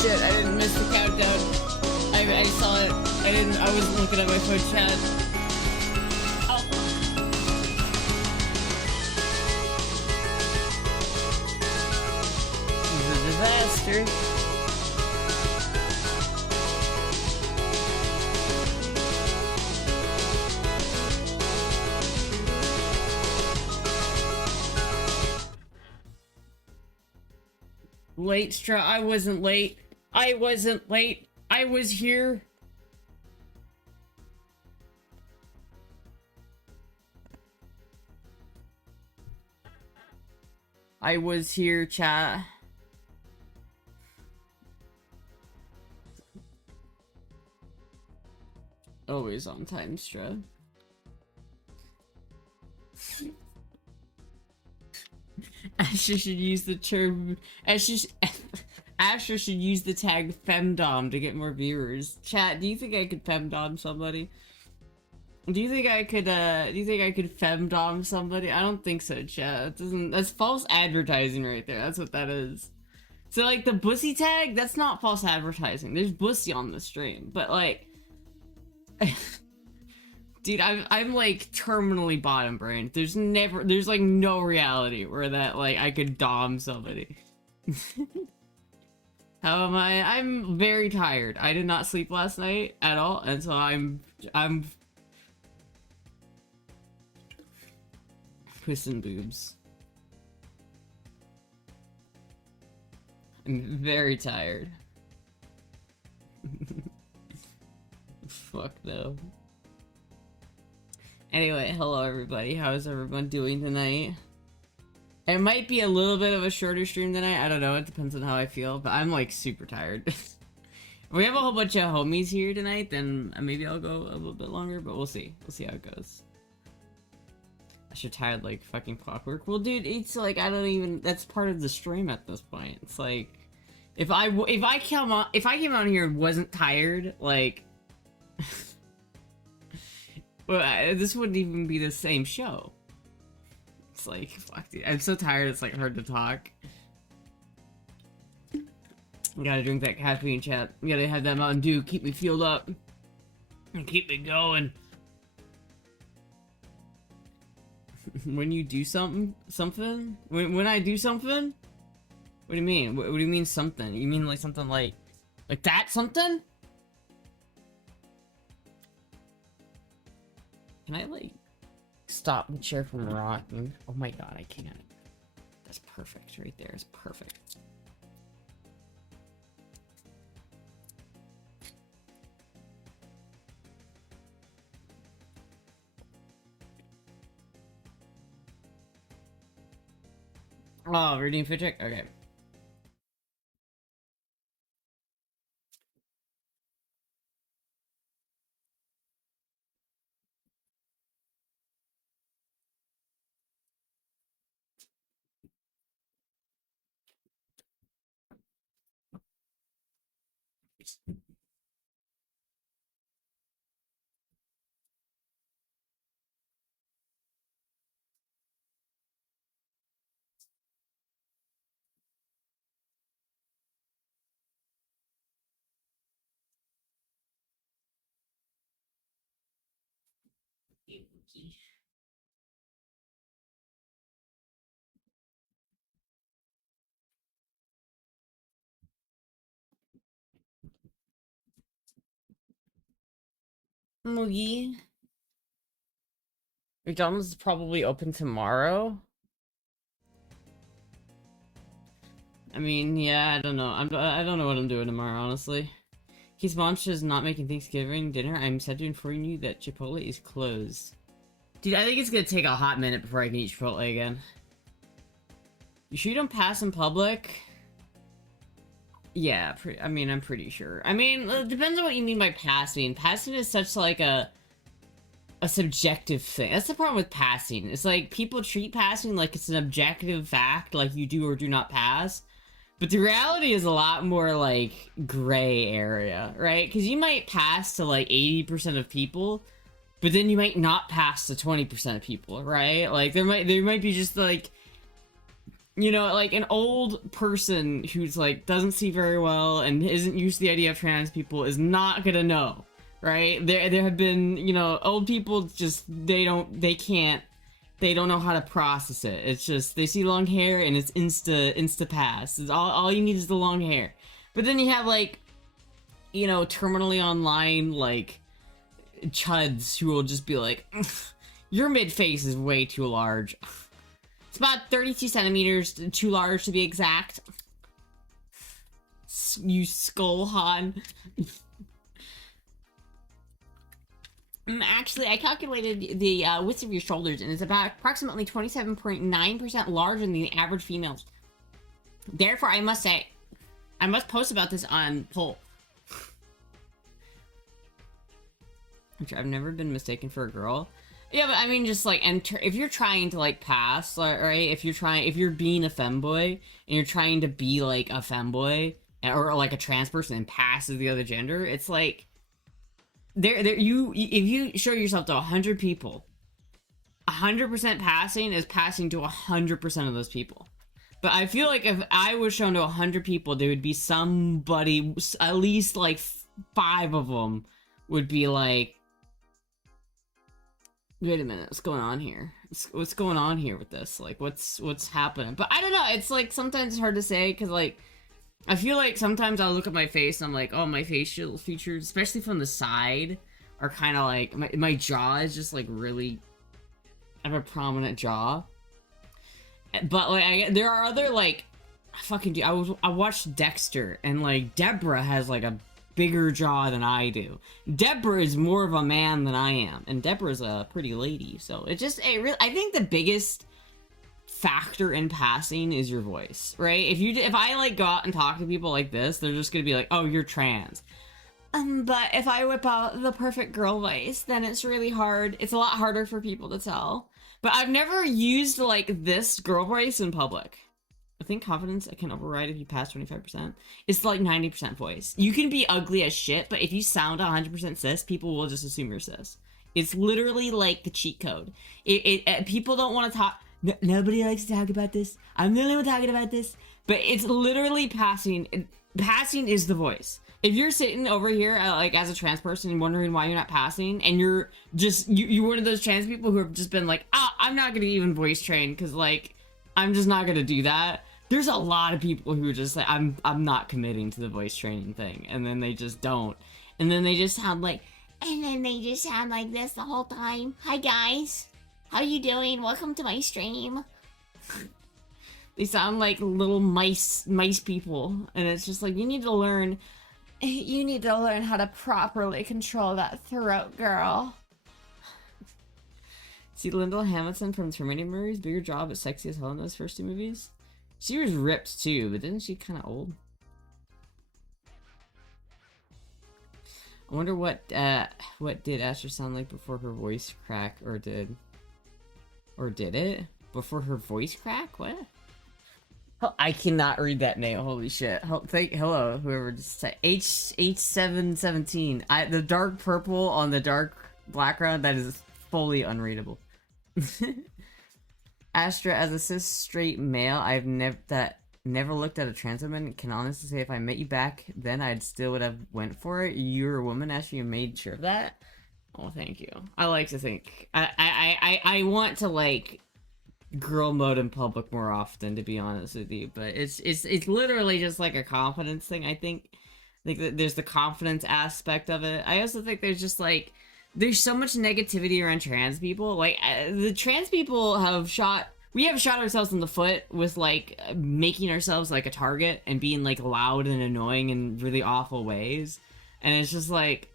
shit, I didn't miss the countdown. I saw it. I wasn't looking at my phone chat. Oh. This is a disaster. Late, Stra. I wasn't late. I wasn't late. I was here. I was here, chat. Always on time, Stra. Astra should use the term. Astra should use the tag femdom to get more viewers. Chat, do you think I could femdom somebody? Do you think I could femdom somebody? I don't think so, chat. That's false advertising right there. That's what that is. So, like, the bussy tag, that's not false advertising. There's bussy on the stream, but, like... Dude, I'm, like, terminally bottom-brained. There's, like, no reality where that, like, I could dom somebody. How am I? I'm very tired. I did not sleep last night at all, and so I'm twisting boobs. I'm very tired. Fuck no. Anyway, hello everybody. How is everyone doing tonight? It might be a little bit of a shorter stream tonight. I don't know. It depends on how I feel, but I'm like super tired. If we have a whole bunch of homies here tonight, then maybe I'll go a little bit longer, but we'll see. We'll see how it goes. You're tired like fucking clockwork. Well, dude, it's like I don't even. That's part of the stream at this point. It's like if I came on here and wasn't tired, like, well, this wouldn't even be the same show. It's like fuck, dude. I'm so tired. It's like hard to talk. You gotta drink that caffeine, chat. You gotta have that Mountain Dew. Keep me fueled up and keep me going. When you do something? When I do something? What do you mean? What do you mean something? You mean like something like that something? Can I like stop the chair from rocking? Oh my god, I can't. That's perfect right there. It's perfect. Oh, redeem fit check? Okay. Moogie. McDonald's is probably open tomorrow. I mean, yeah, I don't know. I don't know what I'm doing tomorrow, honestly. His Monster is not making Thanksgiving dinner. I'm sad to inform you that Chipotle is closed. Dude, I think it's gonna take a hot minute before I can eat Chipotle again. You sure you don't pass in public? Yeah, I mean, I'm pretty sure. I mean, it depends on what you mean by passing. Passing is such like a subjective thing. That's the problem with passing. It's like people treat passing like it's an objective fact, like you do or do not pass. But the reality is a lot more like gray area, right? Because you might pass to like 80% of people, but then you might not pass to 20% of people, right? Like there might be just like you know, like an old person who's like doesn't see very well and isn't used to the idea of trans people is not gonna know, right? There have been, you know, old people just they don't know how to process it. It's just they see long hair and it's insta pass. It's all you need is the long hair. But then you have like, you know, terminally online like chuds who will just be like, your mid face is way too large. It's about 32 centimeters too large to be exact. You skull Han. Actually, I calculated the width of your shoulders, and it's about approximately 27.9% larger than the average females. Therefore, I must say, I must post about this on poll. Which I've never been mistaken for a girl. Yeah, but I mean, just like, if you're trying to like pass, right? If you're being a femboy and you're trying to be like a femboy or like a trans person and pass as the other gender, it's like, if you show yourself to 100 people, 100% passing is passing to 100% of those people. But I feel like if I was shown to 100 people, there would be somebody, at least like 5 of them would be like, wait a minute, what's going on here? What's going on here with this? Like, what's happening? But I don't know, it's like, sometimes it's hard to say, because like, I feel like sometimes I'll look at my face and I'm like, oh, my facial features, especially from the side, are kind of like, my jaw is just like really, I have a prominent jaw. But like, there are other like, I watched Dexter, and like, Deborah has like a bigger jaw than I do. Deborah is more of a man than I am, and Deborah's a pretty lady, so I think the biggest factor in passing is your voice, right? If I like go out and talk to people like this, they're just gonna be like, oh, you're trans. But if I whip out the perfect girl voice, then it's really hard. It's a lot harder for people to tell. But I've never used like this girl voice in public. I think confidence can override if you pass 25%. It's like 90% voice. You can be ugly as shit, but if you sound 100% cis, people will just assume you're cis. It's literally like the cheat code. People don't want to talk. Nobody likes to talk about this. I'm the only one talking about this. But it's literally passing. Passing is the voice. If you're sitting over here, like as a trans person and wondering why you're not passing, and you're just you're one of those trans people who have just been like, I'm not gonna even voice train because like I'm just not gonna do that. There's a lot of people who are just like, I'm not committing to the voice training thing, and then they just don't, and then they just sound like this the whole time. Hi guys, how you doing? Welcome to my stream. They sound like little mice people, and it's just like, you need to learn how to properly control that throat, girl. See Lyndall Hamilton from Terminator movies, bigger jaw but sexy as hell in those first 2 movies. She was ripped too, but isn't she kind of old? I wonder what did Astra sound like before her voice crack, or did it before her voice crack? What? Oh, I cannot read that name. Holy shit! Hello, whoever just said H717. The dark purple on the dark background, that is fully unreadable. Astra, as a cis straight male, I've never looked at a trans woman. Can honestly say if I met you back then, I'd still would have went for it. You're a woman, Astra. You made sure of that. Oh, thank you. I like to think I want to like girl mode in public more often, to be honest with you. But it's literally just like a confidence thing. I think that there's the confidence aspect of it. I also think there's just like, there's so much negativity around trans people. Like, the trans people we have shot ourselves in the foot with, like, making ourselves, like, a target and being, like, loud and annoying in really awful ways. And it's just, like,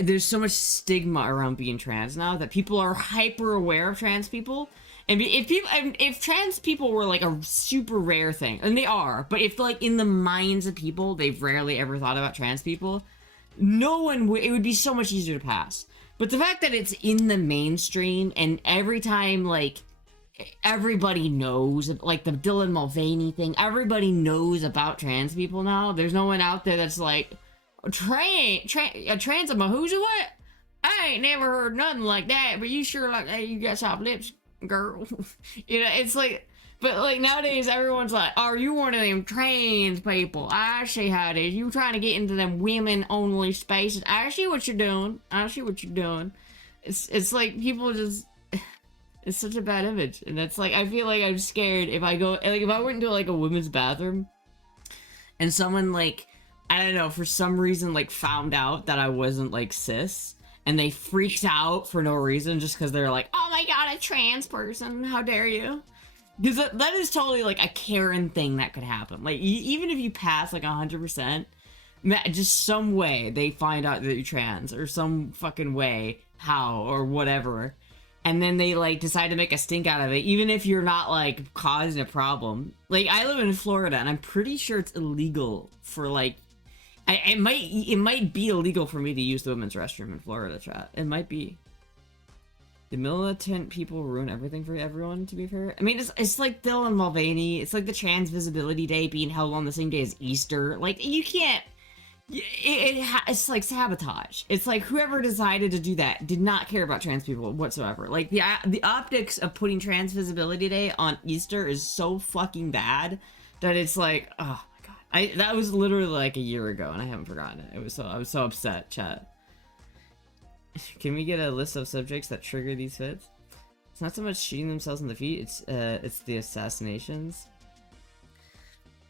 there's so much stigma around being trans now that people are hyper aware of trans people. And if trans people were, like, a super rare thing, and they are, but if, like, in the minds of people, they've rarely ever thought about trans people, it would be so much easier to pass. But the fact that it's in the mainstream, and every time, like, everybody knows, like the Dylan Mulvaney thing, everybody knows about trans people now. There's no one out there that's like, a trans, I'm a who's a what? I ain't never heard nothing like that, but you sure like, hey, you got soft lips, girl. You know, it's like, But like nowadays, everyone's like, "Are you one of them trans people? I see how it is. You trying to get into them women-only spaces? I see what you're doing. I see what you're doing." It's like people just. It's such a bad image, and it's like I feel like I'm scared if I go like if I went into like a women's bathroom, and someone like I don't know for some reason like found out that I wasn't like cis, and they freaked out for no reason just because they're like, "Oh my god, a trans person! How dare you?" Because that is totally like a Karen thing that could happen. Like even if you pass like 100%, just some way they find out that you're trans or some fucking way how or whatever. And then they, like, decide to make a stink out of it, even if you're not, like, causing a problem. Like, I live in Florida, and I'm pretty sure it's illegal for, like... It might be illegal for me to use the women's restroom in Florida, chat. It might be. The militant people ruin everything for everyone, to be fair. I mean, it's like Dylan Mulvaney. It's like the Trans Visibility Day being held on the same day as Easter. Like, you can't... It's like sabotage. It's like whoever decided to do that did not care about trans people whatsoever. Like the optics of putting Trans Visibility Day on Easter is so fucking bad that it's like, oh my god. That was literally like a year ago and I haven't forgotten it. I was so upset, chat. Can we get a list of subjects that trigger these fits? It's not so much shooting themselves in the feet, it's the assassinations.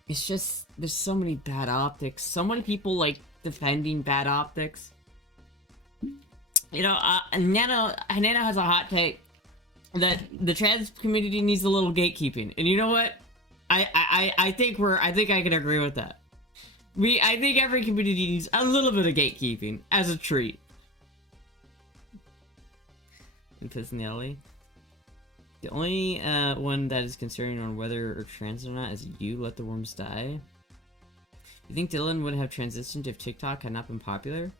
It's just, there's so many bad optics. So many people, like, defending bad optics. You know, Nano has a hot take that the trans community needs a little gatekeeping. And you know what? I think I can agree with that. I think every community needs a little bit of gatekeeping as a treat. And piss in the alley. The only one that is concerning on whether or trans or not is you let the worms die. You think Dylan would have transitioned if TikTok had not been popular?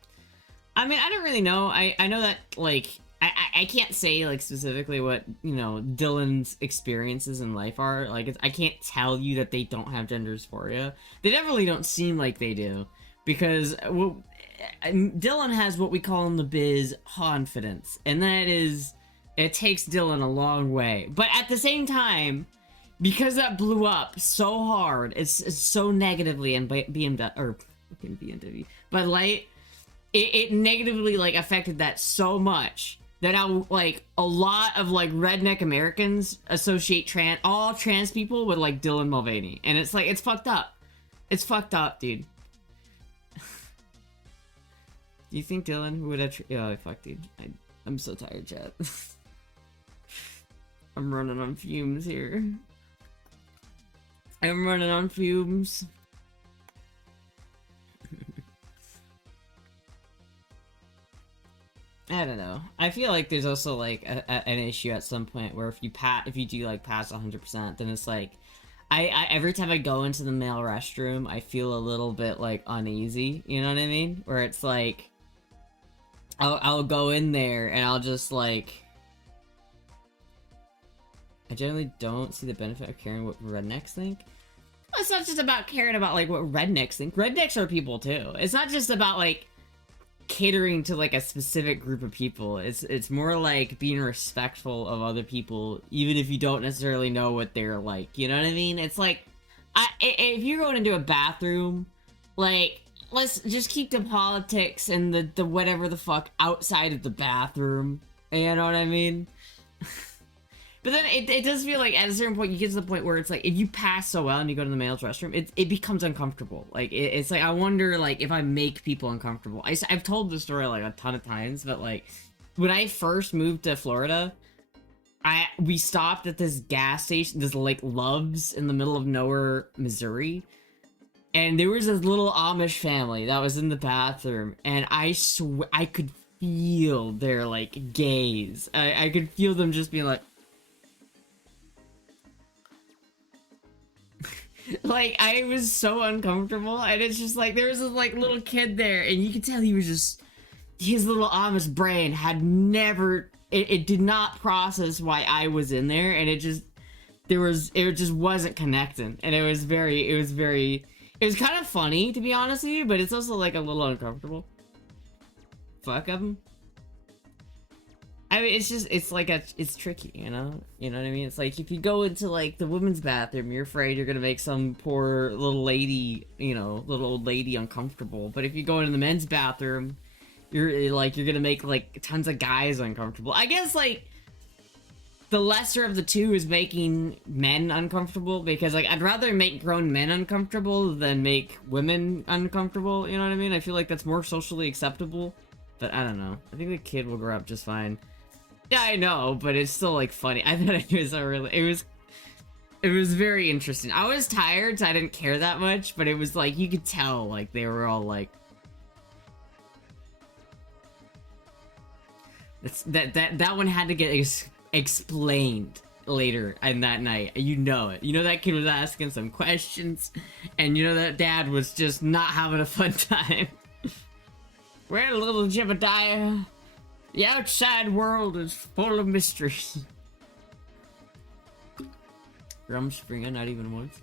I mean, I don't really know. I know that, like, I can't say, like, specifically what, you know, Dylan's experiences in life are. Like, I can't tell you that they don't have gender dysphoria. They definitely don't seem like they do. Because Dylan has what we call in the biz confidence. And that is... It takes Dylan a long way. But at the same time, because that blew up so hard, it's so negatively in BMW, or fucking BMW, Bud Light, it negatively, like, affected that so much that now, like, a lot of, like, redneck Americans associate all trans people with, like, Dylan Mulvaney. And it's, like, it's fucked up. It's fucked up, dude. Do you think Dylan would have... Oh, fuck, dude. I'm so tired, chat. I'm running on fumes here. I'm running on fumes. I don't know. I feel like there's also like an issue at some point where if you do like pass 100%, then it's like I every time I go into the male restroom, I feel a little bit like uneasy. You know what I mean? Where it's like I'll go in there and I'll just like. I generally don't see the benefit of caring what rednecks think. Well, it's not just about caring about, like, what rednecks think. Rednecks are people, too. It's not just about, like, catering to, like, a specific group of people. It's more like being respectful of other people, even if you don't necessarily know what they're like. You know what I mean? It's like, if you're going into a bathroom, like, let's just keep the politics and the whatever the fuck outside of the bathroom. You know what I mean? But then it does feel like at a certain point you get to the point where it's like if you pass so well and you go to the male's restroom, it becomes uncomfortable. Like it's like I wonder like if I make people uncomfortable. I've told the story like a ton of times, but like when I first moved to Florida, we stopped at this gas station, this like Love's in the middle of nowhere, Missouri, and there was this little Amish family that was in the bathroom, and I could feel their like gaze. I could feel them just being like. Like, I was so uncomfortable, and it's just like, there was this, like, little kid there, and you could tell he was just, his little Amish brain had never, it did not process why I was in there, and it just wasn't connecting, and it was kind of funny, to be honest with you, but it's also, like, a little uncomfortable. Fuck of him. I mean, it's like it's tricky, you know? You know what I mean? It's like, if you go into, like, the women's bathroom, you're afraid you're gonna make some poor little lady, you know, little old lady uncomfortable. But if you go into the men's bathroom, you're gonna make, like, tons of guys uncomfortable. I guess, like, the lesser of the two is making men uncomfortable, because, like, I'd rather make grown men uncomfortable than make women uncomfortable, you know what I mean? I feel like that's more socially acceptable, but I don't know. I think the kid will grow up just fine. Yeah, I know, but it's still, like, funny. I thought it was it was very interesting. I was tired, so I didn't care that much, but it was, like, you could tell, like, they were all, like... That one had to get explained later in that night. You know it. You know that kid was asking some questions, and you know that dad was just not having a fun time. Well, little Jebediah, the outside world is full of mysteries. Rumspringa, not even once.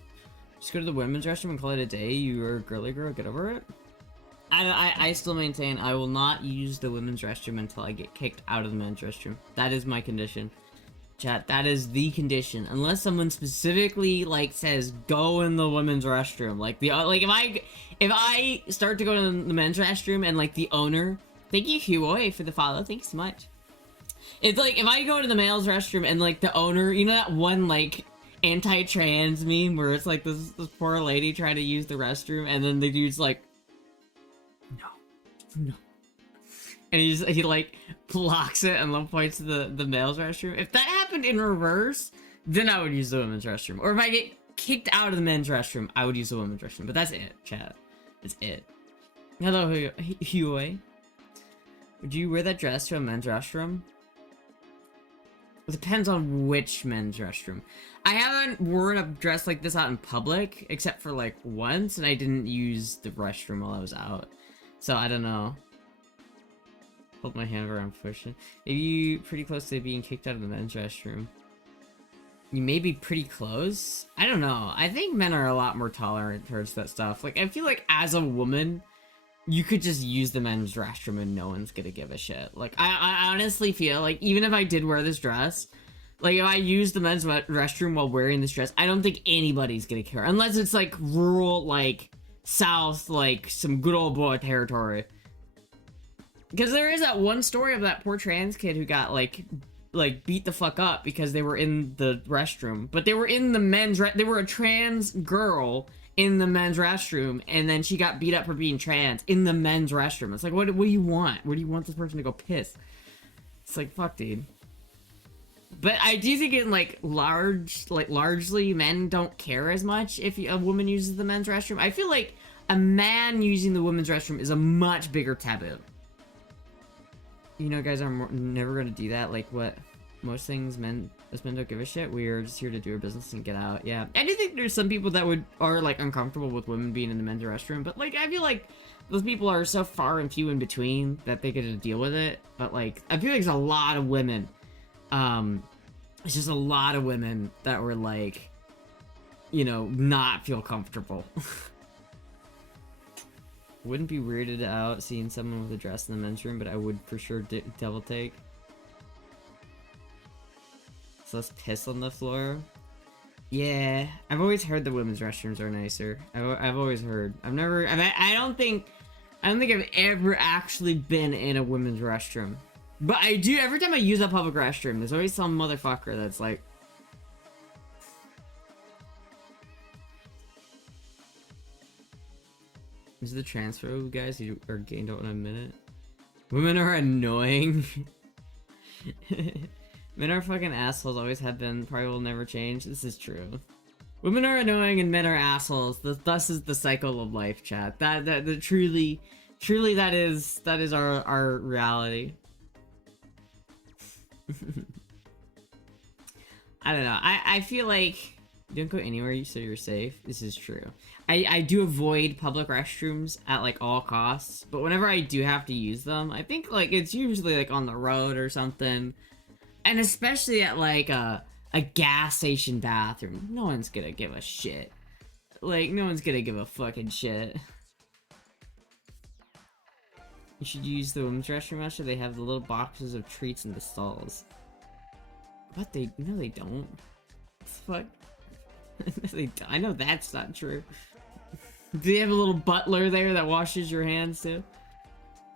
Just go to the women's restroom and call it a day. You are a girly girl, get over it. I still maintain I will not use the women's restroom until I get kicked out of the men's restroom. That is my condition. Chat, that is the condition. Unless someone specifically, like, says, go in the women's restroom. Like, if I start to go to the men's restroom and, like, the owner... Thank you, Huey, for the follow. Thanks so much. It's like, if I go to the male's restroom and, like, the owner... You know that one, like, anti-trans meme where it's, like, this poor lady trying to use the restroom, and then the dude's like... No. And he like blocks it and then points to the male's restroom. If that happened in reverse, then I would use the women's restroom. Or if I get kicked out of the men's restroom, I would use the women's restroom. But that's it, chat. That's it. Hello, Huey. Would you wear that dress to a men's restroom? It depends on which men's restroom. I haven't worn a dress like this out in public, except for like once, and I didn't use the restroom while I was out. So, I don't know. Hold my hand around pushing. Maybe you pretty close to being kicked out of the men's restroom. You may be pretty close? I don't know. I think men are a lot more tolerant towards that stuff. Like, I feel like as a woman, you could just use the men's restroom and no one's gonna give a shit. Like, I honestly feel like, even if I did wear this dress, like, if I used the men's restroom while wearing this dress, I don't think anybody's gonna care. Unless it's, like, rural, like... South, like, some good old boy territory. Because there is that one story of that poor trans kid who got, like beat the fuck up because they were in the restroom. But they were in the men's they were a trans girl in the men's restroom, and then she got beat up for being trans in the men's restroom. It's like, what do you want? Where do you want this person to go piss? It's like, fuck, dude. But I do think in, like, largely, men don't care as much if a woman uses the men's restroom. I feel like a man using the women's restroom is a much bigger taboo. You know, guys are never going to do that. Like, what? Most things, us men don't give a shit. We're just here to do our business and get out. Yeah. I do think there's some people that are, like, uncomfortable with women being in the men's restroom. But, like, I feel like those people are so far and few in between that they get to deal with it. But, like, I feel like there's a lot of women... it's just a lot of women that were like, you know, not feel comfortable. Wouldn't be weirded out seeing someone with a dress in the men's room, but I would for sure double take. So let's piss on the floor. Yeah, I've always heard the women's restrooms are nicer. I've always heard. I don't think I've ever actually been in a women's restroom. But I do, every time I use a public restroom, there's always some motherfucker that's like... Is the transfer, guys? You are gained out in a minute. Women are annoying. Men are fucking assholes, always have been, probably will never change. This is true. Women are annoying and men are assholes. Thus is the cycle of life, chat. That truly that is our reality. I don't know. I feel like you don't go anywhere so you're safe. This is true. I do avoid public restrooms at like all costs, but whenever I do have to use them, I think like it's usually like on the road or something, and especially at like a gas station bathroom. No one's gonna give a shit. Like no one's gonna give a fucking shit. You should use the women's restroom, Astra. They have the little boxes of treats in the stalls. What? No, they don't. What the fuck? I know that's not true. Do they have a little butler there that washes your hands too?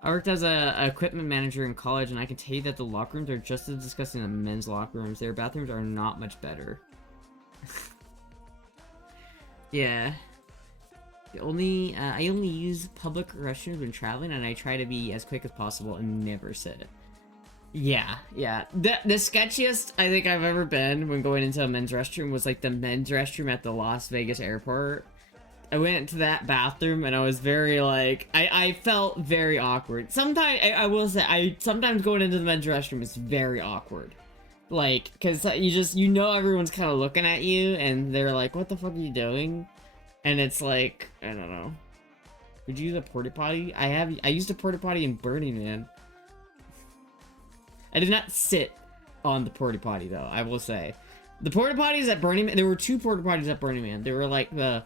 I worked as a equipment manager in college, and I can tell you that the locker rooms are just as disgusting as men's locker rooms. Their bathrooms are not much better. Yeah. I only use public restrooms when traveling, and I try to be as quick as possible and never sit. Yeah. The sketchiest I think I've ever been when going into a men's restroom was like the men's restroom at the Las Vegas airport. I went to that bathroom and I was very like, I felt very awkward. Sometimes, I will say, sometimes going into the men's restroom is very awkward. Like, cause you know everyone's kind of looking at you and they're like, what the fuck are you doing? And it's like, I don't know. Would you use a porta potty? I used a porta potty in Burning Man. I did not sit on the porta potty though, I will say. The porta potties at Burning Man, there were two porta potties at Burning Man. They were like the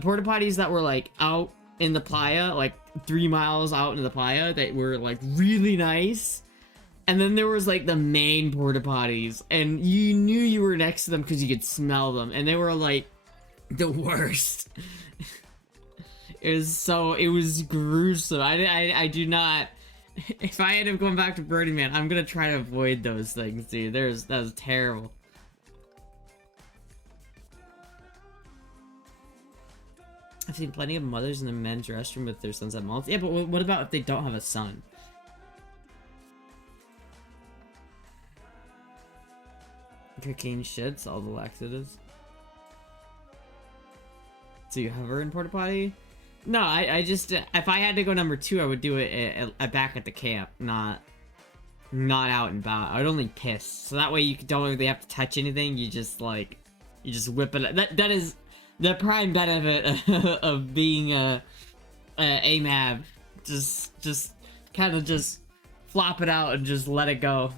porta potties that were like out in the playa, like 3 miles out into the playa, that were like really nice. And then there was like the main porta potties, and you knew you were next to them because you could smell them, and they were like the worst. It was gruesome. I do not. If I end up going back to Burning Man, I'm gonna try to avoid those things, dude. That was terrible. I've seen plenty of mothers in the men's restroom with their sons at malls. Yeah, but what about if they don't have a son? Cocaine shits all the laxatives. So you hover in porta potty? No, I just if I had to go number 2, I would do it back at the camp, not out and about. I would only piss, so that way you don't really have to touch anything. You just whip it. That is the prime benefit of being a AMAB. Just kind of just flop it out and just let it go.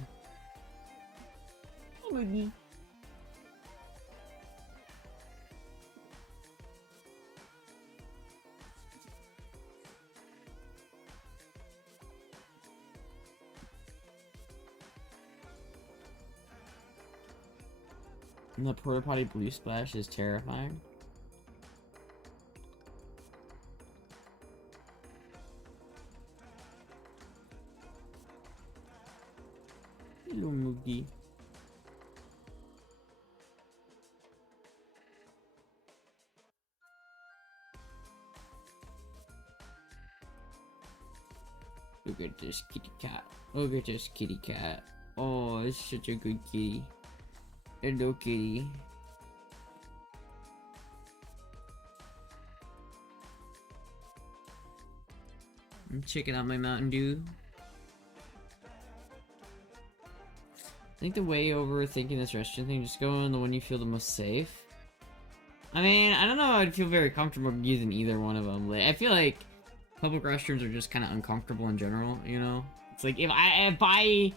And the porta potty blue splash is terrifying. Hello, Moogie. Look at this kitty cat. Look at this kitty cat. Oh, it's such a good kitty. Hello, kitty. I'm checking out my Mountain Dew. I think the way overthinking this restroom thing, just go in the one you feel the most safe. I mean, I don't know, I'd feel very comfortable using either one of them. Like, I feel like public restrooms are just kind of uncomfortable in general, you know? It's like, if I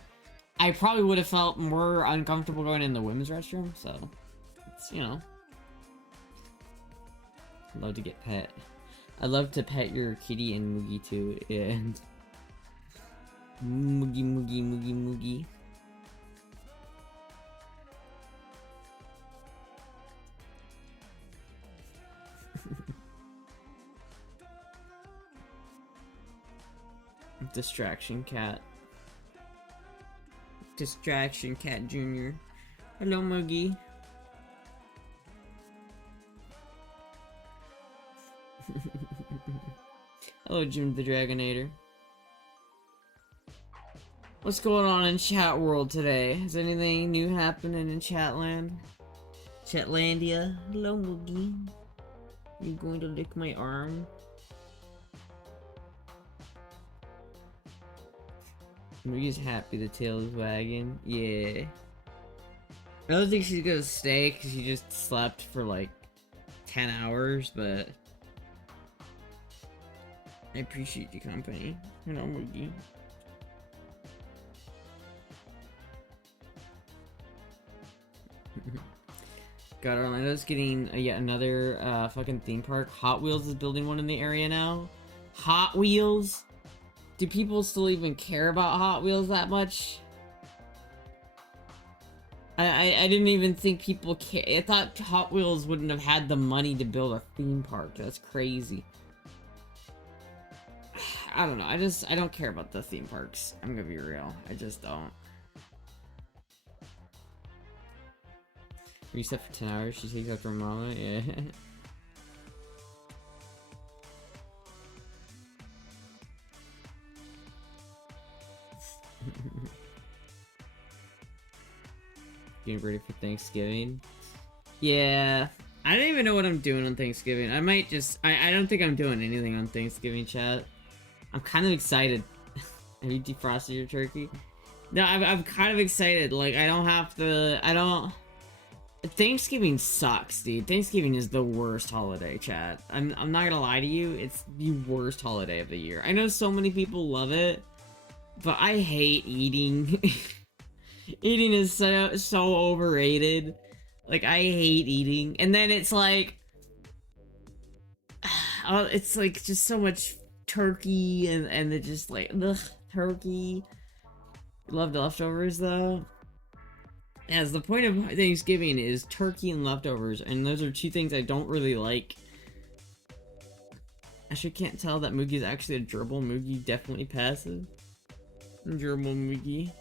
probably would have felt more uncomfortable going in the women's restroom, so it's, you know. I'd love to get pet. I'd love to pet your kitty and Moogie too, and Moogie. Distraction cat. Distraction cat junior. Hello, Moogie. Hello, Jim the Dragonator. What's going on in chat world today? Is anything new happening in Chatland? Chatlandia? Hello, Moogie. You going to lick my arm? Moogie's happy the tail is wagging. Yeah. I don't think she's gonna stay because she just slept for like 10 hours, but I appreciate your company. You know, Moogie. God, Orlando's getting yet another fucking theme park. Hot Wheels is building one in the area now. Hot Wheels? do people still even care about Hot Wheels that much? I didn't even think people care. I thought Hot Wheels wouldn't have had the money to build a theme park. That's crazy. I don't know. I don't care about the theme parks. I'm gonna be real. I just don't. Reset for 10 hours. She takes after mama. Yeah. Getting ready for Thanksgiving. Yeah. I don't even know what I'm doing on Thanksgiving. I might just... I don't think I'm doing anything on Thanksgiving, chat. I'm kind of excited. Have you defrosted your turkey? No, I'm kind of excited. Like, I don't have to... I don't... Thanksgiving sucks, dude. Thanksgiving is the worst holiday, chat. I'm not gonna lie to you. It's the worst holiday of the year. I know so many people love it, but I hate eating. Eating is so overrated. Like, I hate eating. And then it's like... it's like just so much turkey and it just like... Ugh, turkey. Love the leftovers, though. As the point of Thanksgiving is turkey and leftovers, and those are two things I don't really like. Actually, can't tell that Moogie is actually a gerbil. Moogie definitely passive. Gerbil Moogie.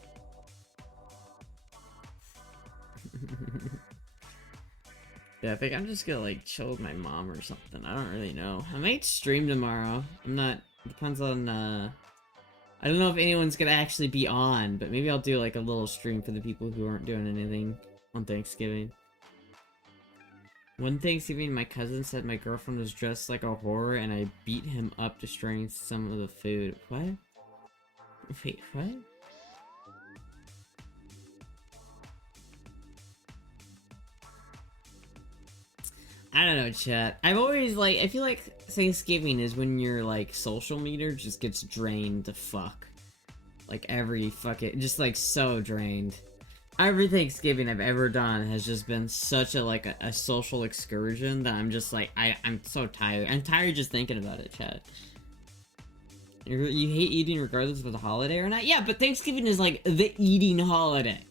Yeah, I think I'm just gonna like chill with my mom or something. I don't really know. I might stream tomorrow. I'm not. Depends on. I don't know if anyone's gonna actually be on, but maybe I'll do like a little stream for the people who aren't doing anything on Thanksgiving. One Thanksgiving, my cousin said my girlfriend was dressed like a whore and I beat him up destroying some of the food. What? Wait, what? I don't know, chat. I've always, like, I feel like Thanksgiving is when your, like, social meter just gets drained to fuck. Like, every fucking, just, like, so drained. Every Thanksgiving I've ever done has just been such a, like, a social excursion that I'm just, like, I'm so tired. I'm tired just thinking about it, chat. You hate eating regardless of the holiday or not? Yeah, but Thanksgiving is, like, the eating holiday.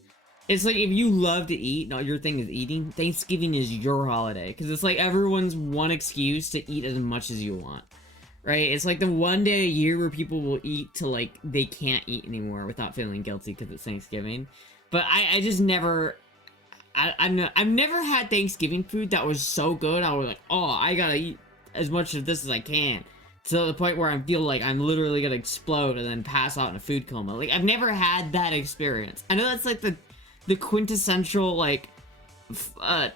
It's like, if you love to eat, not your thing is eating, Thanksgiving is your holiday. Because it's like everyone's one excuse to eat as much as you want. Right? It's like the one day a year where people will eat till, like, they can't eat anymore without feeling guilty because it's Thanksgiving. But I just never... I've never had Thanksgiving food that was so good, I was like, oh, I gotta eat as much of this as I can. To the point where I feel like I'm literally gonna explode and then pass out in a food coma. Like, I've never had that experience. I know that's like the quintessential, like,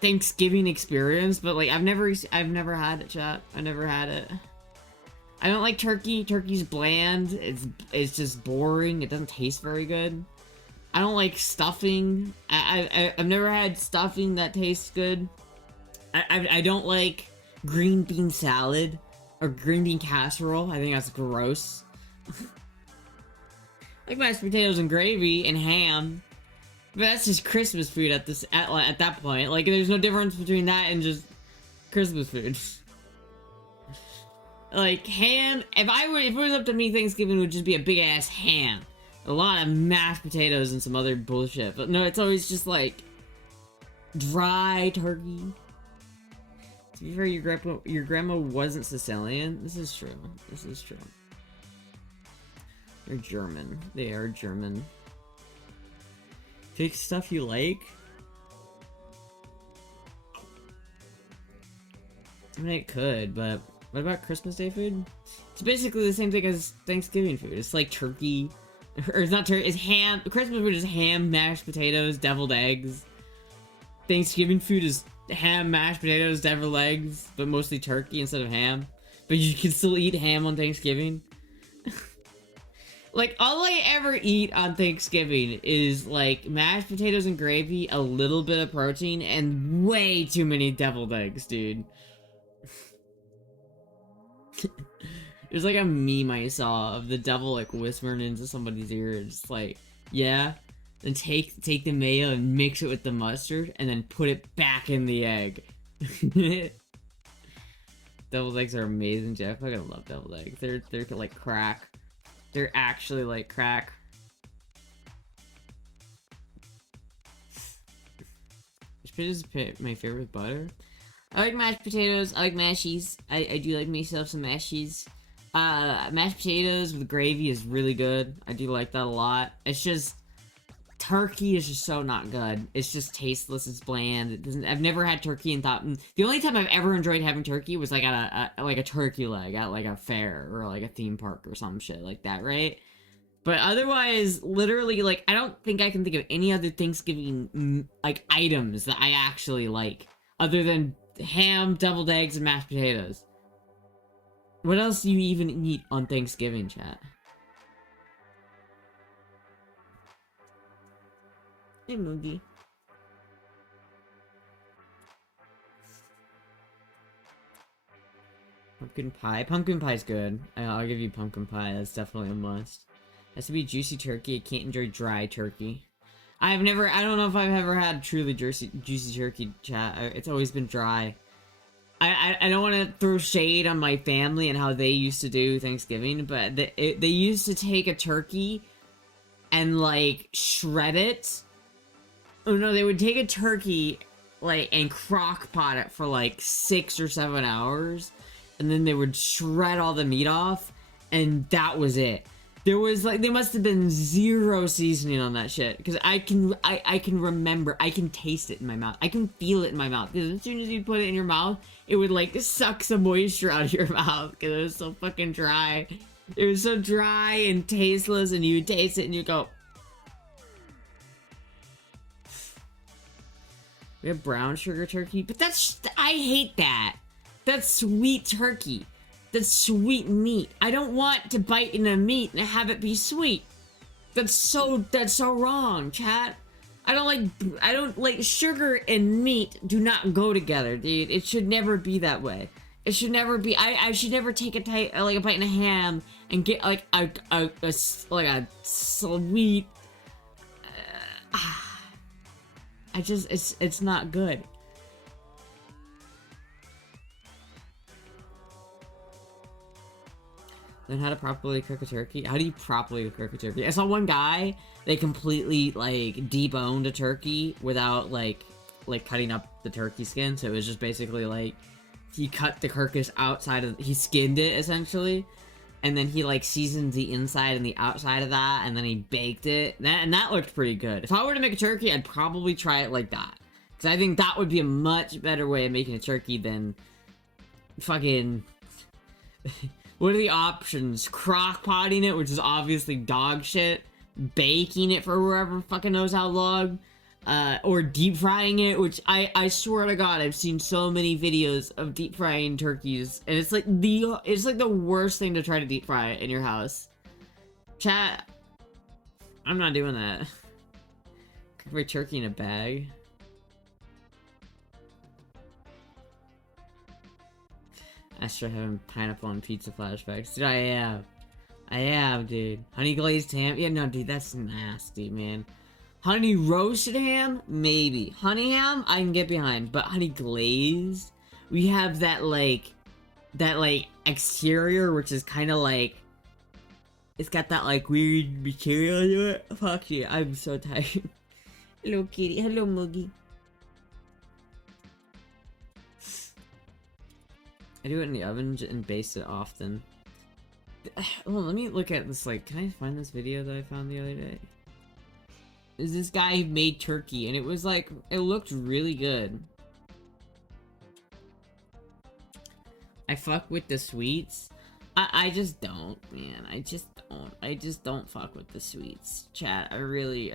Thanksgiving experience, but, like, I've never had it, chat. I've never had it. I don't like turkey. Turkey's bland. It's just boring. It doesn't taste very good. I don't like stuffing. I've never had stuffing that tastes good. I don't like green bean salad or green bean casserole. I think that's gross. Like mashed potatoes and gravy and ham. But that's just Christmas food at that point. Like, there's no difference between that and just Christmas food. Like, ham, if it was up to me, Thanksgiving would just be a big ass ham. A lot of mashed potatoes and some other bullshit. But no, it's always just like dry turkey. To be fair, your grandma wasn't Sicilian. This is true. This is true. They're German. They are German. Take stuff you like? I mean, it could, but what about Christmas Day food? It's basically the same thing as Thanksgiving food. It's like turkey, or it's not turkey, it's ham. Christmas food is ham, mashed potatoes, deviled eggs. Thanksgiving food is ham, mashed potatoes, deviled eggs, but mostly turkey instead of ham. But you can still eat ham on Thanksgiving. Like, all I ever eat on Thanksgiving is, like, mashed potatoes and gravy, a little bit of protein, and way too many deviled eggs, dude. There's, like, a meme I saw of the devil, like, whispering into somebody's ear. It's like, yeah, then take the mayo and mix it with the mustard, and then put it back in the egg. Deviled eggs are amazing, Jeff. I fucking love deviled eggs. They're like crack. They're actually like crack. Mashed potatoes is my favorite butter. I like mashed potatoes. I like mashies. I do like myself some mashies. Mashed potatoes with gravy is really good. I do like that a lot. It's just turkey is just so not good. It's just tasteless. It's bland. It doesn't. I've never had turkey and thought the only time I've ever enjoyed having turkey was like at like a turkey leg at like a fair or like a theme park or some shit like that, right? But otherwise, literally, like I don't think I can think of any other Thanksgiving like items that I actually like other than ham, deviled eggs, and mashed potatoes. What else do you even eat on Thanksgiving, chat? Hey, Moogie. Pumpkin pie. Pumpkin pie's good. I'll give you pumpkin pie. That's definitely a must. It has to be juicy turkey. I can't enjoy dry turkey. I don't know if I've ever had truly juicy turkey, chat. It's always been dry. I don't want to throw shade on my family and how they used to do Thanksgiving, but they used to take a turkey and, like, shred it. Oh, no, they would take a turkey, like, and crock pot it for, like, 6 or 7 hours, and then they would shred all the meat off, and that was it. There was, like, there must have been 0 seasoning on that shit, because I can remember, I can taste it in my mouth, I can feel it in my mouth, because as soon as you put it in your mouth, it would, like, suck some moisture out of your mouth, because it was so fucking dry. It was so dry and tasteless, and you would taste it, and you go... We have brown sugar turkey, but that's... I hate that! That's sweet turkey. That's sweet meat. I don't want to bite into meat and have it be sweet. That's so wrong, chat. I don't like sugar and meat do not go together, dude. It should never be that way. It should never be. I should never take a bite in a ham and get like a sweet. It's not good. Then how to properly cook a turkey? How do you properly cook a turkey? I saw one guy, they completely, like, deboned a turkey without, like cutting up the turkey skin, so it was just basically, like, he cut the carcass outside of, he skinned it, essentially, and then he, like, seasoned the inside and the outside of that, and then he baked it, and that looked pretty good. If I were to make a turkey, I'd probably try it like that, because I think that would be a much better way of making a turkey than fucking... What are the options? Crock-potting it, which is obviously dog shit. Baking it for whoever fucking knows how long. Or deep frying it, which I swear to God, I've seen so many videos of deep frying turkeys. And it's like the worst thing to try to deep fry in your house. Chat, I'm not doing that. Cook my turkey in a bag. Astra having pineapple on pizza flashbacks. Dude, I am, dude. Honey glazed ham? Yeah, no, dude, that's nasty, man. Honey roasted ham? Maybe. Honey ham? I can get behind. But honey glazed? We have that exterior, which is kind of like... It's got that, like, weird material to it. Fuck you, I'm so tired. Hello, kitty. Hello, Moogie. I do it in the oven and baste it often. Well, let me look at this, like, can I find this video that I found the other day? Is this guy who made turkey, and it was like, it looked really good. I fuck with the sweets. I just don't, man. I just don't fuck with the sweets. Chat, I really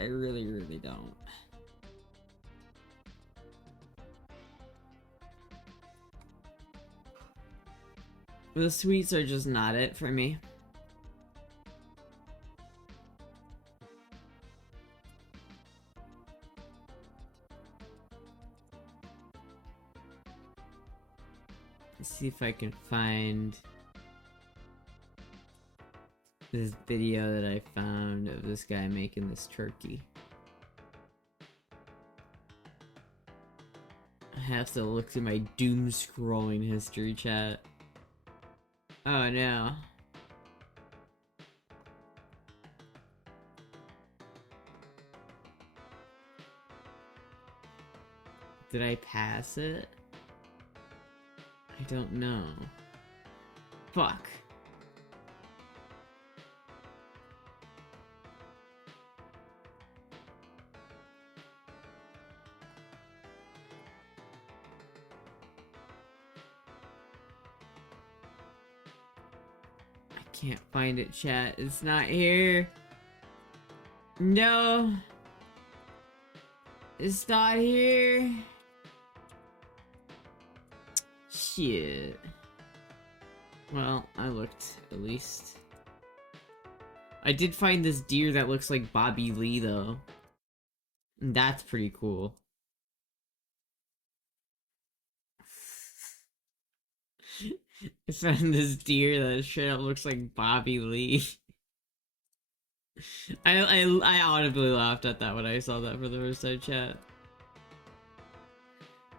don't. The sweets are just not it for me. Let's see if I can find this video that I found of this guy making this turkey. I have to look through my doom scrolling history, chat. Oh no. Did I pass it? I don't know. Fuck. I can't find it, chat. It's not here. No. It's not here. Shit. Well, I looked, at least. I did find this deer that looks like Bobby Lee, though. And that's pretty cool. I found this deer that straight up looks like Bobby Lee. I audibly laughed at that when I saw that for the first time, chat.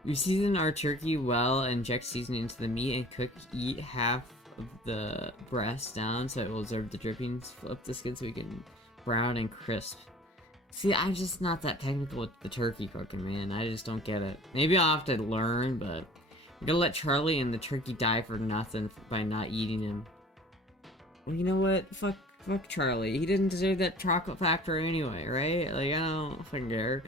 You season our turkey well and inject seasoning into the meat and cook. Eat half of the breast down so it will absorb the drippings. Flip the skin so we can brown and crisp. See, I'm just not that technical with the turkey cooking, man. I just don't get it. Maybe I'll have to learn, but I'm gonna let Charlie and the turkey die for nothing by not eating him. Well, you know what? Fuck Charlie. He didn't deserve that chocolate factory anyway, right? Like, I don't fucking care.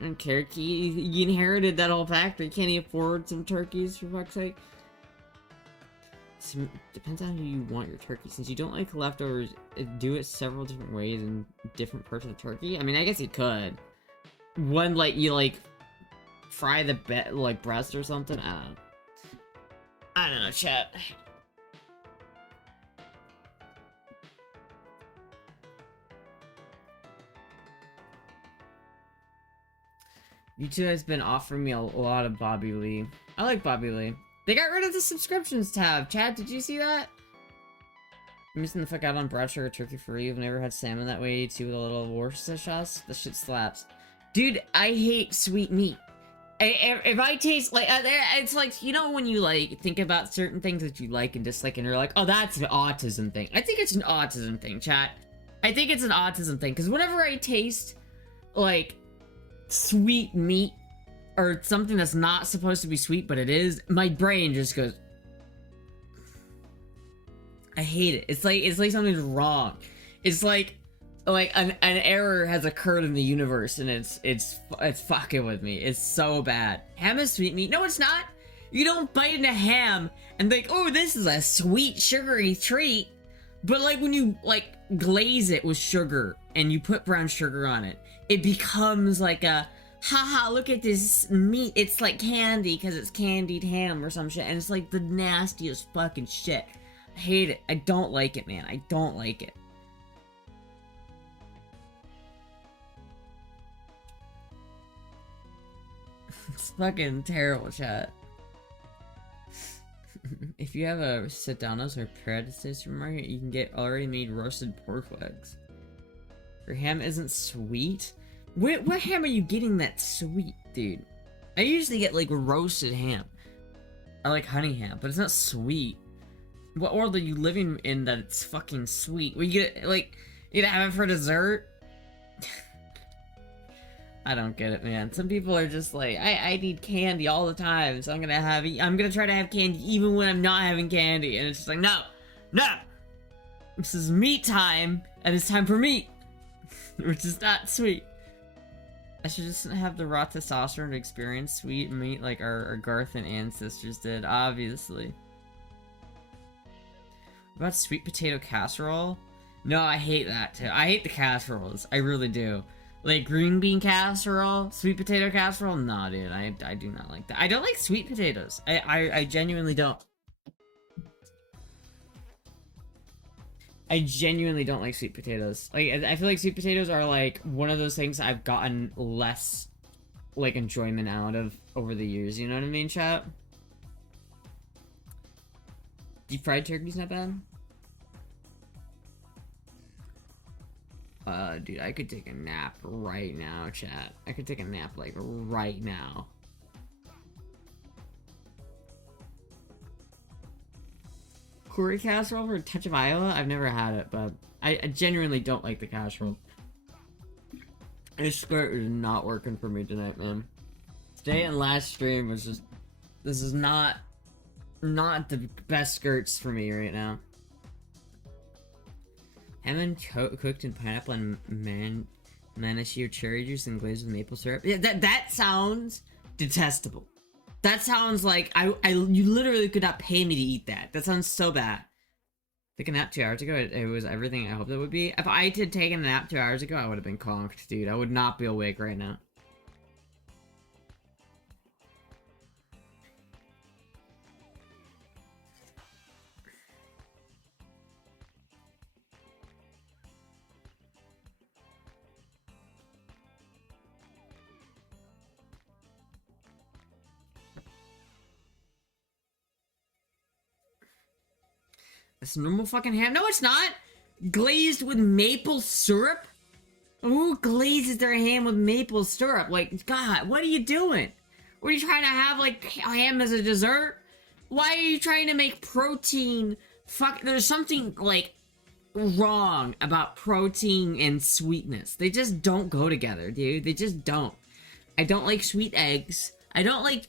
I don't care. He inherited that whole factory. Can't he afford some turkeys, for fuck's sake? Depends on who you want your turkey. Since you don't like leftovers, do it several different ways in different parts of the turkey. I mean, I guess you could. One, like, you, like, fry the breast or something. I don't know, chat. YouTube has been offering me a lot of Bobby Lee. I like Bobby Lee. They got rid of the subscriptions tab. Chad, did you see that? I'm missing the fuck out on broad sugar turkey for you. I've never had salmon that way too with a little Worcestershire sauce. That shit slaps. Dude, I hate sweet meat. If I taste, like, it's like, you know when you, like, think about certain things that you like and dislike and you're like, oh, that's an autism thing. I think it's an autism thing, chat. I think it's an autism thing, because whenever I taste, like, sweet meat or something that's not supposed to be sweet but it is, my brain just goes, I hate it. It's like something's wrong. It's like an error has occurred in the universe and it's fucking with me. It's so bad. Ham is sweet meat. No, it's not. You don't bite into ham and think, oh, this is a sweet sugary treat. But like when you like glaze it with sugar and you put brown sugar on it, it becomes like a, haha, look at this meat. It's like candy because it's candied ham or some shit. And it's like the nastiest fucking shit. I hate it. I don't like it, man. I don't like it. It's fucking terrible, chat. If you have a Sedanos or predecessor market, you can get already made roasted pork legs. Your ham isn't sweet? What ham are you getting that's sweet, dude? I usually get, like, roasted ham. I like honey ham, but it's not sweet. What world are you living in that it's fucking sweet? Where you get, like, you gonna have it for dessert? I don't get it, man. Some people are just like, I need candy all the time, so I'm gonna try to have candy even when I'm not having candy. And it's just like, no! This is meat time, and it's time for meat! Which is not sweet. I should just have the raw testosterone to experience sweet meat like our Garthan ancestors did, obviously. What about sweet potato casserole? No, I hate that too. I hate the casseroles. I really do. Like green bean casserole, sweet potato casserole? Nah, dude, I do not like that. I don't like sweet potatoes. I genuinely don't. I genuinely don't like sweet potatoes. Like, I feel like sweet potatoes are, like, one of those things I've gotten less, like, enjoyment out of over the years. You know what I mean, chat? Deep fried turkey's not bad? Dude, I could take a nap right now, chat. I could take a nap, like, right now. Curry casserole for a touch of Iowa? I've never had it, but I genuinely don't like the casserole. This skirt is not working for me tonight, man. Today and last stream was just... This is not the best skirts for me right now. Ham cooked in pineapple and Manashir cherry juice and glazed with maple syrup. Yeah, that sounds detestable. That sounds like you literally could not pay me to eat that. That sounds so bad. Took a nap 2 hours ago. It was everything I hoped it would be. If I had taken a nap 2 hours ago, I would have been conked, dude. I would not be awake right now. It's normal fucking ham. No, it's not! Glazed with maple syrup? Who glazes their ham with maple syrup? Like, God, what are you doing? What are you trying to have, like, ham as a dessert? Why are you trying to make protein? There's something, like, wrong about protein and sweetness. They just don't go together, dude. They just don't. I don't like sweet eggs. I don't like...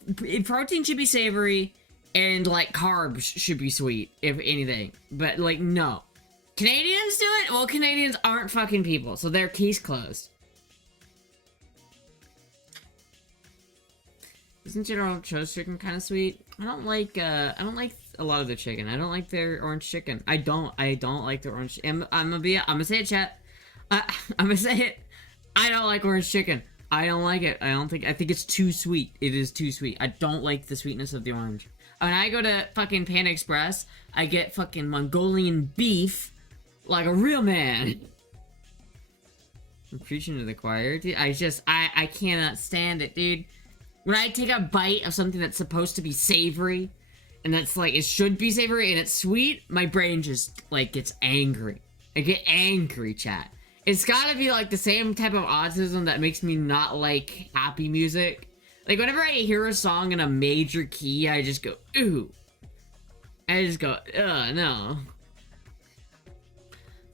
Protein should be savory. And, like, carbs should be sweet, if anything. But, like, no. Canadians do it? Well, Canadians aren't fucking people, so their case closed. Isn't General Cho's chicken kind of sweet? I don't like a lot of the chicken. I don't like their orange chicken. I don't like their orange... I'm gonna say it, chat. I'm gonna say it. I don't like orange chicken. I don't like it. I think it's too sweet. It is too sweet. I don't like the sweetness of the orange. When I go to fucking Panda Express, I get fucking Mongolian beef like a real man. I'm preaching to the choir, dude. I cannot stand it, dude. When I take a bite of something that's supposed to be savory, and that's like, it should be savory, and it's sweet, my brain just, like, gets angry. I get angry, chat. It's gotta be, like, the same type of autism that makes me not like happy music. Like, whenever I hear a song in a major key, I just go, ooh. I just go, ugh, no.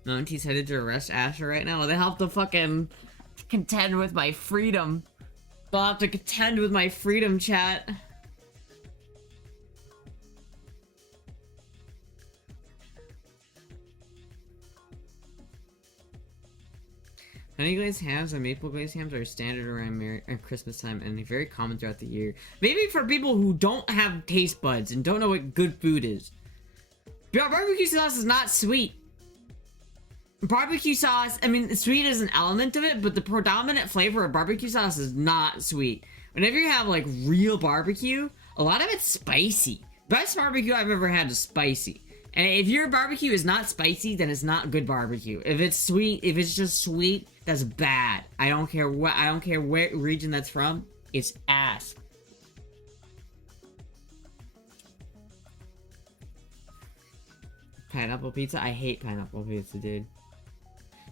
Monty's headed to arrest Astra right now. They have to fucking contend with my freedom. They'll have to contend with my freedom, chat. Honey glazed hams and maple glazed hams are standard around Christmas time and very common throughout the year. Maybe for people who don't have taste buds and don't know what good food is. Barbecue sauce is not sweet. Barbecue sauce, I mean, sweet is an element of it, but the predominant flavor of barbecue sauce is not sweet. Whenever you have, like, real barbecue, a lot of it's spicy. Best barbecue I've ever had is spicy. And if your barbecue is not spicy, then it's not good barbecue. If it's sweet, if it's just sweet, that's bad. I don't care what region that's from. It's ass. Pineapple pizza? I hate pineapple pizza, dude.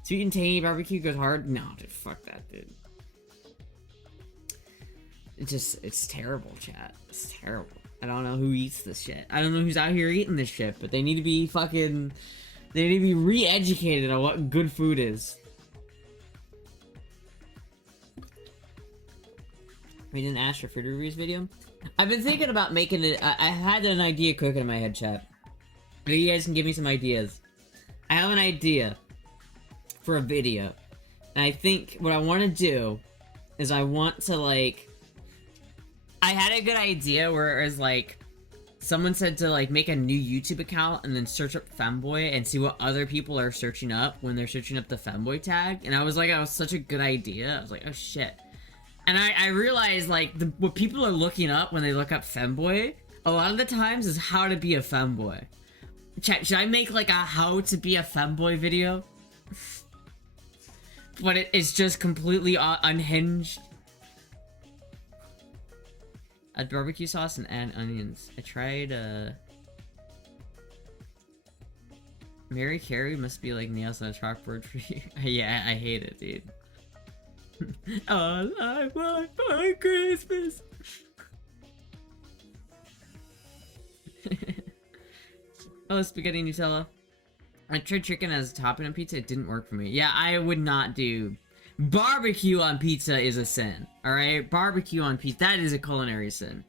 Sweet and tangy barbecue goes hard? No, dude, fuck that, dude. It's terrible, chat. It's terrible. I don't know who eats this shit. I don't know who's out here eating this shit, but they need to be fucking... They need to be re-educated on what good food is. We didn't ask for food reviews video? I've been thinking about making it... I had an idea cooking in my head, chat. Maybe you guys can give me some ideas. I have an idea for a video. And I think what I want to do is I want to, like... I had a good idea where it was like, someone said to like make a new YouTube account and then search up femboy and see what other people are searching up when they're searching up the femboy tag. And I was like, that was such a good idea. I was like, oh shit. And I realized like what people are looking up when they look up femboy, a lot of the times is how to be a femboy. Should I make like a how to be a femboy video? But it's just completely unhinged. Add barbecue sauce and add onions. I tried, Mary Carey must be like nails on a chalkboard for you. Yeah, I hate it, dude. All I want for Christmas. Oh, spaghetti Nutella. I tried chicken as a topping on pizza. It didn't work for me. Yeah, I would not do... Barbecue on pizza is a sin. Alright? Barbecue on pizza. That is a culinary sin.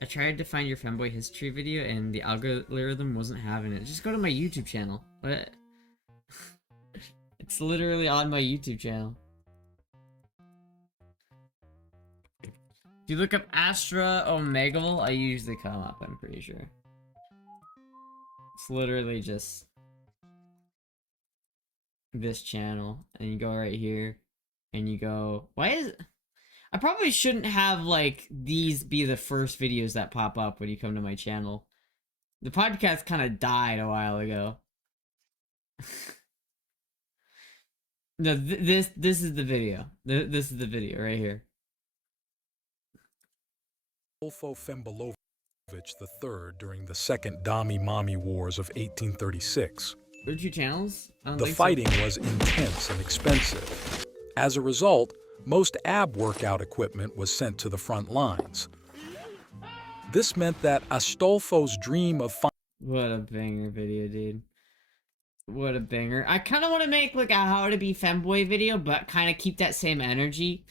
I tried to find your fanboy history video and the algorithm wasn't having it. Just go to my YouTube channel. What? It's literally on my YouTube channel. If you look up Astra Omegle, I usually come up, I'm pretty sure. It's literally just this channel. And you go right here. And you go, why is it? I probably shouldn't have, like, these be the first videos that pop up when you come to my channel. The podcast kind of died a while ago. No, this is the video. This is the video right here. Adolfo Fembelovich III during the Second Dami-Mami Wars of 1836. There are two channels? The fighting was intense and expensive. As a result, most ab workout equipment was sent to the front lines. This meant that Astolfo's dream of What a banger video, dude. What a banger. I kind of want to make like a how to be femboy video, but kind of keep that same energy.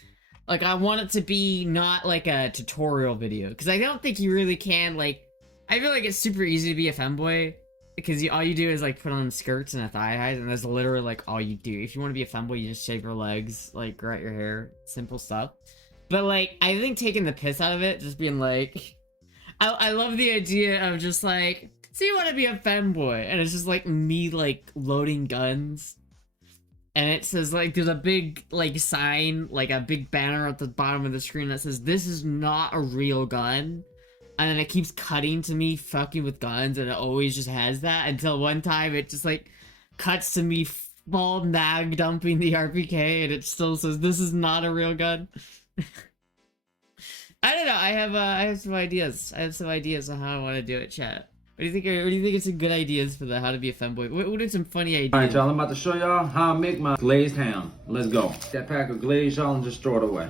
Like, I want it to be not like a tutorial video, because I don't think you really can, like, I feel like it's super easy to be a femboy, because all you do is, like, put on skirts and a thigh highs, and that's literally, like, all you do. If you want to be a femboy, you just shave your legs, like, grow out your hair, simple stuff. But, like, I think taking the piss out of it, just being like, I love the idea of just, like, so you want to be a femboy, and it's just, like, me, like, loading guns. And it says, like, there's a big, like, sign, like, a big banner at the bottom of the screen that says, this is not a real gun. And then it keeps cutting to me fucking with guns, and it always just has that, until one time it just, like, cuts to me ball mag dumping the RPK, and it still says, this is not a real gun. I don't know, I have some ideas. I have some ideas on how I want to do it, chat. What do you think? What do you think it's some good ideas for the how to be a femboy? What are some funny ideas? All right, y'all. I'm about to show y'all how I make my glazed ham. Let's go. That pack of glaze, y'all, and just throw it away.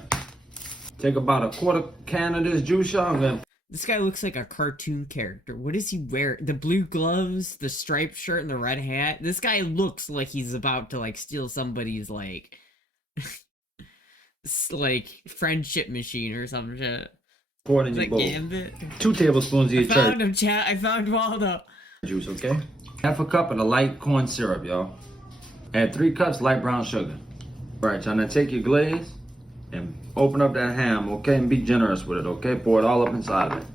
Take about a quarter can of this juice, y'all. This guy looks like a cartoon character. What does he wear? The blue gloves, the striped shirt, and the red hat. This guy looks like he's about to like steal somebody's like, like friendship machine or some shit. Pour it in your bowl. Gambit? 2 tablespoons of your I found him, chat. I found Waldo. Juice, okay? Half a cup of the light corn syrup, y'all. Add 3 cups light brown sugar. All right, y'all. Now take your glaze and open up that ham, okay? And be generous with it, okay? Pour it all up inside of it.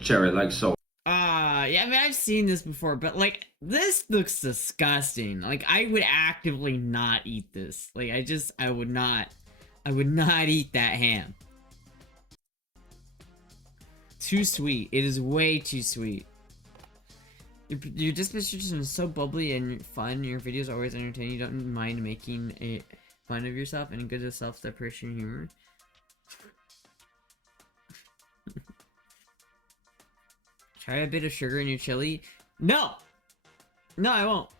Cherry, like so. Yeah, I mean, I've seen this before, but, like, this looks disgusting. Like, I would actively not eat this. Like, I would not eat that ham. Too sweet. It is way too sweet. Your disposition is so bubbly and fun. Your videos are always entertaining. You don't mind making fun of yourself and good self-deprecation humor. Try a bit of sugar in your chili. No! No, I won't.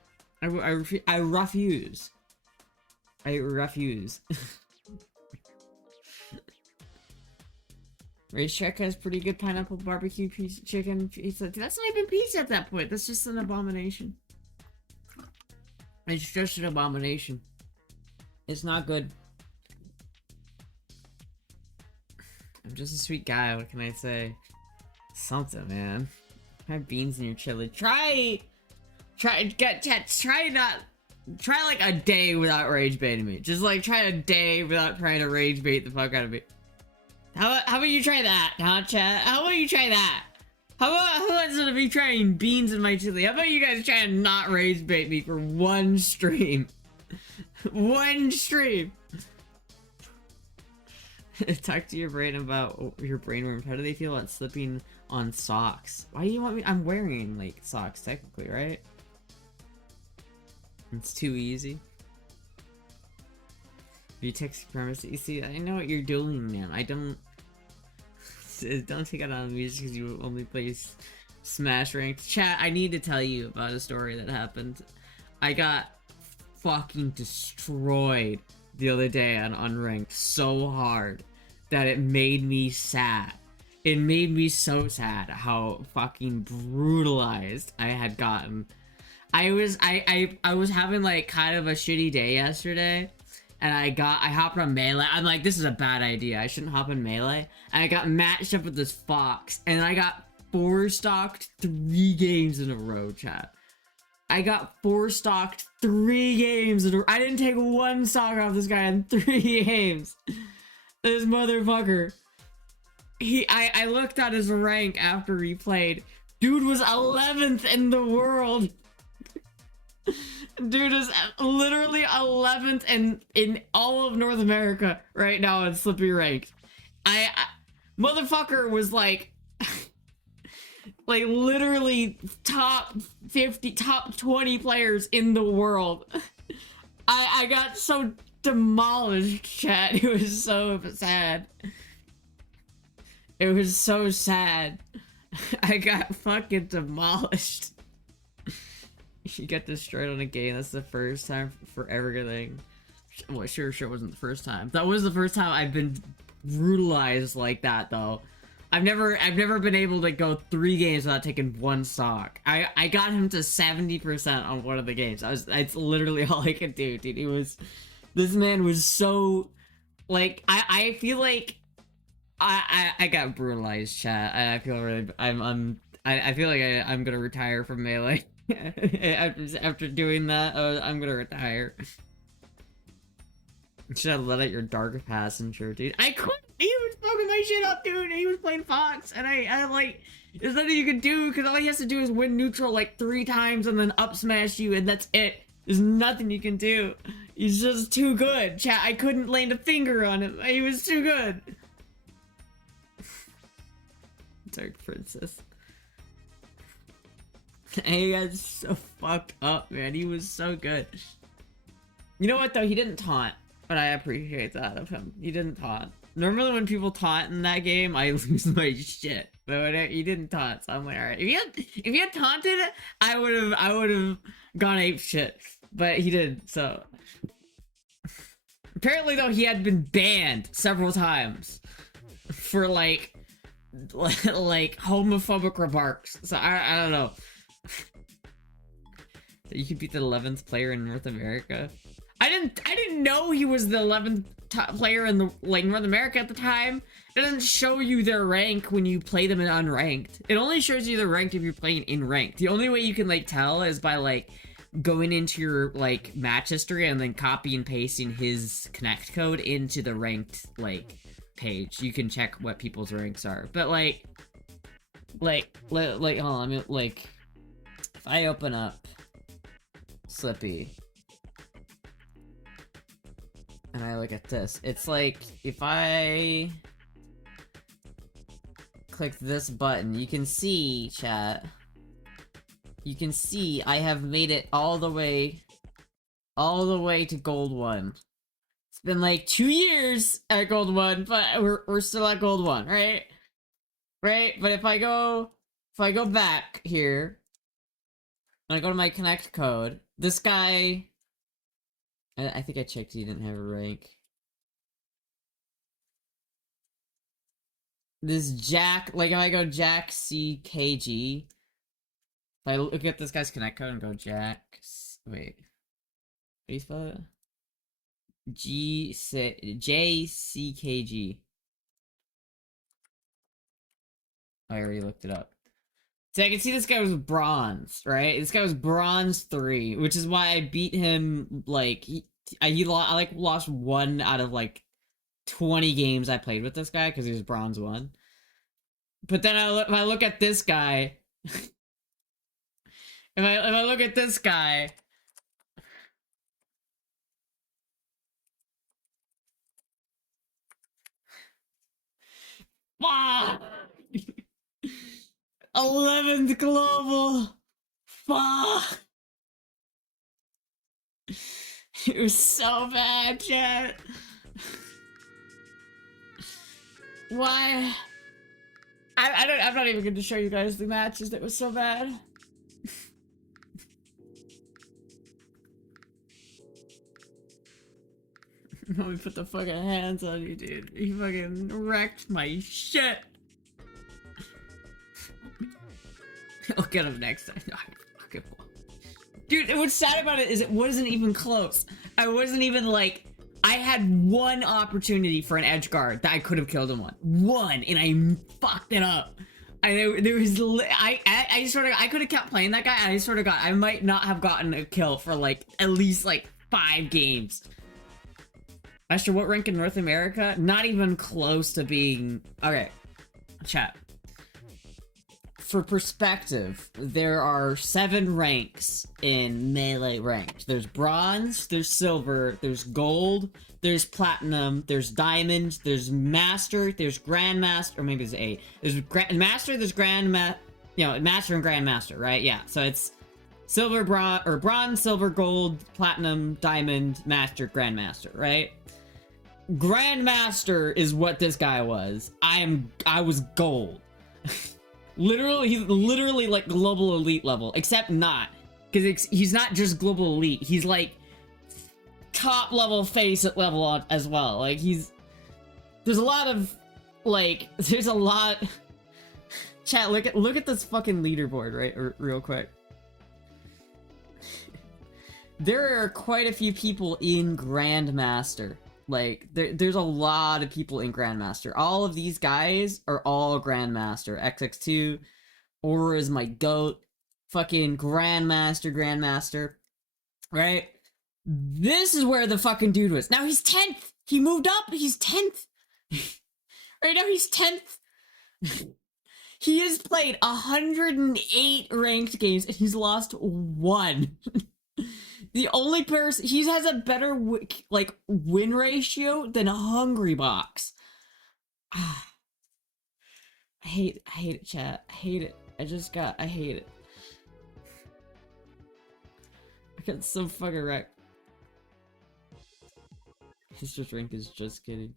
I refuse. I refuse. Racetrack has pretty good pineapple barbecue chicken pizza. That's not even pizza at that point. That's just an abomination. It's just an abomination. It's not good. I'm just a sweet guy. What can I say? Something, man. Have beans in your chili. Try like a day without rage baiting me. Just like try a day without trying to rage bait the fuck out of me. How about you try that, huh, chat? How about you try that? How about instead of me trying beans in my chili, how about you guys try to not rage bait me for one stream? One stream! Talk to your brain about your brain worms. How do they feel about slipping on socks? Why do you want me? I'm wearing, like, socks, technically, right? It's too easy. You text premise. You see, I know what you're doing, man. I don't take it on me just because you only play Smash ranked. Chat, I need to tell you about a story that happened. I got fucking destroyed the other day on Unranked so hard that it made me sad. It made me so sad how fucking brutalized I had gotten. I was having like kind of a shitty day yesterday. and I hopped on Melee. I'm like, this is a bad idea. I shouldn't hop on Melee. And I got matched up with this fox, and I got 4-stocked 3 games in a row, chat. I got 4-stocked 3 games in a row. I didn't take 1 stock off this guy in 3 games. This motherfucker. I looked at his rank after he played. Dude was 11th in the world. Dude is literally 11th in all of North America right now in Slippy rank. Motherfucker was like literally top 50, top 20 players in the world. I got so demolished, chat. It was so sad. It was so sad. I got fucking demolished. You get destroyed on a game. That's the first time for everything. Well, sure it wasn't the first time. That was the first time I've been brutalized like that, though. I've never been able to go 3 games without taking 1 stock. I got him to 70% on one of the games. It's literally all I could do, dude. This man was so, like, I feel like I got brutalized, chat. I feel really, I feel like I'm gonna retire from Melee. after doing that, I'm gonna retire. Should have let out your dark passenger, dude. I couldn't. He was fucking my shit up, dude. He was playing Fox, and I like, there's nothing you can do because all he has to do is win neutral like 3 times and then up smash you, and that's it. There's nothing you can do. He's just too good, chat. I couldn't land a finger on him. He was too good. Dark Princess. He got so fucked up, man. He was so good. You know what, though? He didn't taunt, but I appreciate that of him. He didn't taunt. Normally when people taunt in that game, I lose my shit. But he didn't taunt, so I'm like, alright. If he had taunted, I would have gone ape shit. But he didn't, so. Apparently, though, he had been banned several times for like homophobic remarks. So I don't know. You could beat the 11th player in North America. I didn't know he was the 11th player in the North America at the time. It doesn't show you their rank when you play them in unranked. It only shows you their rank if you're playing in ranked. The only way you can tell is by going into your match history and then copy and pasting his connect code into the ranked page. You can check what people's ranks are. But hold on, if I open up Slippy and I look at this, it's like if I click this button, you can see, chat, you can see I have made it all the way to Gold 1. It's been 2 years at Gold 1, but we're still at Gold 1, right? Right? But if I go back here and I go to my connect code, this guy, I think I checked he didn't have a rank. This Jack, if I go Jack CKG, if I look at this guy's connect code and go Jack, wait, how do you spell it? JCKG. I already looked it up. So I can see this guy was bronze, right? This guy was bronze 3, which is why I beat him. I lost 1 out of 20 games I played with this guy because he was bronze 1. But then if I look at this guy, if I look at this guy, fuck! 11th global. Fuck! It was so bad, chat. Why? I'm not even going to show you guys the matches that was so bad. Let me put the fucking hands on you, dude. You fucking wrecked my shit. I'll get him next time. No, I fucking won't. Dude, what's sad about it is it wasn't even close. I wasn't even I had one opportunity for an edge guard that I could have killed him on. One, and I fucked it up. There was I sort of I could have kept playing that guy. And I sort of got I might not have gotten a kill for like at least like 5 games. Astra, what rank in North America? Not even close to being okay. Chat. For perspective, there are 7 ranks in Melee ranked. There's bronze, there's silver, there's gold, there's platinum, there's diamond, there's master, there's grandmaster, or maybe it's 8. There's master, there's master and grandmaster, right? Yeah, so it's silver, bronze, silver, gold, platinum, diamond, master, grandmaster, right? Grandmaster is what this guy was. I was gold. He's literally like global elite level, except not, because he's not just global elite. He's like top level face at level as well. Like there's a lot. Chat, look at this fucking leaderboard, right? Real quick. There are quite a few people in Grandmaster. Like, there's a lot of people in Grandmaster. All of these guys are all Grandmaster. XX2, Aura is my goat. Fucking Grandmaster. Right? This is where the fucking dude was. Now he's 10th! He moved up! He's 10th! Right now he's 10th! He has played 108 ranked games and he's lost 1. The only person he has a better win ratio than a Hungry Box. I hate it, chat. I hate it. I hate it. I got so fucking wrecked. His drink is just kidding.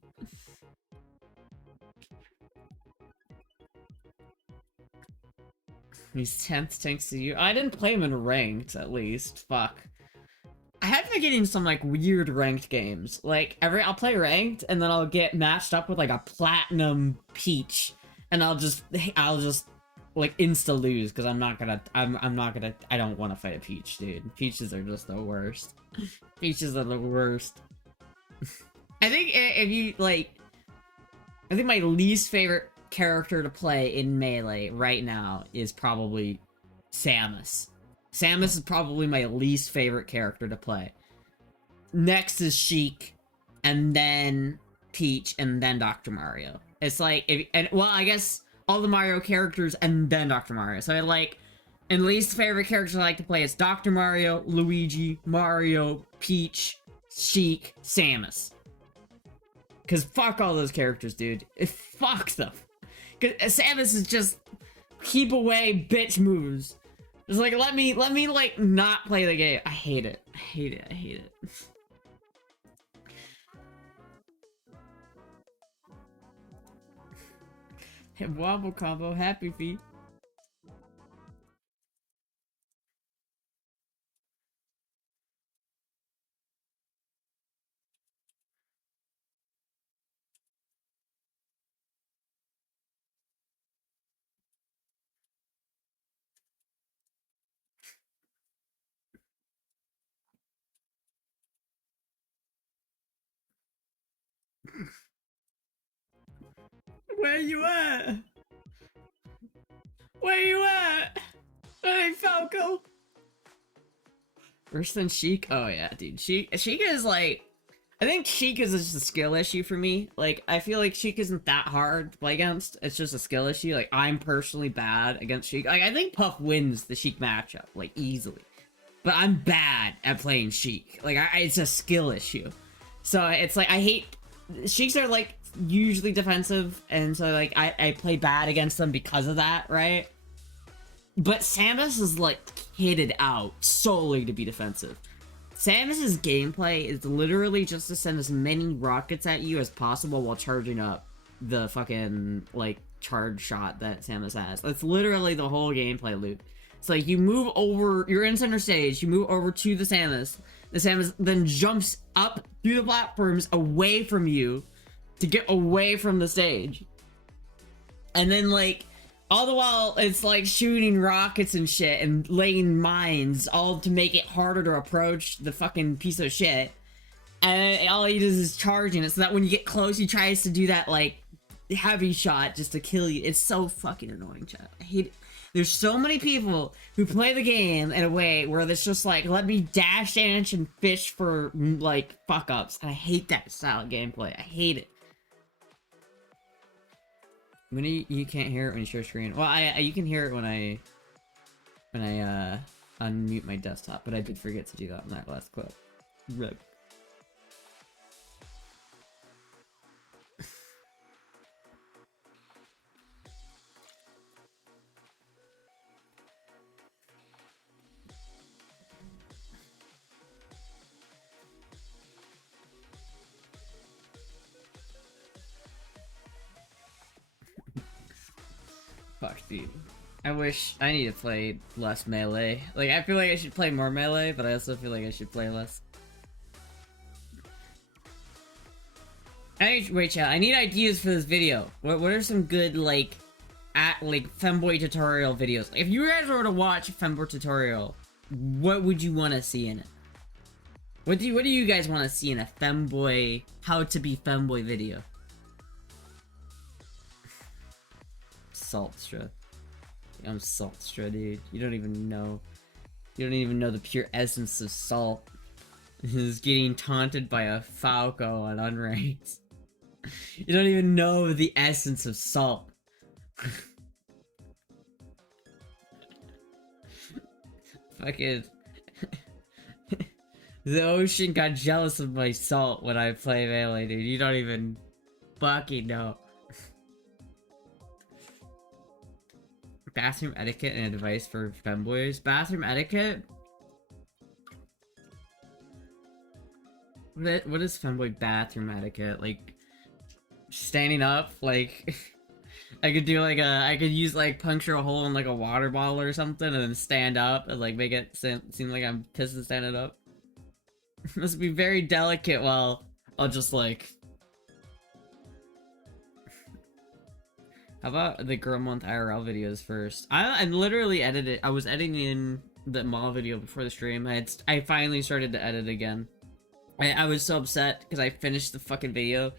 He's 10th thanks to you. I didn't play him in ranked, at least. Fuck. I have been getting some like weird ranked games. Like I'll play ranked and then I'll get matched up with like a platinum Peach, and I'll just like insta lose because I don't want to fight a Peach, dude. Peaches are just the worst. Peaches are the worst. I think if you like, I think my least favorite character to play in Melee right now is probably Samus. Samus is probably my least favorite character to play. Next is Sheik, and then Peach, and then Dr. Mario. It's like, I guess all the Mario characters, and then Dr. Mario. So and least favorite characters I like to play is Dr. Mario, Luigi, Mario, Peach, Sheik, Samus. Cause fuck all those characters, dude. Fuck them. Cause Samus is just keep away bitch moves. Just like, let me like not play the game. I hate it. I hate it. I hate it. Hey, wobble combo, happy feet. Where you at? Where you at? Hey, Falco. Worse than Sheik? Oh yeah, dude. Sheik is like, I think Sheik is just a skill issue for me. Like, I feel like Sheik isn't that hard to play against. It's just a skill issue. Like, I'm personally bad against Sheik. Like, I think Puff wins the Sheik matchup, like, easily. But I'm bad at playing Sheik. Like, it's a skill issue. So it's like, I hate... Sheiks are, like, usually defensive, and so, like, I play bad against them because of that, right? But Samus is, like, kitted out solely to be defensive. Samus's gameplay is literally just to send as many rockets at you as possible while charging up the fucking, like, charge shot that Samus has. That's literally the whole gameplay loop. It's like, you move over, you're in center stage, you move over to the Samus then jumps up through the platforms away from you to get away from the stage. And then, like, all the while, it's like shooting rockets and shit and laying mines, all to make it harder to approach the fucking piece of shit. and all he does is charging it, so that when you get close, he tries to do that, like, heavy shot just to kill you. It's so fucking annoying, chat. I hate it. There's so many people who play the game in a way where it's just like, let me dash dash and fish for, like, fuck-ups. And I hate that style of gameplay. I hate it. When you can't hear it when you share screen. Well, you can hear it when I unmute my desktop, but I did forget to do that in that last clip. Rip. Fuck, dude. I wish I need to play less melee. Like, I feel like I should play more melee, but I also feel like I should play less. Wait, chat. I need ideas for this video. What are some good, like femboy tutorial videos? If you guys were to watch a femboy tutorial, what would you want to see in it? What do you guys want to see in a femboy, how to be femboy video? Saltstra. I'm Saltstra, dude. You don't even know the pure essence of salt. Is getting taunted by a Falco on unranked. You don't even know the essence of salt. Fucking the ocean got jealous of my salt when I play Melee, dude. You don't even fucking know. Bathroom etiquette and advice for femboys. Bathroom etiquette? What is femboy bathroom etiquette? Like, standing up? Like, I could do like I could use like puncture a hole in like a water bottle or something and then stand up and like make it seem like I'm pissing standing up. Must be very delicate while I'll just like... How about the Girl Month IRL videos first? I literally edited. I was editing in the mall video before the stream. I finally started to edit again. I was so upset because I finished the fucking video,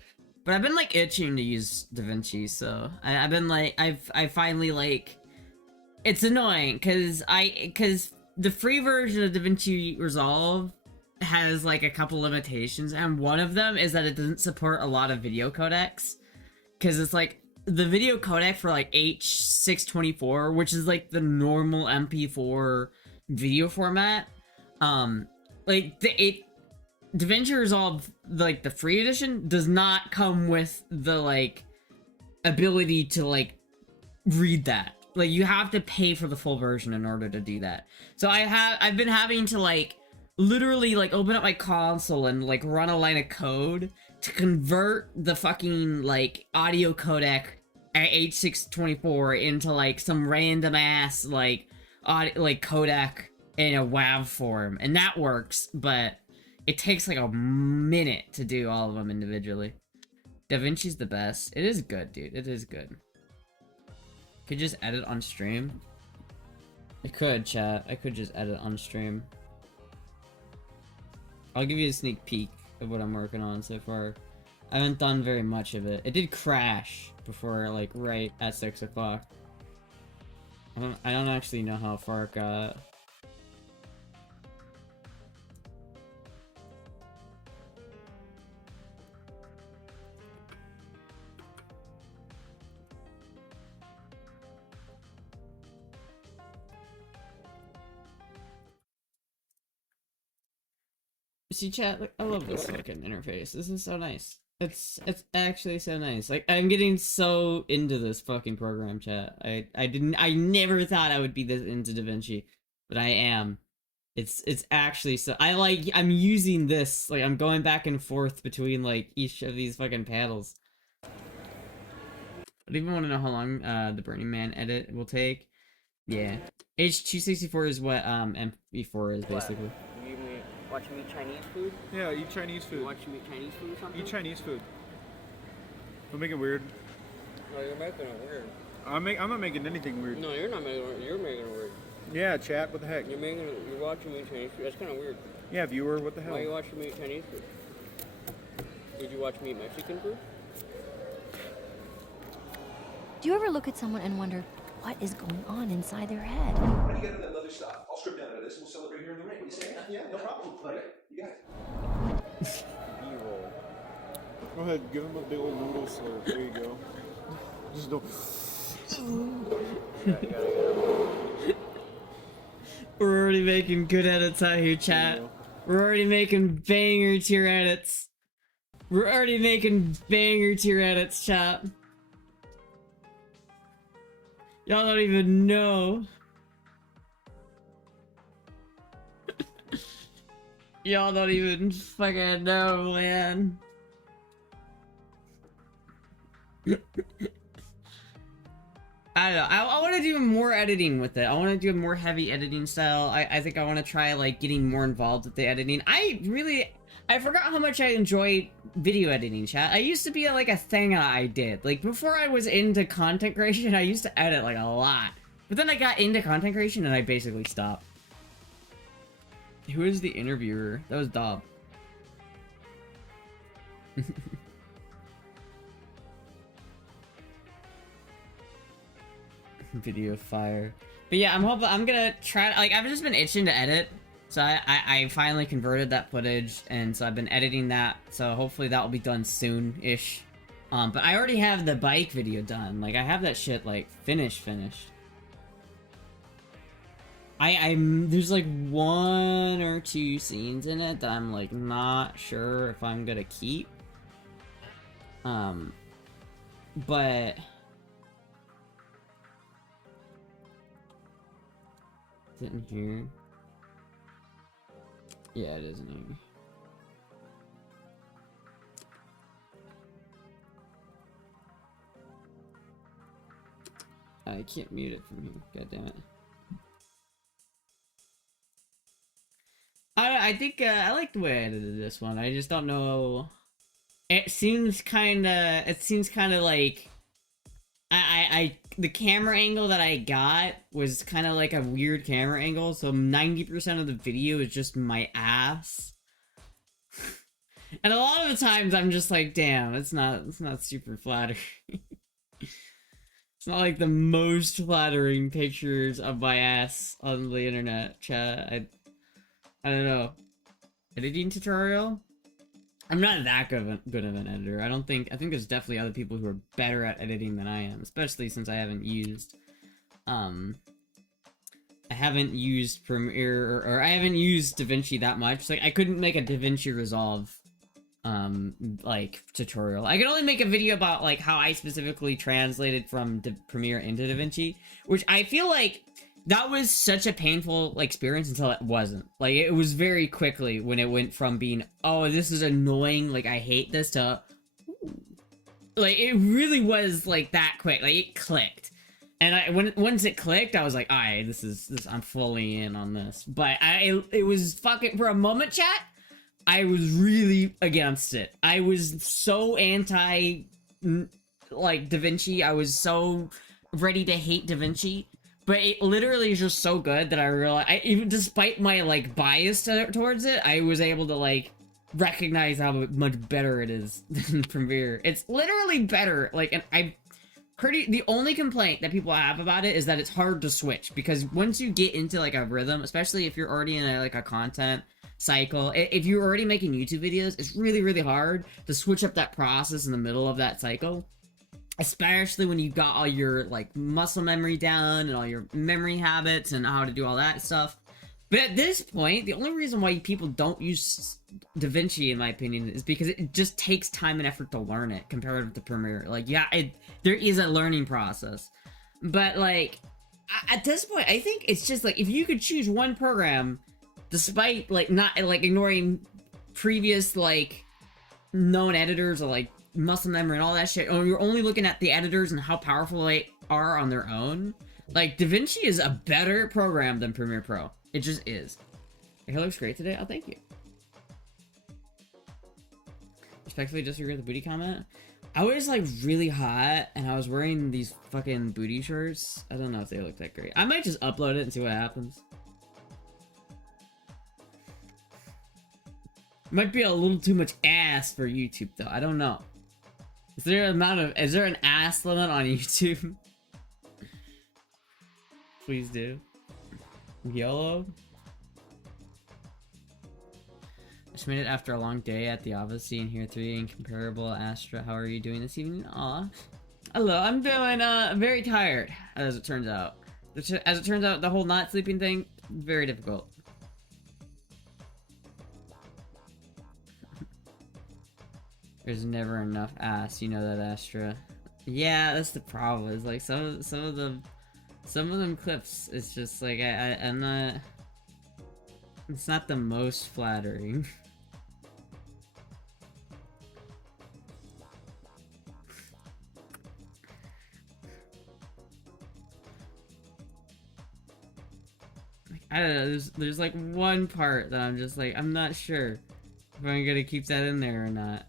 but I've been like itching to use DaVinci. So I've been like I finally like. It's annoying because the free version of DaVinci Resolve has like a couple limitations, and one of them is that it doesn't support a lot of video codecs because it's like. The video codec for like H624, which is like the normal MP4 video format, like DaVinci Resolve, like the free edition, does not come with the like ability to like read that. Like you have to pay for the full version in order to do that. So I've been having to like literally like open up my console and like run a line of code to convert the fucking like audio codec at H624 into like some random ass like codec in a WAV form, and that works, but it takes like a minute to do all of them individually. DaVinci's the best. It is good, dude. It is good. Could just edit on stream. I could, chat. I could just edit on stream. I'll give you a sneak peek of what I'm working on so far. I haven't done very much of it. It did crash before, like, right at 6 o'clock. I don't actually know how far it got. See, chat, like, I love this fucking interface. This is so nice. It's actually so nice. Like, I'm getting so into this fucking program, chat. I never thought I would be this into DaVinci, but I am. It's actually so, I'm using this, like, I'm going back and forth between, like, each of these fucking panels. I don't even want to know how long, the Burning Man edit will take. Yeah. H264 is what, MP4 is, basically. Watch me eat Chinese food? Yeah, eat Chinese food. Watch me eat Chinese food or something? Eat Chinese food. Don't make it weird. No, you're making it weird. I'm not making anything weird. No, you're not making it weird. You're making it weird. Yeah, chat, what the heck? You're watching me eat Chinese food. That's kind of weird. Yeah, viewer, what the hell? Why are you watching me eat Chinese food? Would you watch me eat Mexican food? Do you ever look at someone and wonder what is going on inside their head? How do you get that leather stuff? I'll strip down out of this and we'll celebrate here in the ring. What do you say? Yeah, no problem. Okay, you got it. B-roll. Go ahead, give him a big old noodle slurp. There you go. Just don't. You gotta We're already making good edits out here, chat. We're already making banger tier edits. We're already making banger tier edits, chat. Y'all don't even know. Y'all don't even fucking know, man. I don't know. I want to do more editing with it. I want to do a more heavy editing style. I think I want to try, like, getting more involved with the editing. I forgot how much I enjoyed video editing, chat. I used to be, like, a thing I did. Like, before I was into content creation, I used to edit, like, a lot. But then I got into content creation and I basically stopped. Who is the interviewer? That was Dob. Video fire. But yeah, I'm gonna try, like, I've just been itching to edit. So I finally converted that footage, and so I've been editing that. So hopefully that will be done soon-ish. But I already have the bike video done. Like, I have that shit, like, finished. There's like 1 or 2 scenes in it that I'm, like, not sure if I'm gonna keep. But is it in here? Yeah, it is in here. I can't mute it from here. God damn it. I think I like the way I edited this one. I just don't know. It seems kind of like the camera angle that I got was kind of like a weird camera angle, so 90% of the video is just my ass. And a lot of the times I'm just like, damn, it's not super flattering. It's not like the most flattering pictures of my ass on the internet, chat. I don't know. Editing tutorial? I'm not that good of an editor. I think there's definitely other people who are better at editing than I am, especially since I haven't used Premiere or I haven't used DaVinci that much. Like, I couldn't make a DaVinci Resolve like tutorial. I could only make a video about like how I specifically translated from Premiere into DaVinci, which I feel like that was such a painful experience until it wasn't. Like, it was very quickly when it went from being, oh, this is annoying, like, I hate this, to, ooh. Like, it really was, like, that quick. Like, it clicked. And once it clicked, I was like, alright, this, I'm fully in on this. But it was fucking, for a moment, chat, I was really against it. I was so anti, like, DaVinci. I was so ready to hate DaVinci. But it literally is just so good that I realized, even despite my, like, bias towards it, I was able to, like, recognize how much better it is than Premiere. It's literally better. Like, and the only complaint that people have about it is that it's hard to switch, because once you get into, like, a rhythm, especially if you're already in, a content cycle, if you're already making YouTube videos, it's really, really hard to switch up that process in the middle of that cycle. Especially when you've got all your, like, muscle memory down and all your memory habits and how to do all that stuff. But at this point, the only reason why people don't use DaVinci, in my opinion, is because it just takes time and effort to learn it compared to Premiere. Like, yeah, there is a learning process. But, like, at this point, I think it's just, like, if you could choose one program, despite, like, not, like, ignoring previous, like, known editors or, like, muscle memory and all that shit, or you're only looking at the editors and how powerful they are on their own, like, DaVinci is a better program than Premiere Pro. It just is. Your hair looks great today. Oh, thank you. Respectfully disagree with the booty comment. I was, like, really hot, and I was wearing these fucking booty shorts. I don't know if they look that great. I might just upload it and see what happens. Might be a little too much ass for YouTube though. I don't know. Is there an ass limit on YouTube? Please do. YOLO. I just made it after a long day at the office, seeing here 3 incomparable Astra. How are you doing this evening? Aw. Hello, I'm doing very tired, as it turns out. As it turns out, the whole not sleeping thing, very difficult. There's never enough ass, you know that, Astra. Yeah, that's the problem. It's like some of them clips. It's just like I'm not. It's not the most flattering. I don't know, there's like one part that I'm just like, I'm not sure if I'm gonna keep that in there or not.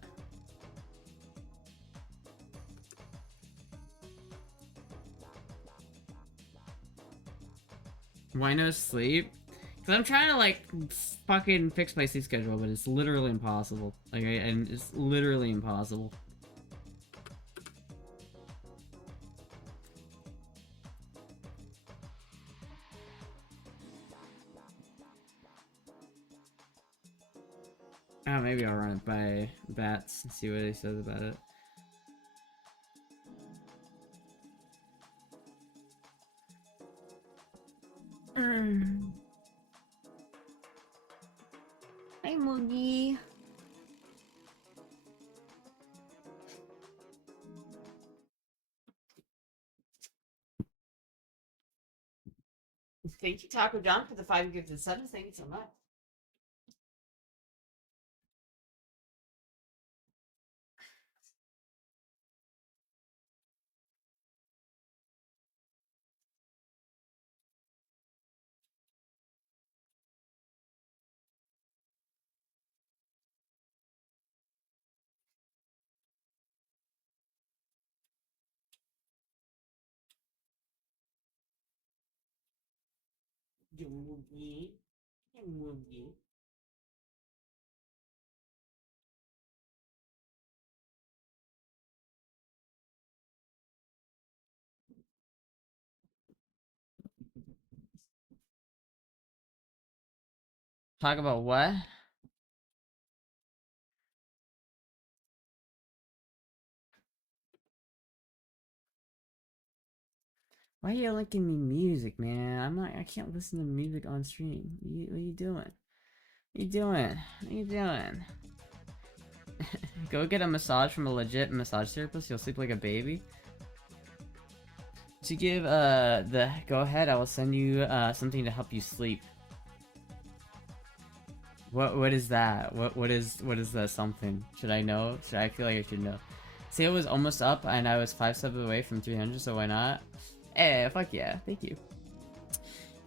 Why no sleep? Cause I'm trying to like fucking fix my sleep schedule, but it's literally impossible. Like, and it's literally impossible. Oh, maybe I'll run it by Bats and see what he says about it. Hi, Moogie. Thank you, Taco John, for the 5 gifted subs. Thank you so much. Moogie. Hey, Moogie. Talk about what? Why are you linking me music, man? I can't listen to music on stream. What are you doing? What are you doing? What are you doing? Go get a massage from a legit massage therapist. You'll sleep like a baby. To give the go ahead, I will send you something to help you sleep. What is that? What is that something? Should I know? I feel like I should know. Sale was almost up and I was 5 subs away from 300, so why not? Eh, fuck yeah. Thank you.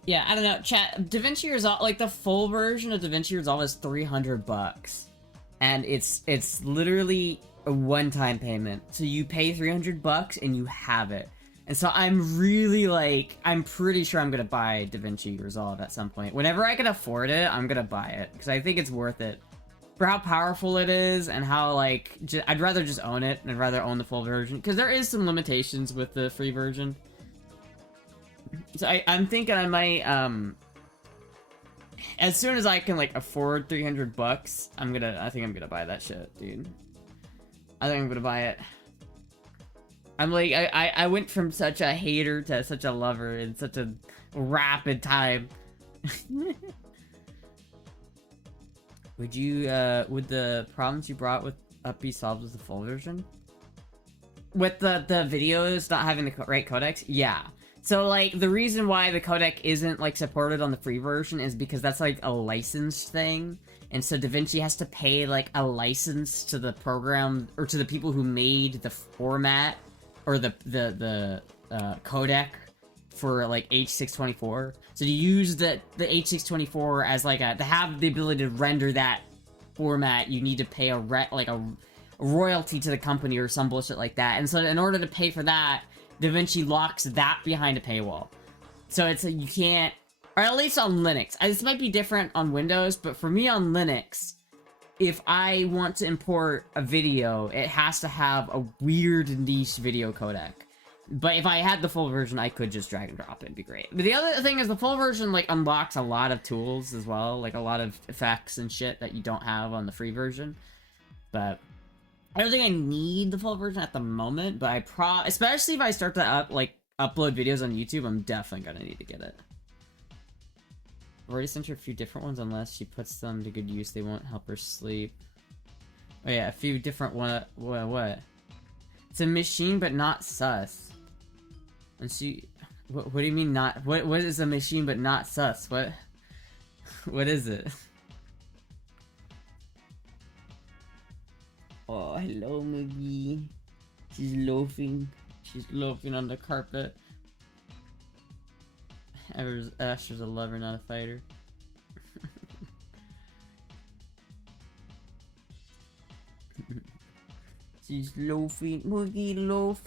Yeah, I don't know. Chat, DaVinci Resolve, like the full version of DaVinci Resolve is $300. And it's literally a one-time payment. So you pay $300 and you have it. And so I'm really like, I'm pretty sure I'm gonna buy DaVinci Resolve at some point. Whenever I can afford it, I'm gonna buy it. Because I think it's worth it. For how powerful it is and how like, I'd rather just own it and I'd rather own the full version. Because there is some limitations with the free version. So I'm thinking I might, as soon as I can like afford $300, I think I'm gonna buy that shit, dude. I think I'm gonna buy it. I'm like, I went from such a hater to such a lover in such a rapid time. Would would the problems you brought with be solved with the full version? With the videos not having the right codecs? Yeah. So, like, the reason why the codec isn't, like, supported on the free version is because that's, like, a licensed thing. And so DaVinci has to pay, like, a license to the program, or to the people who made the format, or the codec for, like, H624. So to use the H624 as, like, to have the ability to render that format, you need to pay a royalty to the company or some bullshit like that. And so in order to pay for that, DaVinci locks that behind a paywall. So it's you can't, or at least on Linux. This might be different on Windows, but for me on Linux, if I want to import a video, it has to have a weird niche video codec. But if I had the full version, I could just drag and drop it. It'd be great. But the other thing is the full version, like, unlocks a lot of tools as well. Like, a lot of effects and shit that you don't have on the free version. But I don't think I need the full version at the moment. But especially if I start to upload videos on YouTube, I'm definitely gonna need to get it. I've already sent her a few different ones. Unless she puts them to good use, they won't help her sleep. Oh yeah, a few different what? It's a machine, but not sus. And she, what do you mean not? What is a machine but not sus? What is it? Oh, hello, Moogie. She's loafing. She's loafing on the carpet. Astra's a lover, not a fighter. She's loafing. Moogie loaf.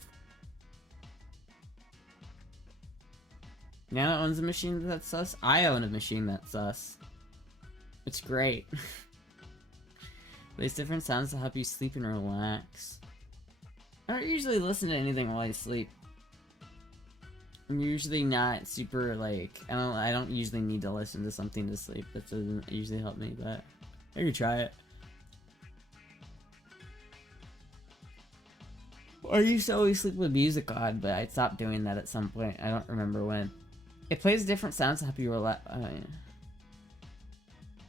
Nana owns a machine that's sus. I own a machine that's sus. It's great. Plays different sounds to help you sleep and relax. I don't usually listen to anything while I sleep. I'm usually not super, like, I don't usually need to listen to something to sleep. That doesn't usually help me, but I could try it. I used to always sleep with music on, but I stopped doing that at some point. I don't remember when. It plays different sounds to help you relax. Oh, yeah.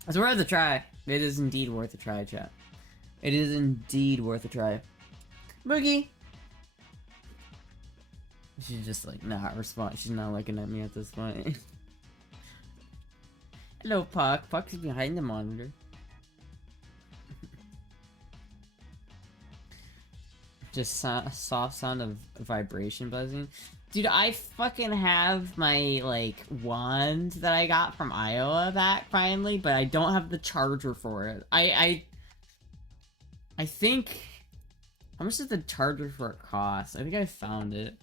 It's worth a try. It is indeed worth a try, chat. It is indeed worth a try. Boogie! She's just like not responding. She's not looking at me at this point. Hello, Puck. Puck's behind the monitor. Just soft sound of vibration buzzing. Dude, I fucking have my, like, wand that I got from Iowa back, finally, but I don't have the charger for it. I think... How much does the charger for it cost? I think I found it.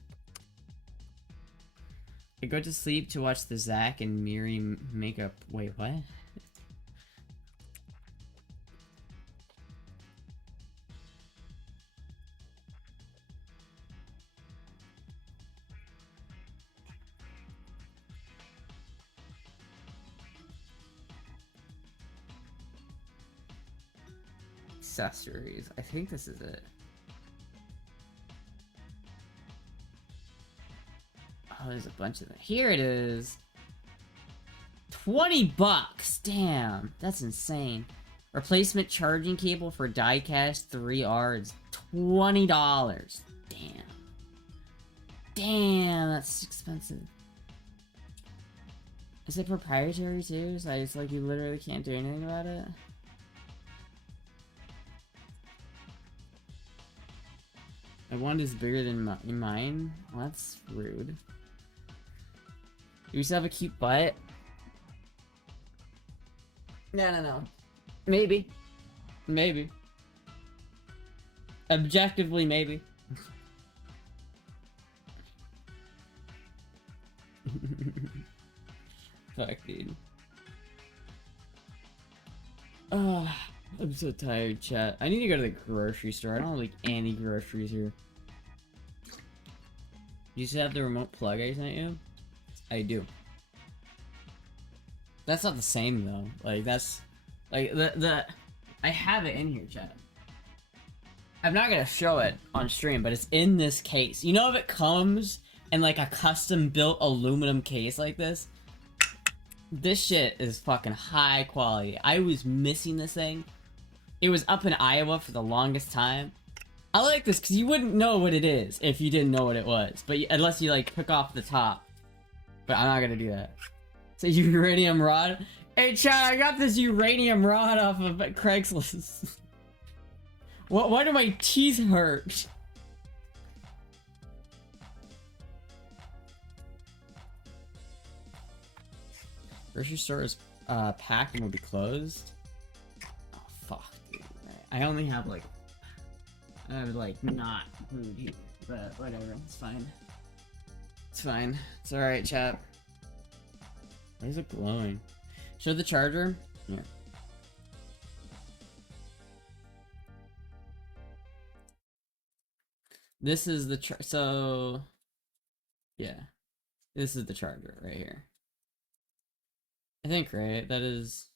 I go to sleep to watch the Zach and Miri makeup... Wait, what? Accessories. I think this is it. Oh, there's a bunch of them. Here it is. 20 bucks. Damn, that's insane. Replacement charging cable for diecast 3R is $20. Damn. Damn, that's expensive. Is it proprietary too? So it's like you literally can't do anything about it? My wand is bigger than mine? Well, that's rude. You used to have a cute butt? No. Maybe. Maybe. Objectively, maybe. Fuck, dude. Oh, I'm so tired, chat. I need to go to the grocery store. I don't like any groceries here. You still have the remote plug I sent you? I do. That's not the same though. Like that's like I have it in here, chat. I'm not gonna show it on stream, but it's in this case. You know if it comes in like a custom built aluminum case like this? This shit is fucking high quality. I was missing this thing. It was up in Iowa for the longest time. I like this because you wouldn't know what it is if you didn't know what it was. But unless you like took off the top. But I'm not gonna do that. It's a uranium rod. Hey chat, I got this uranium rod off of Craigslist. Why do my teeth hurt? Grocery store is packed and will be closed. Oh fuck, dude. I only have like not food here, but whatever, it's fine. It's fine. It's alright, chat. Why is it glowing? Show the charger? Yeah. This is the so yeah, this is the charger right here. I think, right? That is.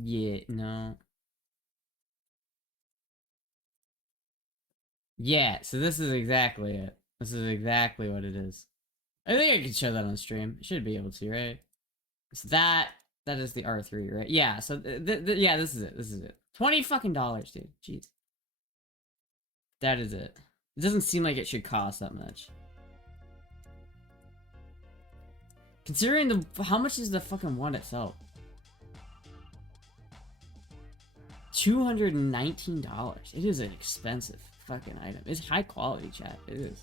Yeah, no. Yeah, so this is exactly it. This is exactly what it is. I think I can show that on stream. I should be able to, right? So that is the R3, right? Yeah, so yeah, this is it. This is it. $20 fucking dollars, dude. Jeez. That is it. It doesn't seem like it should cost that much. Considering the how much is the fucking wand itself? $219. It is an expensive fucking item. It's high quality, chat. It is.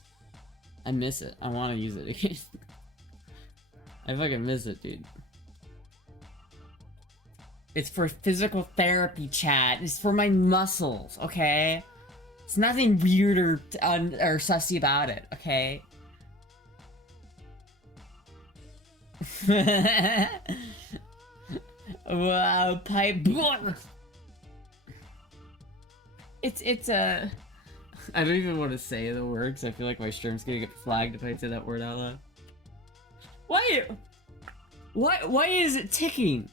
I miss it. I want to use it again. I fucking miss it, dude. It's for physical therapy, chat. It's for my muscles, okay? It's nothing weird or sussy about it, okay? Wow, pipe. It's a. I don't even want to say the word because I feel like my stream's gonna get flagged if I say that word out loud. Why? Why is it ticking?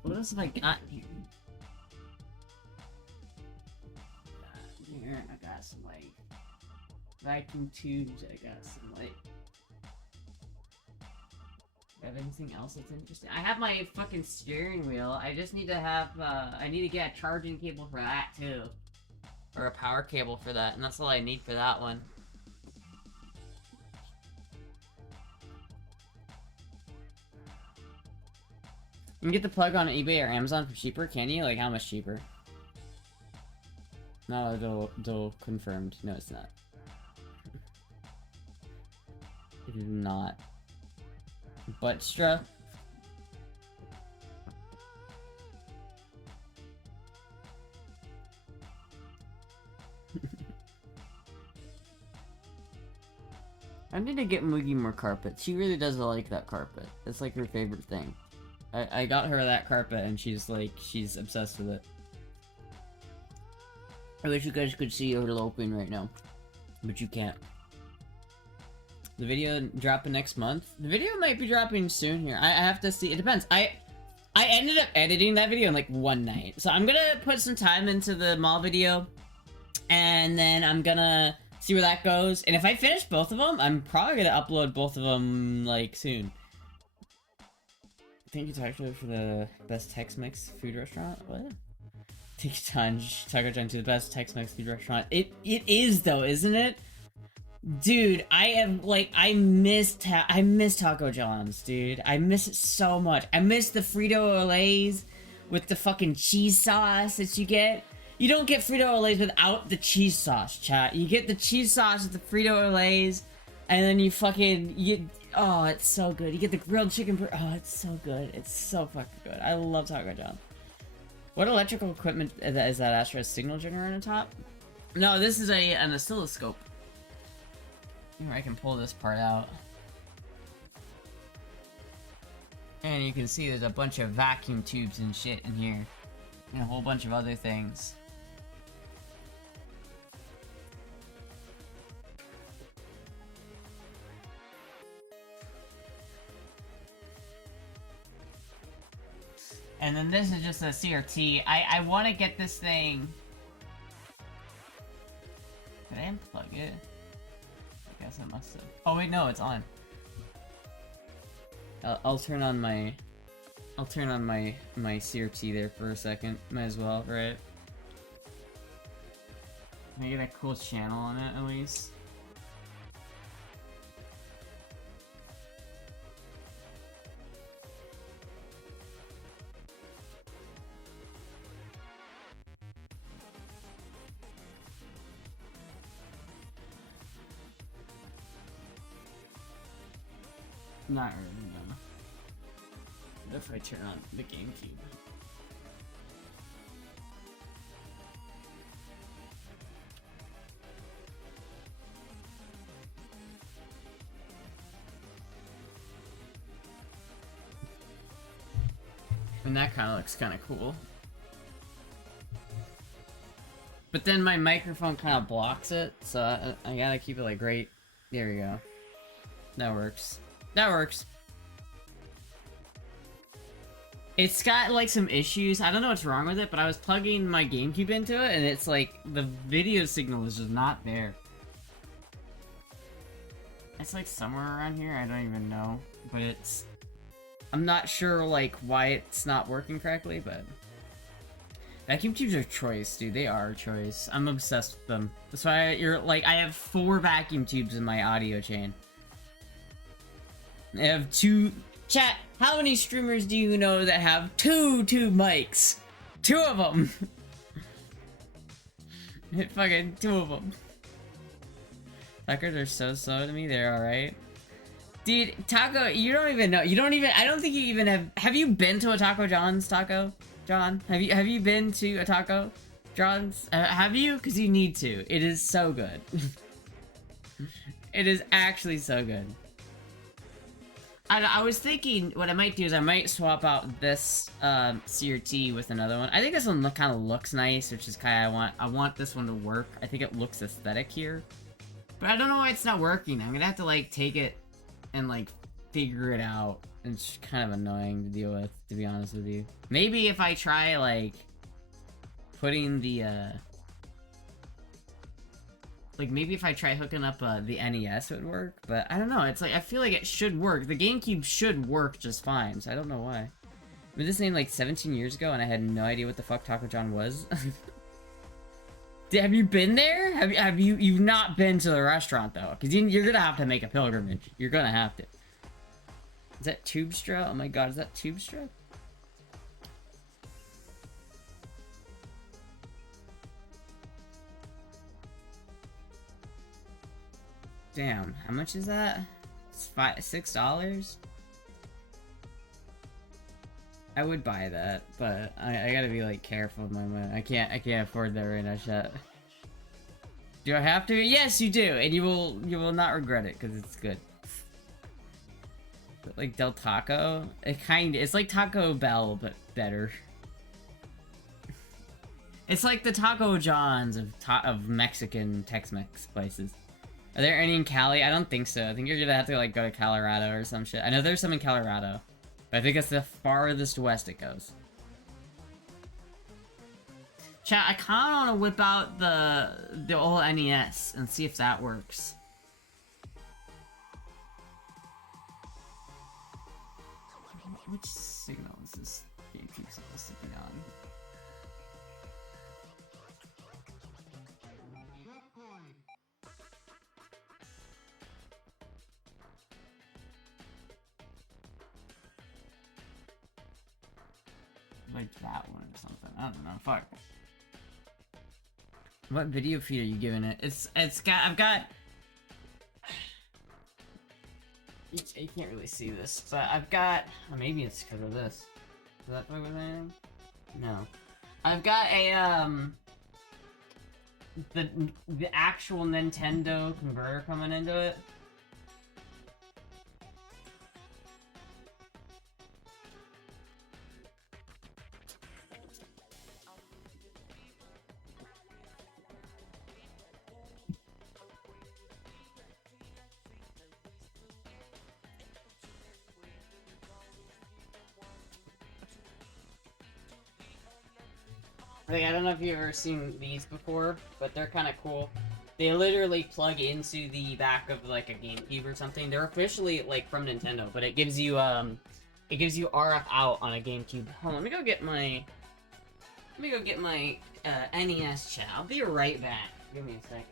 What else have I got here? Here, I got some like vacuum tubes. I got some like. Have anything else that's interesting? I have my fucking steering wheel. I just need to have, I need to get a charging cable for that, too. Or a power cable for that, and that's all I need for that one. You can get the plug on eBay or Amazon for cheaper, can you? Like, how much cheaper? No, Dole confirmed. No, it's not. It is not. Buttstra. I need to get Moogie more carpet. She really does like that carpet. It's like her favorite thing. I got her that carpet and she's like, she's obsessed with it. I wish you guys could see her eloping right now. But you can't. The video dropping next month? The video might be dropping soon here. I have to see. It depends. I ended up editing that video in like one night. So I'm gonna put some time into the mall video. And then I'm gonna see where that goes. And if I finish both of them, I'm probably gonna upload both of them like soon. Thank you, Taco, for the best Tex-Mex food restaurant. What? Thank you, Tanj. Taco John, to the best Tex-Mex food restaurant. It is though, isn't it? Dude, I miss Taco John's, dude. I miss it so much. I miss the Frito-Olays with the fucking cheese sauce that you get. You don't get Frito-Olays without the cheese sauce, chat. You get the cheese sauce with the Frito-Olays, and then oh, it's so good. You get the grilled chicken, oh, it's so good. It's so fucking good. I love Taco John. What electrical equipment is that Astra? A signal generator on top? No, this is an oscilloscope. I can pull this part out. And you can see there's a bunch of vacuum tubes and shit in here. And a whole bunch of other things. And then this is just a CRT. I want to get this thing. Did I unplug it? I guess I must have. Oh wait, no, it's on. I'll turn on my CRT there for a second. Might as well, right? Can I get a cool channel on it at least? Not really, no. What if I turn on the GameCube? And that kind of looks kind of cool. But then my microphone kind of blocks it, so I gotta keep it like right. There we go. That works. That works. It's got like some issues. I don't know what's wrong with it, but I was plugging my GameCube into it, and it's like the video signal is just not there. It's like somewhere around here. I don't even know, but it's. I'm not sure like why it's not working correctly, but. Vacuum tubes are choice, dude. They are choice. I'm obsessed with them. That's why you're like, I have 4 vacuum tubes in my audio chain. I have 2. Chat, how many streamers do you know that have 2 tube mics? 2 of them. Fucking 2 of them. Fuckers are so slow to me. They're alright. Dude, Taco, you don't even know. You don't even. I don't think you even have you been to a Taco John's, Taco? John, have you been to a Taco John's? Have you? Because you need to. It is so good. It is actually so good. I was thinking what I might do is I might swap out this CRT with another one. I think this one kind of looks nice, which is kind of I want this one to work. I think it looks aesthetic here, but I don't know why it's not working. I'm gonna have to like take it and like figure it out. It's kind of annoying to deal with, to be honest with you. Maybe if I try, like, putting the, like, maybe if I try hooking up, the NES, it would work. But, I don't know, it's like, I feel like it should work. The GameCube should work just fine, so I don't know why. I mean, this name, like, 17 years ago, and I had no idea what the fuck Taco John was. Have you been there? You've not been to the restaurant, though? Because you're gonna have to make a pilgrimage. You're gonna have to. Is that Tubestra? Oh my god, is that Tubestra? Damn, how much is that? It's $6? I would buy that, but I gotta be like careful with my money. I can't afford that right now, chat. Do I have to? Yes, you do, and you will not regret it because it's good. But like Del Taco, it's like Taco Bell but better. It's like the Taco John's of Mexican Tex-Mex places. Are there any in Cali? I don't think so. I think you're gonna have to like go to Colorado or some shit. I know there's some in Colorado, but I think it's the farthest west it goes. Chat, I kinda wanna whip out the old NES and see if that works. Which signal is this GameCube supposed to be on? Like that one or something. I don't know. Fuck. What video feed are you giving it? I've got. You can't really see this, but I've got. Oh, maybe it's because of this. Does that fuck with anything? No. I've got a the actual Nintendo converter coming into it. Like, I don't know if you've ever seen these before, but they're kind of cool. They literally plug into the back of like a GameCube or something. They're officially like from Nintendo, but it gives you RF out on a GameCube. Hold on, let me go get my NES chat. I'll be right back. Give me a second.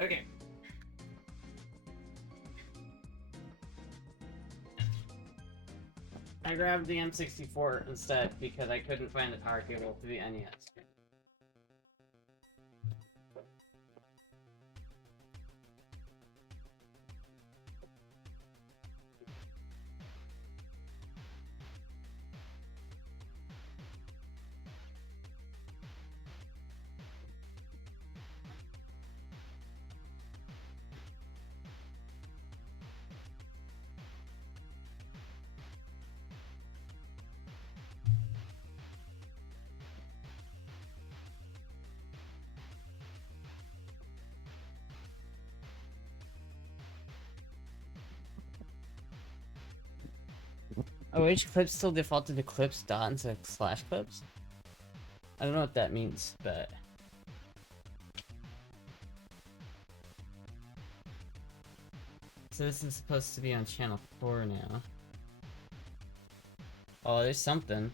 Okay. I grabbed the M64 instead because I couldn't find the power cable to the NES. Oh, each clip still defaulted to clips dot instead of slash clips? I don't know what that means, but... So this is supposed to be on channel 4 now. Oh, there's something.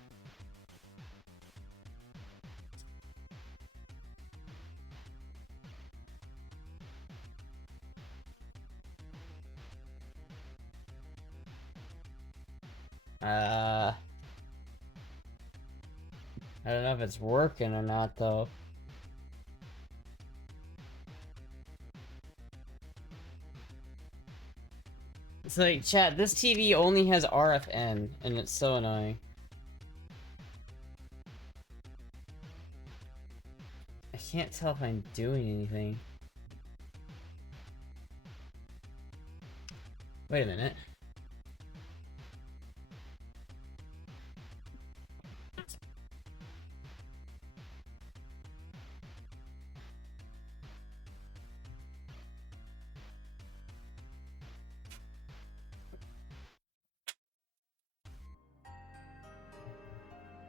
I don't know if it's working or not, though. It's like, chat, this TV only has RFN, and it's so annoying. I can't tell if I'm doing anything. Wait a minute.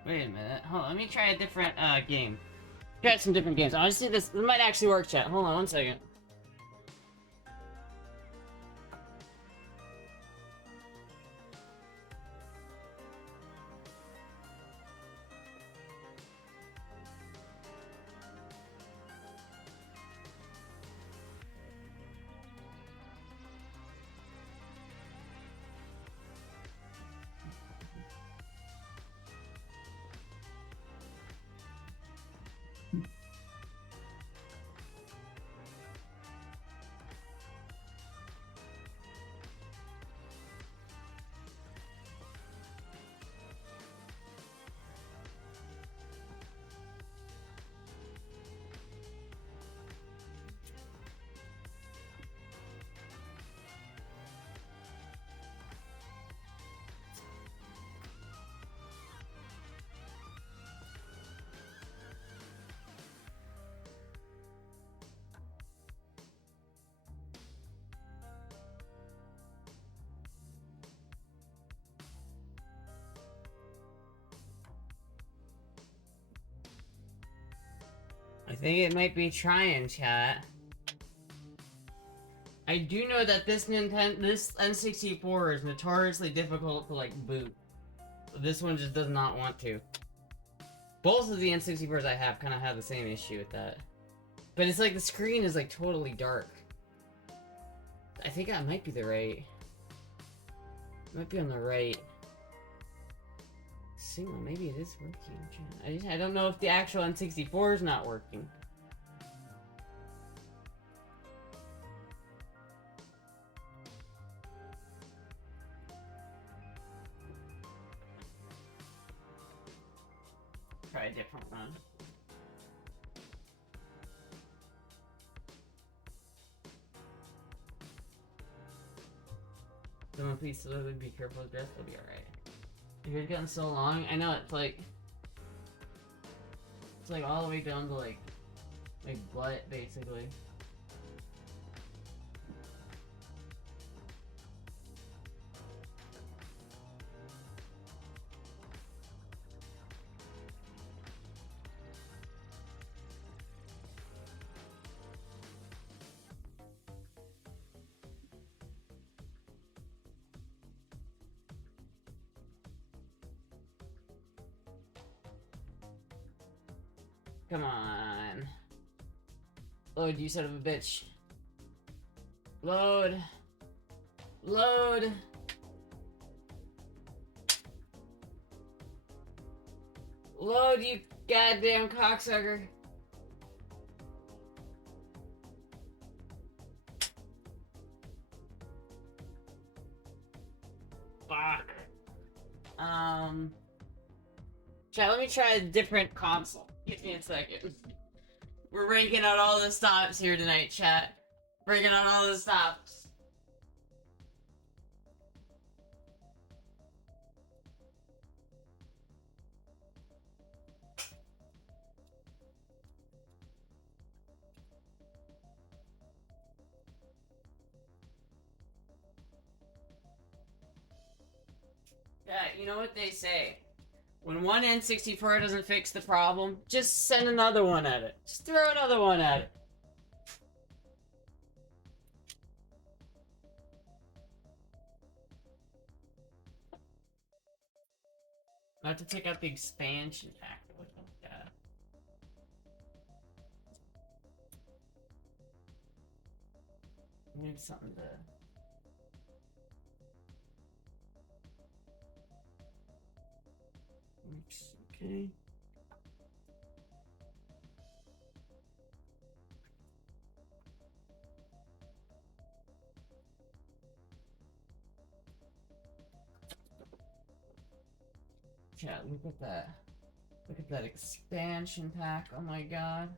Wait a minute. Hold on, let me try a different game. Try some different games. I want to see this. This might actually work, chat. Hold on one second. I think it might be trying, chat. I do know that this N64 is notoriously difficult to like boot. This one just does not want to. Both of the N64s I have kind of have the same issue with that. But it's like the screen is like totally dark. I think that might be the right. It might be on the right. Signal, maybe it is working. I don't know if the actual N64 is not working. Try a different one. Someone please slowly be careful with this, it'll be alright. It's gotten so long. I know it's like all the way down to like butt basically. Come on. Load, you son of a bitch. Load. Load. Load, you goddamn cocksucker. Fuck. Chat, let me try a different console. Give me a second. We're ranking out all the stops here tonight, chat. Ranking out all the stops. Yeah, you know what they say. When one N64 doesn't fix the problem, just send another one at it. Just throw another one at it. I have to take out the expansion pack. What the god? I need something to... Okay. Chat, look at that. Look at that expansion pack. Oh my god.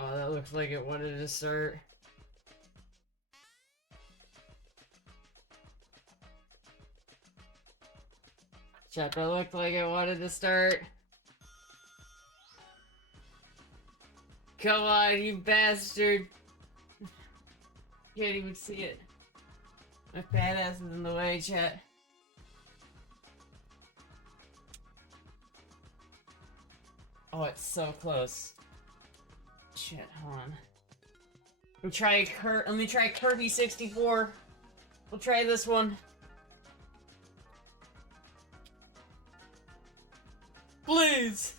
Oh, that looks like it wanted to start. Chat, that looked like it wanted to start. Come on, you bastard. Can't even see it. My fat ass is in the way, chat. Oh, it's so close. Shit, hold on. Let me try Kirby 64. We'll try this one. Please!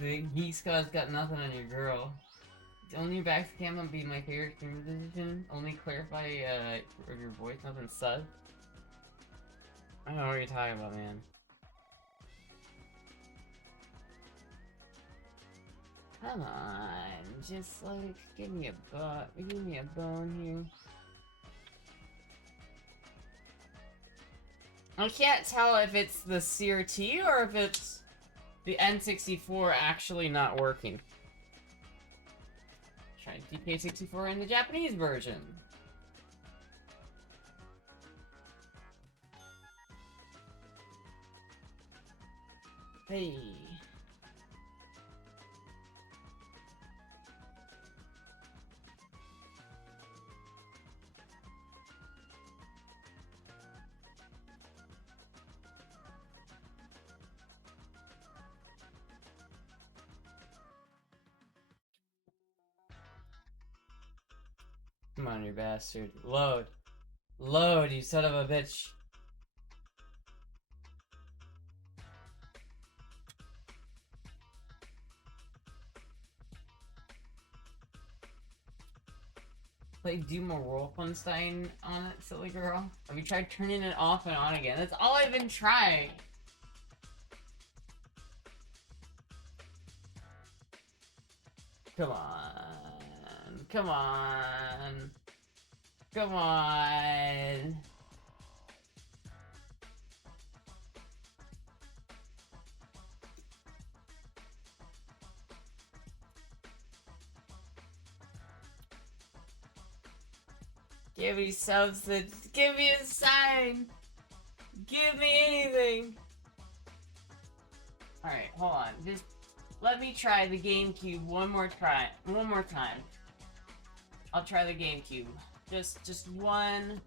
The Geek Squad's got nothing on your girl. Only your back cam would be my favorite stream position. Only clarify your voice, nothing sus. I don't know what you're talking about, man. Come on, just like give me a bone here. I can't tell if it's the CRT or if it's the N64 actually not working. Try DK64 in the Japanese version. Hey. Come on, you bastard. Load. Load, you son of a bitch. play Doom or Wolfenstein on it, silly girl? Have you tried turning it off and on again? That's all I've been trying. Come on. Come on. Come on. Give me something. Give me a sign. Give me anything. Alright, hold on. Just let me try the GameCube one more time. I'll try the GameCube. Just one.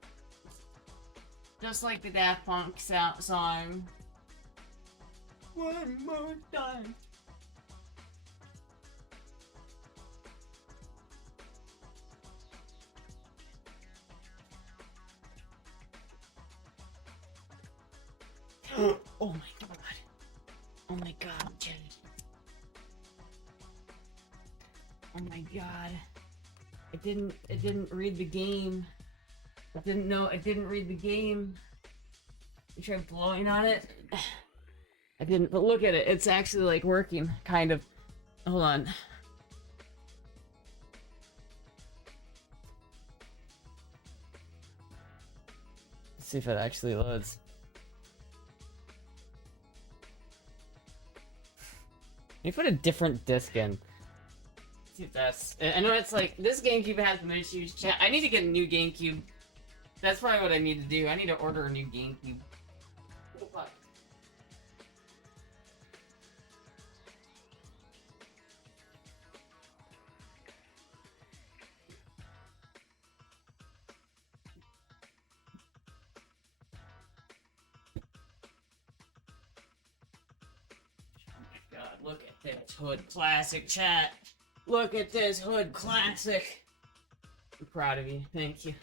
Just like the Daft Punk song. One more time. Oh my god. Oh my god, Jared. Oh my god. It didn't read the game. It didn't read the game. You tried blowing on it. I didn't, but look at it. It's actually like working, kind of. Hold on. Let's see if it actually loads. You put a different disc in. See if that's. I know it's like this GameCube has some issues. Chat. I need to get a new GameCube. That's probably what I need to do. I need to order a new GameCube. Oh, fuck. God, look at this hood classic, chat. Look at this hood classic. I'm proud of you. Thank you.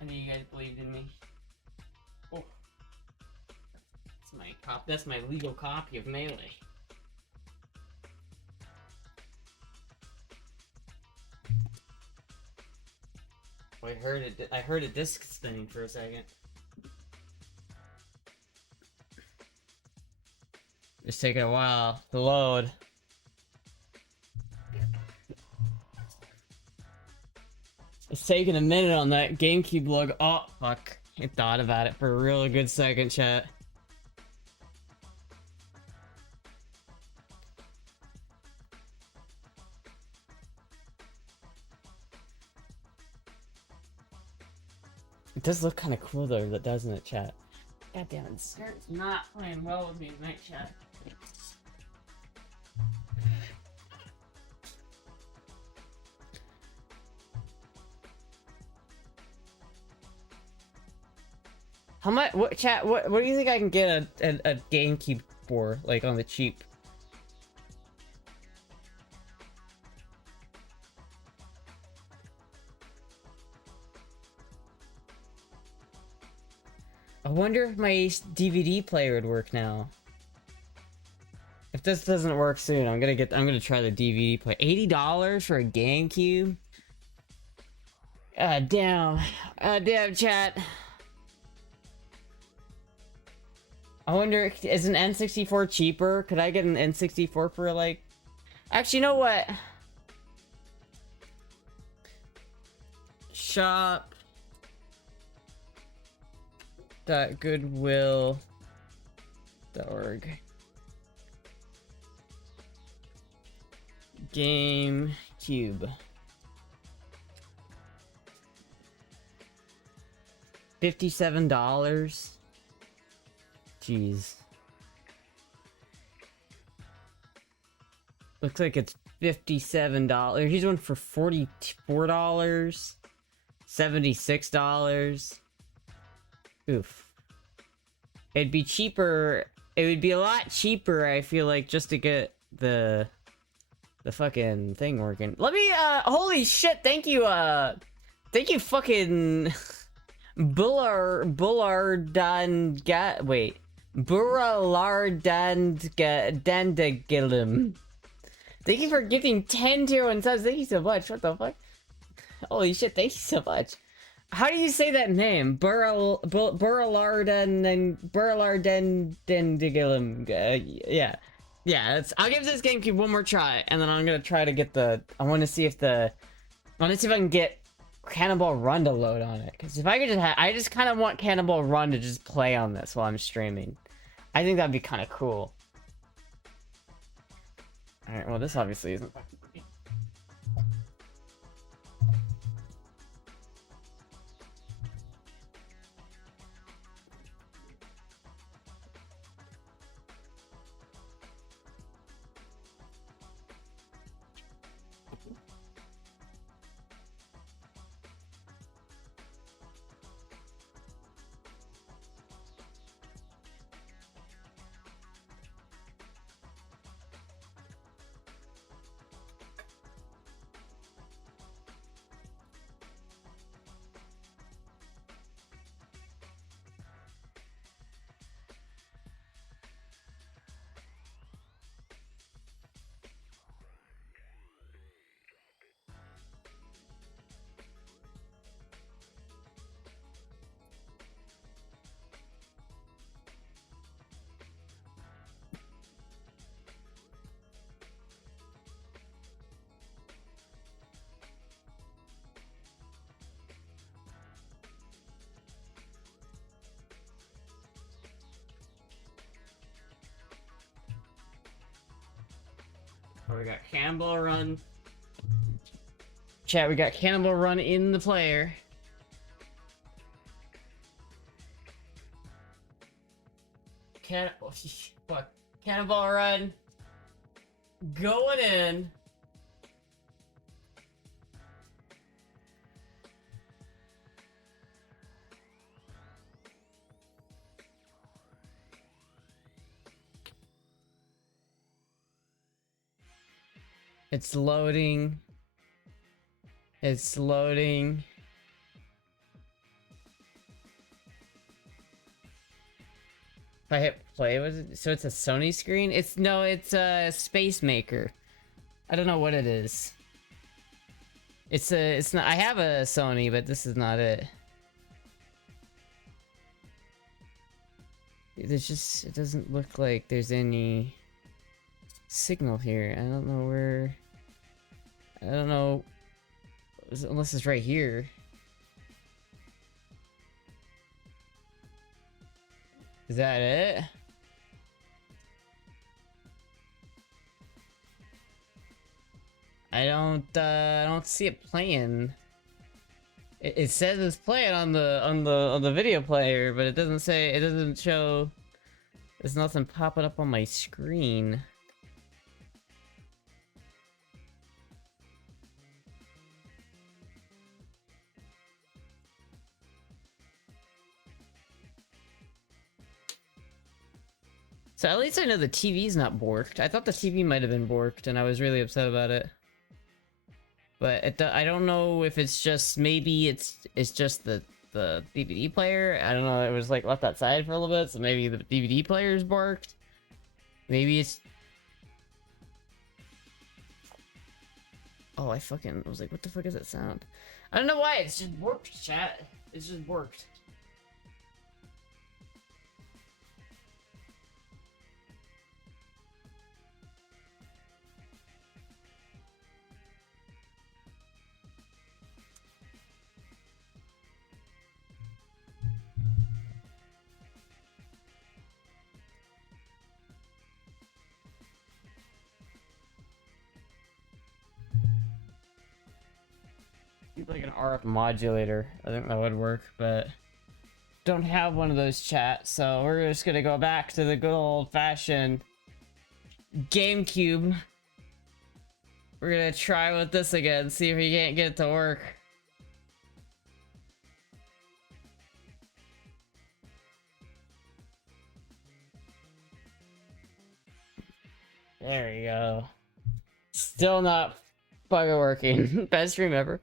I knew you guys believed in me. Oh, that's my That's my legal copy of Melee. Oh, I heard it. I heard a disc spinning for a second. It's taking a while to load. It's taking a minute on that GameCube logo. Oh, fuck. I thought about it for a really good second, chat. It does look kind of cool though, doesn't it, chat? God damn it, Scarlet's not playing well with me tonight, chat. How much? What, chat? What do you think I can get a GameCube for, like on the cheap? I wonder if my DVD player would work now. If this doesn't work soon, I'm gonna try the DVD player. $80 for a GameCube? Damn. Damn, chat. I wonder, is an N64 cheaper? Could I get an N64 for like... Actually, you know what? Shop.goodwill.org. GameCube. $57. Jeez. Looks like it's $57. Here's one for $44. $76. Oof. It'd be cheaper. It would be a lot cheaper, I feel like, just to get the fucking thing working. Let me, holy shit, thank you fucking Buralardandagilum. Thank you for gifting 10 tier 1 subs. Thank you so much. What the fuck? Holy shit, thank you so much. How do you say that name? Burlardendigilum. Yeah. Yeah, I'll give this GameCube one more try, and then I'm gonna try to get the... I want to see if I can get Cannonball Run to load on it. Because if I could just I just kind of want Cannonball Run to just play on this while I'm streaming. I think that'd be kind of cool. Alright, well this obviously isn't... Oh, we got Cannonball Run. Chat, we got Cannonball Run in the player. Fuck. Cannonball Run. Going in. It's loading. It's loading. If I hit play, was it? So it's a Sony screen? It's a Space Maker. I don't know what it is. It's not, I have a Sony, but this is not it. There's just, it doesn't look like there's any signal here. I don't know where, I don't know, unless it's right here. Is that it? I don't see it playing. It says it's playing on the video player, but it doesn't say, it doesn't show. There's nothing popping up on my screen. So at least I know the TV's not borked. I thought the TV might have been borked, and I was really upset about it. But I don't know if it's just, maybe it's just the DVD player. I don't know. It was like left outside for a little bit, so maybe the DVD player's borked. Maybe it's... Oh, I fucking was like, what the fuck is that sound? I don't know why. It's just borked, chat. It's just borked. Like an RF modulator. I think that would work, but don't have one of those, chat, so we're just gonna go back to the good old-fashioned GameCube. We're gonna try with this again, see if we can't get it to work. There we go. Still not fucking working. Best stream ever.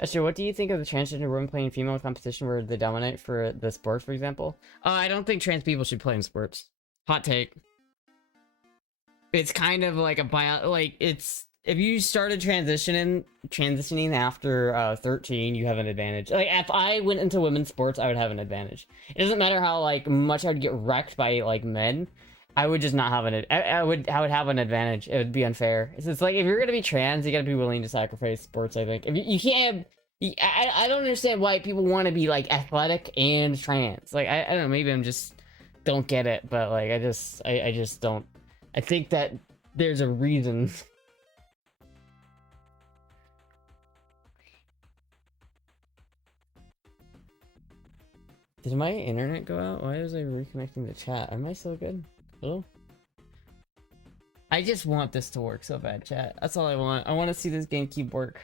Astra, what do you think of the transgender women playing female competition where they dominate for the sport, for example? I don't think trans people should play in sports. Hot take. It's kind of like a it's if you started transitioning after 13, you have an advantage. Like if I went into women's sports, I would have an advantage. It doesn't matter how like much I would get wrecked by like men. I would just not have I would have an advantage. It would be unfair. It's like if you're gonna be trans, you gotta be willing to sacrifice sports. I think if you can't. I don't understand why people want to be like athletic and trans. Like I don't know. Maybe I'm just don't get it. But like I just don't. I think that there's a reason. Did my internet go out? Why was I reconnecting the chat? Am I still good? Hello? I just want this to work so bad, chat. That's all I want. I want to see this GameCube work.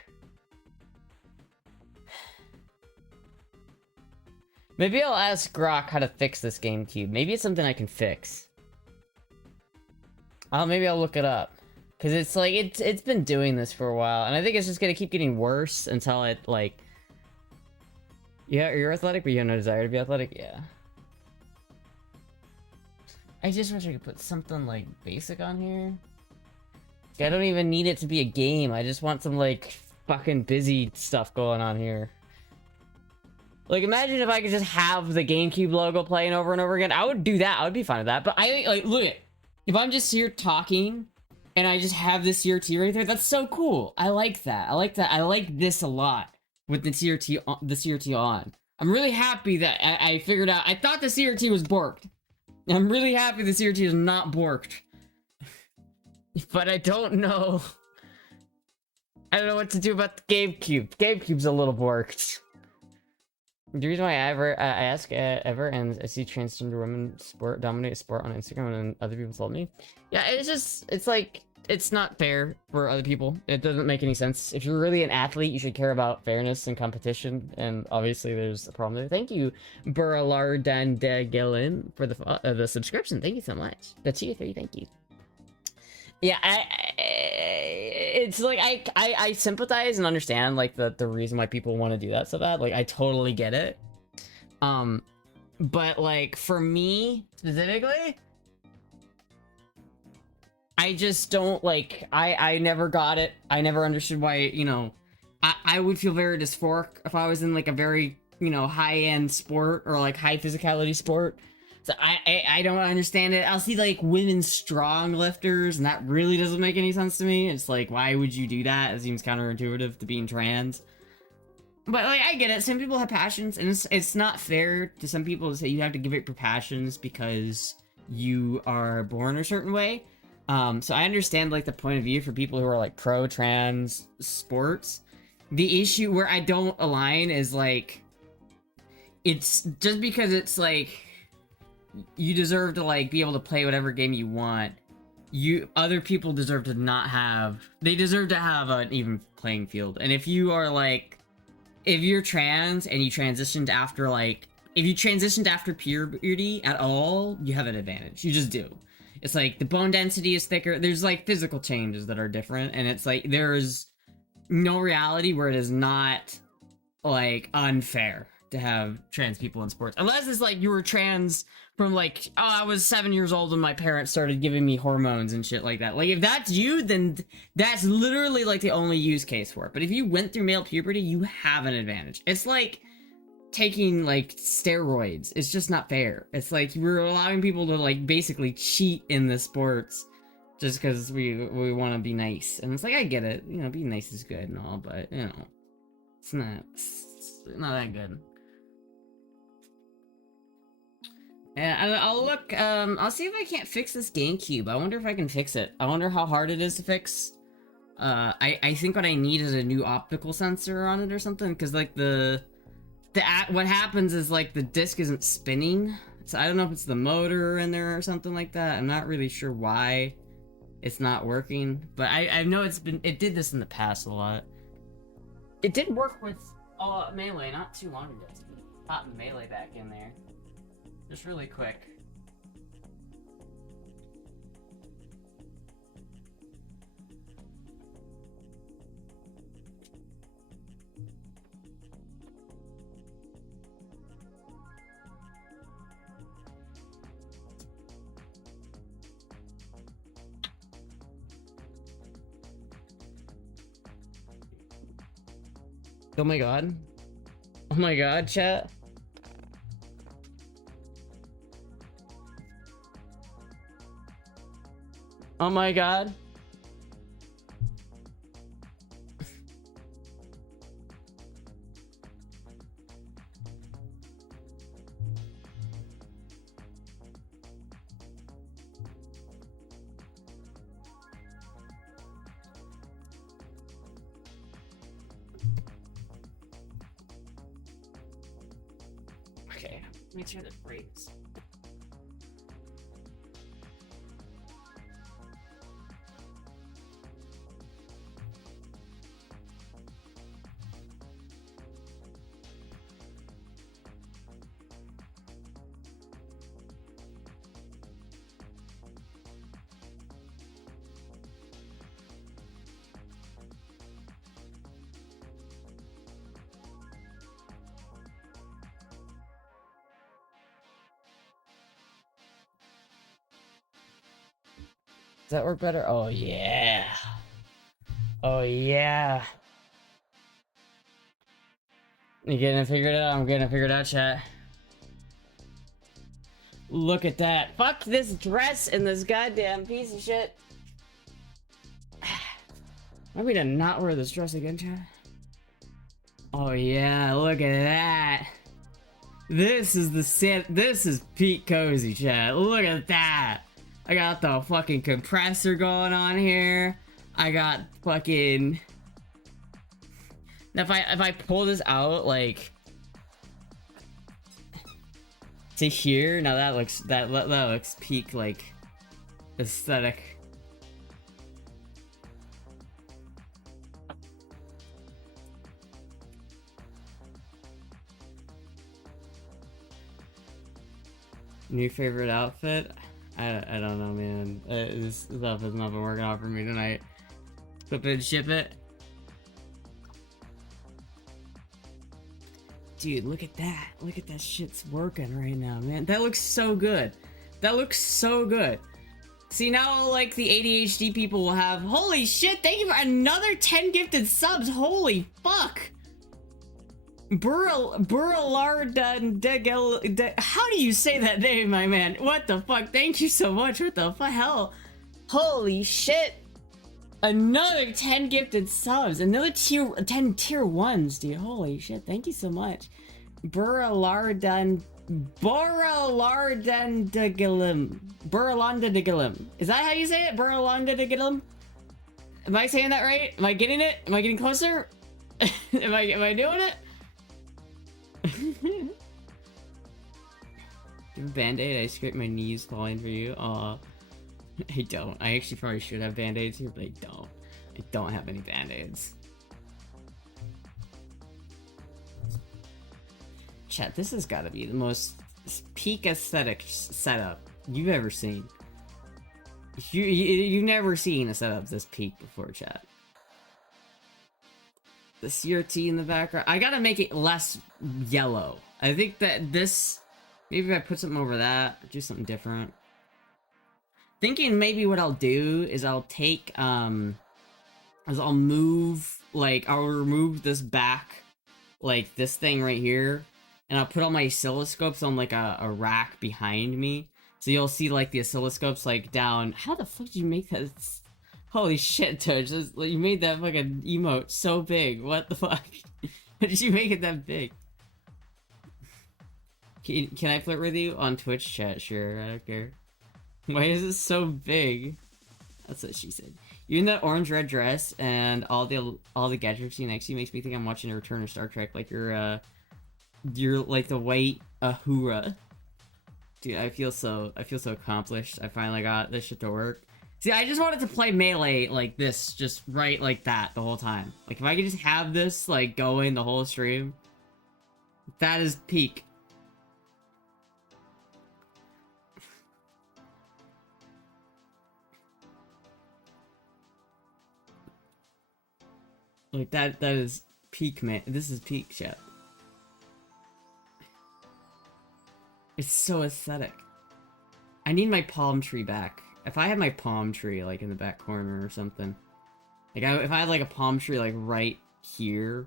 Maybe I'll ask Grok how to fix this GameCube. Maybe it's something I can fix. Maybe I'll look it up. Because it's like, it's been doing this for a while. And I think it's just going to keep getting worse until it, like... Yeah, you're athletic, but you have no desire to be athletic? Yeah. I just wish I could put something, like, basic on here. I don't even need it to be a game. I just want some, like, fucking busy stuff going on here. Like, imagine if I could just have the GameCube logo playing over and over again. I would do that. I would be fine with that. But I, like, look at... If I'm just here talking, and I just have this CRT right there, that's so cool. I like that. I like that. I like this a lot. With the CRT on. I'm really happy that I figured out. I thought the CRT was borked. I'm really happy the CRT is not borked. But I don't know. I don't know what to do about the GameCube. GameCube's a little borked. The reason why I ask ever and I see transgender women dominate sport on Instagram and other people told me. Yeah, it's like, it's not fair for other people. It doesn't make any sense. If you're really an athlete, you should care about fairness and competition. And obviously, there's a problem there. Thank you, Burlardandegelin, for the subscription. Thank you so much. The tier 3, thank you. Yeah, it's like I sympathize and understand like the reason why people want to do that so bad. Like I totally get it. But like for me specifically. I just don't, like, I never got it. I never understood why, you know, I would feel very dysphoric if I was in, like, a very, you know, high-end sport or, like, high physicality sport. So I don't understand it. I'll see, like, women strong lifters, and that really doesn't make any sense to me. It's like, why would you do that? It seems counterintuitive to being trans. But, like, I get it. Some people have passions, and it's not fair to some people to say you have to give up your passions because you are born a certain way. So I understand, like, the point of view for people who are, like, pro-trans sports. The issue where I don't align is, like, it's just because it's, like, you deserve to, like, be able to play whatever game you want. Other people deserve to not have, they deserve to have an even playing field. And if you are, like, if you're trans and you transitioned after, like, if you transitioned after puberty at all, you have an advantage. You just do. It's like the bone density is thicker. There's like physical changes that are different. And it's like there's no reality where it is not like unfair to have trans people in sports. Unless it's like you were trans from like, oh, I was 7 years old when my parents started giving me hormones and shit like that. Like if that's you, then that's literally like the only use case for it. But if you went through male puberty, you have an advantage. It's like taking like steroids. It's just not fair. It's like we're allowing people to like basically cheat in the sports just because we want to be nice. And it's like I get it, you know, being nice is good and all, but you know, it's not that good. And I'll look. I'll see if I can't fix this GameCube. I wonder if I can fix it. I wonder how hard it is to fix. I think what I need is a new optical sensor on it or something, because like what happens is like the disc isn't spinning, so I don't know if it's the motor in there or something like that. I'm not really sure why it's not working, but I know it did this in the past a lot. It did work with Melee not too long ago. Popping Melee back in there just really quick. Oh my god. Oh my god, chat. Oh my god. Okay, make sure that breaks. Does that work better? Oh yeah. Oh yeah. You getting it figured out? I'm getting it figured out, chat. Look at that. Fuck this dress and this goddamn piece of shit. I'm gonna not wear this dress again, chat. Oh yeah, look at that. This is the set. This is peak cozy, chat. Look at that. I got the fucking compressor going on here. I got fucking. Now if I pull this out like to here, now that looks peak like aesthetic. New favorite outfit? I don't know, man. This stuff has not been working out for me tonight. Flip it, ship it. Dude, look at that. Look at that shit's working right now, man. That looks so good. That looks so good. See, now, like, the ADHD people will have... Holy shit, thank you for another 10 gifted subs. Holy fuck. How do you say that name, my man? What the fuck? Thank you so much. What the hell? Holy shit. Another 10 gifted subs. Another 10 tier 1s, dude. Holy shit. Thank you so much. Burralanda de Gilim. Is that how you say it? Burralanda de Gilim? Am I saying that right? Am I getting it? Am I getting closer? am I doing it? Do you have a band-aid? I scraped my knees falling for you. Aw. I don't. I actually probably should have band-aids here, but I don't. I don't have any band-aids. Chat, this has got to be the most peak aesthetic setup you've ever seen. You've never seen a setup this peak before, chat. The CRT in the background. I gotta make it less yellow. I think that this... Maybe if I put something over that, or do something different. Thinking maybe what I'll do is I'll take, is I'll move, like, I'll remove this back, like, this thing right here, and I'll put all my oscilloscopes on, like, a rack behind me. So you'll see, like, the oscilloscopes, like, down... How the fuck did you make that? Holy shit, Touch. You made that fucking emote so big. What the fuck? How did you make it that big? Can I flirt with you on Twitch chat? Sure, I don't care. Why is it so big? That's what she said. You in that orange-red dress and all the gadgets next to you makes me think I'm watching a Return of Star Trek. Like you're like the white Uhura. Dude, I feel so accomplished. I finally got this shit to work. See, I just wanted to play Melee like this, just right like that the whole time. Like, if I could just have this, like, going the whole stream, that is peak. Like, that is peak, man. This is peak shit. It's so aesthetic. I need my palm tree back. If I had my palm tree, like, in the back corner or something. Like, if I had, like, a palm tree, like, right here.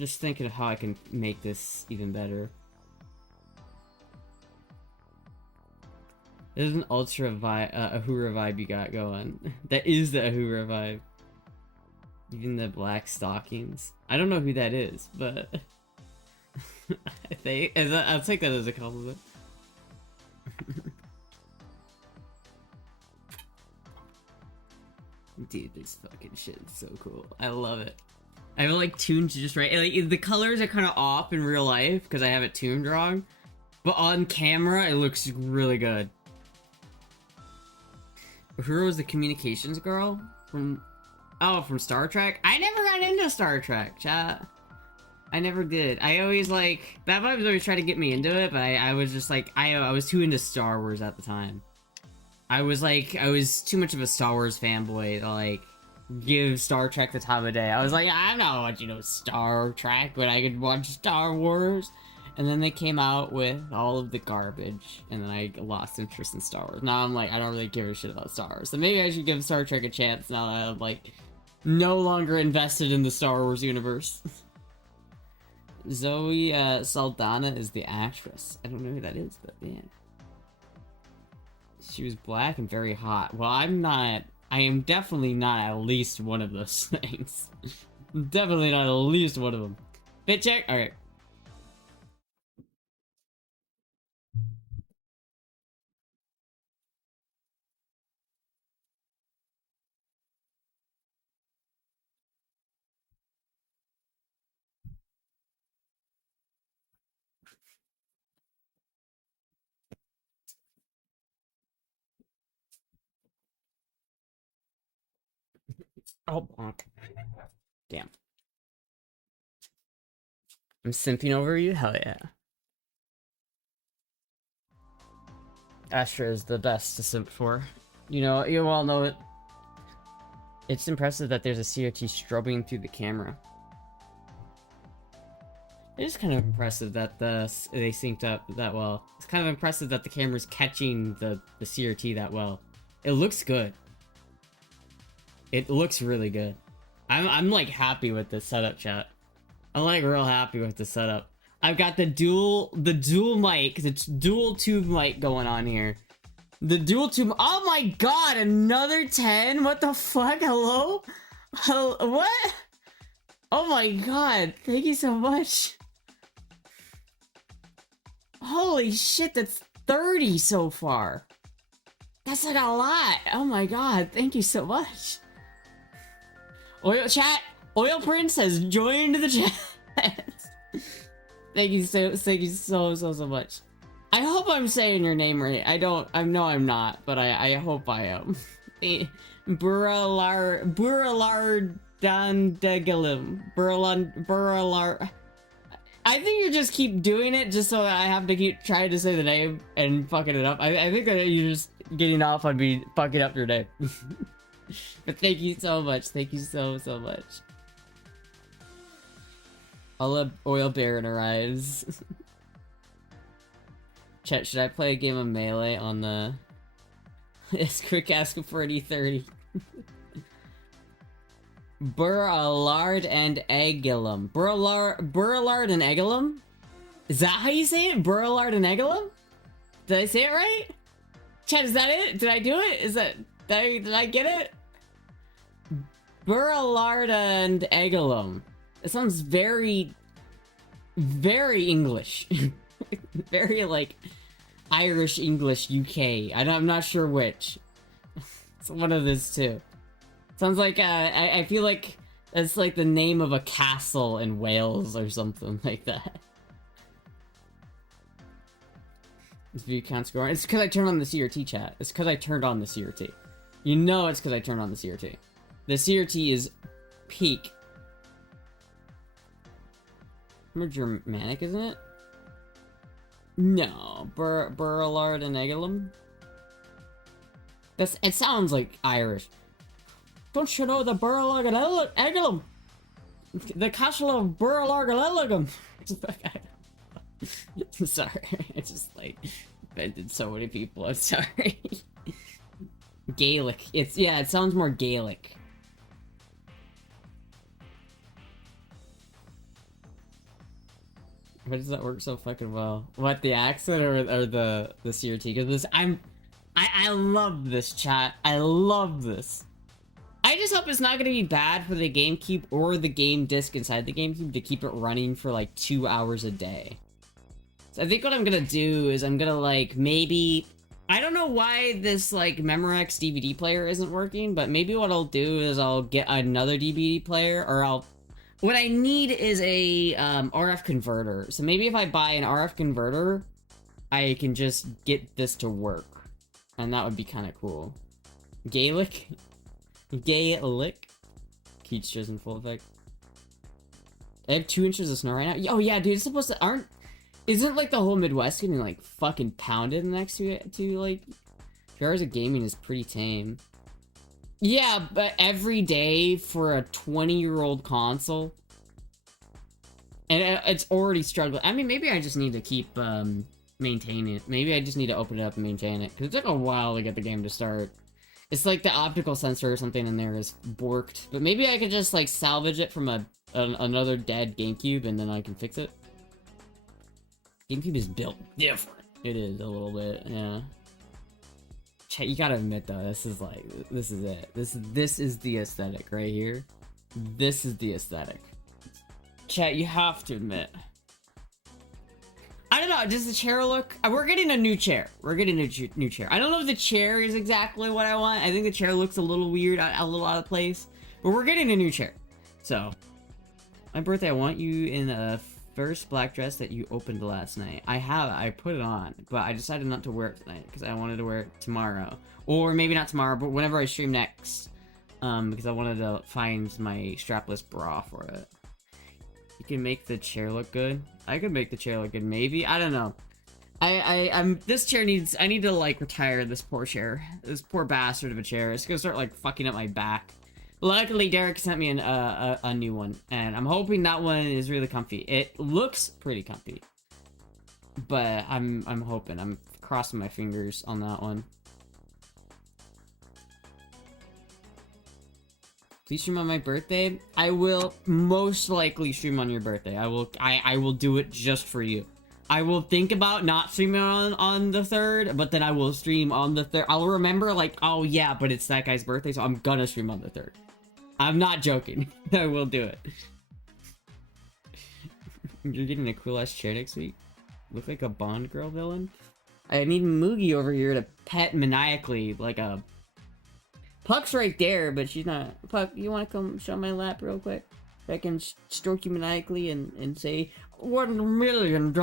Just thinking of how I can make this even better. There's an ultra vibe, Ahura vibe you got going. That is the Ahura vibe. Even the black stockings. I don't know who that is, but I'll take that as a compliment. Dude, this fucking shit is so cool. I love it. I have it like tuned to just right. Like the colors are kind of off in real life because I have it tuned wrong, but on camera it looks really good. Uhura was the communications girl from Star Trek. I never got into Star Trek, chat. I never did. I always like Bad Vibes always tried to get me into it, but I was just like I was too into Star Wars at the time. I was too much of a Star Wars fanboy to like give Star Trek the time of day. I was like, I'm not watching Star Trek, but I could watch Star Wars. And then they came out with all of the garbage, and then I lost interest in Star Wars. Now I'm like, I don't really give a shit about Star Wars. So maybe I should give Star Trek a chance now that I'm like no longer invested in the Star Wars universe. Zoe Saldana is the actress. I don't know who that is, but yeah. She was black and very hot. Well, I am definitely not at least one of those things. Definitely not at least one of them. Fit check? Alright. Oh, bonk. Damn. I'm simping over you? Hell yeah. Astra is the best to simp for. You know, you all know it. It's impressive that there's a CRT strobing through the camera. It is kind of impressive that they synced up that well. It's kind of impressive that the camera's catching the CRT that well. It looks good. It looks really good. I'm like happy with this setup, chat. I'm like real happy with the setup. I've got the dual mic, the dual tube mic going on here. The dual tube. Oh my god, another 10? What the fuck? Hello? What? Oh my god, thank you so much. Holy shit, that's 30 so far. That's like a lot. Oh my god, thank you so much. Oil chat, Oil Prince has joined the chat. Thank you so much. I hope I'm saying your name right. I know I'm not, but I hope I am. Buralar Dandegalim. Buralar. I think you just keep doing it just so that I have to keep trying to say the name and fucking it up. I think that you're just getting off on me fucking up your name. But thank you so much. Thank you so much. I'll let Oil Baron arrives. Chat, should I play a game of Melee on the... It's quick asking for an E30. Burrillard and Egilum. Burrillard and Egilum? Is that how you say it? Burrillard and Egilum? Did I say it right? Chat, is that it? Did I do it? Is that... Did I get it? Burrillard and Egilum. It sounds very... very English. Very, like, Irish, English, UK. I'm not sure which. It's one of those two. Sounds like, I feel like that's like the name of a castle in Wales or something like that. This view count's growing. It's because I turned on the CRT, chat. It's because I turned on the CRT. You know it's because I turned on the CRT. The CRT is peak. More Germanic, isn't it? No, Burrillard and Egilum. It sounds like Irish. Don't you know the Burrillard and Egilum? The castle of Burrillard and Egilum. Sorry, I just like offended so many people. I'm sorry. Gaelic. It sounds more Gaelic. Why does that work so fucking well? What, the accent or the CRT? Because this, I love this, chat. I love this. I just hope it's not gonna be bad for the GameCube or the game disc inside the GameCube to keep it running for like 2 hours a day. So I think what I'm gonna do is I'm gonna like maybe, I don't know why this like Memorex DVD player isn't working, but maybe what I'll do is I'll get another DVD player, or what I need is a RF converter. So maybe if I buy an RF converter, I can just get this to work. And that would be kind of cool. Gaelic? Gaelic? Keats just in full effect. I have 2 inches of snow right now. Oh yeah, dude, it's supposed to, isn't like the whole Midwest getting like fucking pounded next to it, to like 2 hours of gaming is pretty tame. Yeah, but every day for a 20-year-old console, and it's already struggling. I mean, maybe I just need to keep maintaining it. Maybe I just need to open it up and maintain it, because it took a while to get the game to start. It's like the optical sensor or something in there is borked, but maybe I could just like salvage it from another dead GameCube and then I can fix it. GameCube is built different. It is a little bit, yeah. Chat, you gotta admit though, this is like, this is it. This is the aesthetic right here. This is the aesthetic. Chat, you have to admit. I don't know, does the chair look... We're getting a new chair. We're getting a new chair. I don't know if the chair is exactly what I want. I think the chair looks a little weird, a little out of place. But we're getting a new chair. So, my birthday, I want you in a first black dress that you opened last night. I put it on, but I decided not to wear it tonight because I wanted to wear it tomorrow. Or maybe not tomorrow, but whenever I stream next. Because I wanted to find my strapless bra for it. You can make the chair look good. I could make the chair look good, maybe. I don't know. This chair needs, I need to like retire this poor chair. This poor bastard of a chair. It's gonna start like fucking up my back. Luckily, Derek sent me a new one, and I'm hoping that one is really comfy. It looks pretty comfy, but I'm hoping. I'm crossing my fingers on that one. Please stream on my birthday. I will most likely stream on your birthday. I will do it just for you. I will think about not streaming on the 3rd, but then I will stream on the 3rd. I'll remember like, oh yeah, but it's that guy's birthday, so I'm gonna stream on the 3rd. I'm not joking. I will do it. You're getting a cool ass chair next week. Look like a Bond girl villain. I need Moogie over here to pet maniacally like a... Puck's right there, but she's not. Puck, you want to come show my lap real quick? I can stroke you maniacally and say $1 million.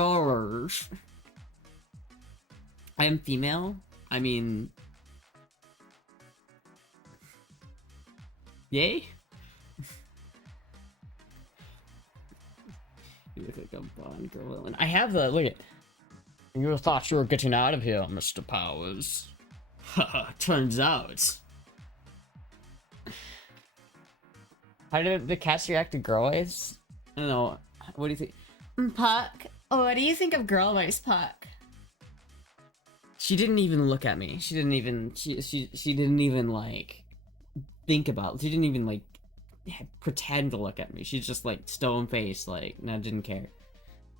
I am female. I mean, yay. You look like a Bond girl. And I have the look at. You thought you were getting out of here, Mr. Powers. Haha, turns out. How did the cats react to girl voice? I don't know. What do you think? Puck, what do you think of girl voice, Puck? She didn't even look at me. She didn't even, she didn't even, like, think about it. She didn't even, like, pretend to look at me. She's just, like, stone-faced, like, no, didn't care.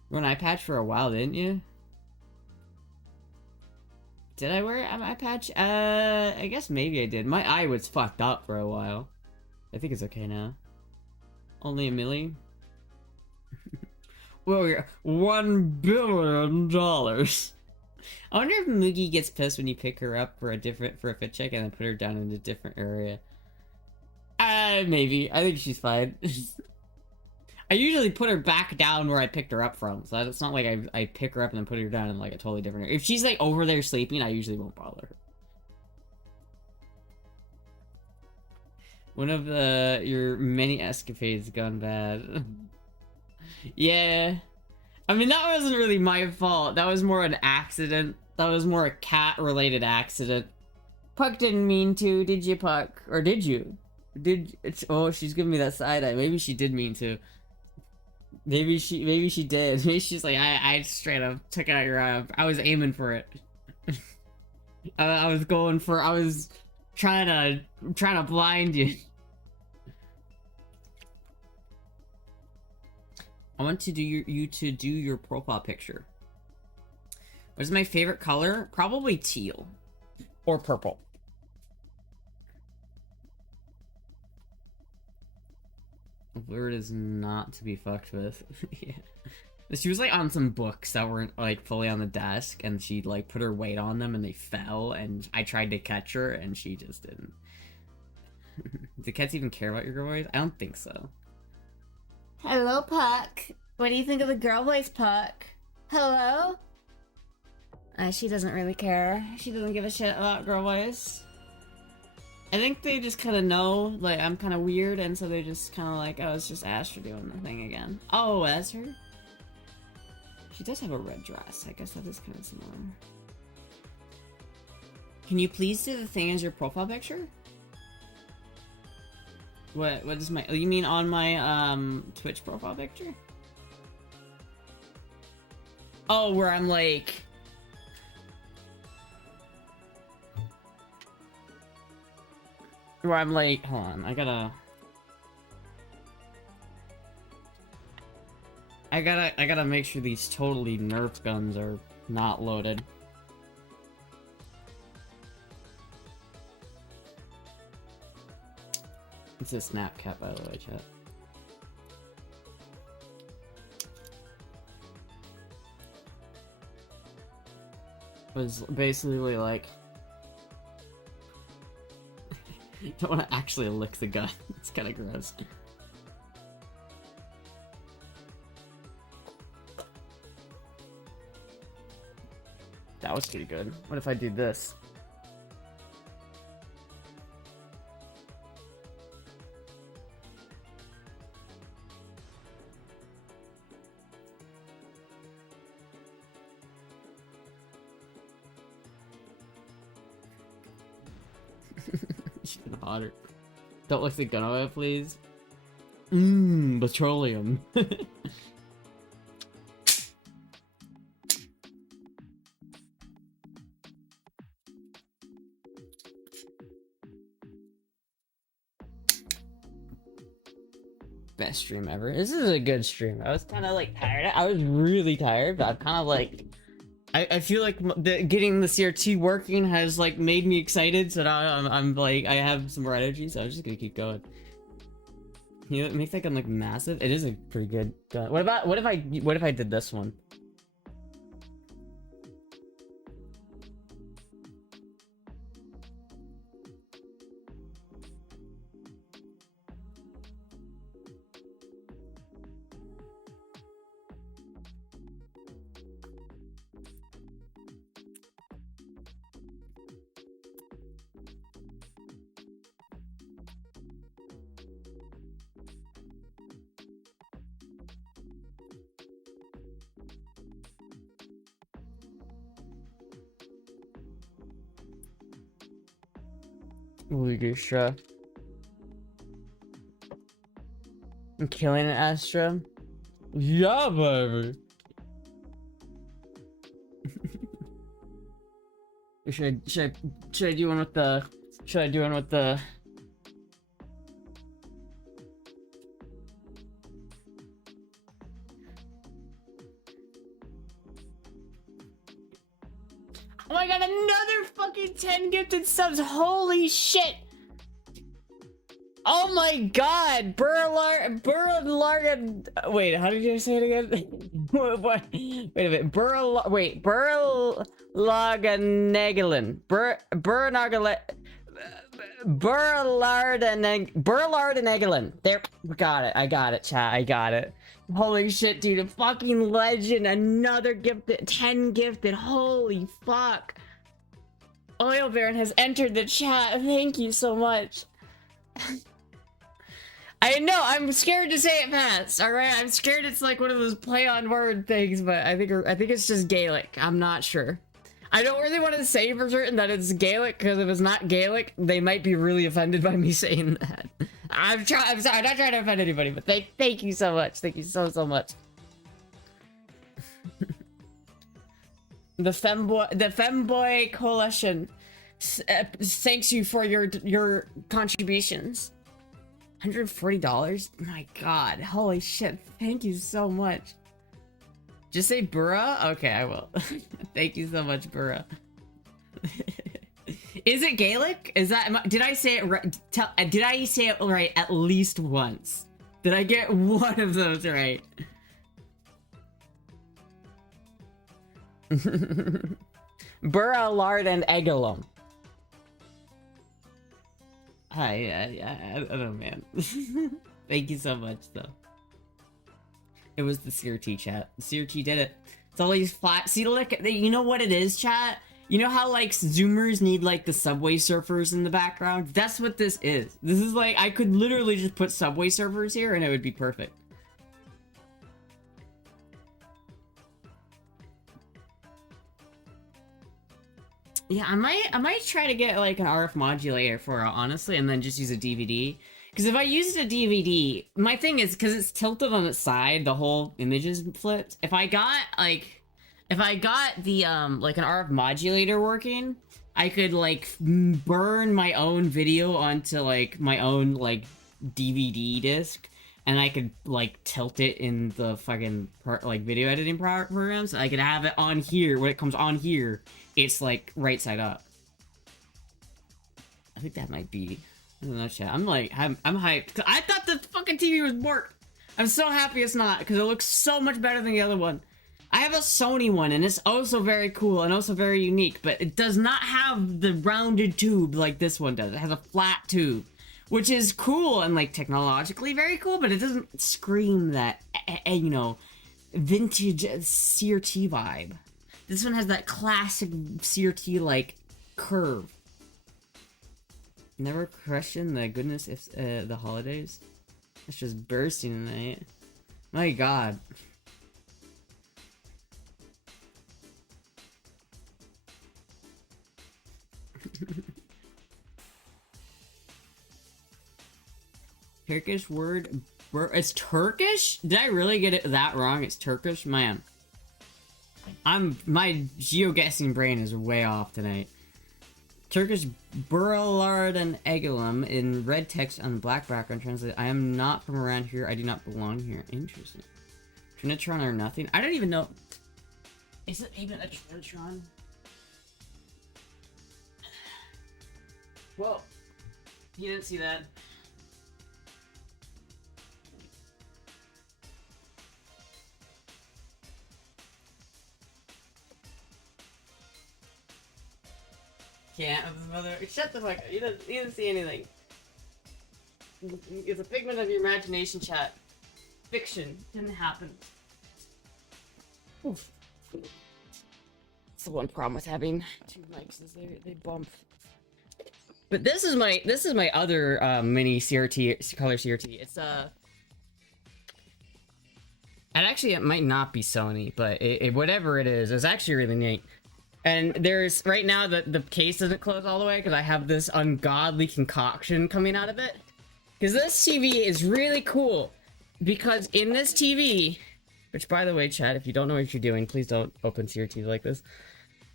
You wore an eye patch for a while, didn't you? Did I wear an eye patch? I guess maybe I did. My eye was fucked up for a while. I think it's okay now. Only $1 million? Well, yeah, $1 billion. I wonder if Moogie gets pissed when you pick her up for a fit check and then put her down in a different area. Maybe. I think she's fine. I usually put her back down where I picked her up from, so it's not like I pick her up and then put her down in like a totally different area. If she's like over there sleeping, I usually won't bother her. One of your many escapades gone bad. Yeah. I mean, that wasn't really my fault. That was more an accident. That was more a cat-related accident. Puck didn't mean to, did you, Puck? Or did you? Oh, she's giving me that side eye. Maybe she did mean to. Maybe she did. Maybe she's like, I straight up took out your eye. I was aiming for it. I was trying to blind you. I want to do you to do your profile picture. What is my favorite color? Probably teal. Or purple. Word is not to be fucked with. Yeah. She was like on some books that weren't like fully on the desk, and she like put her weight on them and they fell, and I tried to catch her and she just didn't. Do cats even care about your girl voice? I don't think so. Hello, Puck. What do you think of the girl voice, Puck? Hello? She doesn't really care. She doesn't give a shit about girl voice. I think they just kind of know, like, I'm kind of weird, and so they're just kind of like, oh, it's just Astra doing the thing again. Oh, that's her? She does have a red dress. I guess that is kind of similar. Can you please do the thing as your profile picture? What is my... Oh, you mean on my, Twitch profile picture? Oh, where I'm like... Where I'm like... Hold on, I gotta make sure these totally Nerf guns are not loaded. It's a snap cap, by the way, chat. Was basically like... Don't want to actually lick the gun. It's kind of gross. That was pretty good. What if I did this? Even hotter. Don't lick the gun away, please. Petroleum. Best stream ever. This is a good stream. I was kind of like tired. I was really tired, but I'm kind of like... I feel like getting the CRT working has like made me excited, so now I'm like, I have some more energy, so I'm just gonna keep going. You know, make that gun look massive. It is a pretty good gun. What if I did this one? Astra. I'm killing an Astra. Yeah, baby. Should I do one with the? Should I do one with the? Oh my god, another fucking 10 gifted subs. Holy shit. Oh my god. Wait, how did you say it again? Wait a minute. Burlardenegelin. There, got it. I got it, chat. I got it. Holy shit, dude. A fucking legend. Another gifted. 10 gifted. Holy fuck. Oil Baron has entered the chat. Thank you so much. I know, I'm scared to say it fast, alright? I'm scared it's like one of those play on word things, but I think it's just Gaelic. I'm not sure. I don't really want to say for certain that it's Gaelic, because if it's not Gaelic, they might be really offended by me saying that. I'm sorry, I'm not trying to offend anybody, but thank you so much. Thank you so much. The Femboy Coalition thanks you for your contributions. $140? My god, holy shit, thank you so much. Just say Burra? Okay, I will. Thank you so much, Burra. Is it Gaelic? Is that, did I say it right? Did I say it right at least once? Did I get one of those right? Burra, lard, and eggalum. I don't know, man. Thank you so much, though. It was the CRT chat. The CRT did it. It's always flat. See, look, you know what it is, chat? You know how, like, Zoomers need, like, the Subway Surfers in the background? That's what this is. This is like, I could literally just put Subway Surfers here and it would be perfect. Yeah, I might try to get, like, an RF modulator for it, honestly, and then just use a DVD. Because if I used a DVD, my thing is, because it's tilted on its side, the whole image is flipped. If I got the, like, an RF modulator working, I could, like, burn my own video onto, like, my own, like, DVD disc, and I could, like, tilt it in the fucking, like, video editing programs, and I could have it on here. When it comes on here, it's, like, right side up. I think that might be... I don't know, chat. I'm hyped. 'Cause I thought the fucking TV was borked. I'm so happy it's not, because it looks so much better than the other one. I have a Sony one, and it's also very cool and also very unique, but it does not have the rounded tube like this one does. It has a flat tube, which is cool and, like, technologically very cool, but it doesn't scream that, you know, vintage CRT vibe. This one has that classic CRT, like, curve. Never question the goodness if the holidays. It's just bursting tonight. My god. Turkish word. It's Turkish? Did I really get it that wrong? It's Turkish? Man. My geoguessing brain is way off tonight. Turkish Buralard and Egilum in red text on black background translate. I am not from around here. I do not belong here. Interesting. Trinitron or nothing? I don't even know. Is it even a Trinitron? Well, you didn't see that. Can't of his mother. Shut the fuck up. You didn't see anything. It's a figment of your imagination, chat. Fiction. Didn't happen. Oof. It's the one problem with having two mics is they bump. But this is my other mini CRT color CRT. It's and actually it might not be Sony, but whatever it is, it's actually really neat. And there's, right now, the case doesn't close all the way because I have this ungodly concoction coming out of it. Because this TV is really cool. Because in this TV, which, by the way, chat, if you don't know what you're doing, please don't open CRT like this.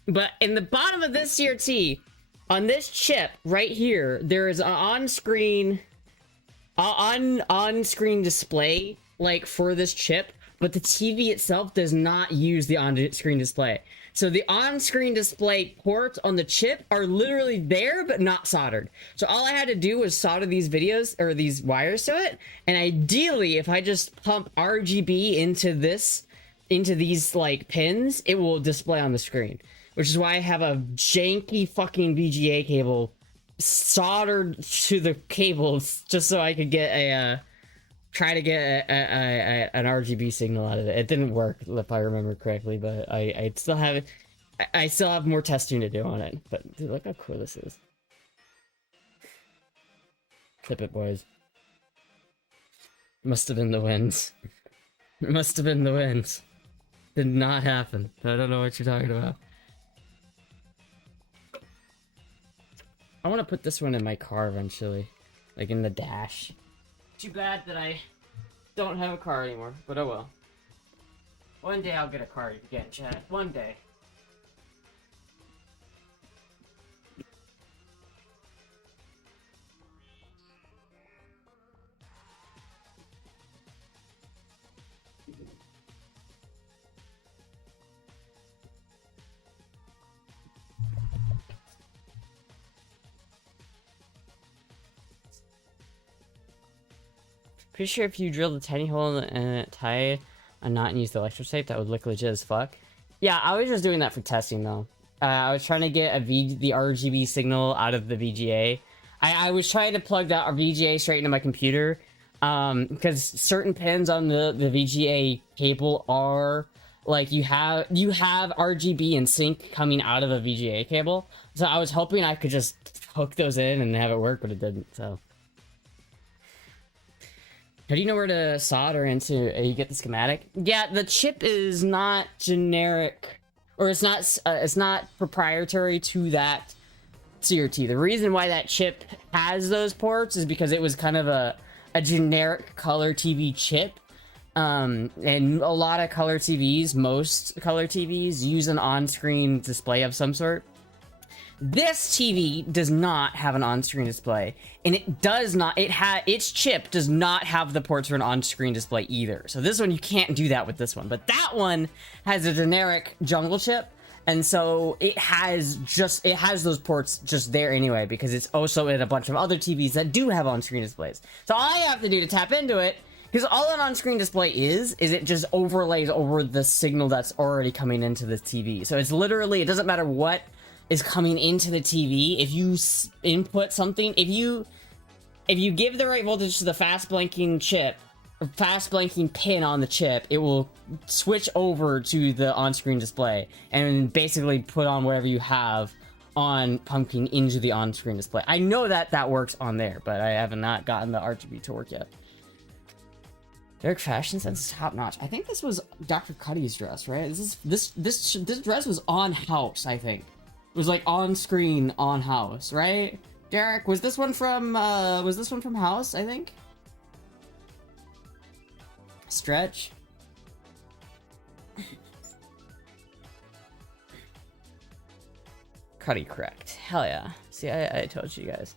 But in the bottom of this CRT, on this chip right here, there is an on-screen display, like, for this chip, but the TV itself does not use the on-screen display. So the on-screen display ports on the chip are literally there, but not soldered. So all I had to do was solder these videos, or these wires to it, and ideally, if I just pump RGB into these, like, pins, it will display on the screen. Which is why I have a janky fucking VGA cable soldered to the cables, just so I could get try to get an RGB signal out of it. It didn't work, if I remember correctly, but I still have more testing to do on it. But dude, look how cool this is. Clip it, boys. Must have been the winds. It must have been the winds. Did not happen. I don't know what you're talking about. I want to put this one in my car eventually. Like in the dash. Too bad that I don't have a car anymore, but oh well. One day I'll get a car again, chat. One day. Pretty sure if you drilled a tiny hole and tie a knot and use the electric tape, that would look legit as fuck. Yeah, I was just doing that for testing though. I was trying to get the RGB signal out of the VGA. I was trying to plug that VGA straight into my computer, because certain pins on the VGA cable are like you have RGB and sync coming out of a VGA cable. So I was hoping I could just hook those in and have it work, but it didn't. So how do you know where to solder into? You get the schematic. Yeah, the chip is not generic, or it's not proprietary to that CRT. The reason why that chip has those ports is because it was kind of a generic color TV chip. And a lot of color TVs, most color TVs, use an on-screen display of some sort. This TV does not have an on-screen display, and its chip does not have the ports for an on-screen display either. So this one, you can't do that with this one, but that one has a generic jungle chip, and so it has those ports just there anyway, because it's also in a bunch of other TVs that do have on-screen displays. So all I have to do to tap into it, because all an on-screen display is it just overlays over the signal that's already coming into the TV. So it's literally, it doesn't matter what is coming into the TV. If you input something, if you give the right voltage to the fast blinking pin on the chip, it will switch over to the on-screen display and basically put on whatever you have on pumping into the on-screen display. I know that works on there, but I have not gotten the RGB to work yet. Derek fashion sense is top notch. I think this was Dr. Cuddy's dress, right? This dress was on house, I think. It was like on screen on house, right? Derek, was this one from House, I think? Stretch. Cuddy correct. Hell yeah. See, I told you guys.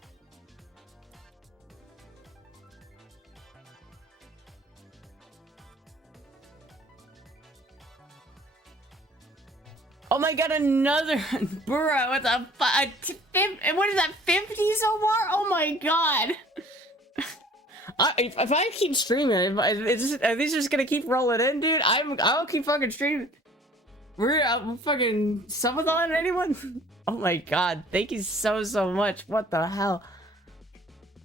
Oh my god, another bro, what the fuck? What is that, 50 so far? Oh my god. If I keep streaming, are these just gonna keep rolling in, dude? I'll keep fucking streaming. We're fucking subathon, anyone? Oh my god, thank you so much. What the hell?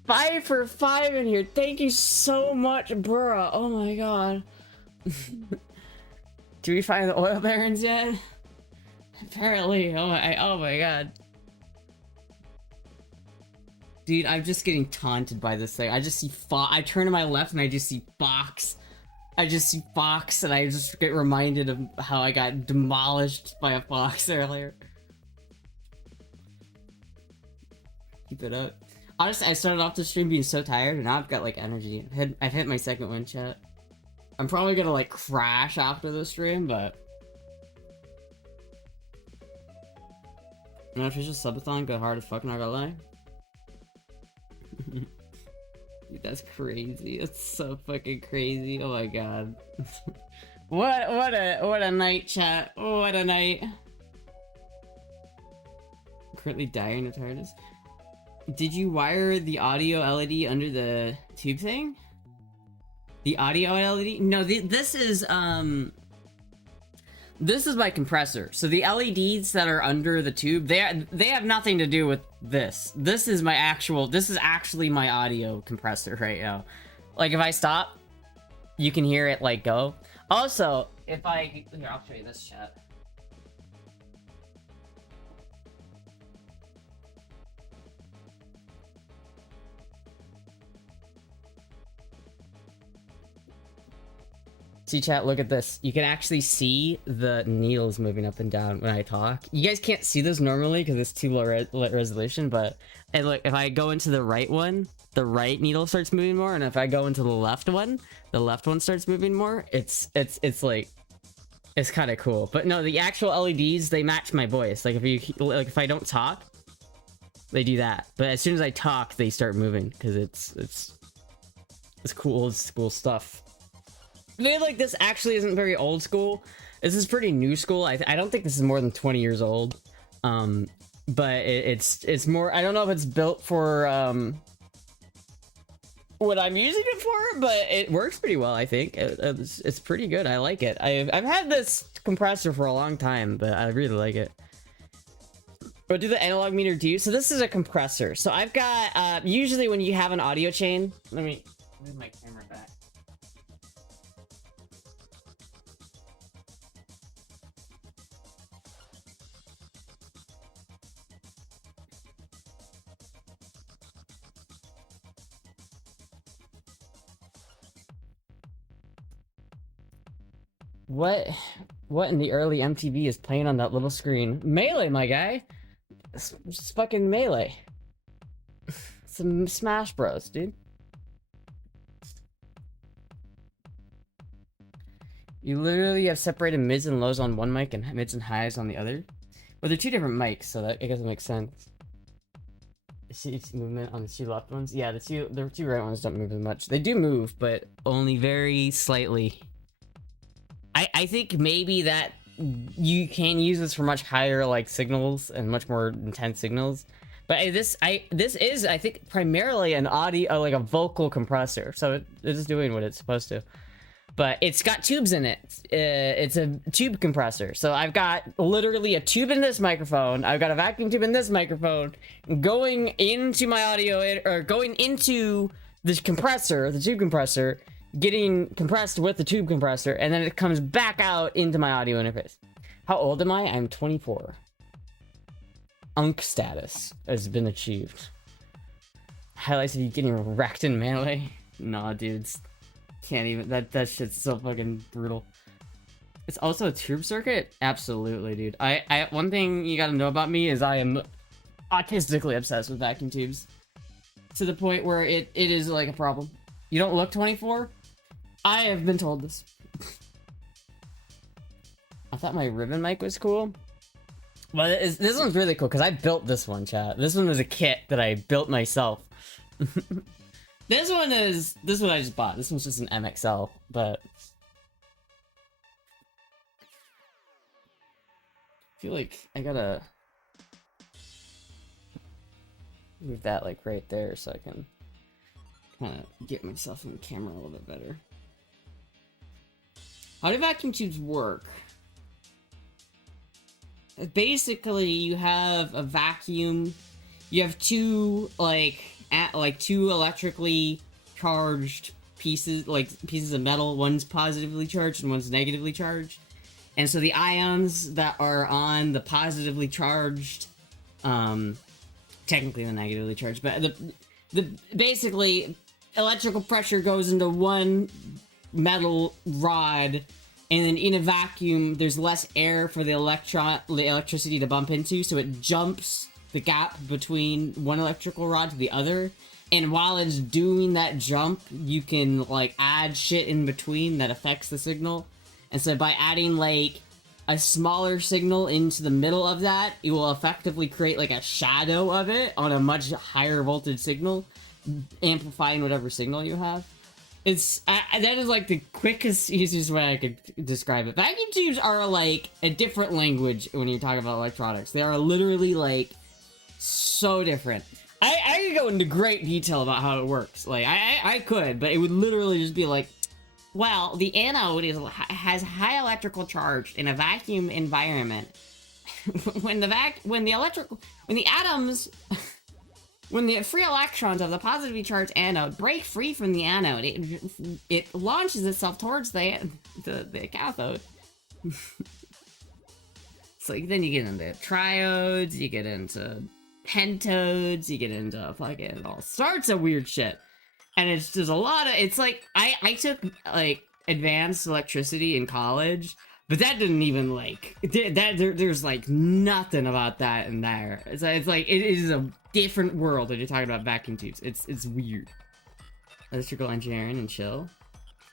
5 for 5 in here. Thank you so much, bro. Oh my god. Do we find the oil barons yet? Apparently. Oh my god. Dude, I'm just getting taunted by this thing. I just see I turn to my left and I just see Fox. I just see Fox and I just get reminded of how I got demolished by a fox earlier. Keep it up. Honestly, I started off the stream being so tired and now I've got like energy. I've hit my second win, chat. I'm probably gonna like crash after the stream, but an official subathon go hard as fuck, not gonna lie. Dude, that's crazy. That's so fucking crazy. Oh my god. what a night, chat. What a night. Currently dying of tiredness. Did you wire the audio LED under the tube thing? The audio LED? No, this is my compressor. So the LEDs that are under the tube, they have nothing to do with this. This is actually my audio compressor right now. Like if I stop, you can hear it like go. Also, here, I'll show you this, chat. See, chat, look at this. You can actually see the needles moving up and down when I talk. You guys can't see this normally because it's too low resolution, but look, if I go into the right one, the right needle starts moving more, and if I go into the left one starts moving more. It's kind of cool. But no, the actual LEDs, they match my voice. Like if I don't talk, they do that. But as soon as I talk, they start moving because it's cool, old school stuff. I feel like this actually isn't very old school. This is pretty new school. I don't think this is more than 20 years old. But it's more, I don't know if it's built for what I'm using it for, but it works pretty well. I think it's pretty good. I like it. I've had this compressor for a long time, but I really like it. What do the analog meter do? So this is a compressor. So I've got usually when you have an audio chain. Let me move my camera back. What in the early MTV is playing on that little screen? Melee, my guy. It's fucking Melee. Some Smash Bros, dude. You literally have separated mids and lows on one mic and mids and highs on the other. Well, they're two different mics, so that I guess it makes sense. See movement on the two left ones? Yeah, the two right ones don't move as much. They do move, but only very slightly. I think maybe that you can use this for much higher like signals and much more intense signals. But this is I think primarily an audio like a vocal compressor, so it is doing what it's supposed to. But it's got tubes in it. It's a tube compressor. So I've got literally a tube in this microphone. I've got a vacuum tube in this microphone going into my audio or going into this compressor, the tube compressor, getting compressed with the tube compressor, and then it comes back out into my audio interface. How old am I? I'm 24. Unk status has been achieved. Highlights of you getting wrecked in Melee? Nah, dudes. Can't even. That shit's so fucking brutal. It's also a tube circuit? Absolutely, dude. I one thing you gotta know about me is I am autistically obsessed with vacuum tubes. To the point where it is like a problem. You don't look 24? I have been told this. I thought my ribbon mic was cool. Well, this one's really cool because I built this one, chat. This one was a kit that I built myself. This one I just bought. This one's just an MXL, but I feel like I gotta move that like right there so I can kind of get myself in the camera a little bit better. How do vacuum tubes work? Basically, you have a vacuum. You have two two electrically charged pieces, pieces of metal. One's positively charged and one's negatively charged. And so the ions that are on the positively charged, technically the negatively charged, but the basically electrical pressure goes into one metal rod, and then in a vacuum there's less air for the electricity to bump into, so it jumps the gap between one electrical rod to the other. And while it's doing that jump, you can like add shit in between that affects the signal. And so by adding like a smaller signal into the middle of that, it will effectively create like a shadow of it on a much higher voltage signal, amplifying whatever signal you have. That is like the quickest, easiest way I could describe it. Vacuum tubes are like a different language when you're talking about electronics. They are literally like so different. I could go into great detail about how it works. Like I could, but it would literally just be like, well, the anode has high electrical charge in a vacuum environment. when the free electrons of the positively charged anode break free from the anode, it launches itself towards the cathode. So then you get into triodes, you get into pentodes, you get into fucking all sorts of weird shit. And it's just a lot of, it's like, I took like advanced electricity in college, but that didn't even like, there's like nothing about that in there. It's like, it is a different world when you're talking about vacuum tubes. It's weird. Electrical engineering and chill.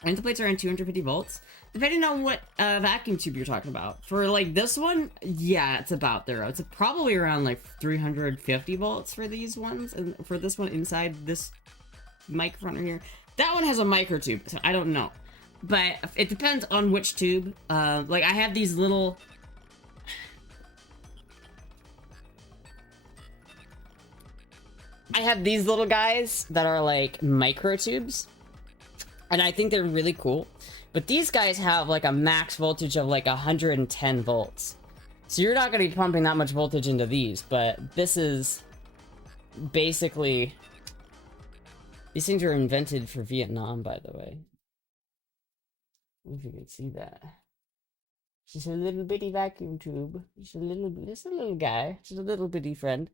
End plates are around 250 volts. Depending on what vacuum tube you're talking about. For like this one, yeah, it's about there. It's probably around like 350 volts for these ones. And for this one inside this microphone right here. That one has a micro tube, so I don't know. But it depends on which tube. Like I have these little... I have these little guys that are like microtubes, and I think they're really cool. But these guys have like a max voltage of like 110 volts. So you're not going to be pumping that much voltage into these, but this is basically... These things were invented for Vietnam, by the way. I don't know if you can see that. She's a little bitty vacuum tube. Just a little guy. Just a little bitty friend.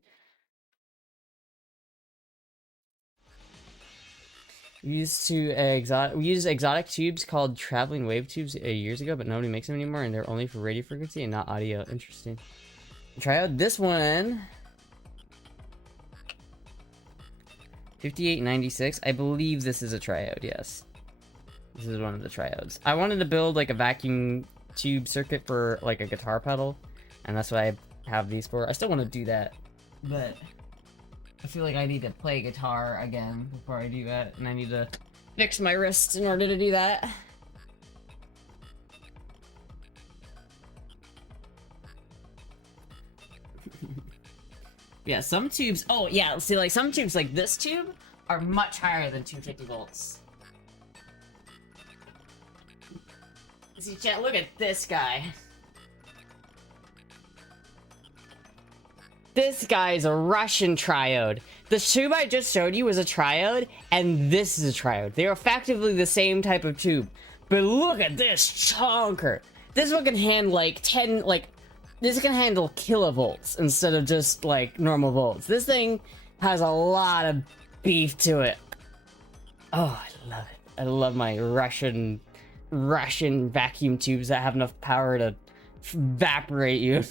We used exotic tubes called traveling wave tubes years ago, but nobody makes them anymore, and they're only for radio frequency and not audio. Interesting. Try out this one. 5896. I believe this is a triode, yes. This is one of the triodes. I wanted to build like a vacuum tube circuit for like a guitar pedal, and that's what I have these for. I still want to do that, but I feel like I need to play guitar again before I do that, and I need to fix my wrists in order to do that. Yeah, some tubes... Oh, yeah, see, like, some tubes, like this tube, are much higher than 250 volts. See, chat, look at this guy. This guy is a Russian triode. The tube I just showed you was a triode, and this is a triode. They are effectively the same type of tube. But look at this chonker. This one can handle, like, 10, like... This can handle kilovolts instead of just, like, normal volts. This thing has a lot of beef to it. Oh, I love it. I love my Russian vacuum tubes that have enough power to evaporate you.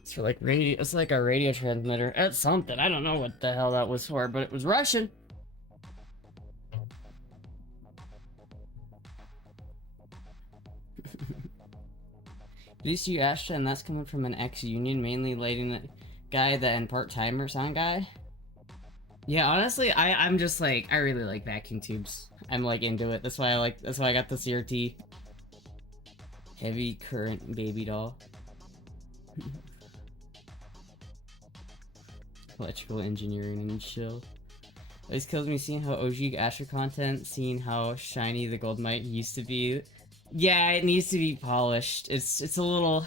It's for like radio. It's like a radio transmitter. It's something. I don't know what the hell that was for, but it was Russian. Did you see Astra, and that's coming from an ex-union, mainly lighting the guy that and part-timer sound guy? Yeah, honestly, I'm just like, I really like vacuum tubes. I'm like into it. That's why I got the CRT. Heavy current baby doll. Electrical engineering and chill. It always kills me seeing how OG Astra content, seeing how shiny the gold mic used to be. Yeah, it needs to be polished. It's a little...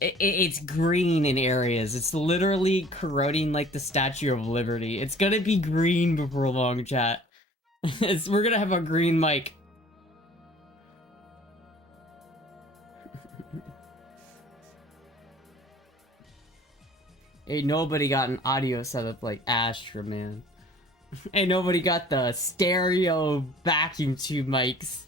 It's green in areas. It's literally corroding like the Statue of Liberty. It's gonna be green before long, chat. We're gonna have a green mic. Ain't nobody got an audio setup like Astra, man. Ain't nobody got the stereo vacuum tube mics.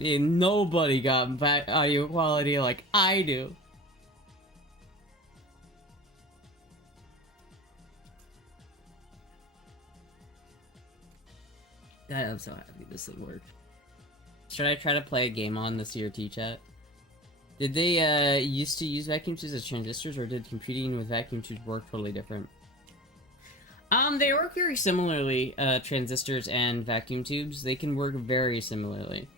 Ain't nobody got audio quality like I do. God, I'm so happy this will work. Should I try to play a game on the CRT chat? Did they used to use vacuum tubes as transistors, or did computing with vacuum tubes work totally different? They work very similarly, transistors and vacuum tubes. They can work very similarly.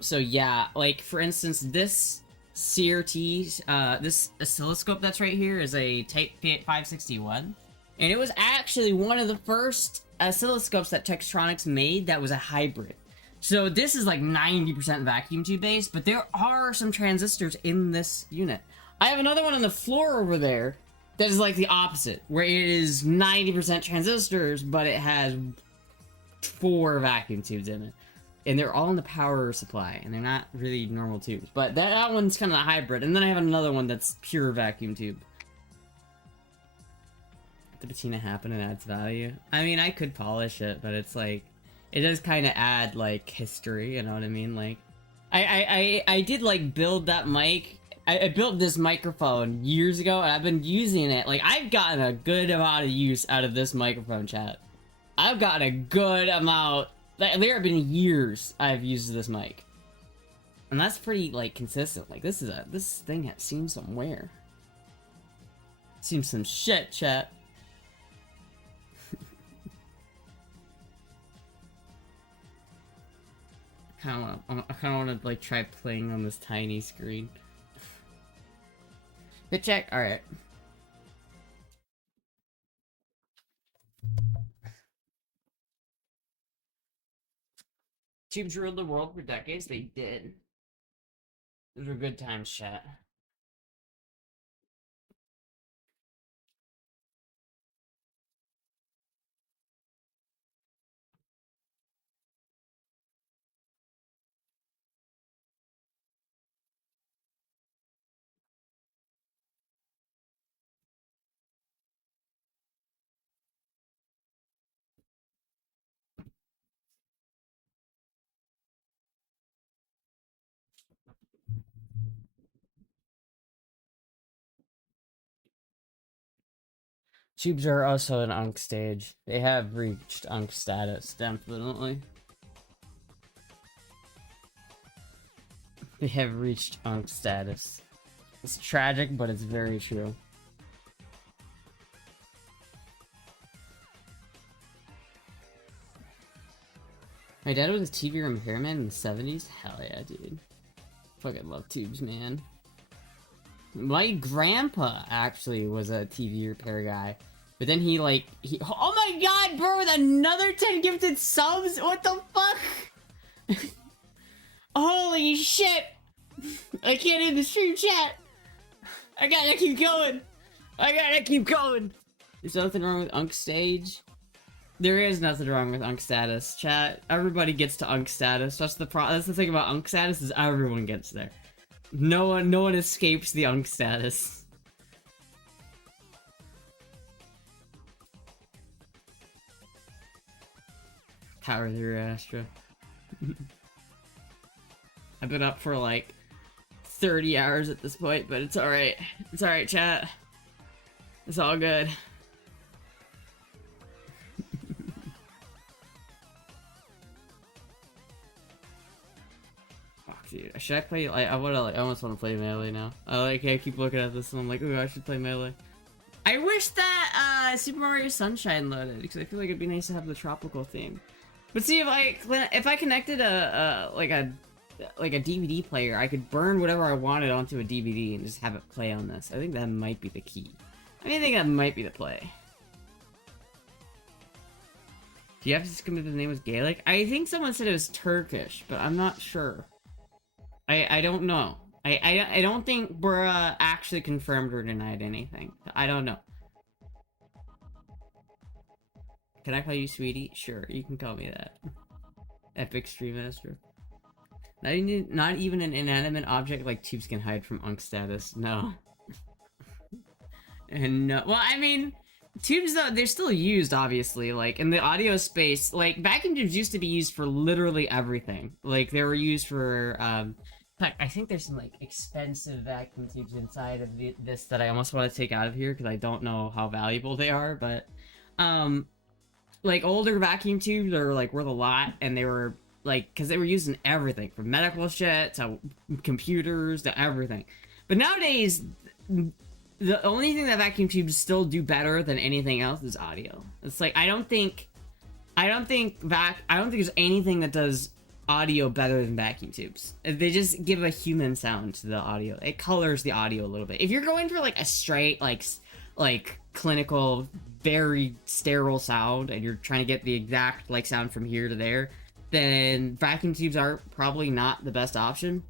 So yeah, like for instance, this CRT, this oscilloscope that's right here is a Type 561. And it was actually one of the first oscilloscopes that Tektronix made that was a hybrid. So this is like 90% vacuum tube based, but there are some transistors in this unit. I have another one on the floor over there that is like the opposite, where it is 90% transistors, but it has 4 vacuum tubes in it. And they're all in the power supply, and they're not really normal tubes. But that one's kind of a hybrid. And then I have another one that's pure vacuum tube. Let the patina happen and adds value. I mean, I could polish it, but it's like... It does kind of add, like, history, you know what I mean? Like, I did, like, build that mic. I built this microphone years ago, and I've been using it. Like, I've gotten a good amount of use out of this microphone, chat. I've gotten a good amount. There have been years I've used this mic. And that's pretty, like, consistent. Like, this thing has seen some wear. Seems some shit, chat. I kind of want to like try playing on this tiny screen. Hit check. All right. Tubes ruled the world for decades. They did. Those were good times, chat. Tubes are also an Unk stage. They have reached Unk status, definitely. They have reached Unk status. It's tragic, but it's very true. My dad was a TV repairman in the 70s? Hell yeah, dude. Fucking love tubes, man. My grandpa actually was a TV repair guy. But then he oh my god, bro, with another 10 gifted subs? What the fuck? Holy shit! I can't end the stream chat! I gotta keep going! I gotta keep going! There's nothing wrong with Unk stage. There is nothing wrong with Unk status, chat. Everybody gets to Unk status. That's the thing about Unk status, is everyone gets there. No one escapes the Unk status. Power through Astra. I've been up for like 30 hours at this point, but it's alright. It's alright, chat. It's all good. Fuck, dude. Should I play? I almost want to play Melee now. I keep looking at this and I'm like, ooh, I should play Melee. I wish that Super Mario Sunshine loaded, because I feel like it'd be nice to have the tropical theme. But see, if I connected a DVD player, I could burn whatever I wanted onto a DVD and just have it play on this. I think that might be the key. I think that might be the play. Do you have to commit the name was Gaelic? I think someone said it was Turkish, but I'm not sure. I don't know. I don't think we're actually confirmed or denied anything. I don't know. Can I call you sweetie? Sure, you can call me that. Epic Stream Master. Not even an inanimate object like tubes can hide from Unk status. No. And no. Well, I mean, tubes though, they're still used, obviously. Like in the audio space, like vacuum tubes used to be used for literally everything. Like they were used for. In fact, I think there's some like expensive vacuum tubes inside of this that I almost want to take out of here because I don't know how valuable they are, but like older vacuum tubes are like worth a lot, and they were like, because they were used in everything from medical shit to computers to everything. But nowadays, the only thing that vacuum tubes still do better than anything else is audio. It's like I don't think there's anything that does audio better than vacuum tubes. They just give a human sound to the audio. It colors the audio a little bit. If you're going for like a straight like clinical, very sterile sound, and you're trying to get the exact like sound from here to there, then vacuum tubes are probably not the best option.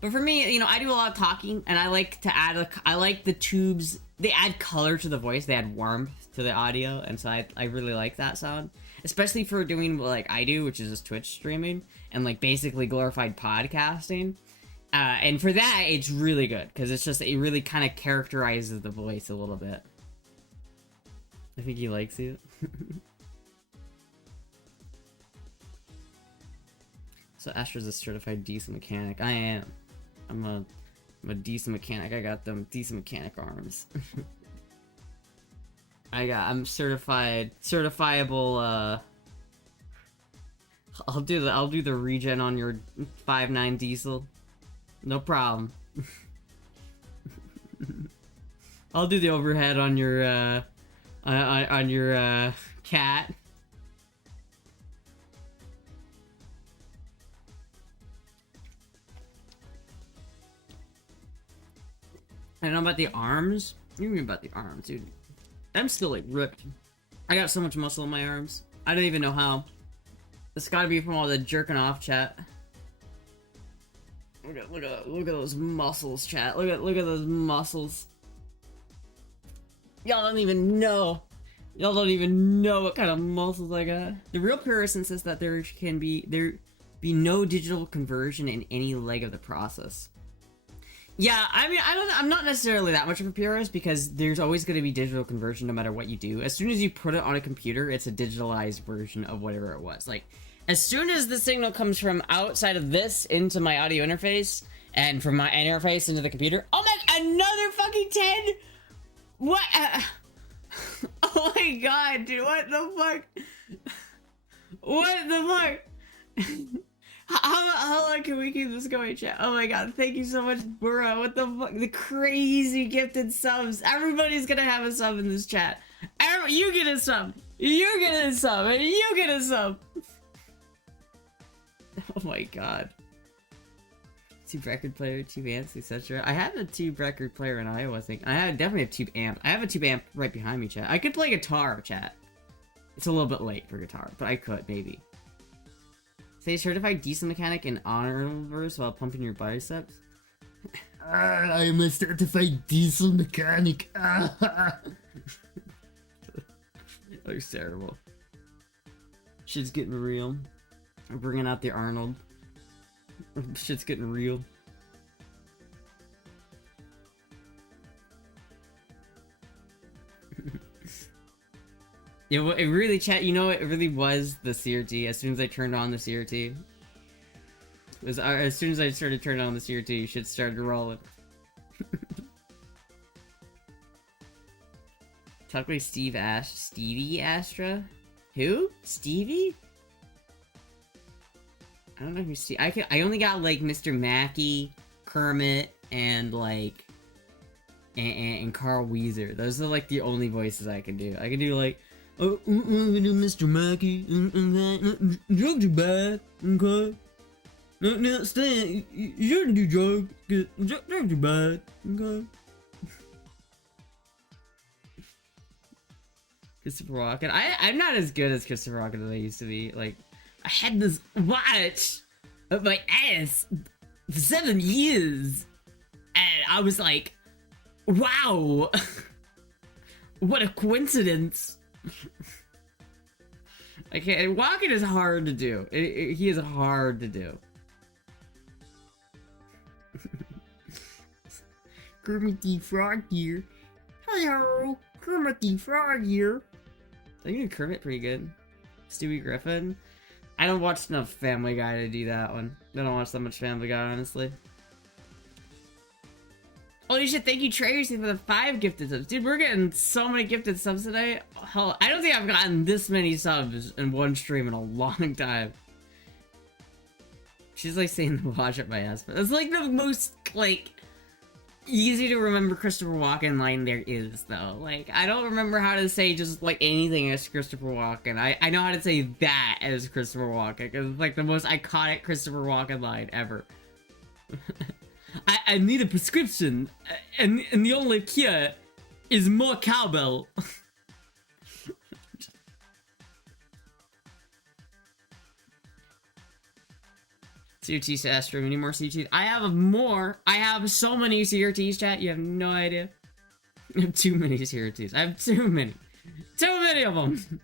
But for me, you know, I do a lot of talking, and I like to add I like the tubes. They add color to the voice. They add warmth to the audio, and so I really like that sound, especially for doing what like I do, which is just Twitch streaming and like basically glorified podcasting. And for that, it's really good because it really kind of characterizes the voice a little bit. I think he likes it. So Astra's a certified decent mechanic. I am. I'm a decent mechanic. I got them decent mechanic arms. I'm certifiable. I'll do the regen on your 5.9 diesel. No problem. I'll do the overhead on your on your cat. I don't know about the arms. What do you mean about the arms, dude? I'm still like ripped. I got so much muscle in my arms. I don't even know how. It's gotta be from all the jerking off, chat. Look at those muscles, chat. Look at those muscles. Y'all don't even know. Y'all don't even know what kind of muscles I got. The real purist insists that there be no digital conversion in any leg of the process. Yeah, I mean, I'm not necessarily that much of a purist because there's always going to be digital conversion no matter what you do. As soon as you put it on a computer, it's a digitalized version of whatever it was. Like, as soon as the signal comes from outside of this into my audio interface and from my interface into the computer, oh my, another fucking 10? What? Oh my god, dude, what the fuck? What the fuck? How long can we keep this going, chat? Oh my god, thank you so much, Burrow. What the fuck? The crazy gifted subs. Everybody's gonna have a sub in this chat. You get a sub. You get a sub. And you get a sub. Oh my god. Tube record player, tube amps, etc. I had a tube record player in Iowa, I think. I had definitely a tube amp. I have a tube amp right behind me, chat. I could play guitar, chat. It's a little bit late for guitar, but I could, maybe. Say certified diesel mechanic in Honorverse while pumping your biceps. I am a certified diesel mechanic. That looks terrible. Shit's getting real. I'm bringing out the Arnold. Shit's getting real. It really, chat, you know, it really was the CRT. As soon as I turned on the CRT. As soon as I started turning on the CRT, shit started rolling. Talk about Stevie Astra? Who? Stevie? I don't know who Steve. I only got like Mr. Mackey, Kermit, and like and Carl Weezer. Those are like the only voices I can do. I can do like Mr. Mackey, drugs are bad, okay? No, Stan, you shouldn't do drugs, drugs are bad, okay? Christopher Walken. I'm not as good as Christopher Walken as I used to be. Like, I had this watch up my ass for 7 years, and I was like, wow, what a coincidence. Okay, walking is hard to do. He is hard to do. Kermit the Frog here. Hello, Kermit the Frog here. I think Kermit pretty good. Stewie Griffin. I don't watch enough Family Guy to do that one. I don't watch that much Family Guy, honestly. Holy shit, thank you, Tracy, for the 5 gifted subs. Dude, we're getting so many gifted subs today. Hell, I don't think I've gotten this many subs in one stream in a long time. She's like saying the watch up my ass, but it's like the most, like, easy to remember Christopher Walken line there is, though. Like, I don't remember how to say just, like, anything as Christopher Walken. I know how to say that as Christopher Walken, because it's, like, the most iconic Christopher Walken line ever. I need a prescription, and the only cure is more cowbell. CRTs to Astra, we need more CRTs. I have more. I have so many CRTs, chat. You have no idea. I have too many CRTs. I have too many. Too many of them.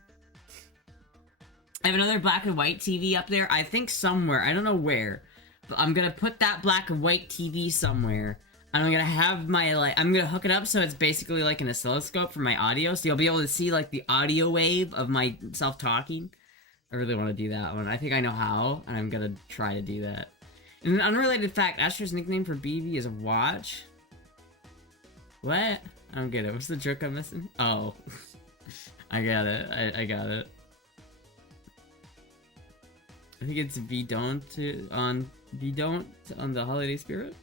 I have another black and white TV up there. I think somewhere. I don't know where. But I'm gonna put that black and white TV somewhere. And I'm gonna have my, like, I'm gonna hook it up so it's basically like an oscilloscope for my audio. So you'll be able to see, like, the audio wave of myself talking. I really want to do that one. I think I know how, and I'm gonna try to do that. And an unrelated fact, Astra's nickname for BB is Watch. What? I don't get it. What's the joke I'm missing? Oh. I got it. I got it. I think it's Be Don't on the Holiday Spirit.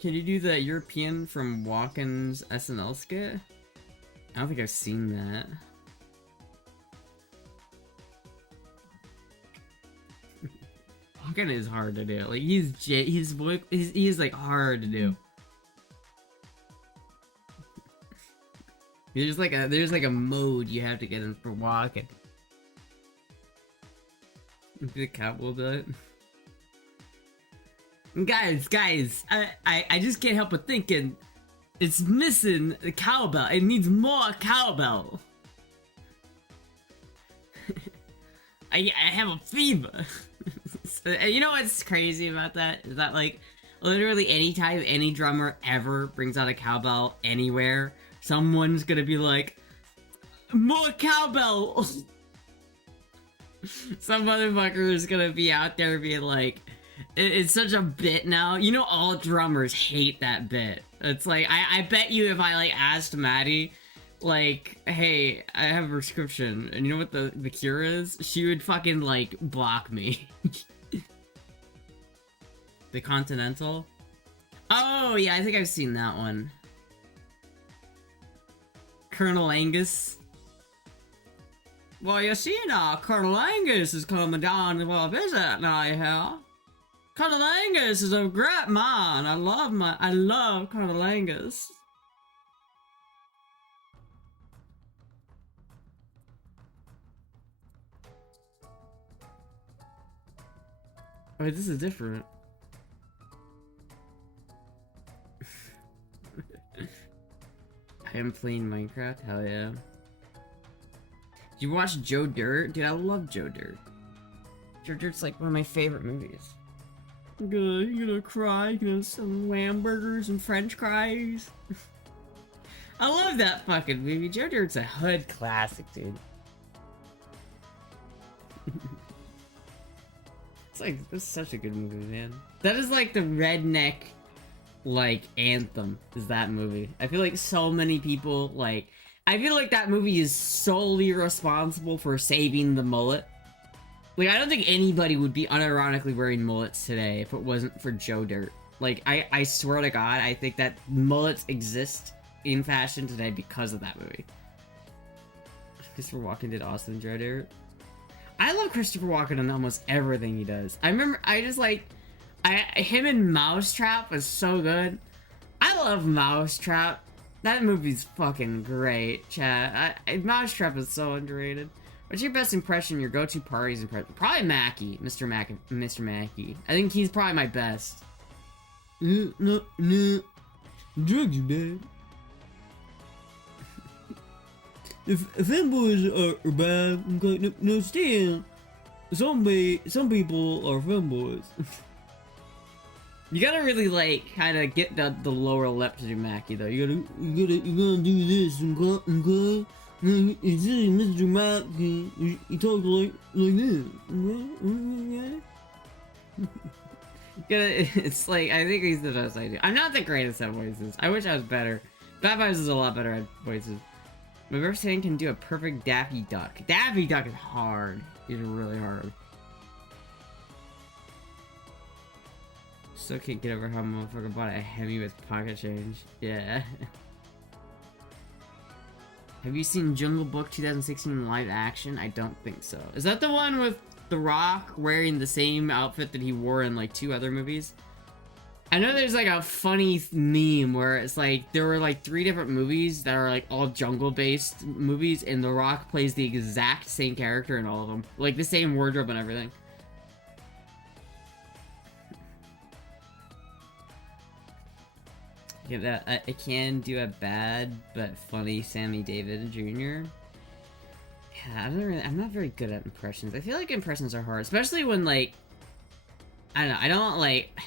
Can you do the European from Walken's SNL skit? I don't think I've seen that. Walken is hard to do. Like he's like hard to do. There's like a mode you have to get in for Walken. The cat will do it. Guys, I just can't help but thinking it's missing the cowbell. It needs more cowbell. I have a fever. So, you know what's crazy about that? Is that like literally anytime any drummer ever brings out a cowbell anywhere, someone's gonna be like, more cowbell. Some motherfucker is gonna be out there being like, it's such a bit now. You know, all drummers hate that bit. It's like, I bet you if I like asked Maddie, like, hey, I have a prescription, and you know what the cure is? She would fucking like block me. The Continental? Oh yeah, I think I've seen that one. Colonel Angus. Well, you see now, Colonel Angus is coming down to a visit now, here. Colonel Angus is a great man. I love Colonel Angus. Wait, this is different. I am playing Minecraft? Hell yeah. Did you watch Joe Dirt? Dude, I love Joe Dirt. Joe Dirt's like one of my favorite movies. You gonna cry? You gonna have some lamb burgers and french fries? I love that fucking movie. Joe Dirt's a hood classic, dude. It's like, this is such a good movie, man. That is like the redneck, like, anthem, is that movie. I feel like so many people, like, I feel like that movie is solely responsible for saving the mullet. Like, I don't think anybody would be unironically wearing mullets today if it wasn't for Joe Dirt. Like, I swear to God, I think that mullets exist in fashion today because of that movie. Christopher Walken did awesome in Joe Dirt. I love Christopher Walken in almost everything he does. I remember, him in Mousetrap was so good. I love Mousetrap. That movie's fucking great, chat. Mousetrap is so underrated. What's your best impression, your go-to parties impression? Probably Mackie, Mr. Mackie. I think he's probably my best. No. Drugs are bad. If femboys are bad, okay, no, still, some people are femboys. You gotta really, like, kind of get the lower lip to do Mackie, though. You gotta do this, okay? It's Mr. Mackie. You talk like this, okay? It's like, I think he's the best I do. I'm not the greatest at voices. I wish I was better. Bad Vibes is a lot better at voices. My best fan can do a perfect Daffy Duck. Daffy Duck is hard. It's really hard. Still can't get over how motherfucker bought a Hemi with pocket change. Yeah. Have you seen Jungle Book 2016 live action? I don't think so. Is that the one with The Rock wearing the same outfit that he wore in like 2 other movies? I know there's like a funny meme where it's like there were like 3 different movies that are like all jungle based movies, and The Rock plays the exact same character in all of them. Like the same wardrobe and everything. Yeah, I can do a bad but funny Sammy David Jr. Yeah, I'm not very good at impressions. I feel like impressions are hard, especially when like, I don't know, I don't like,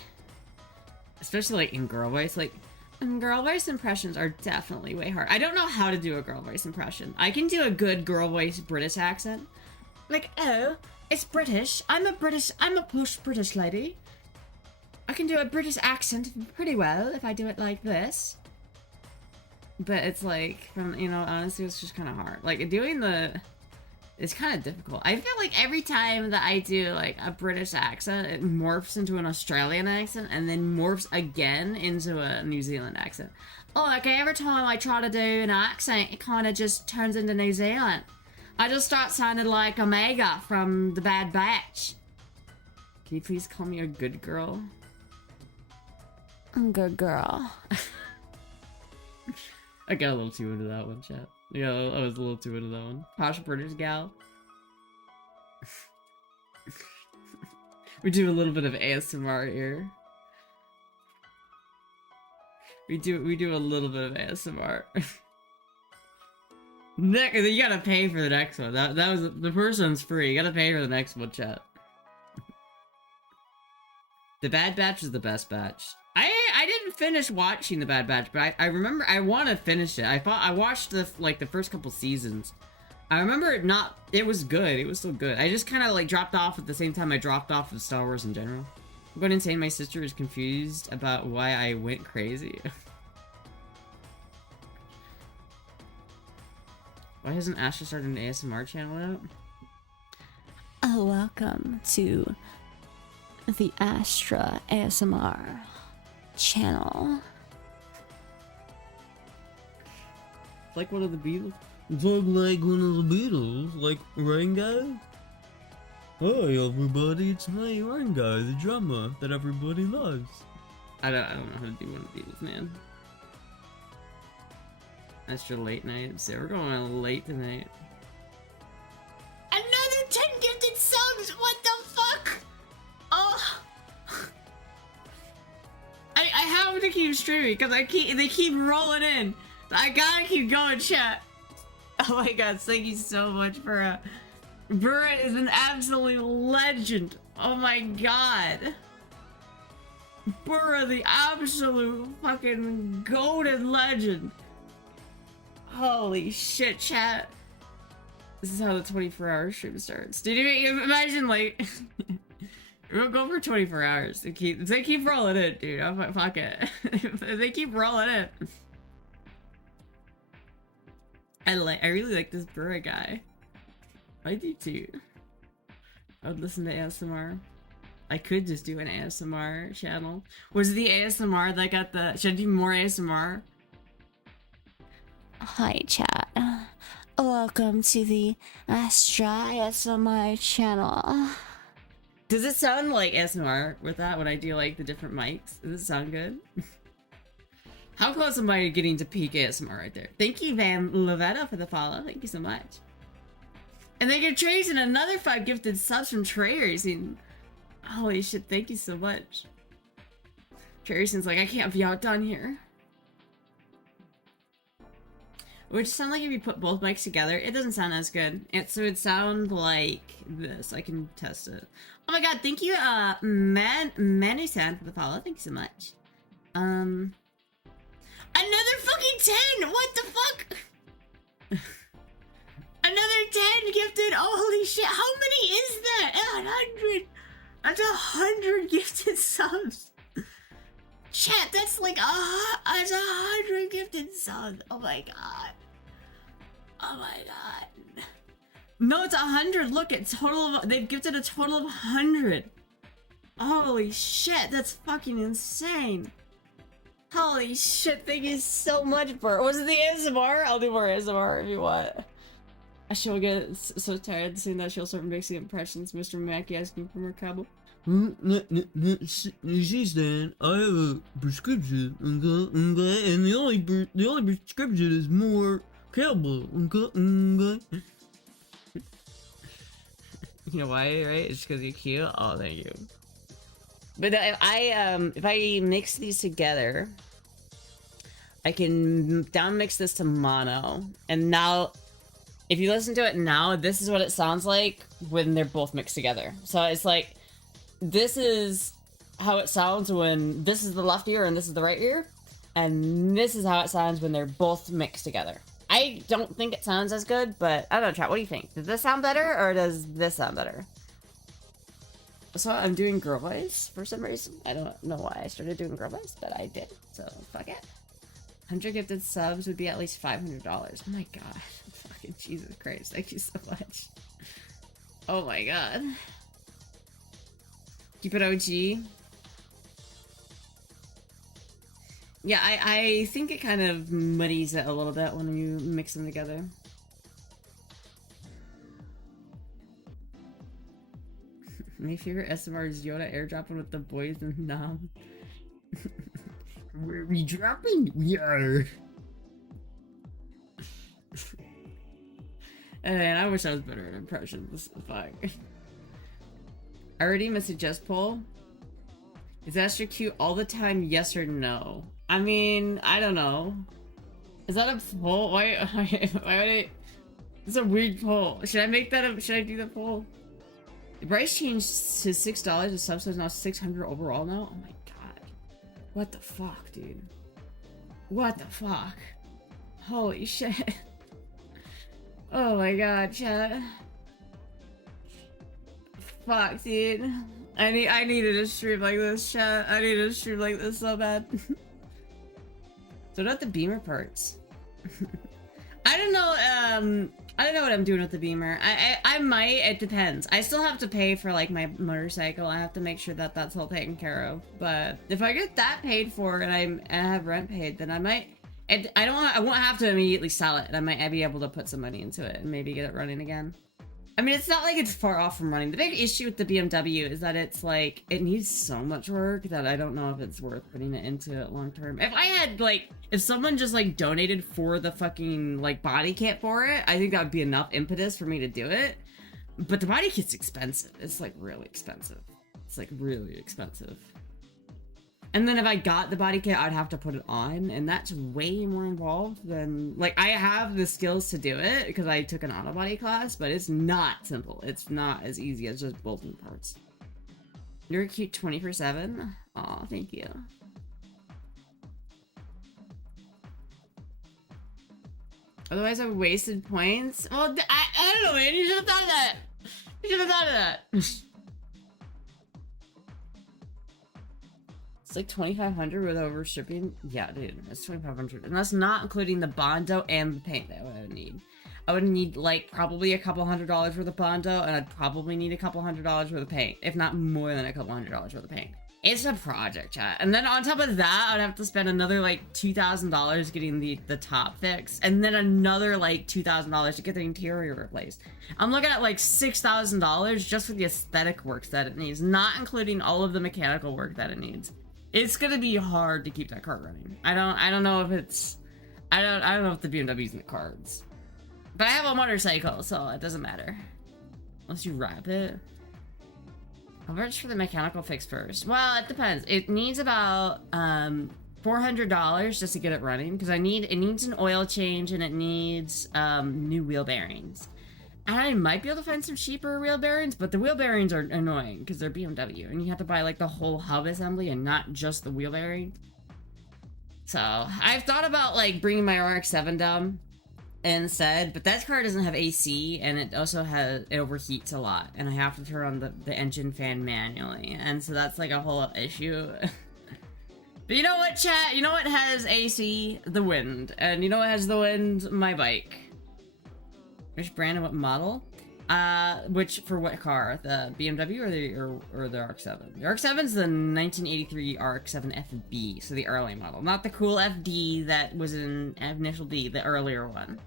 especially like in girl voice, like, girl voice impressions are definitely way hard. I don't know how to do a girl voice impression. I can do a good girl voice British accent. Like, oh, it's British. I'm a posh British lady. I can do a British accent pretty well if I do it like this. But it's like, you know, honestly, it's just kind of hard. Like, doing the It's kind of difficult. I feel like every time that I do like a British accent, it morphs into an Australian accent and then morphs again into a New Zealand accent. Oh, like every time I try to do an accent, it kind of just turns into New Zealand. I just start sounding like Omega from The Bad Batch. Can you please call me a good girl? Good girl. I got a little too into that one, chat. Yeah, I was a little too into that one. Posh British gal. We do a little bit of ASMR here. We do a little bit of ASMR. You gotta pay for the next one. That was the first one's free. You gotta pay for the next one, chat. The Bad Batch is the best batch. I didn't finish watching The Bad Batch, but I remember I want to finish it. I watched the first couple seasons. I remember it was good. It was still good. I just kind of like dropped off at the same time I dropped off of Star Wars in general. I'm going insane. My sister is confused about why I went crazy. Why hasn't Astra started an ASMR channel out? Oh, welcome to the Astra ASMR channel. Like one of the Beatles? It's like one of the Beatles, like Ringo? Hey everybody, it's me, Ringo, the drummer that everybody loves. I don't know how to do one of the Beatles, man. Extra late night. So we're going on late tonight. Another 10 gifted subs! What the fuck? Oh! I have to keep streaming because they keep rolling in. I gotta keep going, chat. Oh my god, thank you so much, Burra. Burra is an absolute legend. Oh my god. Burra, the absolute fucking golden legend. Holy shit, chat. This is how the 24-hour stream starts. Did you imagine, like... We'll go for 24 hours. They keep rolling in, dude. I'm fuck it. They keep rolling in. I really like this Burra guy. I do too. I would listen to ASMR. I could just do an ASMR channel. Was it the ASMR that got the... Should I do more ASMR? Hi, chat. Welcome to the Astra ASMR channel. Does it sound like ASMR with that when I do like the different mics? Does it sound good? How close am I getting to peak ASMR right there? Thank you, Van Lavetta, for the follow. Thank you so much. And they get Trace and another 5 gifted subs from Trayerson. Holy shit, thank you so much. Trayerson's like, I can't be outdone here. Which sound like if you put both mics together, it doesn't sound as good. So it'd sound like this. I can test it. Oh my god, thank you, Manu-san for the follow. Thank you so much. Another fucking 10! What the fuck? Another 10 gifted! Holy shit, how many is that? 100! That's 100 gifted subs! Chat, that's like that's 100 gifted subs! Oh my god. Oh my god. No, it's 100. Look, it's total of, they've gifted a total of 100. Holy shit, that's fucking insane. Holy shit, thank you so much for... Was it the ASMR? I'll do more ASMR if you want. She'll get so tired seeing that she'll start mixing impressions. Mr. Mackey asking for more cable. She's saying, I have a prescription, okay, and the only prescription is more cable, okay. You know why, right? It's because you're cute. Oh, thank you. But if I mix these together, I can down mix this to mono, and now, if you listen to it now, this is what it sounds like when they're both mixed together. So it's like, this is how it sounds when this is the left ear and this is the right ear, and this is how it sounds when they're both mixed together. I don't think it sounds as good, but I don't know, chat, what do you think? Does this sound better, or does this sound better? So I'm doing girl voice for some reason. I don't know why I started doing girl voice, but I did, so fuck it. 100 gifted subs would be at least $500. Oh my god. Fuck. Fucking Jesus Christ, thank you so much. Oh my god. Keep it OG. Yeah, I think it kind of muddies it a little bit when you mix them together. My favorite SMR is Yoda airdropping with the boys and Nom. Where are we dropping? We are. And I wish I was better at impressions. Fuck. Already a suggest poll? Is Astra cute all the time? Yes or no? I mean, I don't know. Is that a poll? Why would I? It's a weird poll. Should I make that should I do the poll? The price changed to $6. The sub is now $600 overall now? Oh my god. What the fuck, dude? What the fuck? Holy shit. Oh my god, chat. Fuck, dude. I needed a stream like this, chat. I needed a stream like this so bad. So about the Beamer parts. I don't know what I'm doing with the Beamer. I might, it depends. I still have to pay for like my motorcycle. I have to make sure that that's all taken care of. But if I get that paid for and I have rent paid, then I might, I won't have to immediately sell it. I might be able to put some money into it and maybe get it running again. I mean, it's not like it's far off from running. The big issue with the BMW is that it's like, it needs so much work that I don't know if it's worth putting it into it long term. If I had like, if someone just like donated for the fucking like body kit for it, I think that would be enough impetus for me to do it. But the body kit's expensive. It's like really expensive. It's like really expensive. And then if I got the body kit, I'd have to put it on, and that's way more involved than, like, I have the skills to do it because I took an auto body class, but it's not simple. It's not as easy as just bolting parts. You're cute 24/7. Aw, thank you. Otherwise, I've wasted points. Well, I don't know, man. You should have done that. You should have done that. It's like 2,500 with over shipping. Yeah, dude, it's 2,500, and that's not including the Bondo and the paint that I would need. I would need like probably a couple $100s worth of Bondo, and I'd probably need a couple $100s worth of paint, if not more than a couple $100s worth of paint. It's a project, chat. And then on top of that, I'd have to spend another like $2,000 getting the top fixed, and then another like $2,000 to get the interior replaced. I'm looking at like $6,000 just for the aesthetic works that it needs, not including all of the mechanical work that it needs. It's gonna be hard to keep that car running. I don't know if it's, I don't know if the BMW's in the cards. But I have a motorcycle, so it doesn't matter. Unless you wrap it. How much for the mechanical fix first? Well, it depends. It needs about $400 just to get it running, because it needs an oil change and it needs new wheel bearings. And I might be able to find some cheaper wheel bearings, but the wheel bearings are annoying because they're BMW, and you have to buy like the whole hub assembly and not just the wheel bearing. So I've thought about like bringing my RX-7 down instead, but that car doesn't have AC, and it also it overheats a lot, and I have to turn on the engine fan manually, and so that's like a whole issue. But you know what, chat? You know what has AC? The wind. And you know what has the wind? My bike. Which brand and what model? For what car? The BMW or the RX-7? The RX-7's the 1983 RX-7 FB, so the early model. Not the cool FD that was in initial D, the earlier one.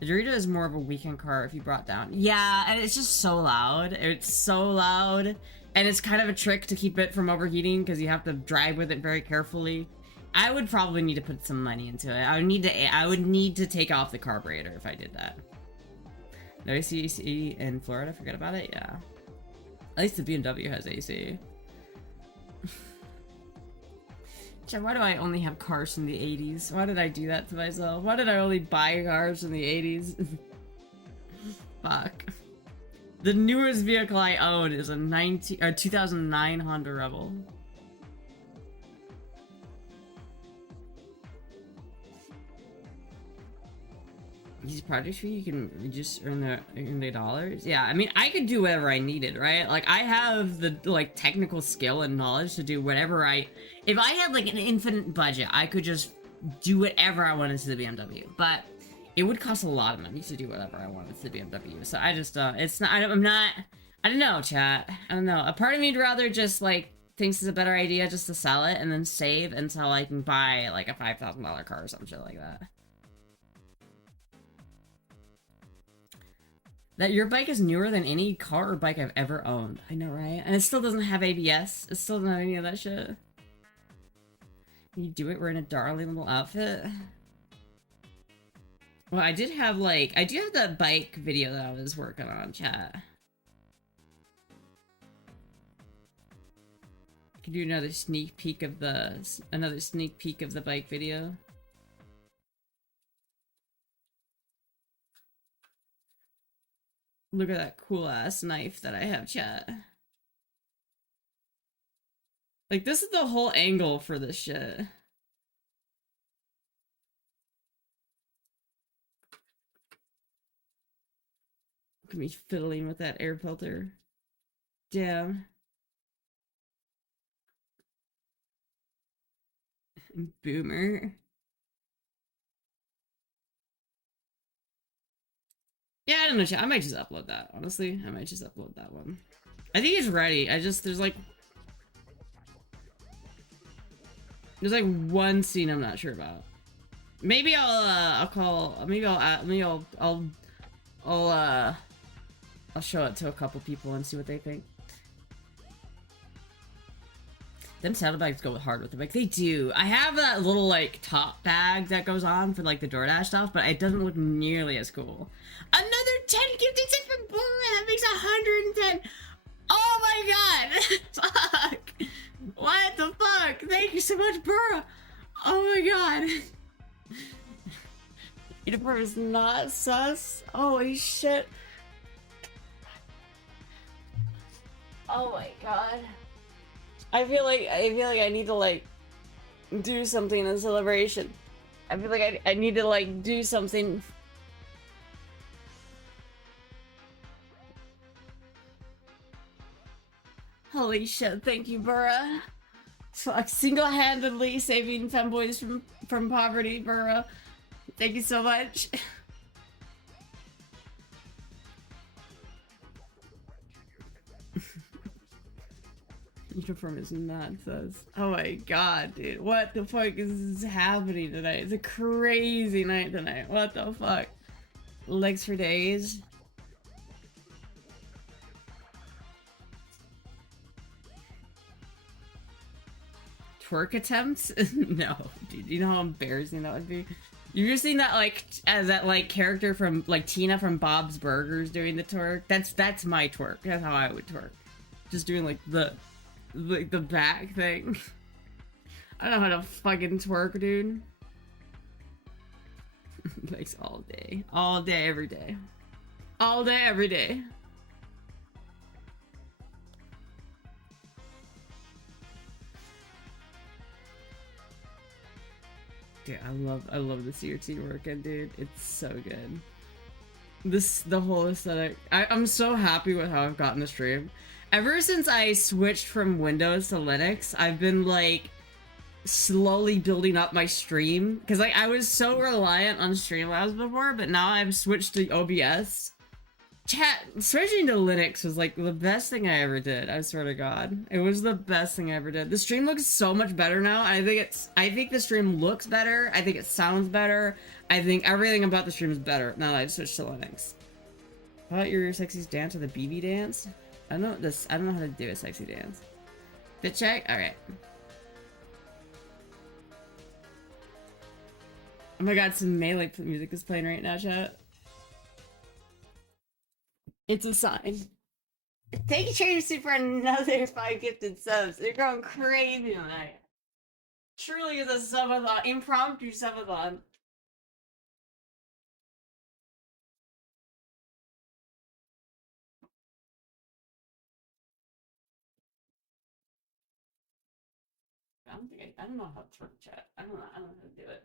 The Dorito is more of a weekend car if you brought down. Yeah, and it's just so loud. It's so loud. And it's kind of a trick to keep it from overheating because you have to drive with it very carefully. I would probably need to put some money into it. I would need to take off the carburetor if I did that. No AC in Florida, forget about it, yeah. At least the BMW has AC. Chad, why do I only have cars from the 80s? Why did I do that to myself? Why did I only buy cars from the 80s? Fuck. The newest vehicle I own is a 2009 Honda Rebel. These projects fee, you can just earn the dollars. Yeah, I mean, I could do whatever I needed, right? Like, I have the like technical skill and knowledge to do whatever if I had like an infinite budget, I could just do whatever I wanted to the BMW. But it would cost a lot of money to do whatever I wanted with the BMW. So I just, it's not, I'm not, I don't know, chat. I don't know. A part of me would rather just, like, thinks it's a better idea just to sell it and then save until I can buy, like, a $5,000 car or some shit like that. That your bike is newer than any car or bike I've ever owned. I know, right? And it still doesn't have ABS. It still doesn't have any of that shit. You do it, we're in a darling little outfit. Well, I did have, like, I do have that bike video that I was working on, chat. I could do another sneak peek of the bike video. Look at that cool ass knife that I have, chat. Like, this is the whole angle for this shit. Look at me fiddling with that air filter. Damn. Boomer. Yeah, I don't know, chat. I might just upload that, honestly. I might just upload that one. I think it's ready. There's like one scene I'm not sure about. Maybe I'll show it to a couple people and see what they think. Them saddlebags go hard with the bike. They do. I have that little, like, top bag that goes on for, like, the DoorDash stuff, but it doesn't look nearly as cool. Another 10 gifted sets from Bora! That makes 110! Oh my god! Fuck! What the fuck? Thank you so much, Bora! Oh my god! Uniform is not sus? Holy shit. Oh my god. I feel like I need to, like, do something in celebration. I feel like I need to, like, do something. Holy shit, thank you, Burra. Fuck, single-handedly saving femboys from poverty, Burra. Thank you so much. Uniform is not sus. Oh my god, dude. What the fuck is happening tonight? It's a crazy night tonight. What the fuck? Legs for days. Twerk attempts? No, dude. You know how embarrassing that would be? You've ever seen that, like, as that, like, character from, like, Tina from Bob's Burgers doing the twerk? That's my twerk. That's how I would twerk. Just doing, like, the back thing. I don't know how to fucking twerk, dude. Legs all day. All day, every day. All day, every day. Dude, I love the CRT working, dude. It's so good. The whole aesthetic. I'm so happy with how I've gotten the stream. Ever since I switched from Windows to Linux, I've been, like, slowly building up my stream. Because, like, I was so reliant on Streamlabs before, but now I've switched to OBS. Chat, switching to Linux was, like, the best thing I ever did, I swear to God. It was the best thing I ever did. The stream looks so much better now. I think the stream looks better. I think it sounds better. I think everything about the stream is better now that I switched to Linux. How about your sexiest dance or the BB dance? I don't know how to do a sexy dance. Fit check? Alright. Oh my god, some Melee music is playing right now, chat. It's a sign. Thank you, Trader Soup, for another 5 gifted subs. They're going crazy tonight. Truly is a subathon. Impromptu subathon. I don't know how to twerk, chat. I don't know how to do it.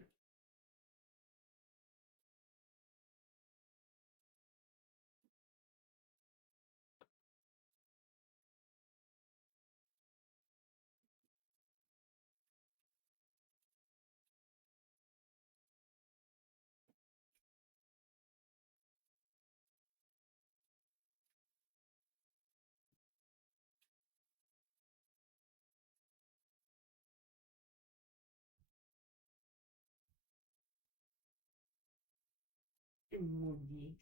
Movie.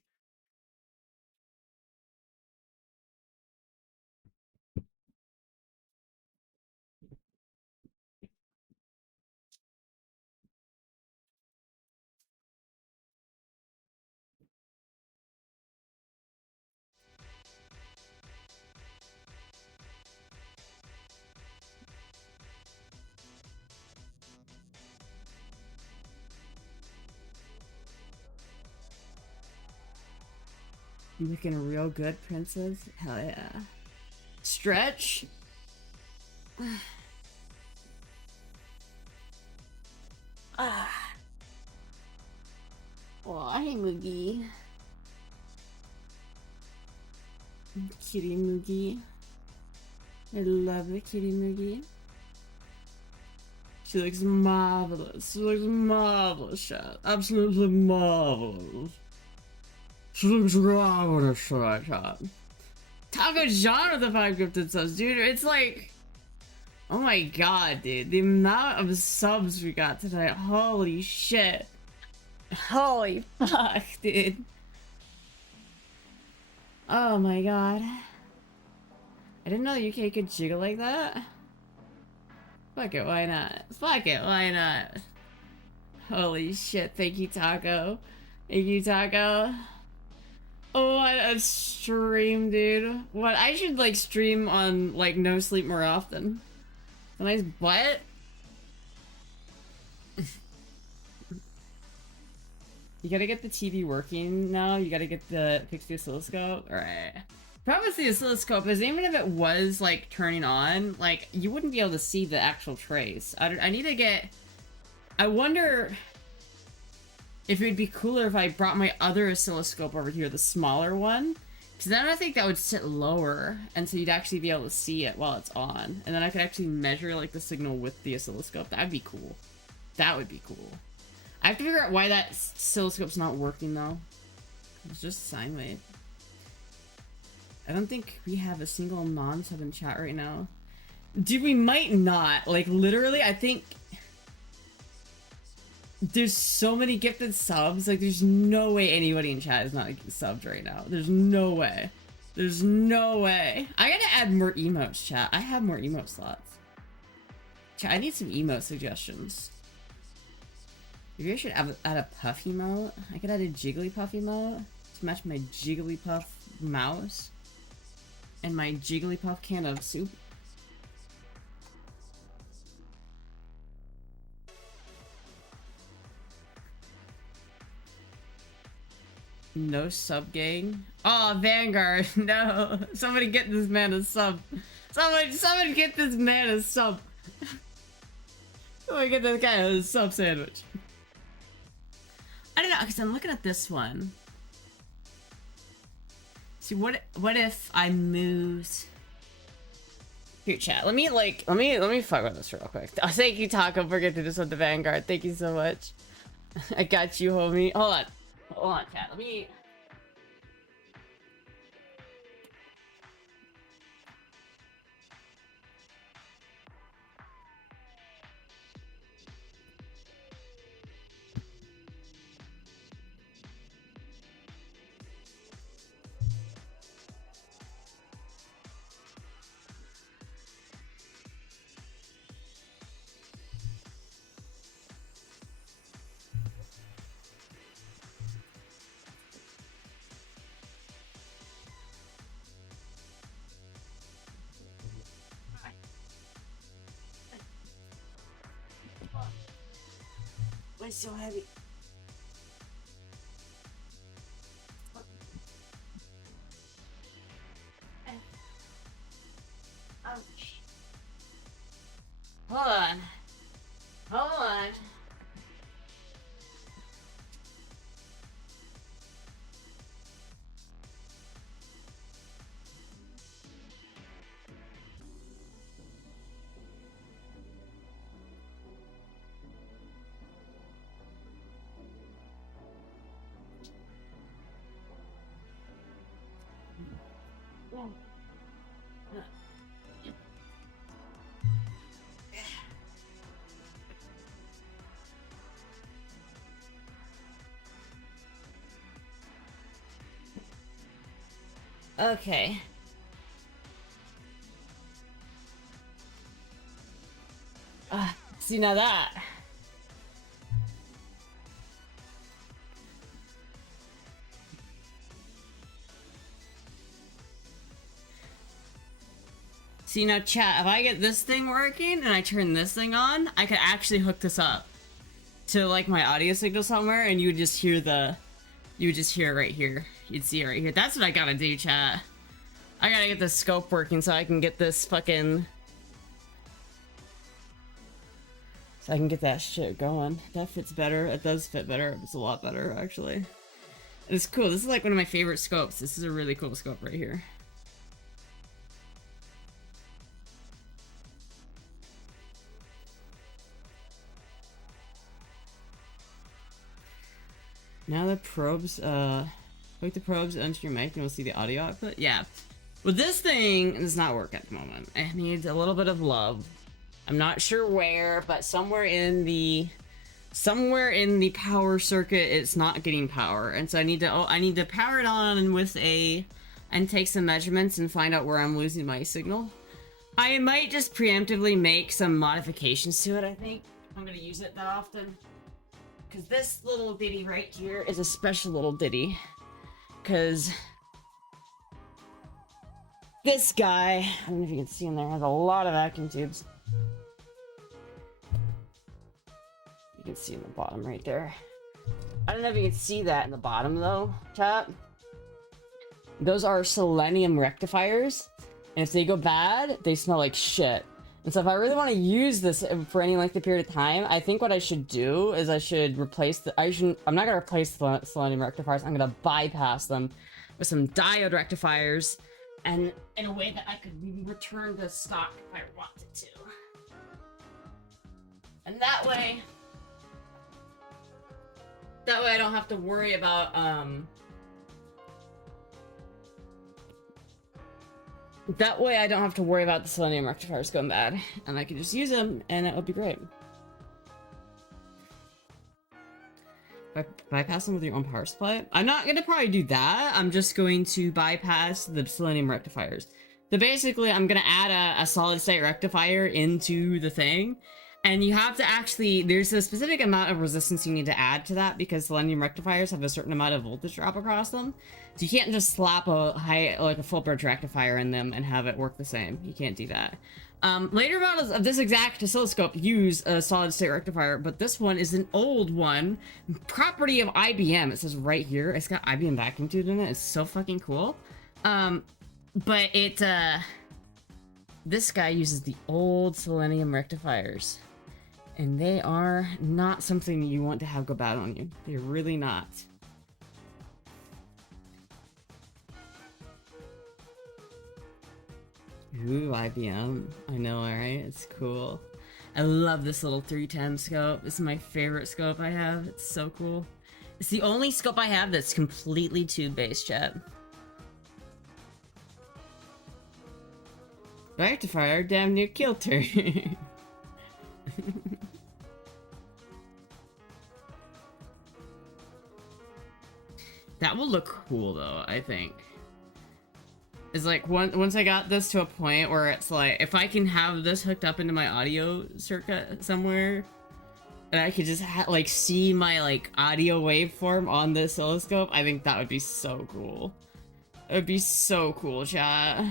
You looking real good, princess? Hell yeah. Stretch? Ah. Oh, hey, Moogie. Kitty Moogie. I love it, Kitty Moogie. She looks marvelous. She looks marvelous, chat. Absolutely marvelous. She looks marvelous, chat. Taco John with the 5 gifted subs, dude. It's like, oh my god, dude. The amount of subs we got tonight. Holy shit. Holy fuck, dude. Oh my god. I didn't know the UK could jiggle like that. Fuck it, why not? Fuck it, why not? Holy shit, thank you, Taco. Thank you, Taco. Oh, what a stream, dude. What, I should, like, stream on, like, no sleep more often. A nice butt? You gotta get the TV working now. You gotta get the fix the oscilloscope. Alright. Problem with the oscilloscope is even if it was like turning on, like you wouldn't be able to see the actual trace. I need to get. I wonder if it would be cooler if I brought my other oscilloscope over here, the smaller one, because then I think that would sit lower, and so you'd actually be able to see it while it's on, and then I could actually measure like the signal with the oscilloscope. That'd be cool. That would be cool. I have to figure out why that oscilloscope's not working though. It's just sine wave. I don't think we have a single non-sub in chat right now. Dude, we might not. Like, literally, I think there's so many gifted subs. Like, there's no way anybody in chat is not subbed right now. There's no way. There's no way. I gotta add more emotes, chat. I have more emote slots. Chat, I need some emote suggestions. Maybe I should add a puff emote. I could add a Jigglypuff emote to match my Jigglypuff mouse and my Jigglypuff can of soup. No sub gang. Oh, Vanguard, no. Somebody get this man a sub. Somebody get this man a sub. Somebody get this guy a sub sandwich. I don't know, because I'm looking at this one. See, what if I moved... Here, chat, let me fuck with this real quick. Oh, thank you, Taco, for getting this on the Vanguard. Thank you so much. I got you, homie. Hold on, chat, let me... Why is it so heavy? Ouch. Hold on. Hold on. Okay. See, now that. See, now chat, if I get this thing working and I turn this thing on, I could actually hook this up to like my audio signal somewhere, and you would just hear it right here. You'd see it right here. That's what I gotta do, chat. I gotta get this scope working so I can get this fucking... So I can get that shit going. That fits better. It does fit better. It's a lot better, actually. It's cool. This is like one of my favorite scopes. This is a really cool scope right here. Now the probes, hook the probes onto your mic and we'll see the audio output. Yeah. Well, this thing does not work at the moment. It needs a little bit of love. I'm not sure where, but somewhere in the power circuit, it's not getting power. And so I need to power it on and take some measurements and find out where I'm losing my signal. I might just preemptively make some modifications to it, I think. I'm gonna use it that often. Because this little ditty right here is a special little ditty. Because this guy, I don't know if you can see in there, has a lot of vacuum tubes. You can see in the bottom right there. I don't know if you can see that in the bottom though, chat. Those are selenium rectifiers. And if they go bad, they smell like shit. And so if I really want to use this for any length of period of time, I think what I should do is I should replace I'm not going to replace the selenium rectifiers. I'm going to bypass them with some diode rectifiers, and in a way that I could return to stock if I wanted to. And that way I don't have to worry about, that way I don't have to worry about the selenium rectifiers going bad, and I can just use them, and it would be great. Bypass them with your own power supply? I'm not gonna probably do that. I'm just going to bypass the selenium rectifiers. So basically, I'm gonna add a solid state rectifier into the thing, and you have to actually, there's a specific amount of resistance you need to add to that because selenium rectifiers have a certain amount of voltage drop across them. So you can't just slap a full bridge rectifier in them and have it work the same. You can't do that. Later models of this exact oscilloscope use a solid state rectifier, but this one is an old one, property of IBM. It says right here, it's got IBM vacuum tube in it. It's so fucking cool. But this guy uses the old selenium rectifiers, and they are not something you want to have go bad on you. They're really not. Ooh, IBM. I know, alright? It's cool. I love this little 310 scope. This is my favorite scope I have. It's so cool. It's the only scope I have that's completely tube-based, chat. Rectifier damn near killed her. That will look cool though, I think. It's like once I got this to a point where it's like, if I can have this hooked up into my audio circuit somewhere, and I could just like see my like audio waveform on this oscilloscope, I think that would be so cool. It would be so cool, chat. I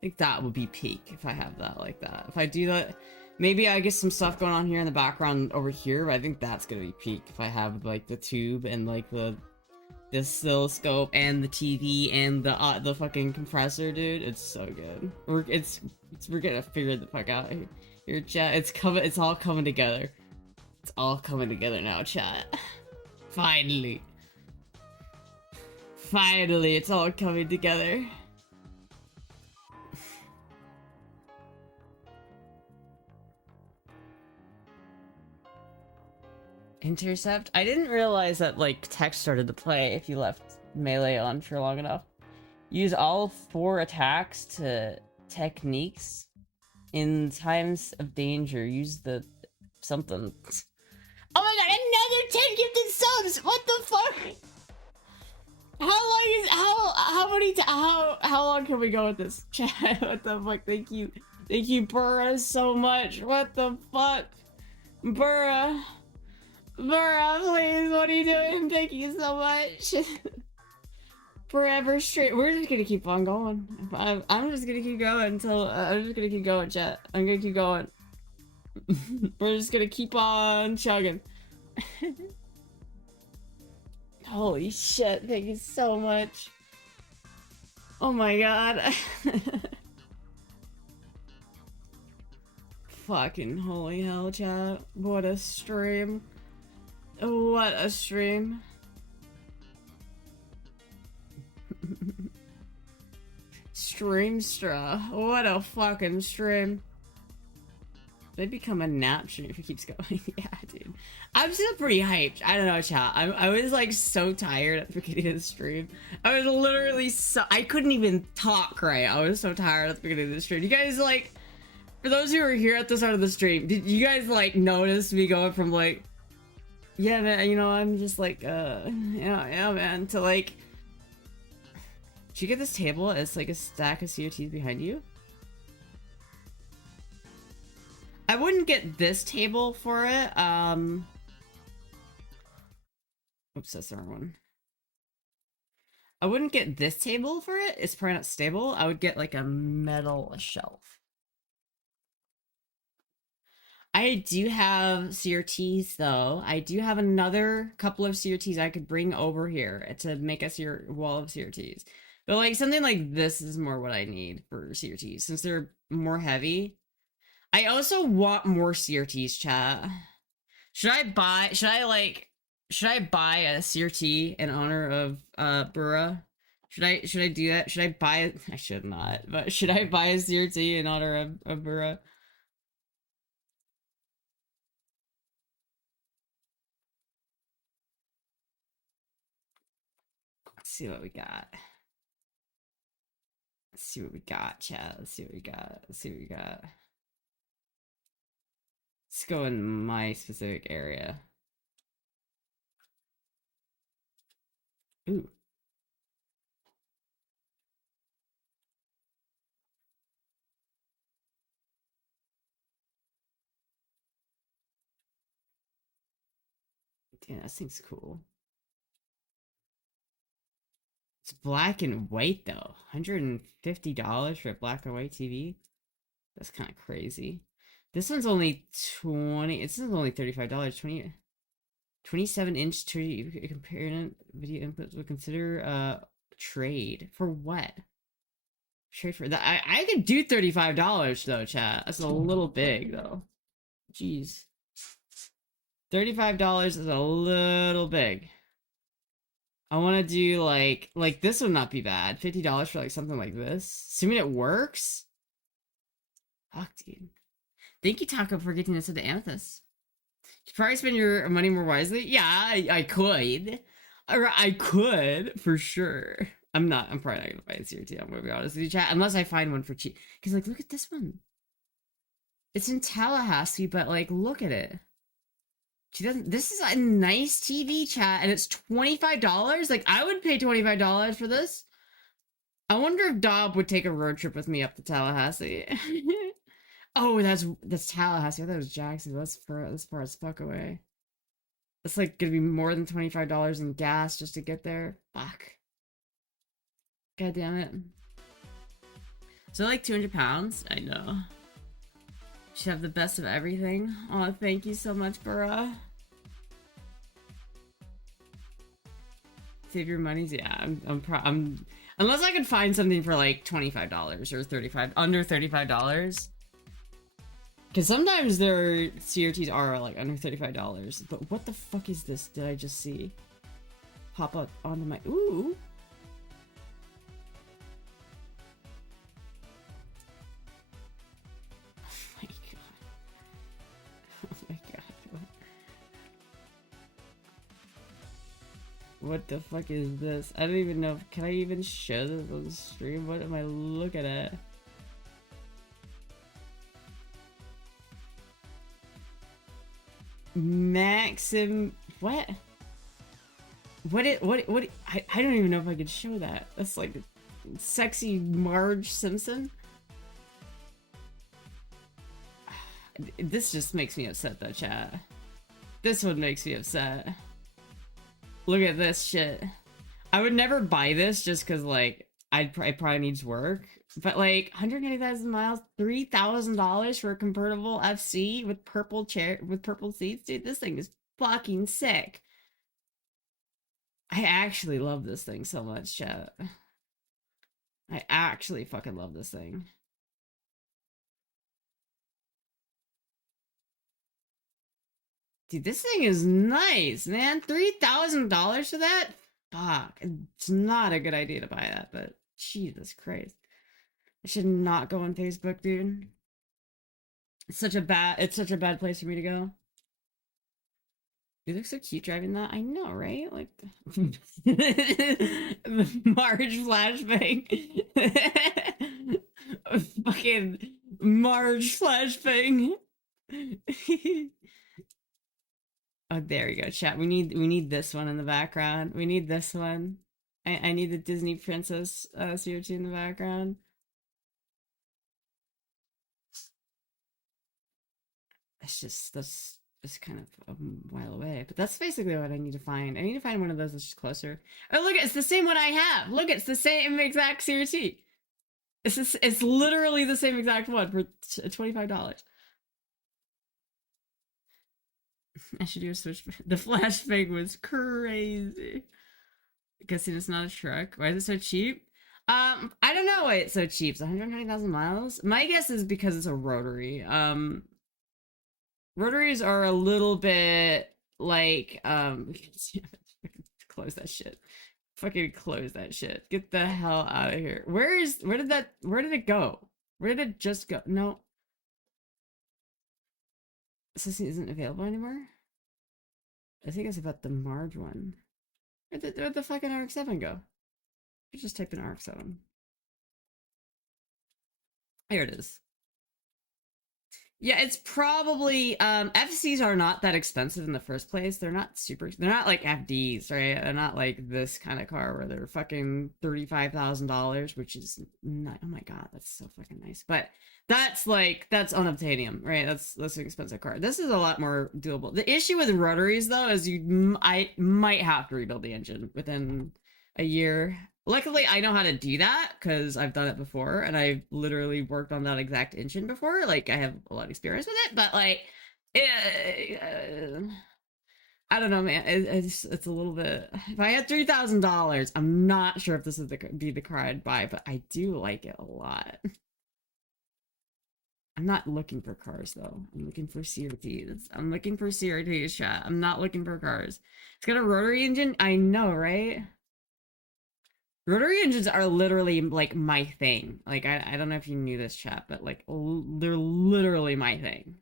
think that would be peak if I have that like that. If I do that, maybe I get some stuff going on here in the background over here, but I think that's gonna be peak if I have like the tube and like the oscilloscope and the TV and the fucking compressor, dude. It's so good. We're gonna figure the fuck out here, chat. It's all coming together. It's all coming together now, chat. Finally, it's all coming together. Intercept? I didn't realize that like text started to play if you left melee on for long enough. Use all 4 attacks to techniques in times of danger. Use the something. Oh my god, another 10 gifted subs! What the fuck? How long can we go with this chat? What the fuck? Thank you, Burra, so much. What the fuck, Burra, please, what are you doing? Thank you so much. Forever straight. We're just gonna keep on going. I'm just gonna keep going until I'm just gonna keep going, chat. I'm gonna keep going. We're just gonna keep on chugging. Holy shit, thank you so much. Oh my god. Fucking holy hell, chat. What a stream. What a stream. Streamstra. What a fucking stream. They become a nap stream if it keeps going. Yeah, dude. I'm still pretty hyped. I don't know, chat. I was like so tired at the beginning of the stream. I was literally I couldn't even talk right. I was so tired at the beginning of the stream. You guys, like, for those who were here at the start of the stream, did you guys like notice me going from like, yeah, man, you know, I'm just like, yeah, man, to like, did you get this table? It's like a stack of COTs behind you. I wouldn't get this table for it. Oops, that's the wrong one. I wouldn't get this table for it. It's probably not stable. I would get like a metal shelf. I do have CRTs though. I do have another couple of CRTs I could bring over here to make us your wall of CRTs. But like something like this is more what I need for CRTs since they're more heavy. I also want more CRTs, chat. Should I buy a CRT in honor of Burra? Should I do that? Should I buy I should not, but should I buy a CRT in honor of Burra? Let's see what we got. Let's see what we got, chat. Let's see what we got. Let's see what we got. Let's go in my specific area. Ooh. Damn, that thing's cool. It's black and white though. $150 for a black and white TV? That's kind of crazy. This one's only 20. This one's only $35. 27-inch comparative video inputs would consider trade for what? Trade for that? I could do $35 though, chat. That's a little big though. Jeez. $35 is a little big. I want to do like this would not be bad. $50 for like something like this. Assuming it works. Fuck, dude. Thank you, Taco, for getting us into Amethyst. You probably spend your money more wisely. Yeah, I could. I could, for sure. I'm probably not gonna buy a CRT, I'm gonna be honest with you, chat. Unless I find one for cheap. Because, like, look at this one. It's in Tallahassee, but, like, look at it. She doesn't. This is a nice TV, chat, and it's $25. Like, I would pay $25 for this. I wonder if Dob would take a road trip with me up to Tallahassee. Oh, that's Tallahassee. I thought it was Jacksonville. That's far as fuck away. That's like gonna be more than $25 in gas just to get there. Fuck. God damn it. So like 200 pounds? I know. Should have the best of everything. Oh, thank you so much, Burra. Save your monies? Yeah, I'm unless I could find something for like $25 or under $35. Because sometimes their CRTs are like under $35. But what the fuck is this? Did I just see pop up onto my ooh? What the fuck is this? I don't even know. Can I even show this on the stream? What am I looking at? Maxim what? I don't even know if I could show that. That's like sexy Marge Simpson. This just makes me upset though, chat. This one makes me upset. Look at this shit. I would never buy this just because, like, it probably needs work. But, like, 180,000 miles, $3,000 for a convertible FC with purple seats? Dude, this thing is fucking sick. I actually love this thing so much, chat. I actually fucking love this thing. Dude, this thing is nice, man. $3,000 for that? Fuck. It's not a good idea to buy that, but Jesus Christ. I should not go on Facebook, dude. It's such a bad place for me to go. You look so cute driving that. I know, right? Like the Marge flashbang. Fucking Marge flashbang. Oh, there you go, chat. We need this one in the background. We need this one. I need the Disney Princess CO2 in the background. That's kind of a while away, but that's basically what I need to find. I need to find one of those that's just closer. Oh, look, it's the same one I have. Look, it's the same exact CRT. It's literally the same exact one for $25. I should do a switch. The flashbang was crazy. Guessing it's not a truck. Why is it so cheap? I don't know why it's so cheap. It's 190,000 miles. My guess is because it's a rotary. Rotaries are a little bit like close that shit. Fucking close that shit. Get the hell out of here. Where did it go? Where did it just go? No. This isn't available anymore? I think it's about the Marge one. Where'd the fucking RX-7 go? You just type in RX-7. Here it is. Yeah, it's probably FCs are not that expensive in the first place. They're not like FDs, right? They're not like this kind of car where they're fucking $35,000, which is not, oh my god, that's so fucking nice. But that's unobtainium, right? That's an expensive car. This is a lot more doable. The issue with rotaries though is I might have to rebuild the engine within a year. Luckily, I know how to do that because I've done it before and I've literally worked on that exact engine before. Like, I have a lot of experience with it, but like, I don't know, man. It's a little bit. If I had $3,000, I'm not sure if this is be the car I'd buy, but I do like it a lot. I'm not looking for cars though. I'm looking for CRTs. I'm looking for CRTs, chat. I'm not looking for cars. It's got a rotary engine. I know, right? Rotary engines are literally like my thing. Like, I don't know if you knew this, chat, but like they're literally my thing.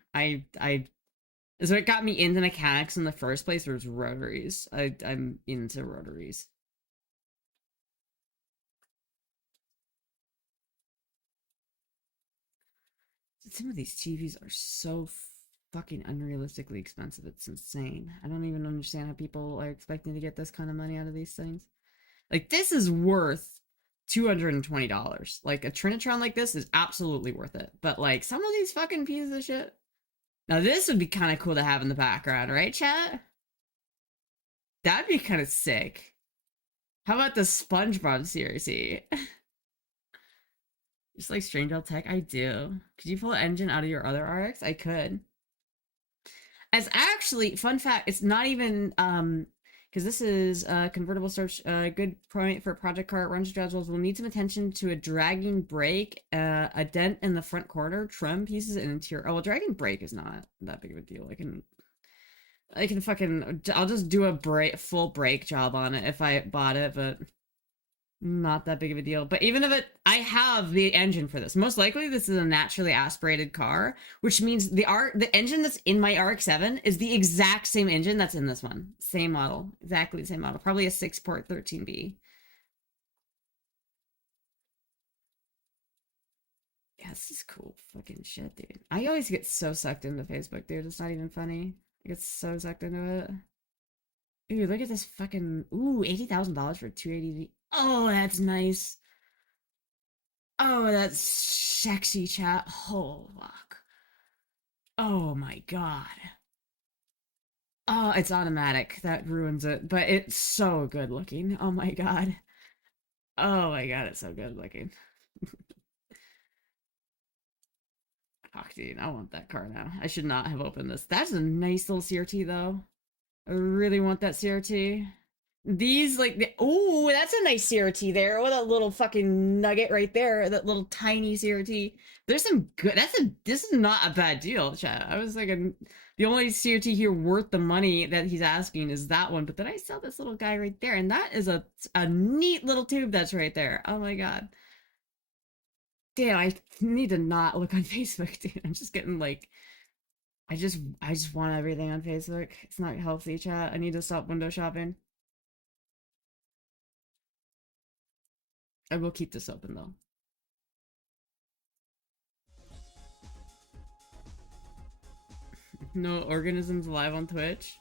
So it got me into mechanics in the first place. Was rotaries. I'm into rotaries. Some of these TVs are so fucking unrealistically expensive. It's insane. I don't even understand how people are expecting to get this kind of money out of these things. Like, this is worth $220. Like, a Trinitron like this is absolutely worth it. But, like, some of these fucking pieces of shit. Now, this would be kind of cool to have in the background, right, chat? That'd be kind of sick. How about the SpongeBob CRC? Just like Strange Old Tech? I do. Could you pull an engine out of your other RX? I could. As actually, fun fact, it's not even, because this is a convertible search, good point for a project car. Runs schedules will need some attention to a dragging brake, a dent in the front quarter, trim pieces, and interior. Oh, well, dragging brake is not that big of a deal. I can fucking, I'll just do a full brake job on it if I bought it, but not that big of a deal. But even if I have the engine for this. Most likely this is a naturally aspirated car, which means the engine that's in my RX-7 is the exact same engine that's in this one. Same model. Exactly the same model. Probably a 6-port 13B. Yeah, this is cool fucking shit, dude. I always get so sucked into Facebook, dude. It's not even funny. I get so sucked into it. Ooh, look at this fucking. Ooh, $80,000 for 280. Oh, that's nice. Oh, that's sexy, chat. Oh, fuck. Oh my god. Oh, it's automatic. That ruins it. But it's so good looking. Oh my god. Oh my god, it's so good looking. Fuck, dude. I want that car now. I should not have opened this. That's a nice little CRT, though. I really want that CRT. These, like, oh, that's a nice CRT there. What a little fucking nugget right there. That little tiny CRT. There's some good. This is not a bad deal, chat. I was thinking the only CRT here worth the money that he's asking is that one. But then I saw this little guy right there, and that is a neat little tube that's right there. Oh my god. Damn, I need to not look on Facebook, dude. I'm just getting like I just want everything on Facebook. It's not healthy, chat. I need to stop window shopping. I will keep this open though. No organisms alive on Twitch.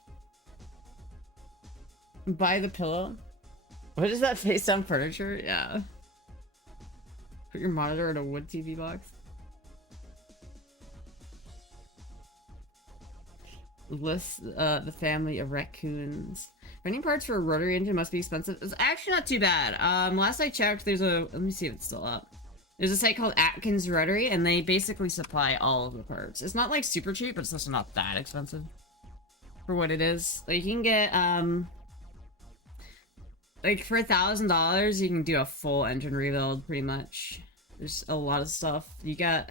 Buy the pillow. What is that face down furniture? Yeah. Put your monitor in a wood TV box. List the family of raccoons. Printing parts for a rotary engine must be expensive. It's actually not too bad. Last I checked, there's a let me see if it's still up. There's a site called Atkins Rotary, and they basically supply all of the parts. It's not like super cheap, but it's also not that expensive for what it is. Like you can get like for $1,000, you can do a full engine rebuild pretty much. There's a lot of stuff. You got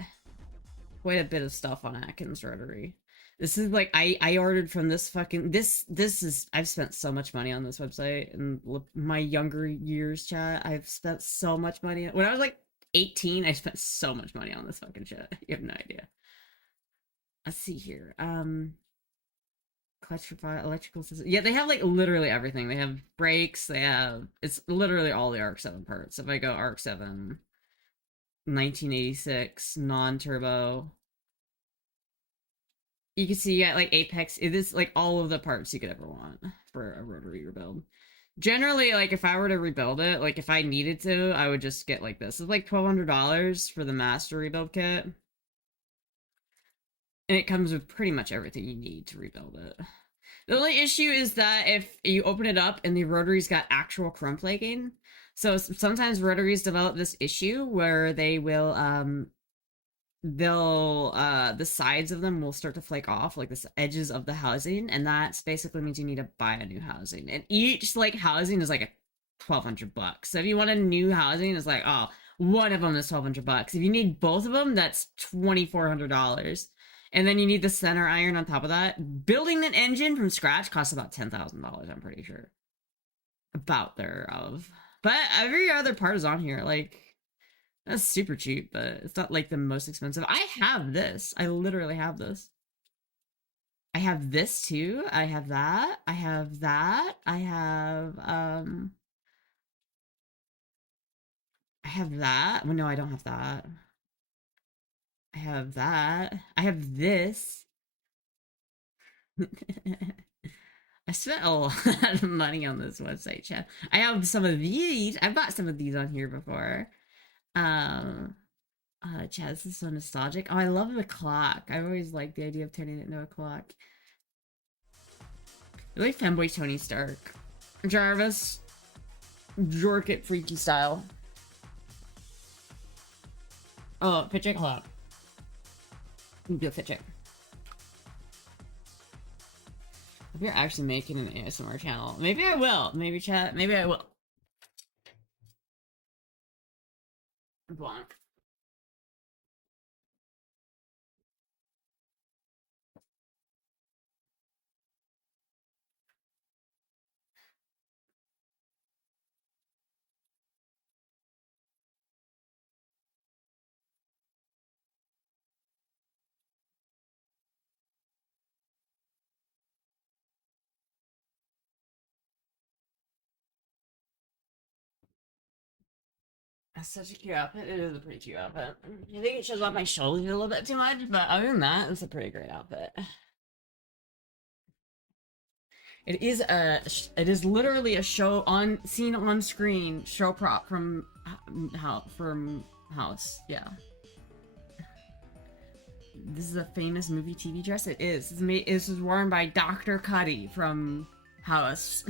quite a bit of stuff on Atkins Rotary. This is like I ordered from this fucking this is I've spent so much money on this website in my younger years, chat. I've spent so much money when I was like 18. I spent so much money on this fucking shit. You have no idea. Let's see here. Clutch for fire, electrical system. Yeah, they have like literally everything. They have brakes. They have it's literally all the Arc 7 parts. If I go Arc 7, 1986 non-turbo. You can see you got like Apex. It is like all of the parts you could ever want for a rotary rebuild. Generally, like if I were to rebuild it, like if I needed to, I would just get like this. It's like $1,200 for the master rebuild kit. And it comes with pretty much everything you need to rebuild it. The only issue is that if you open it up and the rotary's got actual chrome flaking, so sometimes rotaries develop this issue where they will they'll the sides of them will start to flake off, like the edges of the housing, and that's basically means you need to buy a new housing, and each like housing is like a $1,200. So if you want a new housing, it's like, oh, one of them is $1,200. If you need both of them, that's $2,400. And then you need the center iron on top of that. Building an engine from scratch costs about $10,000, I'm pretty sure. About thereof. But every other part is on here. Like, that's super cheap, but it's not like the most expensive. I have this. I literally have this. I have this too. I have that. I have that. I have that. Well, no, I don't have that. I have that. I have this. I spent a lot of money on this website, chat. I have some of these. I bought some of these on here before. Chat, this is so nostalgic. Oh, I love the clock. I always liked the idea of turning it into a clock. Really femboy Tony Stark. Jarvis. Jork it freaky style. Oh, fit check, hold on. Do a fit check. If you're actually making an ASMR channel, maybe I will. Maybe chat. Maybe I will. Blanc. That's such a cute outfit. It is a pretty cute outfit. I think it shows off my shoulders a little bit too much, but other than that, it's a pretty great outfit. It is it is literally a show seen on screen show prop from House. Yeah. This is a famous movie TV dress. It is. This is worn by Dr. Cuddy from House.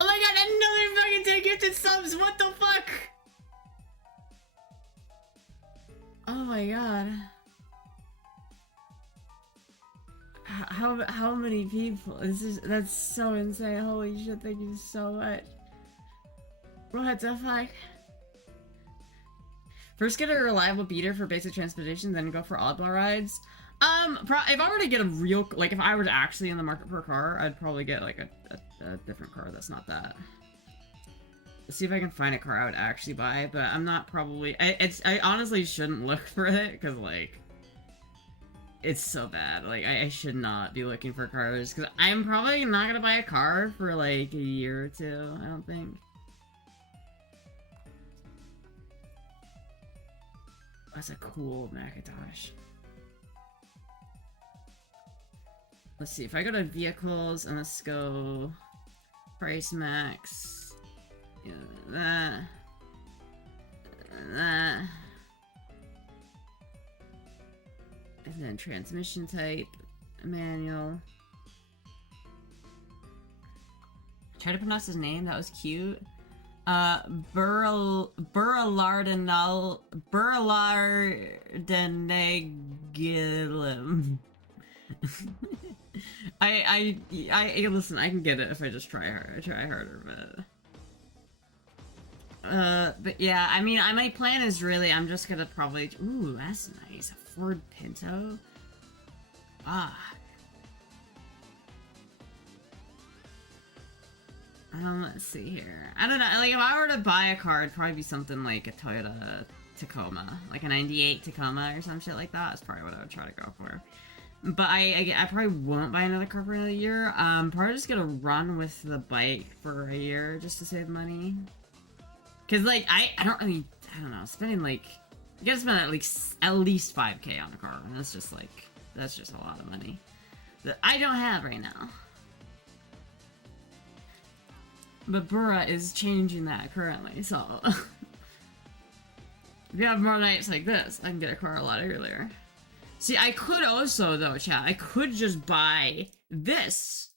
Oh my god, another fucking 10 gifted subs! What the fuck? Oh my god. How many people? That's so insane. Holy shit, thank you so much. What the fuck? First get a reliable beater for basic transportation, then go for oddball rides. If I were to get a real, like, if I were to actually in the market for a car, I'd probably get, like, a different car that's not that. Let's see if I can find a car I would actually buy, but I'm not probably, I honestly shouldn't look for it, because, like, it's so bad. Like, I should not be looking for cars, because I'm probably not gonna buy a car for, like, a year or two, I don't think. That's a cool Macintosh. Let's see, if I go to vehicles and let's go price max, yeah, that, and then transmission type, manual. Try to pronounce his name, that was cute. Burlardenegilum. I listen, I can get it if I just try hard. I try harder, but yeah, I mean, my plan is really, I'm just gonna probably, ooh, that's nice, a Ford Pinto. Ah. Let's see here. I don't know, like, if I were to buy a car, it'd probably be something like a Toyota Tacoma, like a 98 Tacoma or some shit like that. That's probably what I would try to go for. But I probably won't buy another car for another year. Probably just gonna run with the bike for a year just to save money. Cause like I don't know, spending like, you gotta spend at least 5K on a car, and that's just a lot of money that I don't have right now. But Burra is changing that currently, so if you have more nights like this, I can get a car a lot earlier. See, I could also, though, chat, I could just buy this.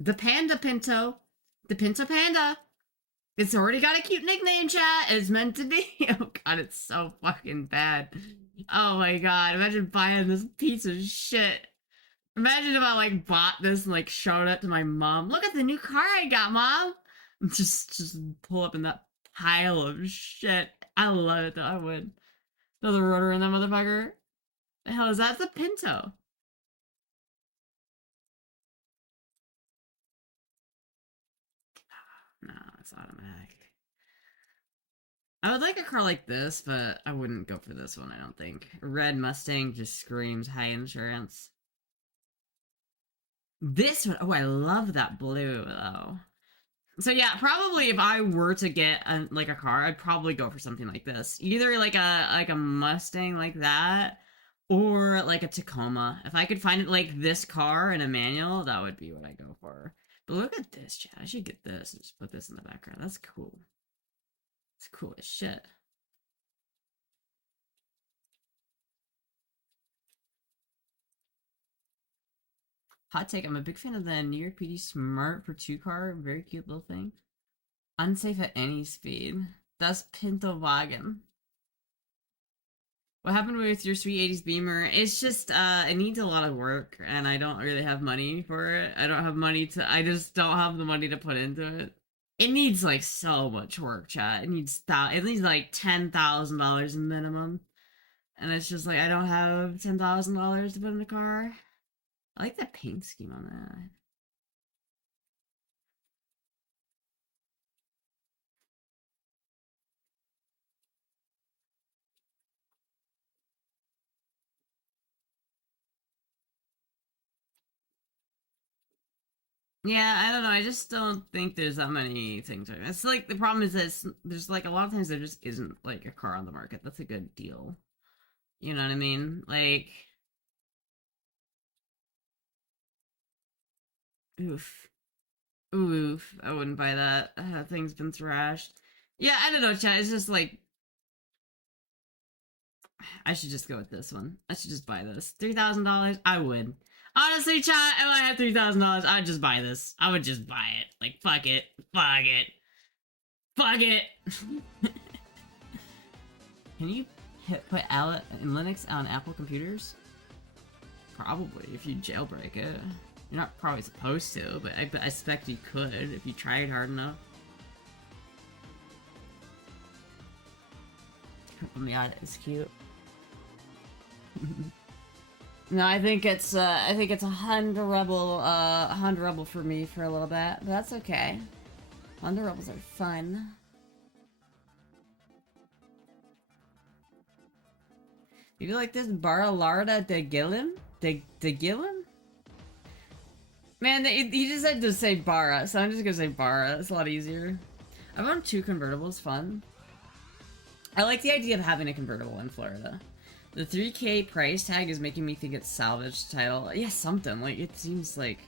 The Panda Pinto. The Pinto Panda. It's already got a cute nickname, chat. It's meant to be. Oh god, it's so fucking bad. Oh my god, imagine buying this piece of shit. Imagine if I, like, bought this and, like, showed it to my mom. Look at the new car I got, Mom! Just pull up in that pile of shit. I love it, though. I would. Another rotor in that motherfucker. The hell is that? It's a Pinto. No, it's automatic. I would like a car like this, but I wouldn't go for this one, I don't think. A red Mustang just screams high insurance. This one, oh, I love that blue, though. So yeah, probably if I were to get a car, I'd probably go for something like this. Either like a Mustang like that, or like a Tacoma. If I could find it like this car in a manual, that would be what I go for. But look at this, chat. I should get this and just put this in the background. That's cool. It's cool as shit. Hot take, I'm a big fan of the New York PD Smart for 2 car. Very cute little thing. Unsafe at any speed. That's Pinto Wagon. What happened with your sweet 80s Beamer? It's just, it needs a lot of work, and I don't really have money for it. I just don't have the money to put into it. It needs, like, so much work, chat. It needs like, $10,000 minimum. And it's just, like, I don't have $10,000 to put in a car. I like the paint scheme on that. Yeah, I don't know. I just don't think there's that many things. It's like the problem is that there's like a lot of times there just isn't like a car on the market that's a good deal. You know what I mean? Like, oof, oof. I wouldn't buy that. That thing's been thrashed. Yeah, I don't know, chat. It's just like I should just go with this one. I should just buy this. $3,000. I would. Honestly, chat, if I had $3,000, I'd just buy this. I would just buy it. Like, fuck it. Fuck it. Fuck it. Can you put Linux on Apple computers? Probably, if you jailbreak it. You're not probably supposed to, but I expect you could if you tried hard enough. Oh my god, it's cute. No, I think it's a Honda Rebel for me for a little bit, but that's okay. Honda Rebels are fun. You feel like this Baralarda de Gillim? De Gillim? Man, he just had to say Bara, so I'm just gonna say Bara. It's a lot easier. I've owned 2 convertibles, fun. I like the idea of having a convertible in Florida. The 3K price tag is making me think it's salvage title. Yeah, something. Like, it seems like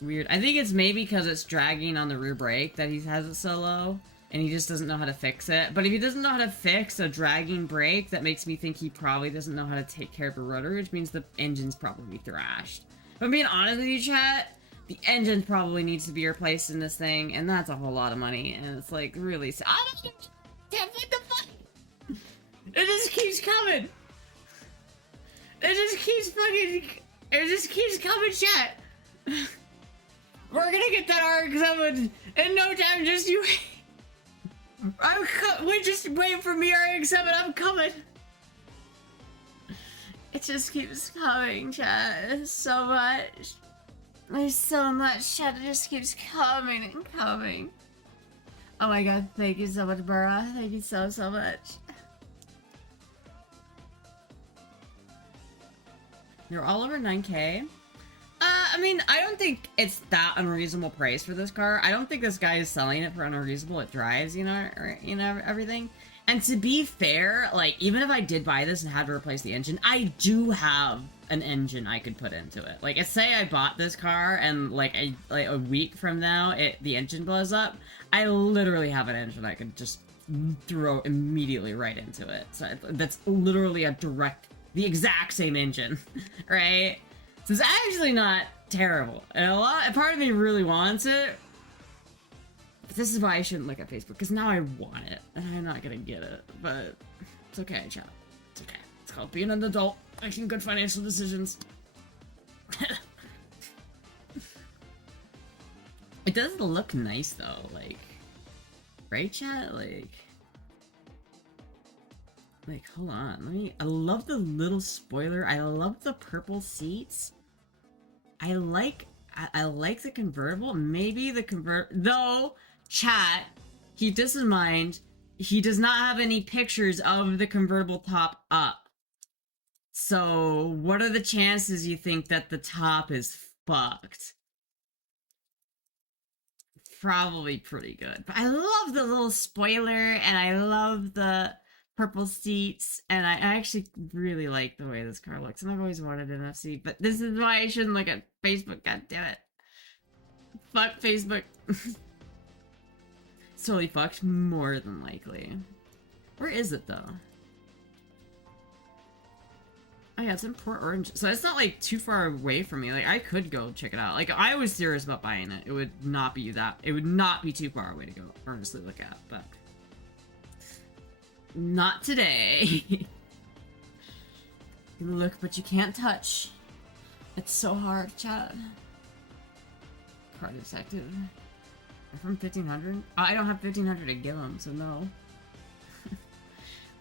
weird. I think it's maybe because it's dragging on the rear brake that he has it so low, and he just doesn't know how to fix it. But if he doesn't know how to fix a dragging brake, that makes me think he probably doesn't know how to take care of a rotor, which means the engine's probably thrashed. If I'm being honest with you, chat, the engine probably needs to be replaced in this thing, and that's a whole lot of money, and it's like really sad. I don't what the fuck? It just keeps coming. It just keeps coming, chat. We're gonna get that RX-7 in no time. Just you. Just wait for me, RX-7. I'm coming. It just keeps coming, chat. There's so much. There's so much, chat. It just keeps coming and coming. Oh my god, thank you so much, Burra. Thank you so much. You're all over 9K? I mean, I don't think it's that unreasonable price for this car. I don't think this guy is selling it for unreasonable. It drives, everything. And to be fair, like, even if I did buy this and had to replace the engine, I do have an engine I could put into it. Like, say I bought this car and, like a week from now, the engine blows up, I literally have an engine I could just throw immediately right into it. So that's literally the exact same engine, right? So it's actually not terrible. And a part of me really wants it. But this is why I shouldn't look at Facebook, because now I want it, and I'm not gonna get it. But it's okay, chat. It's okay. It's called being an adult, making good financial decisions. It does look nice, though, like... Right, chat? Like, hold on. I love the little spoiler. I love the purple seats. I like the convertible. Maybe the though, chat, keep this in mind, he does not have any pictures of the convertible top up. So, what are the chances you think that the top is fucked? Probably pretty good. But I love the little spoiler, and I love the purple seats, and I actually really like the way this car looks, and I've always wanted an FC, but this is why I shouldn't look at Facebook, god damn it. Fuck Facebook. It's totally fucked, more than likely. Where is it, though? Oh yeah, it's in Port Orange, so it's not, like, too far away from me. Like, I could go check it out. Like, I was serious about buying it. It would not be too far away to go earnestly look at, but... Not today. You look, but you can't touch. It's so hard, chat. Car detective. From 1500? Oh, I don't have 1500 to give him, so no.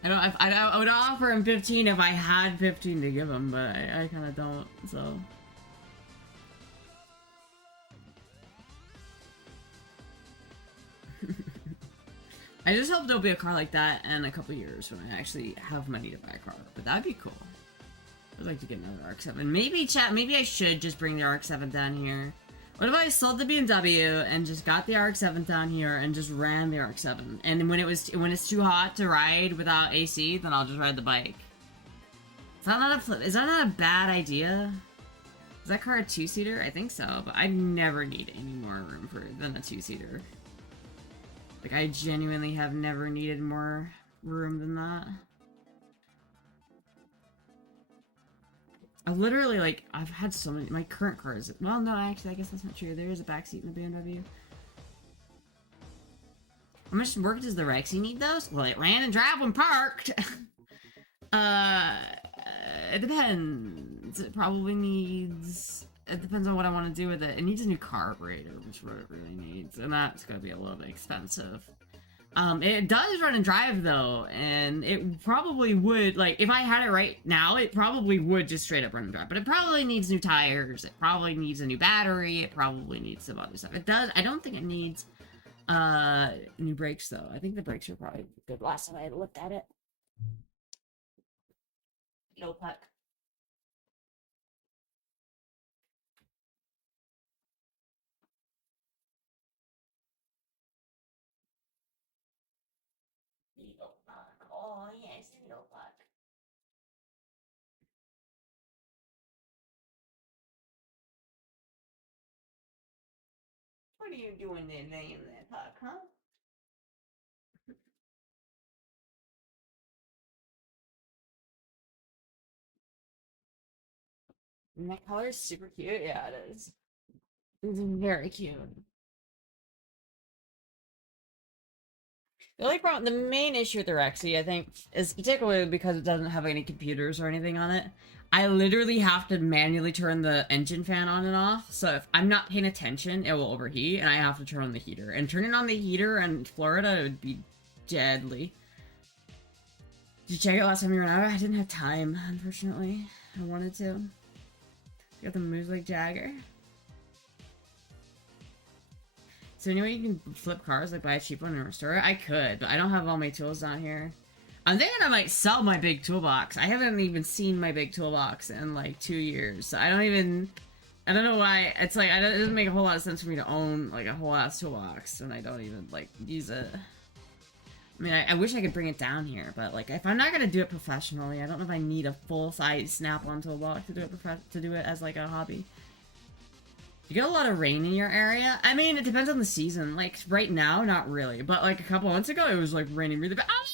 I would offer him 15 if I had 15 to give him, but I kind of don't, so. I just hope there'll be a car like that in a couple years when I actually have money to buy a car. But that'd be cool. I'd like to get another RX-7. Maybe, chat, maybe I should just bring the RX-7 down here. What if I sold the BMW and just got the RX-7 down here and just ran the RX-7? And when it's too hot to ride without AC, then I'll just ride the bike. Is that not a bad idea? Is that car a 2-seater? I think so, but I never need any more room than a 2-seater. Like, I genuinely have never needed more room than that. I literally, like, I've had so many, my current cars, well, no, actually, I guess that's not true. There is a backseat in the BMW. How much work does the Rexy need, though? Well, it ran and drive when parked! It depends. It probably needs, it depends on what I want to do with it. It needs a new carburetor, which is what it really needs, and that's gonna be a little bit expensive. It does run and drive though, and it probably would, like, if I had it right now, it probably would just straight up run and drive, but it probably needs new tires, it probably needs a new battery, it probably needs some other stuff. It does, I don't think it needs, new brakes though. I think the brakes are probably good last time I looked at it. No puck. Oh, yes, no puck. What are you doing there, laying there, puck, huh? And that color is super cute. Yeah, it is. It's very cute. The only problem, the main issue with the Rexy, I think, is particularly because it doesn't have any computers or anything on it. I literally have to manually turn the engine fan on and off, so if I'm not paying attention, it will overheat, and I have to turn on the heater. And turning on the heater in Florida would be deadly. Did you check it last time you were out? I didn't have time, unfortunately. I wanted to. Got the moves like Jagger. So anyway, you can flip cars, like buy a cheap one and restore it? I could, but I don't have all my tools down here. I'm thinking I might sell my big toolbox. I haven't even seen my big toolbox in like 2 years. So I don't know why. It's like, it doesn't make a whole lot of sense for me to own like a whole ass toolbox when I don't even like use it. I mean, I wish I could bring it down here, but like if I'm not gonna do it professionally, I don't know if I need a full-size snap-on toolbox to do it as like a hobby. You get a lot of rain in your area? I mean, it depends on the season. Like, right now, not really. But, like, a couple months ago, it was, like, raining really bad. Oh!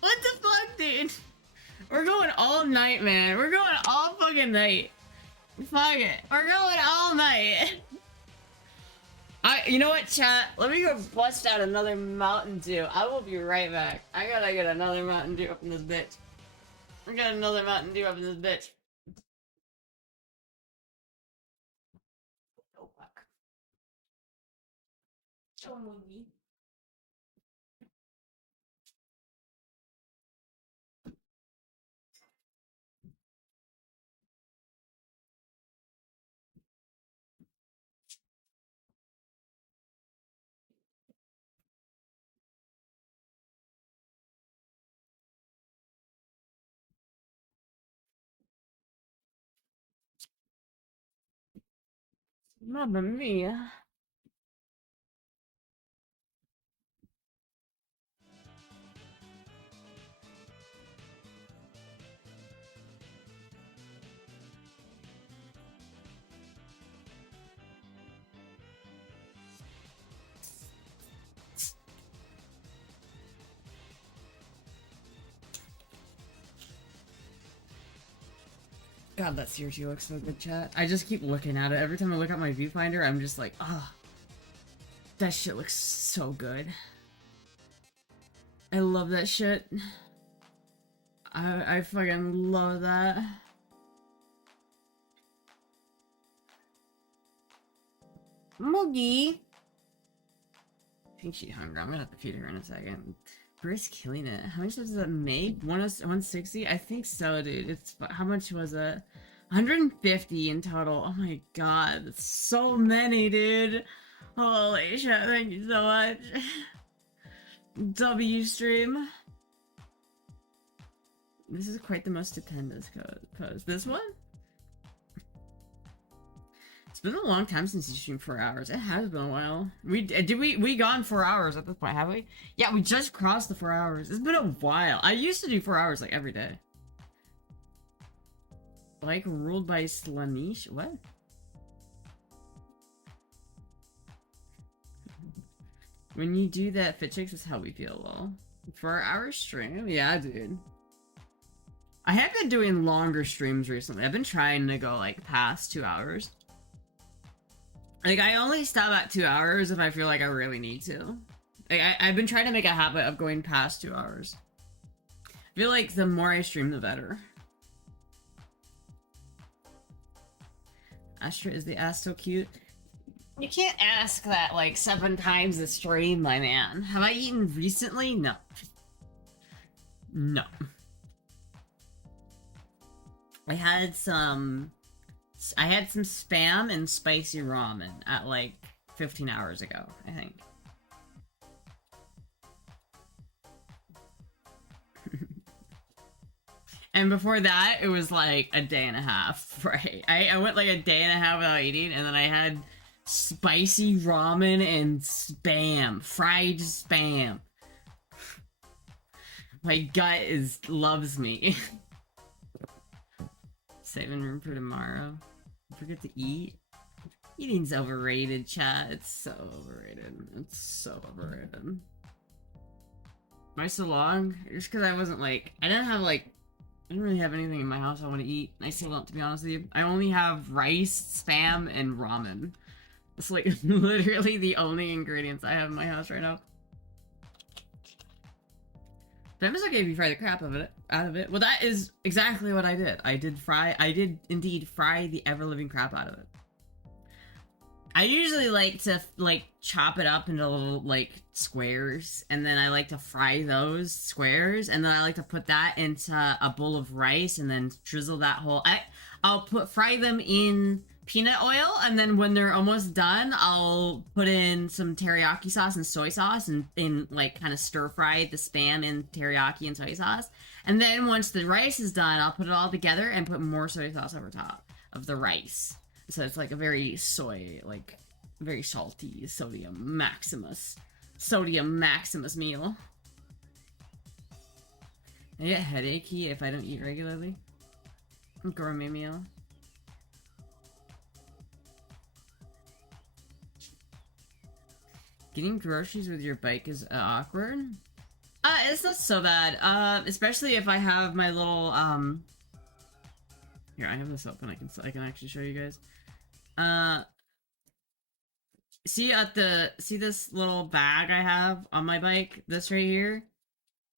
What the fuck, dude? We're going all night, man. We're going all fucking night. Fuck it. We're going all night. You know what, chat? Let me go bust out another Mountain Dew. I will be right back. I gotta get another Mountain Dew up in this bitch. I got another Mountain Dew up in this bitch. Movie. Mamma mia. God, that seriously looks so good, chat. I just keep looking at it. Every time I look at my viewfinder, I'm just like, oh, that shit looks so good. I love that shit. I fucking love that. Moggy! I think she's hungry. I'm gonna have to feed her in a second. Brisk killing it. How much does that make? 160? I think so, dude. It's how much was it? 150 in total. Oh my god, that's so many, dude. Holy shit! Thank you so much. W stream. This is quite the most stupendous pose. This one? It's been a long time since you streamed 4 hours. It has been a while. We gone 4 hours at this point, have we? Yeah, we just crossed the 4 hours. It's been a while. I used to do 4 hours like every day. Like ruled by Slanish? What? When you do that, Fit Chicks is how we feel, lol. 4 hour stream? Yeah, dude. I have been doing longer streams recently. I've been trying to go like past 2 hours. Like, I only stop at 2 hours if I feel like I really need to. Like, I've been trying to make a habit of going past 2 hours. I feel like the more I stream, the better. Astra, is the ass so cute? You can't ask that like 7 times a stream, my man. Have I eaten recently? No. No. I had some spam and spicy ramen at like 15 hours ago, I think. And before that, it was like a day and a half, right? I went like a day and a half without eating, and then I had spicy ramen and spam. Fried spam. My gut loves me. Saving room for tomorrow. Don't forget to eat. Eating's overrated, chat. It's so overrated. It's so overrated. Why so long? Just because I wasn't like... I didn't really have anything in my house I want to eat. I still don't, to be honest with you. I only have rice, spam, and ramen. It's like literally the only ingredients I have in my house right now. Spam is okay if you fry the crap out of it. Well, that is exactly what I did. I did indeed fry the ever-living crap out of it. I usually like to, like, chop it up into little, like, squares, and then I like to fry those squares, and then I like to put that into a bowl of rice, and then drizzle that whole... I'll fry them in peanut oil, and then when they're almost done, I'll put in some teriyaki sauce and soy sauce, and like, kind of stir-fry the spam in teriyaki and soy sauce. And then once the rice is done, I'll put it all together and put more soy sauce over top of the rice. So it's like a very very salty sodium maximus meal. I get headachy if I don't eat regularly. Gourmet meal. Getting groceries with your bike is awkward. It's not so bad. Especially if I have my little Here, I have this open. I can actually show you guys. See this little bag I have on my bike? This right here?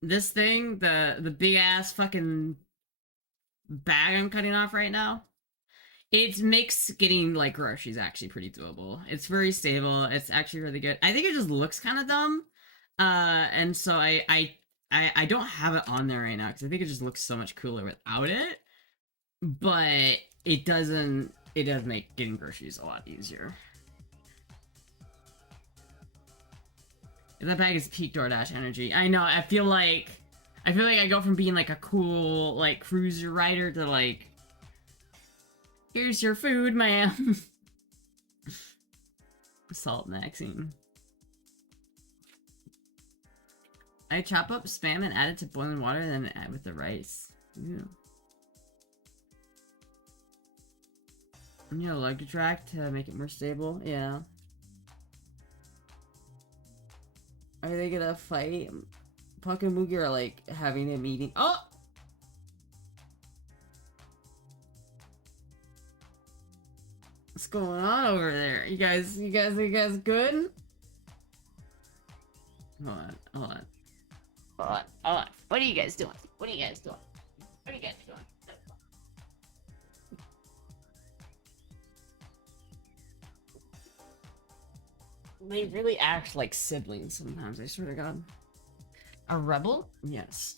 This thing, the big ass fucking bag I'm cutting off right now? It makes getting like groceries actually pretty doable. It's very stable. It's actually really good. I think it just looks kind of dumb. And so I don't have it on there right now because I think it just looks so much cooler without it. But it does make getting groceries a lot easier. That bag is peak DoorDash energy. I know, I feel like I go from being like a cool like cruiser rider to like, here's your food, ma'am. Salt maxing. I chop up spam and add it to boiling water and then add with the rice. Ew. You know, lug to track to make it more stable. Yeah. Are they gonna fight? Puck and Moogie are like having a meeting. Oh! What's going on over there? You guys good? Hold on. What are you guys doing? They really act like siblings sometimes, I swear to God. A rebel? Yes.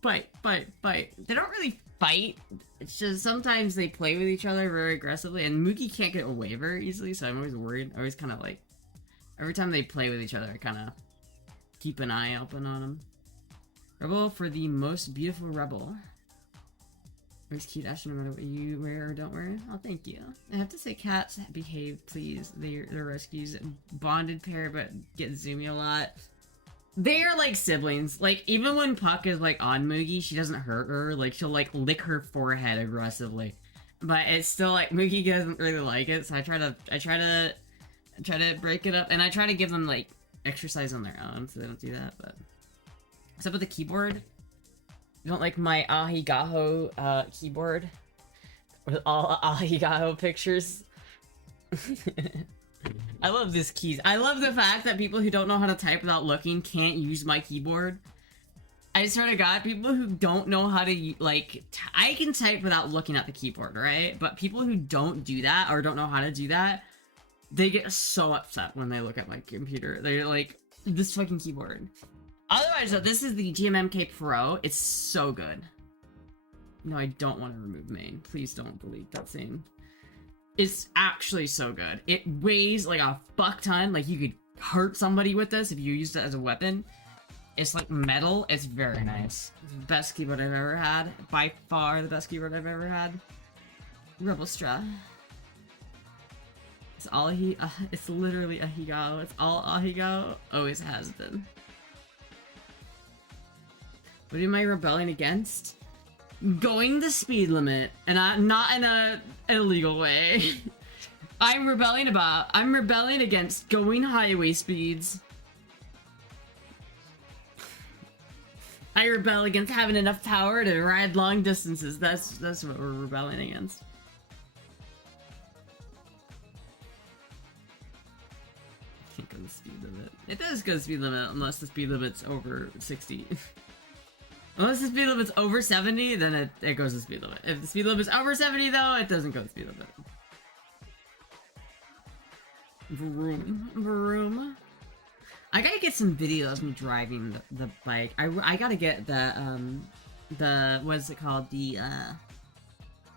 Fight. They don't really fight. It's just sometimes they play with each other very aggressively, and Mookie can't get away very easily, so I'm always worried. I always kind of like... Every time they play with each other, I kind of keep an eye open on them. Rebel for the most beautiful rebel. Always cute, Astra, no matter what you wear or don't wear. Oh, thank you. I have to say, cats behave, please. They're rescues. Bonded pair, but get zoomy a lot. They are like siblings. Like, even when Puck is like on Moogie, she doesn't hurt her. Like, she'll like lick her forehead aggressively. But it's still like, Moogie doesn't really like it, so I try to break it up, and I try to give them like exercise on their own, so they don't do that. But what's up with the keyboard? You don't like my Ahigaho keyboard with all Ahigaho pictures? I love this keys. I love the fact that people who don't know how to type without looking can't use my keyboard. I swear to God, people who don't know how to, like, I can type without looking at the keyboard, right? But people who don't do that or don't know how to do that, they get so upset when they look at my computer. They're like, this fucking keyboard. Otherwise, though, this is the GMMK Pro. It's so good. No, I don't want to remove main. Please don't delete that scene. It's actually so good. It weighs like a fuck ton. Like, you could hurt somebody with this if you used it as a weapon. It's like metal. It's very nice. It's the best keyboard I've ever had. By far the best keyboard I've ever had. Rebel Stra. It's all it's literally Ahigao. It's all Ahigao. Always has been. What am I rebelling against? Going the speed limit, and not in a illegal way. I'm rebelling against going highway speeds. I rebel against having enough power to ride long distances. That's what we're rebelling against. Can't go the speed limit. It does go the speed limit unless the speed limit's over 60. Unless the speed limit's over 70, then it goes the speed limit. If the speed limit's over 70, though, it doesn't go the speed limit. Vroom. Vroom. I gotta get some video of me driving the bike. I gotta get the what's it called? The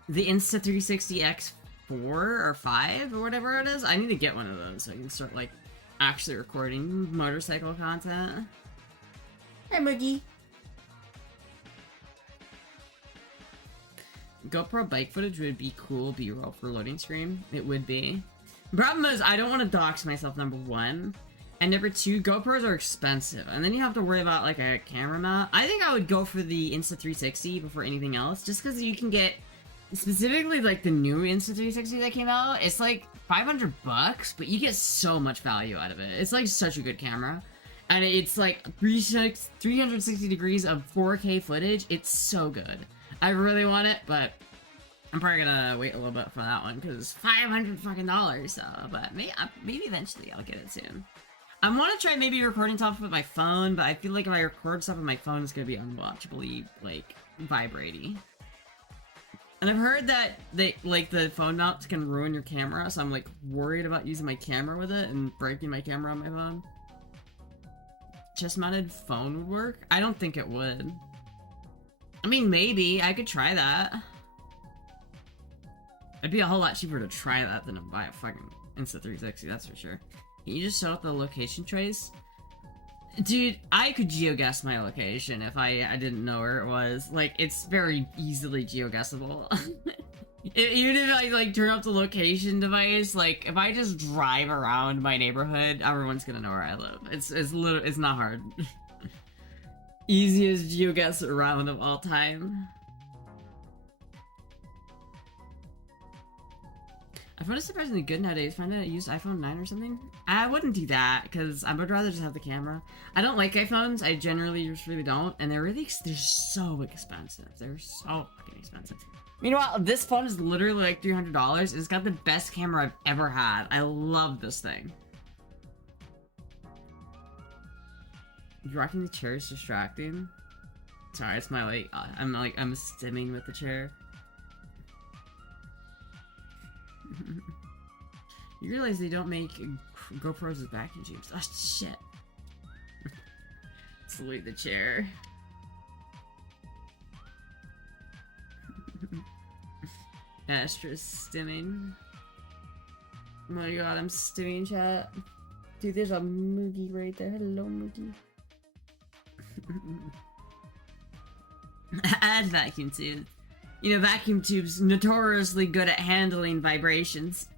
Insta360 X4 or 5 or whatever it is. I need to get one of those so I can start, like, actually recording motorcycle content. Hey, Moogie. GoPro bike footage would be cool B-roll for loading screen. It would be. Problem is, I don't want to dox myself, number one. And number two, GoPros are expensive. And then you have to worry about, like, a camera mount. I think I would go for the Insta360 before anything else. Just because you can get, specifically, like, the new Insta360 that came out. It's, like, $500, but you get so much value out of it. It's, like, such a good camera. And it's, like, 360 degrees of 4K footage. It's so good. I really want it, but I'm probably gonna wait a little bit for that one because $500 fucking dollars. So, but maybe eventually I'll get it soon. I want to try maybe recording stuff with my phone, but I feel like if I record stuff with my phone, it's gonna be unwatchably like vibrating. And I've heard that the phone mounts can ruin your camera, so I'm like worried about using my camera with it and breaking my camera on my phone. Chest mounted phone would work? I don't think it would. I mean, maybe. I could try that. It'd be a whole lot cheaper to try that than to buy a fucking Insta360, that's for sure. Can you just show up the location trace? Dude, I could geoguess my location if I didn't know where it was. Like, it's very easily geoguessable. Even if I, like, turn up the location device, like, if I just drive around my neighborhood, everyone's gonna know where I live. It's not hard. Easiest geoguess around of all time. iPhone is surprisingly good nowadays. Find out I used iPhone 9 or something? I wouldn't do that, because I would rather just have the camera. I don't like iPhones. I generally just really don't. And they're so expensive. They're so fucking expensive. Meanwhile, this phone is literally like $300. It's got the best camera I've ever had. I love this thing. Rocking the chair is distracting. Sorry, it's my I'm stimming with the chair. You realize they don't make GoPros with vacuum tubes? Oh shit! Salute the chair. Astra's stimming. Oh my god, I'm stimming, chat. Dude, there's a Moogie right there. Hello, Moogie. Add vacuum tube. You know, vacuum tubes notoriously good at handling vibrations.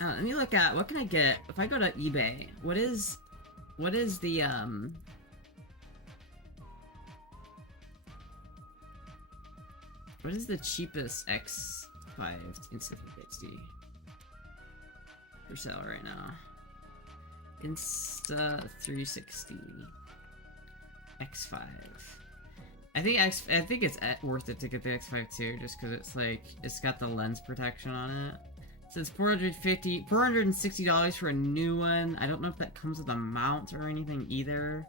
Let me look at, what can I get? If I go to eBay, what is the, what is the cheapest X5 Insta360 for sale right now? Insta360 X5. I think it's worth it to get the X5 too, just because it's like it's got the lens protection on it. So it's $460 for a new one. I don't know if that comes with a mount or anything either.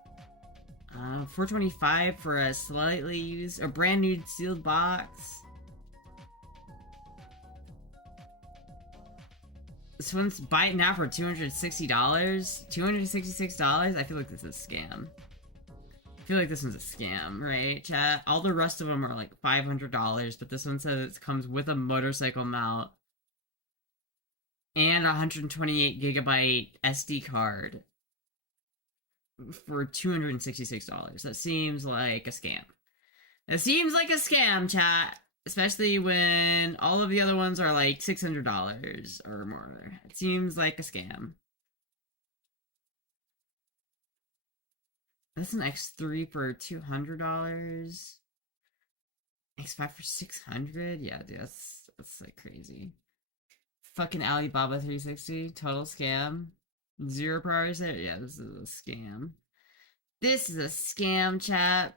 $425 for a slightly used, a brand new sealed box. This one's buy it now for $260. $266? I feel like this is a scam. I feel like this one's a scam, right, chat? All the rest of them are like $500, but this one says it comes with a motorcycle mount and a 128 gigabyte SD card for $266. That seems like a scam. That seems like a scam, chat. Especially when all of the other ones are like $600 or more. It seems like a scam. That's an X3 for $200. X5 for $600? Yeah, dude, that's like crazy. Fucking Alibaba 360, total scam. 0 priority set? Yeah, this is a scam. This is a scam, chat.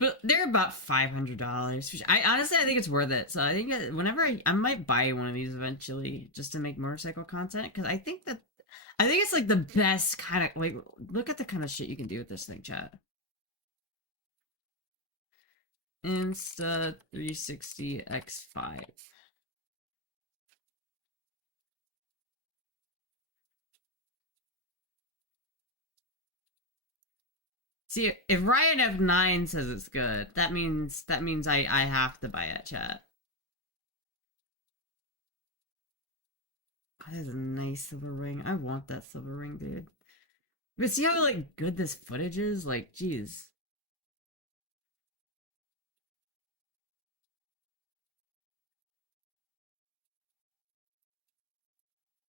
But they're about $500. I honestly, I think it's worth it. So I think that whenever I might buy one of these eventually, just to make motorcycle content, because I think it's like the best kind of, like, look at the kind of shit you can do with this thing, chat. Insta360 X5. See, if Ryan F9 says it's good, that means I have to buy it, chat. Oh, that is a nice silver ring. I want that silver ring, dude. But see how like good this footage is? Like, jeez.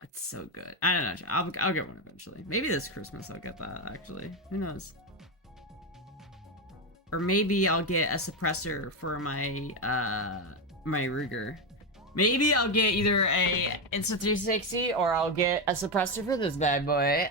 It's so good. I don't know. I'll get one eventually. Maybe this Christmas I'll get that. Actually, who knows? Or maybe I'll get a suppressor for my my Ruger. Maybe I'll get either a Insta360 or I'll get a suppressor for this bad boy.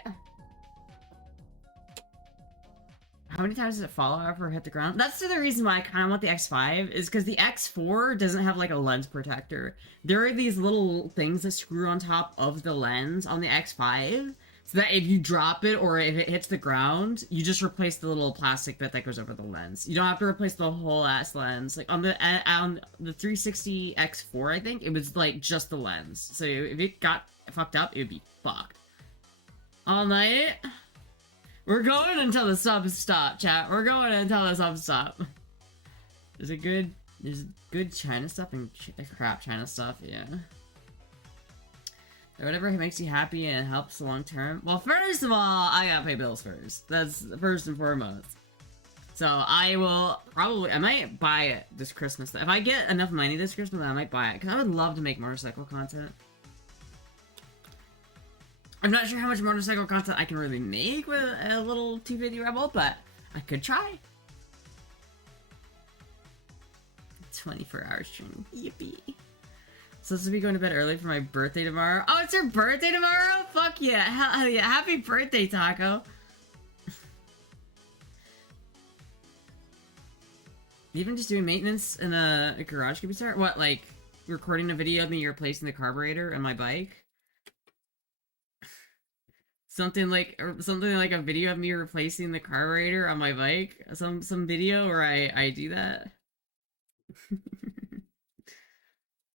How many times does it fall after it hit the ground? That's the reason why I kind of want the X5, is because the X4 doesn't have like a lens protector. There are these little things that screw on top of the lens on the X5, so that if you drop it or if it hits the ground, you just replace the little plastic bit that goes over the lens. You don't have to replace the whole ass lens. Like on the 360 X4, I think, it was like just the lens. So if it got fucked up, it would be fucked. All night? We're going until the subs stop, chat. We're going until the subs stop. There's good China stuff and crap China stuff, yeah. Or whatever makes you happy and helps long term. Well, first of all, I gotta pay bills first. That's first and foremost. So I might buy it this Christmas. If I get enough money this Christmas, I might buy it. Because I would love to make motorcycle content. I'm not sure how much motorcycle content I can really make with a little 250 Rebel, but I could try. 24-hour stream. Yippee. So this will be going to bed early for my birthday tomorrow. Oh, it's your birthday tomorrow? Fuck yeah. Hell yeah. Happy birthday, Taco. Even just doing maintenance in a garage could be start? What, like recording a video of me replacing the carburetor on my bike? Something like a video of me replacing the carburetor on my bike? Some video where I do that?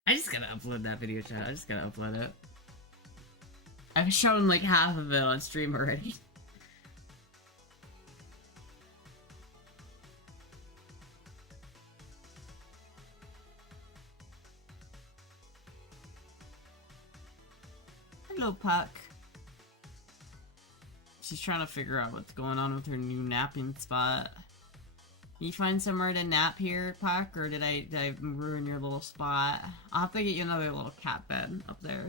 I just gotta upload that video, chat. I just gotta upload it. I've shown like half of it on stream already. Hello, Puck. She's trying to figure out what's going on with her new napping spot. You find somewhere to nap here, Puck, or did I ruin your little spot? I'll have to get you another little cat bed up there.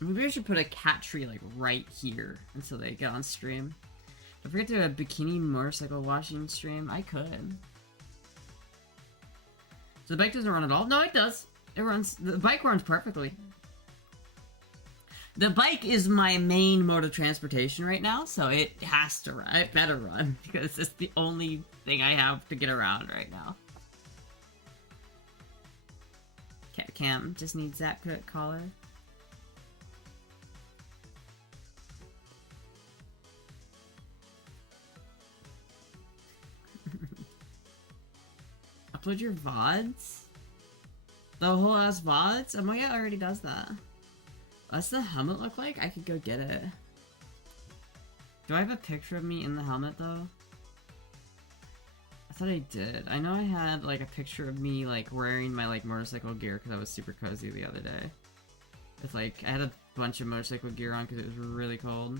Maybe I should put a cat tree like right here until they get on stream. Don't forget to do a bikini motorcycle washing stream. I could. So the bike doesn't run at all? No, it does. It runs. The bike runs perfectly. The bike is my main mode of transportation right now, so it has to run. It better run, because it's the only thing I have to get around right now. Cat Cam just needs that collar. Upload your VODs? The whole ass VODs? Oh my god, already does that. What's the helmet look like? I could go get it. Do I have a picture of me in the helmet though? I thought I did. I know I had like a picture of me like wearing my like motorcycle gear because I was super cozy the other day. It's like I had a bunch of motorcycle gear on because it was really cold.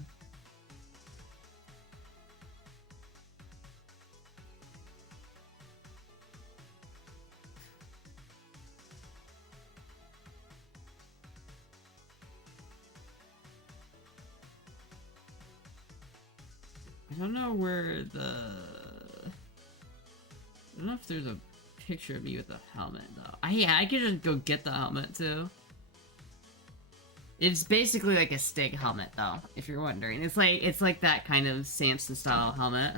I don't know where the... I don't know if there's a picture of me with the helmet, though. Yeah, I could just go get the helmet, too. It's basically like a Stig helmet, though, if you're wondering. It's like that kind of Samson-style helmet.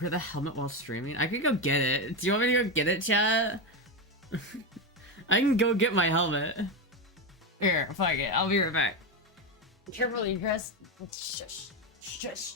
Wear the helmet while streaming? I could go get it. Do you want me to go get it, chat? I can go get my helmet. Here, fuck it. I'll be right back. Carefully dressed. Shush. Shush.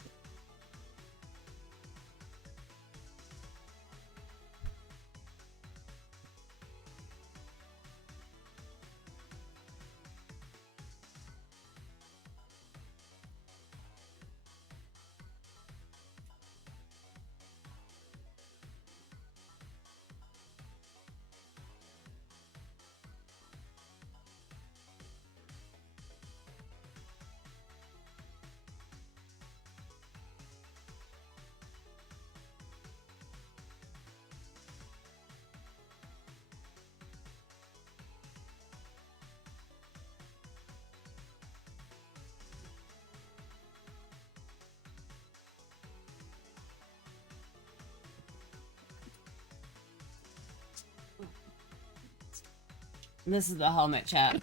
This is the helmet, chat. You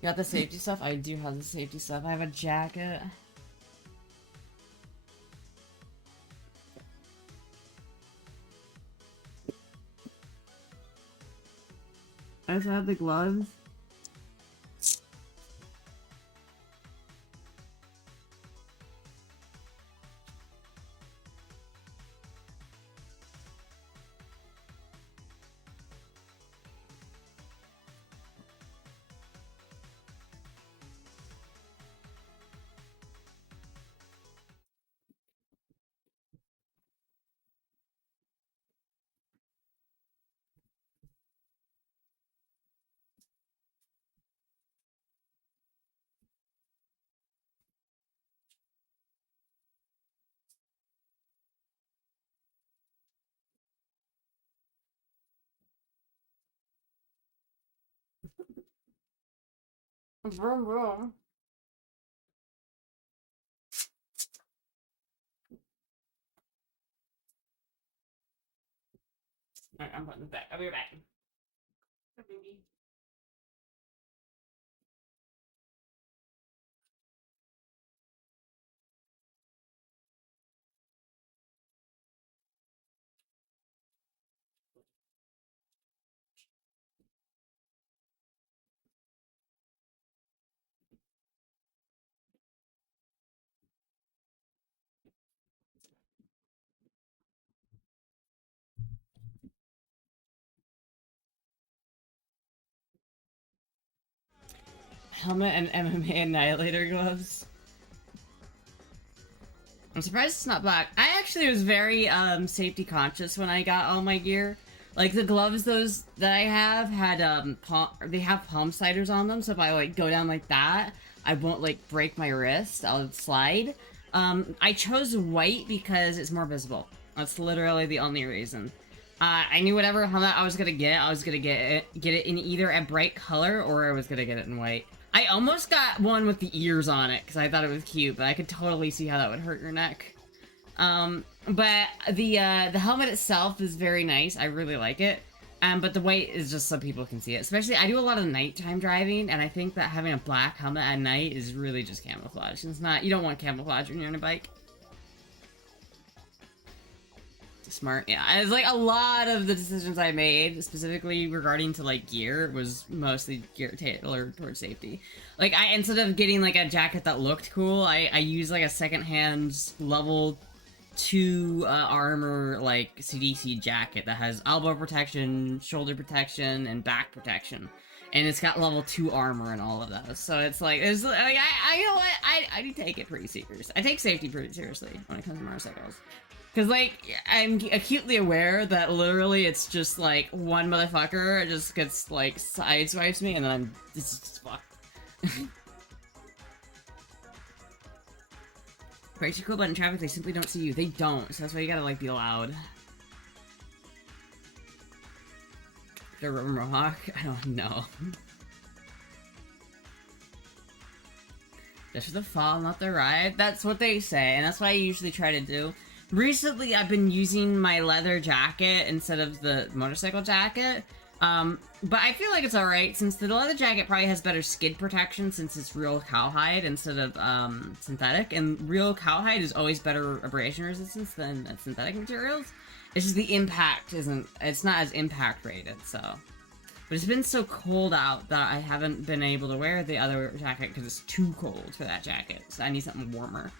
got the safety stuff? I do have the safety stuff. I have a jacket. I also have the gloves. Vroom vroom. Alright, I'm putting this back. I'll be right back. Baby. Helmet and MMA Annihilator gloves. I'm surprised it's not black. I actually was very safety conscious when I got all my gear. Like the gloves those that I have had they have palm sliders on them, so if I like go down like that, I won't like break my wrist. I'll slide. I chose white because it's more visible. That's literally the only reason. I knew whatever helmet I was gonna get, I was gonna get it in either a bright color or I was gonna get it in white. I almost got one with the ears on it because I thought it was cute, but I could totally see how that would hurt your neck. But the helmet itself is very nice. I really like it. But the white is just so people can see it. Especially, I do a lot of nighttime driving, and I think that having a black helmet at night is really just camouflage. It's not, you don't want camouflage when you're on a bike. Smart, yeah. It's like a lot of the decisions I made, specifically regarding to like gear, was mostly geared tailored towards safety. Like instead of getting like a jacket that looked cool, I used like a secondhand level 2 armor like CDC jacket that has elbow protection, shoulder protection, and back protection, and it's got level 2 armor and all of those. So it's like you know what, I do take it pretty serious. I take safety pretty seriously when it comes to motorcycles. Because, like, I'm acutely aware that literally it's just, like, one motherfucker just gets, like, sideswipes me, and then I'm just fucked. Pretty cool, but in traffic, they simply don't see you. They don't, so that's why you gotta, like, be loud. The Mohawk? I don't know. Just for the fall, not the ride. That's what they say, and that's what I usually try to do. Recently, I've been using my leather jacket instead of the motorcycle jacket, but I feel like it's alright, since the leather jacket probably has better skid protection since it's real cowhide instead of synthetic, and real cowhide is always better abrasion resistance than synthetic materials. It's just the impact it's not as impact rated, so. But it's been so cold out that I haven't been able to wear the other jacket because it's too cold for that jacket, so I need something warmer.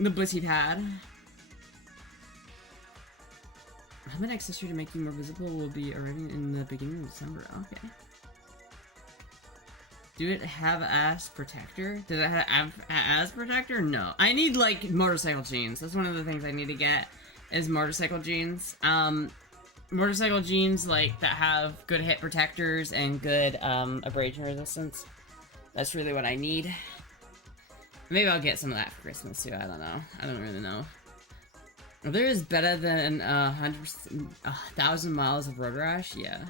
The Blissy pad. Helmet accessory to make you more visible will be arriving in the beginning of December. Okay. Do it have ass protector? Does it have ass protector? No. I need, like, motorcycle jeans. That's one of the things I need to get, is motorcycle jeans. Motorcycle jeans, like, that have good hit protectors and good, abrasion resistance. That's really what I need. Maybe I'll get some of that for Christmas too. I don't know. I don't really know. If there is better than 1,000 miles of road rash, yeah.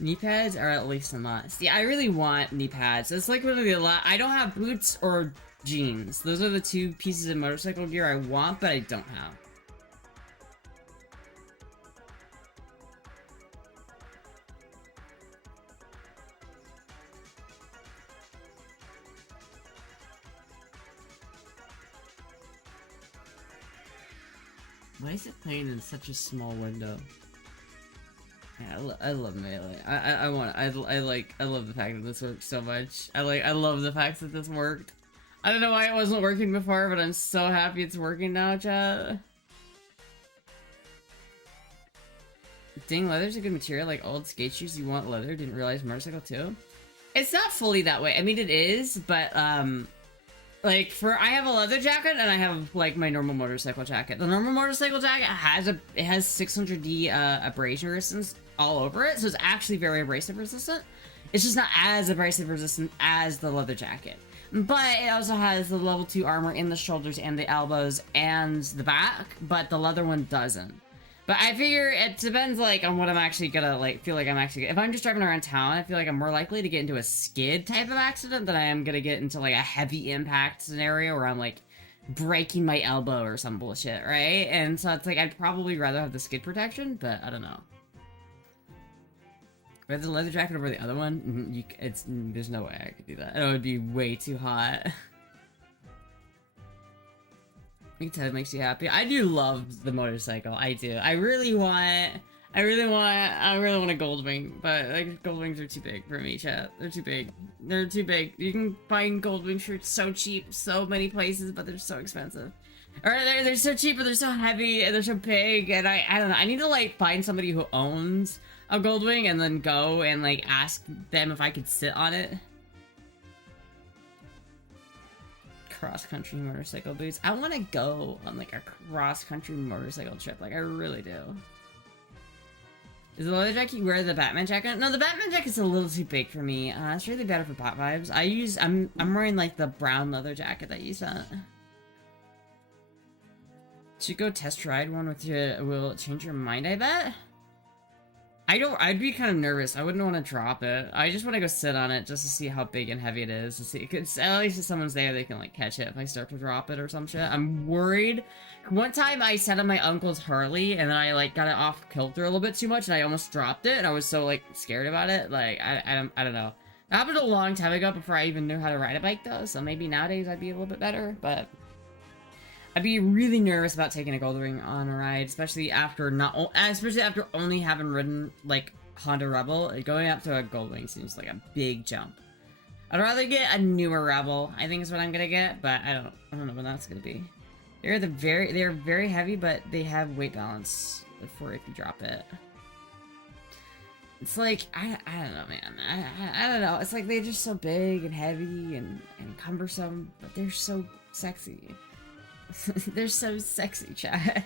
Knee pads are at least a must. Yeah, I really want knee pads. It's like literally a lot. I don't have boots or jeans. Those are the 2 pieces of motorcycle gear I want, but I don't have. Why is it playing in such a small window? Yeah, I love Melee. I love the fact that this works so much. I love the fact that this worked. I don't know why it wasn't working before, but I'm so happy it's working now, chat. Dang, leather's a good material. Like old skate shoes, you want leather. Didn't realize motorcycle too. It's not fully that way. I mean, it is, but like I have a leather jacket and I have like my normal motorcycle jacket. The normal motorcycle jacket has 600D abrasion resistance all over it, so it's actually very abrasive resistant. It's just not as abrasive resistant as the leather jacket. But it also has the level 2 armor in the shoulders and the elbows and the back, but the leather one doesn't. But I figure it depends, like, on what I'm actually gonna, like, feel like I'm actually... If I'm just driving around town, I feel like I'm more likely to get into a skid type of accident than I am gonna get into, like, a heavy impact scenario where I'm, like, breaking my elbow or some bullshit, right? And so it's like, I'd probably rather have the skid protection, but I don't know. But the leather jacket over the other one, there's no way I could do that. It would be way too hot. I can tell it makes you happy. I do love the motorcycle. I do. I really want a Goldwing, but like Goldwings are too big for me, chat. They're too big. They're too big. You can find Goldwing shirts so cheap, so many places, but they're so expensive. Or they're so cheap, but they're so heavy and they're so big, and I don't know. I need to like find somebody who owns a Goldwing and then go and like ask them if I could sit on it. cross-country motorcycle boots. I want to go on like a cross-country motorcycle trip. Like I really do. Is the leather jacket you wear the Batman jacket? No, the Batman jacket's a little too big for me. It's really better for pot vibes. I'm wearing like the brown leather jacket that you sent. Should go test ride one with you. Will it change your mind? I bet. I'd be kind of nervous. I wouldn't want to drop it. I just want to go sit on it just to see how big and heavy it is. To see, cause at least if someone's there, they can like catch it if I start to drop it or some shit. I'm worried. One time I sat on my uncle's Harley and then I like got it off kilter a little bit too much and I almost dropped it and I was so like scared about it. Like I don't know. It happened a long time ago before I even knew how to ride a bike though. So maybe nowadays I'd be a little bit better, but I'd be really nervous about taking a gold ring on a ride, especially after only having ridden like Honda Rebel. Going up to a gold ring seems like a big jump. I'd rather get a newer Rebel. I think is what I'm gonna get, but I don't know when that's gonna be. They're very heavy, but they have weight balance for if you drop it. It's like I don't know, man. I don't know. It's like they're just so big and heavy and cumbersome, but they're so sexy. They're so sexy, chat.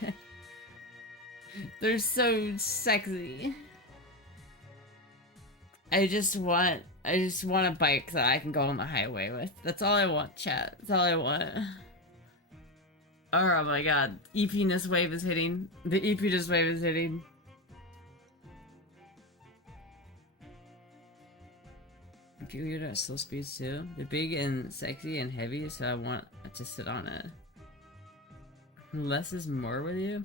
They're so sexy. I just want a bike that I can go on the highway with. That's all I want, chat. That's all I want. Oh my god. EP-ness wave is hitting. The EP-ness wave is hitting. People are at slow speeds too. They're big and sexy and heavy, so I want to sit on it. Less is more with you?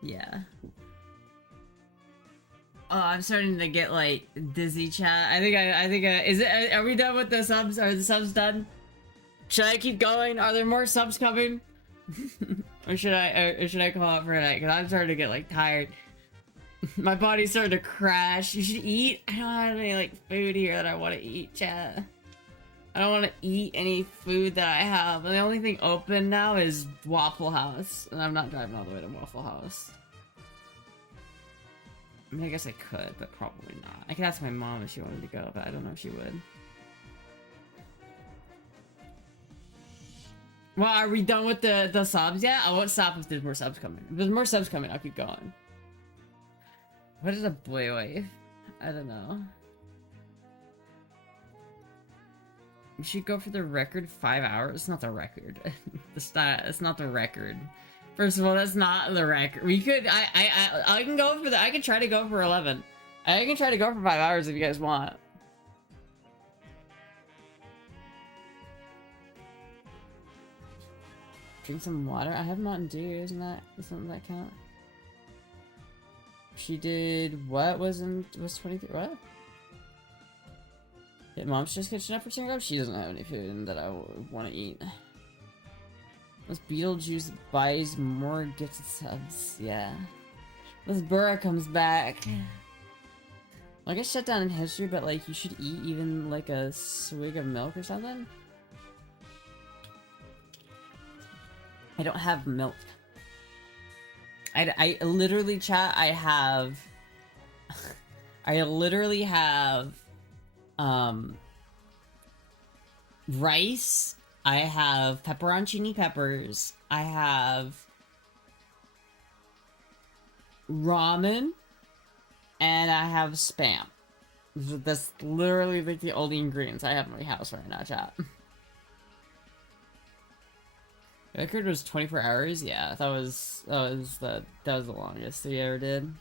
Yeah. Oh, I'm starting to get like dizzy, chat. I think is it? Are we done with the subs? Are the subs done? Should I keep going? Are there more subs coming? or should I call out for tonight? Cause I'm starting to get like tired. My body's starting to crash. You should eat. I don't have any like food here that I want to eat, chat. I don't want to eat any food that I have. And the only thing open now is Waffle House. And I'm not driving all the way to Waffle House. I mean, I guess I could, but probably not. I could ask my mom if she wanted to go, but I don't know if she would. Well, are we done with the subs yet? I won't stop if there's more subs coming. If there's more subs coming, I'll keep going. What is a boy wave? I don't know. You should go for the record 5 hours. It's not the record. It's not the record. First of all, that's not the record. We could. I can go for the. I can try to go for 11. I can try to go for 5 hours if you guys want. Drink some water. I have Mountain Dew. Isn't that count? She did what? Was 23? What? Yeah, mom's just kitchen up for 10 grams. She doesn't have any food that I want to eat. This Beetlejuice buys more gifted subs. Yeah. This Burra comes back. Like I shut down in history, but like you should eat even like a swig of milk or something. I don't have milk. I literally, chat, I literally have rice, I have pepperoncini peppers, I have ramen, and I have Spam. That's literally like the only ingredients I have in my house right now, chat. Record was 24 hours. Yeah, that was the longest we ever did.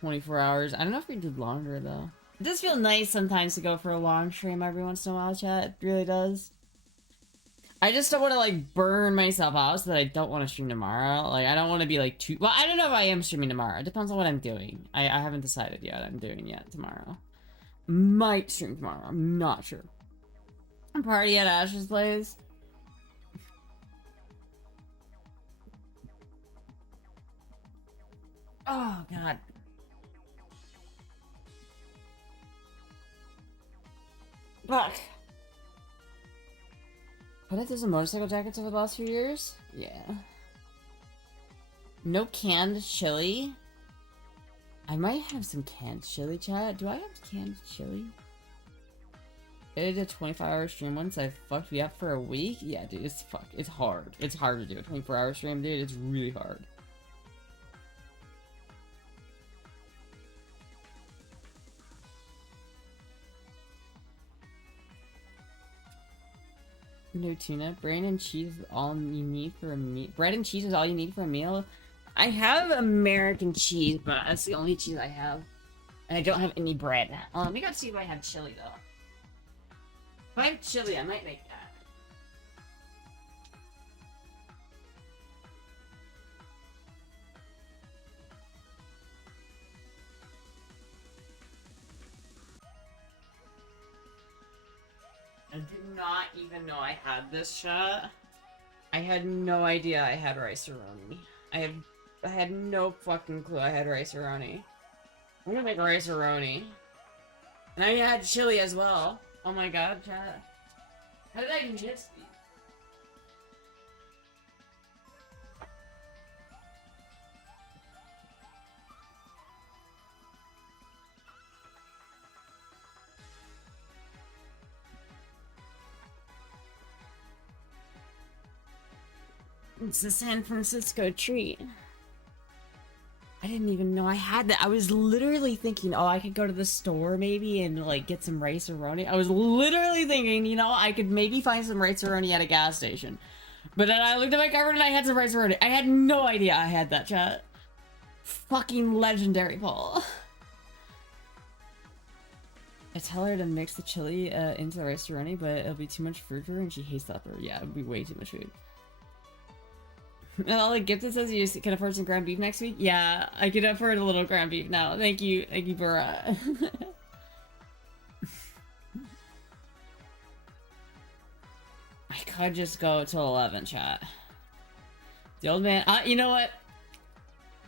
24 hours. I don't know if we did longer though. It does feel nice sometimes to go for a long stream every once in a while, chat. It really does. I just don't want to like burn myself out so that I don't want to stream tomorrow. Like I don't want to be like too. Well, I don't know if I am streaming tomorrow. It depends on what I'm doing. I haven't decided yet. I'm doing yet tomorrow. Might stream tomorrow. I'm not sure. Party at Ash's place. Oh, God. Fuck. What if there's a motorcycle jackets over the last few years? Yeah. No canned chili? I might have some canned chili, chat. Do I have canned chili? I did a 24-hour stream once. I fucked me up for a week. Yeah, dude, it's hard. It's hard to do a 24-hour stream, dude. It's really hard. No tuna. Bread and cheese is all you need for a meal. Bread and cheese is all you need for a meal. I have American cheese, but that's the only cheese I have. And I don't have any bread. Let me go see if I have chili, though. If I have chili, I might make that. I did not even know I had this shot. I had no idea I had rice-a-roni. I had no fucking clue I had rice-a-roni. I'm gonna make rice-a-roni. And I had chili as well. Oh my god, chat. How did I miss these? It's the San Francisco treat. I didn't even know I had that. I was literally thinking, oh, I could go to the store maybe and like get some rice-a-roni. I was literally thinking, you know, I could maybe find some rice-a-roni at a gas station. But then I looked at my cupboard and I had some rice-a-roni. I had no idea I had that, chat. Fucking legendary, Paul. I tell her to mix the chili into the rice-a-roni, but it'll be too much food for her and she hates that for her. Yeah, it'll be way too much food. And all the gifted says you can afford some ground beef next week. Yeah, I can afford a little ground beef now. Thank you, Bora. I could just go till 11, chat. The old man. You know what?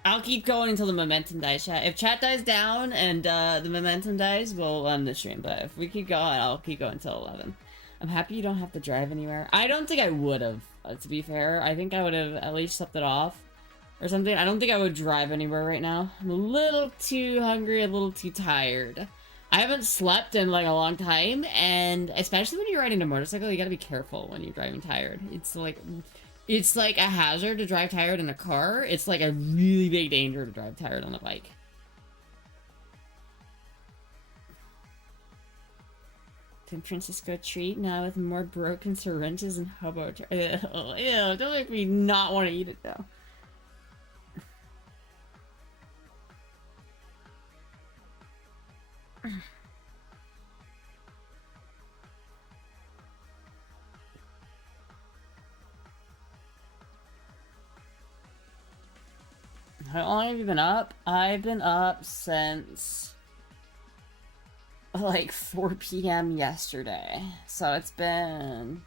I'll keep going until the momentum dies, chat. If chat dies down and the momentum dies, we'll end the stream. But if we keep going, I'll keep going until 11. I'm happy you don't have to drive anywhere. I don't think I would have, to be fair. I think I would have at least slept it off or something. I don't think I would drive anywhere right now. I'm a little too hungry, a little too tired. I haven't slept in like a long time, and especially when you're riding a motorcycle, you gotta be careful when you're driving tired. It's like a hazard to drive tired in a car. It's like a really big danger to drive tired on a bike. San Francisco treat now with more broken syringes and hobo. Ew, don't make me not want to eat it though. How long have you been up? I've been up since like 4 p.m. yesterday. So it's been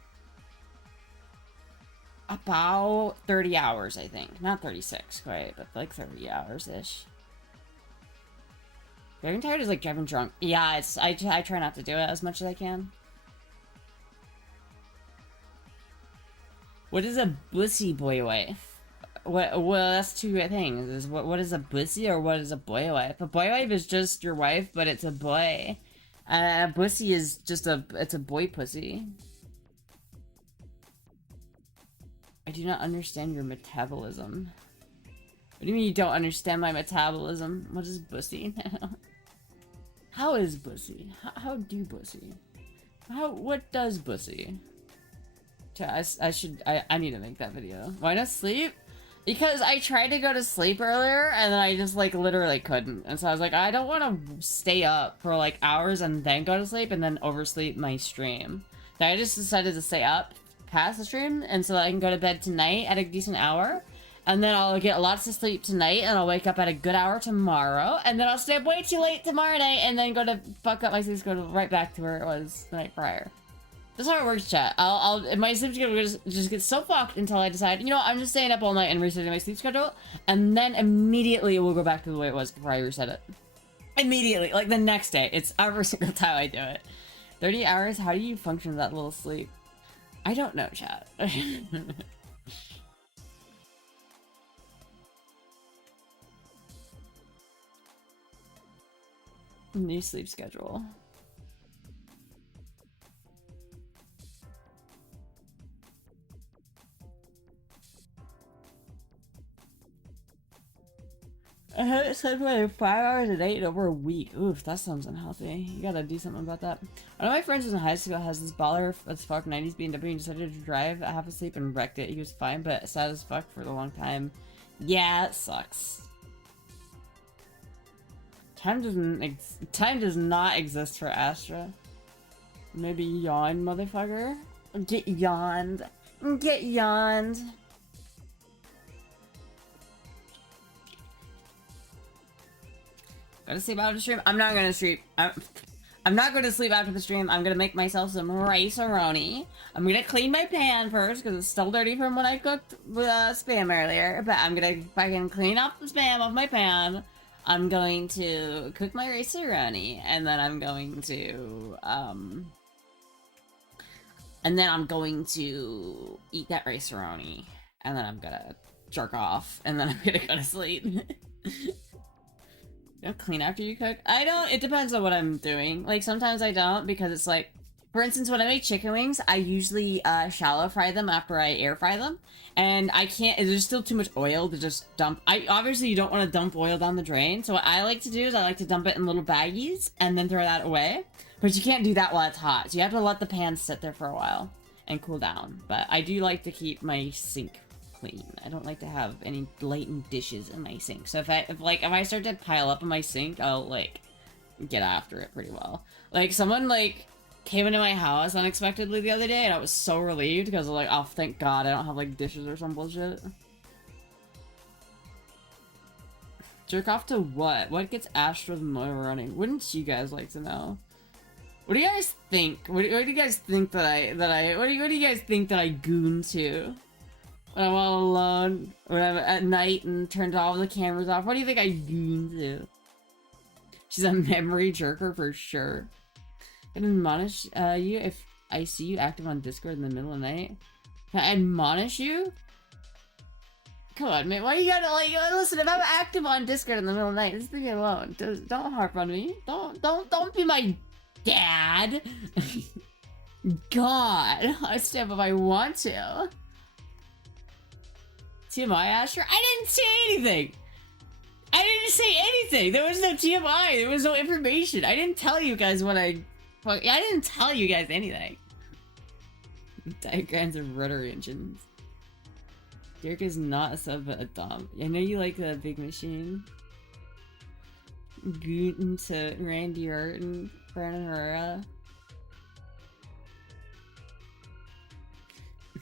about 30 hours, I think. Not 36 quite, but like 30 hours-ish. Driving tired is like driving drunk. Yeah, I try not to do it as much as I can. What is a bussy boy wife? Well, that's two things. What is a bussy or what is a boy wife? A boy wife is just your wife, but it's a boy. A bussy is just it's a boy pussy. I do not understand your metabolism. What do you mean you don't understand my metabolism? What is bussy? How is bussy? How do bussy? What does bussy? I need to make that video. Why not sleep? Because I tried to go to sleep earlier, and then I just, like, literally couldn't. And so I was like, I don't want to stay up for, like, hours and then go to sleep and then oversleep my stream. So I just decided to stay up past the stream, and so that I can go to bed tonight at a decent hour. And then I'll get lots of sleep tonight, and I'll wake up at a good hour tomorrow. And then I'll stay up way too late tomorrow night, and then go to fuck up my sleep schedule right back to where it was the night prior. That's how it works, chat. My sleep schedule just gets so fucked until I decide, you know what, I'm just staying up all night and resetting my sleep schedule, and then immediately it will go back to the way it was before I reset it. Immediately, like the next day. It's every single time I do it. 30 hours? How do you function with that little sleep? I don't know, chat. New sleep schedule. haven't slept for like 5 hours a night in over a week. Oof, that sounds unhealthy. You gotta do something about that. One of my friends in high school has this baller as fuck 90s BMW and decided to drive at half asleep and wrecked it. He was fine, but sad as fuck for a long time. Yeah, it sucks. Time does not exist for Astra. Maybe yawn, motherfucker. Get yawned. Get yawned. Gotta sleep after the stream. I'm not gonna sleep. I'm not gonna sleep after the stream. I'm gonna make myself some rice-a-roni. I'm gonna clean my pan first because it's still dirty from when I cooked spam earlier. But I'm gonna fucking clean up the spam off my pan. I'm going to cook my rice-a-roni, and then I'm going to eat that rice-a-roni, and then I'm gonna jerk off, and then I'm gonna go to sleep. You don't clean after you cook? I don't. It depends on what I'm doing. Like, sometimes I don't, because it's like, for instance, when I make chicken wings, I usually shallow fry them after I air fry them. And I can't, there's still too much oil to just dump. Obviously, you don't want to dump oil down the drain. So what I like to do is I like to dump it in little baggies and then throw that away. But you can't do that while it's hot. So you have to let the pan sit there for a while and cool down. But I do like to keep my sink clean. I don't like to have any blatant dishes in my sink. So if I start to pile up in my sink, I'll like get after it pretty well. Like someone like came into my house unexpectedly the other day and I was so relieved because like, oh thank god I don't have like dishes or some bullshit. Jerk off to what? What gets Astra's motor running? Wouldn't you guys like to know? What do you guys think? What do you guys think that what do you guys think that I goon to? When I'm all alone, or I'm at night and turned all the cameras off. What do you think I goon to? She's a memory jerker for sure. Can I admonish you if I see you active on Discord in the middle of the night? Can I admonish you? Come on, man. Why you gotta like listen? If I'm active on Discord in the middle of the night, just leave me alone. Don't harp on me. Don't be my dad. God, I stay up if I want to. TMI, Asher? I didn't say anything! I didn't say anything! There was no TMI, there was no information. I didn't tell you guys what I didn't tell you guys anything. Diagrams of rotary engines. Derek is not a sub, but a dom. I know you like the big machine. Guten to Randy Orton, Brandon Herrera.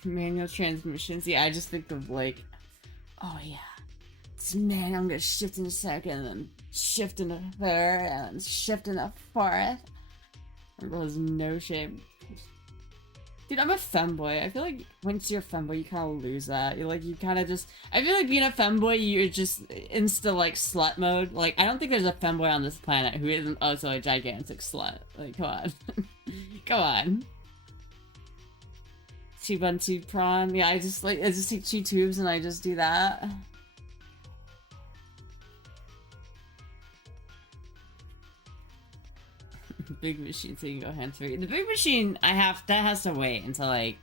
Manual transmissions. Yeah, I just think of like, oh yeah, this man, I'm gonna shift in a second, and then shift in a third, and then shift in a fourth. There's no shame. Dude, I'm a femboy. I feel like once you're a femboy, you kind of lose that. You kind of just. I feel like being a femboy, you're just insta like slut mode. Like, I don't think there's a femboy on this planet who isn't also a gigantic slut. Like, come on, come on. 2 bun 2 prawn. Yeah, I just take 2 tubes and I just do that. Big machine so you can go hands free. The big machine that has to wait until like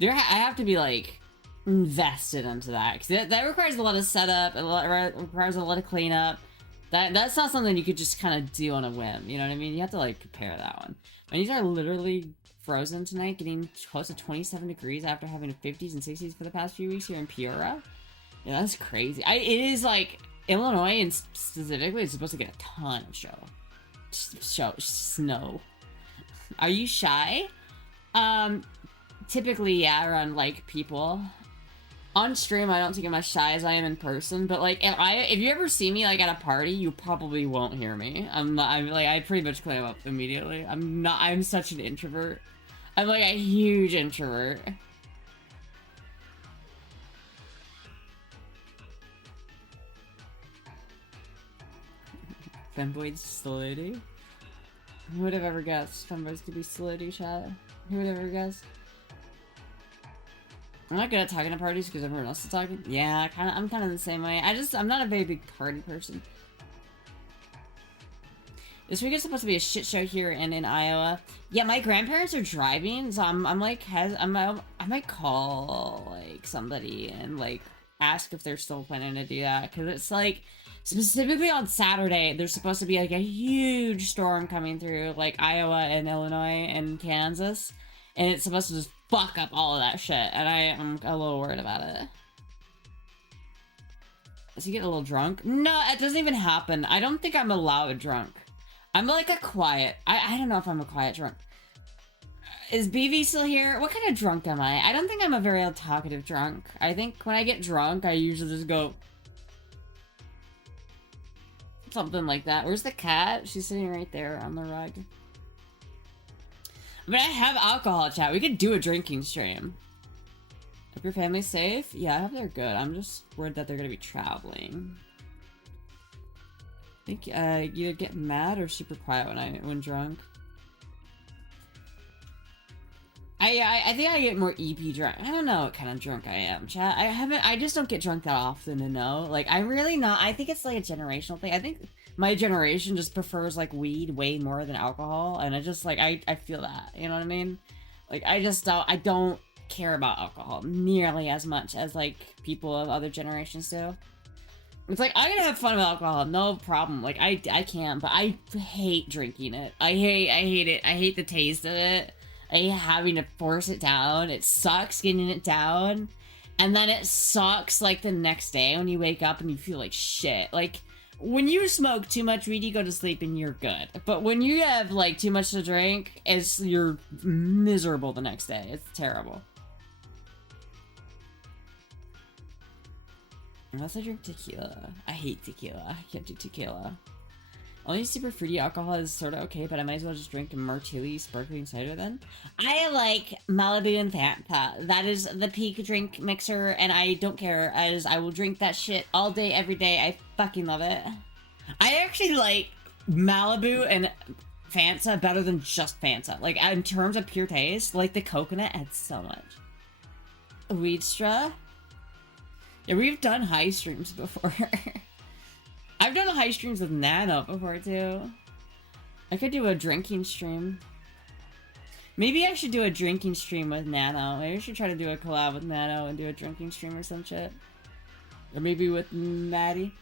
I have to be like invested into that because that requires a lot of setup. It requires a lot of cleanup. That's not something you could just kind of do on a whim. You know what I mean? You have to like prepare that one. And these are literally frozen tonight, getting close to 27 degrees after having 50s and 60s for the past few weeks here in Peoria. Yeah, that's crazy. It is like Illinois and specifically it's supposed to get a ton of snow. Are you shy? Typically, yeah, around like people. On stream, I don't think I'm as shy as I am in person, but like if you ever see me like at a party, you probably won't hear me. I pretty much clam up immediately. I'm such an introvert. I'm like a huge introvert. Femboys slutty? Who would have ever guessed femboys could be slutty, chat? Who would have ever guessed? I'm not good at talking at parties because everyone else is talking. Yeah, I'm kind of the same way. I'm not a very big party person. This week is supposed to be a shit show here and in Iowa. Yeah, my grandparents are driving, so I'm like, I might call like somebody and like ask if they're still planning to do that, because it's like, specifically on Saturday, there's supposed to be like a huge storm coming through like Iowa and Illinois and Kansas, and it's supposed to just fuck up all of that shit, and I am a little worried about it. Is he getting a little drunk? No, it doesn't even happen. I don't think I'm a loud drunk. I'm like a quiet. I don't know if I'm a quiet drunk. Is BV still here? What kind of drunk am I? I don't think I'm a very talkative drunk. I think when I get drunk, I usually just go... something like that. Where's the cat? She's sitting right there on the rug. But I have alcohol, chat. We could do a drinking stream. Hope your family's safe? Yeah, I hope they're good. I'm just worried that they're gonna be traveling. I think either get mad or super quiet when drunk. I think I get more EP drunk. I don't know what kind of drunk I am, chat. I just don't get drunk that often to know. Like, I really not. I think it's like a generational thing. I think my generation just prefers like weed way more than alcohol, and I just like, I feel that, you know what I mean? Like, I don't care about alcohol nearly as much as like people of other generations do. It's like, I can have fun with alcohol, no problem. Like, I can, but I hate drinking it. I hate it. I hate the taste of it. I hate having to force it down. It sucks getting it down. And then it sucks, like, the next day when you wake up and you feel like shit. Like, when you smoke too much weed, you go to sleep and you're good. But when you have, like, too much to drink, you're miserable the next day. It's terrible. Unless I drink tequila. I hate tequila. I can't do tequila. Only super fruity alcohol is sort of okay, but I might as well just drink Martini sparkling cider then. I like Malibu and Fanta. That is the peak drink mixer, and I don't care, as I will drink that shit all day, every day. I fucking love it. I actually like Malibu and Fanta better than just Fanta. Like, in terms of pure taste, like the coconut adds so much. Weed straw? Yeah, we've done high streams before. I've done high streams with Nano before, too. I could do a drinking stream. Maybe I should do a drinking stream with Nano. Maybe I should try to do a collab with Nano and do a drinking stream or some shit. Or maybe with Maddie.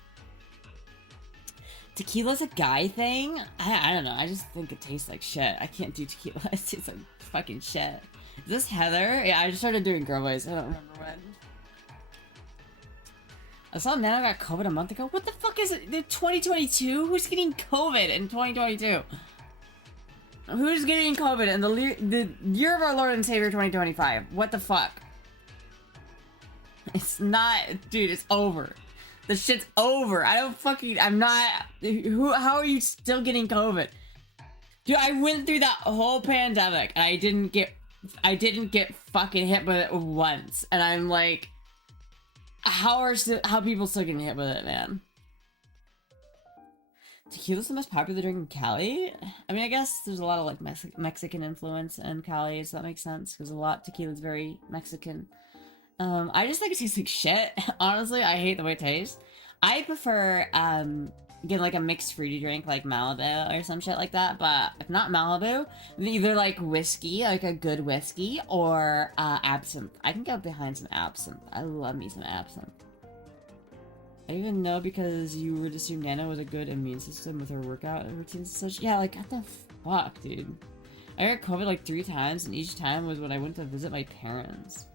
Tequila's a guy thing? I don't know. I just think it tastes like shit. I can't do tequila. It tastes like fucking shit. Is this Heather? Yeah, I just started doing girl voice. I don't remember when. I saw Nano got COVID a month ago. What the fuck is it? 2022? Who's getting COVID in 2022? Who's getting COVID in the year of our Lord and Savior 2025? What the fuck? It's not, dude, it's over. The shit's over. I'm not, how are you still getting COVID? Dude, I went through that whole pandemic and I didn't get fucking hit with it once. And I'm like, how people still getting hit with it, man? Tequila's the most popular drink in Cali? I mean, I guess there's a lot of like Mexican influence in Cali, so that makes sense, because tequila's very Mexican. I just think it tastes like shit. Honestly, I hate the way it tastes. I prefer getting like a mixed fruity drink like Malibu or some shit like that, but if not Malibu, either like whiskey, like a good whiskey, or absinthe. I can get behind some absinthe. I love me some absinthe. I even know because you would assume Nana was a good immune system with her workout routines and such. Yeah, like, what the fuck, dude? I got COVID like 3 times, and each time was when I went to visit my parents.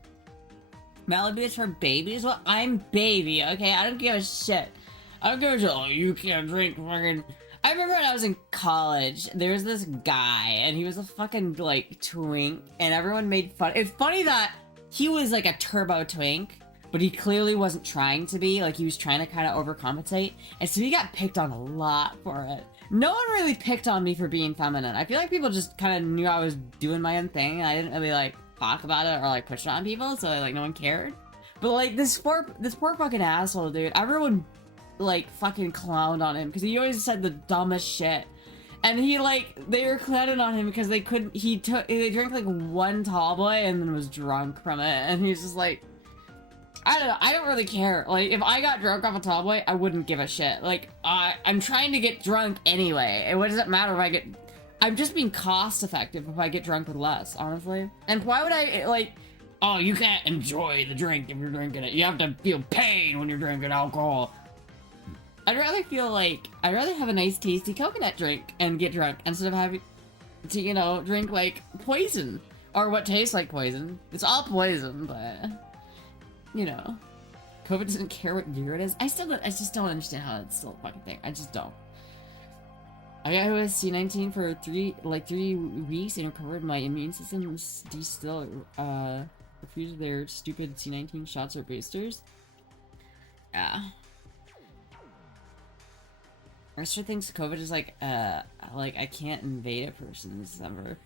Malibu is for babies? Well, I'm baby, okay? I don't give a shit. I don't give a shit. Oh, you can't drink fucking... I remember when I was in college, there was this guy, and he was a fucking, like, twink, and everyone made fun... It's funny that he was, like, a turbo twink, but he clearly wasn't trying to be. Like, he was trying to kind of overcompensate, and so he got picked on a lot for it. No one really picked on me for being feminine. I feel like people just kind of knew I was doing my own thing, and I didn't really, like, talk about it or, like, push it on people, so, like, no one cared. But, like, this poor fucking asshole, dude. Everyone, like, fucking clowned on him, because he always said the dumbest shit. And he, like, they were clowning on him because they drank, like, one tall boy and then was drunk from it, and he's just like... I don't know, I don't really care. Like, if I got drunk off a tall boy, I wouldn't give a shit. Like, I'm trying to get drunk anyway. And what does it matter if I get... I'm just being cost effective if I get drunk with less, honestly. And why would I, like... oh, you can't enjoy the drink if you're drinking it. You have to feel pain when you're drinking alcohol. I'd rather have a nice tasty coconut drink and get drunk instead of having to, you know, drink like poison or what tastes like poison. It's all poison, but you know, COVID doesn't care what year it is. I just don't understand how it's still a fucking thing. I just don't. I got C19 for 3 weeks and recovered. My immune system still refused their stupid C19 shots or boosters. Yeah. Astra thinks COVID is like I can't invade a person in December.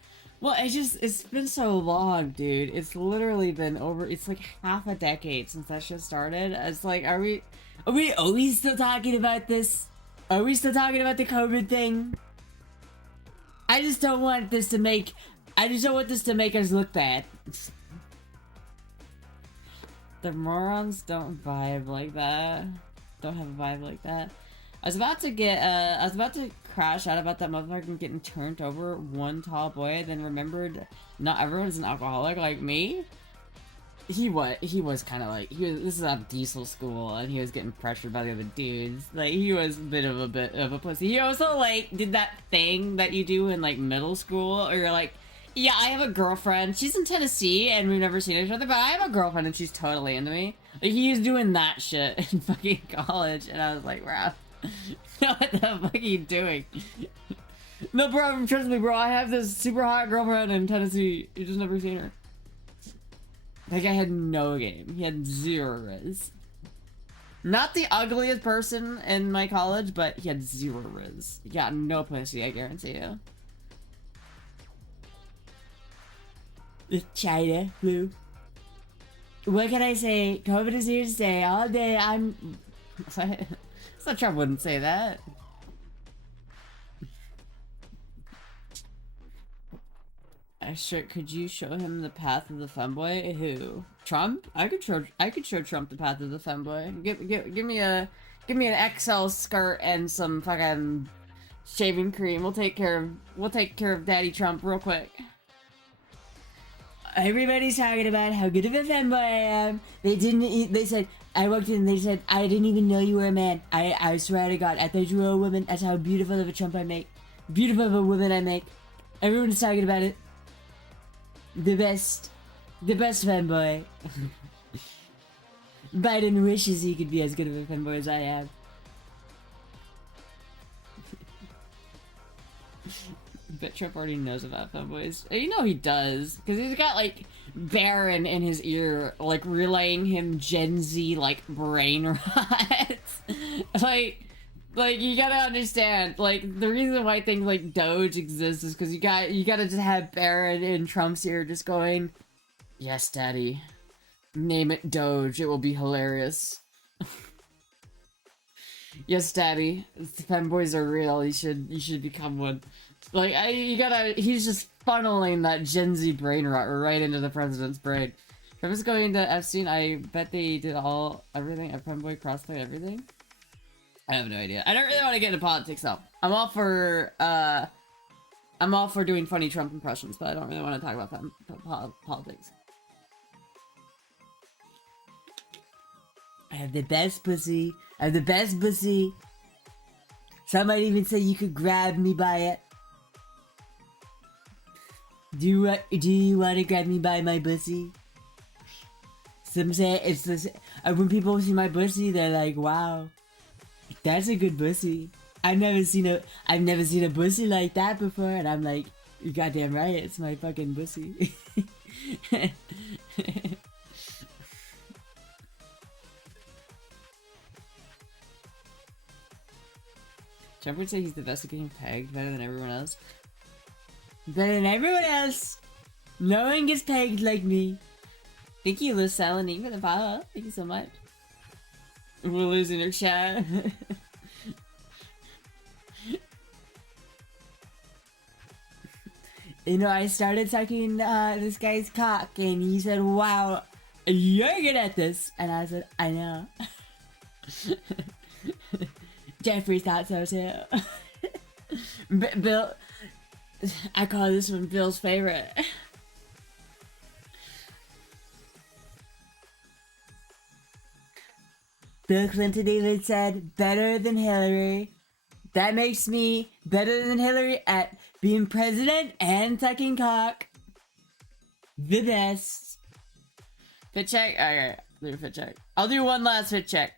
Well, it's been so long, dude. It's literally been it's like half a decade since that shit started. It's like, are we still talking about this? Are we still talking about the COVID thing? I just don't want this to make us look bad. The morons don't vibe like that. Don't have a vibe like that. I was about to crash out about that motherfucker getting turned over one tall boy, then remembered not everyone's an alcoholic like me. He was kind of like, this is a diesel school, and he was getting pressured by the other dudes. Like, he was a bit of a pussy. He also, like, did that thing that you do in, like, middle school, or you're like, yeah, I have a girlfriend, she's in Tennessee, and we've never seen each other, but I have a girlfriend, and she's totally into me. Like, he was doing that shit in fucking college, and I was like, wow. What the fuck are you doing? No problem, trust me, bro. I have this super hot girlfriend in Tennessee. You just never seen her. That guy had no game. He had 0 riz. Not the ugliest person in my college, but he had 0 riz. He got no pussy, I guarantee you. The China flu. What can I say? COVID is here to stay. All day I'm... So Trump wouldn't say that. Sure, could you show him the path of the femboy? Who? Trump? I could show Trump the path of the femboy. Give me an XL skirt and some fucking shaving cream. We'll take care of Daddy Trump real quick. Everybody's talking about how good of a femboy I am. They said, I walked in and they said, I didn't even know you were a man. I swear to God, I thought you were a woman. That's how beautiful of a Trump I make. Beautiful of a woman I make. Everyone's talking about it. The best femboy. Biden wishes he could be as good of a femboy as I am. Bet Trump already knows about femboys. You know he does, because he's got like Baron in his ear, like relaying him Gen Z like brain rots. like you gotta understand, like the reason why things like Doge exist is because you gotta just have Baron in Trump's ear just going, yes, Daddy, name it Doge, it will be hilarious. Yes, Daddy, the femboys are real. You should become one. Like, he's just funneling that Gen Z brain rot right into the president's brain. If I was going to Epstein, I bet they did everything, a femboy crossplay everything. I have no idea. I don't really want to get into politics though. I'm all for doing funny Trump impressions, but I don't really want to talk about politics. I have the best pussy. Some might even say you could grab me by it. Do you want to grab me by my pussy? Some say it's this. When people see my pussy, they're like, "Wow, that's a good pussy." I've never seen a pussy like that before, and I'm like, "You're goddamn right, it's my fucking pussy." Trump would say he's the best at getting pegged, better than everyone else. Better than everyone else! No one gets pegged like me. Thank you, Liz Salini, for the follow. Thank you so much. We're losing our chat. You know, I started sucking this guy's cock, and he said, "Wow, you're good at this." And I said, "I know." Jeffrey thought so too. Bill, I call this one Bill's favorite. Bill Clinton even said better than Hillary. That makes me better than Hillary at being president and sucking cock. The best. Fit check? Alright, do a fit check. I'll do one last fit check.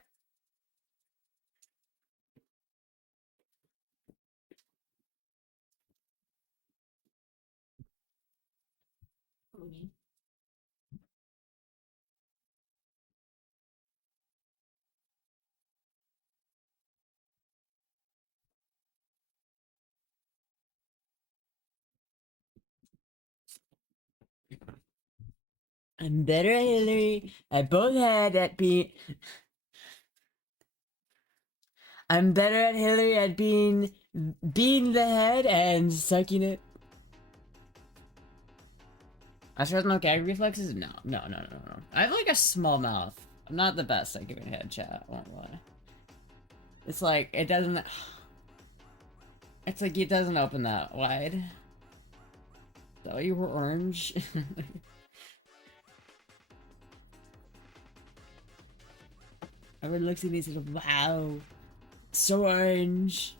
I'm better at Hillary. I both had at being. I'm better at Hillary at being the head and sucking it. I sure have no gag reflexes? No. I have like a small mouth. I'm not the best at giving head chat, I won't lie. It's like, it doesn't... It's like, it doesn't open that wide. Oh, you were orange? Everyone looks at me and says, wow, so orange.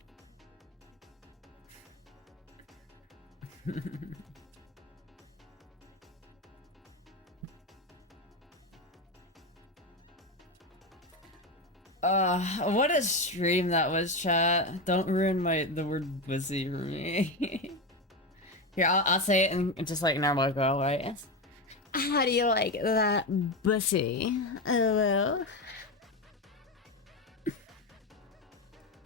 What a stream that was, chat. Don't ruin the word pussy for me. Here, I'll say it in just like normal girl, right? How do you like that pussy? Hello?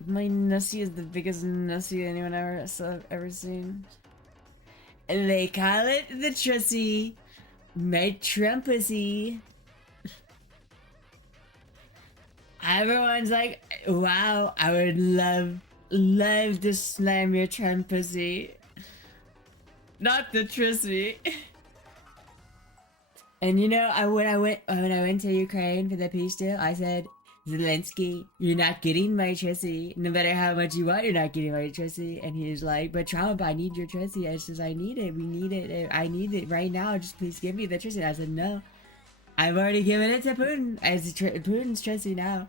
My nussy is the biggest nussy anyone ever seen. They call it the trussy. My Trumpussy. Everyone's like, wow, I would love to slam your Trumpussy. Not the trussy. And you know, when I went to Ukraine for the peace deal, I said, Zelensky, you're not getting my trussy. No matter how much you want, you're not getting my trussy. And he was like, but Trump, I need your trussy. I says, I need it. We need it. I need it right now. Just please give me the trussy. And I said, no. I've already given it to Putin. It's Putin's trussy now.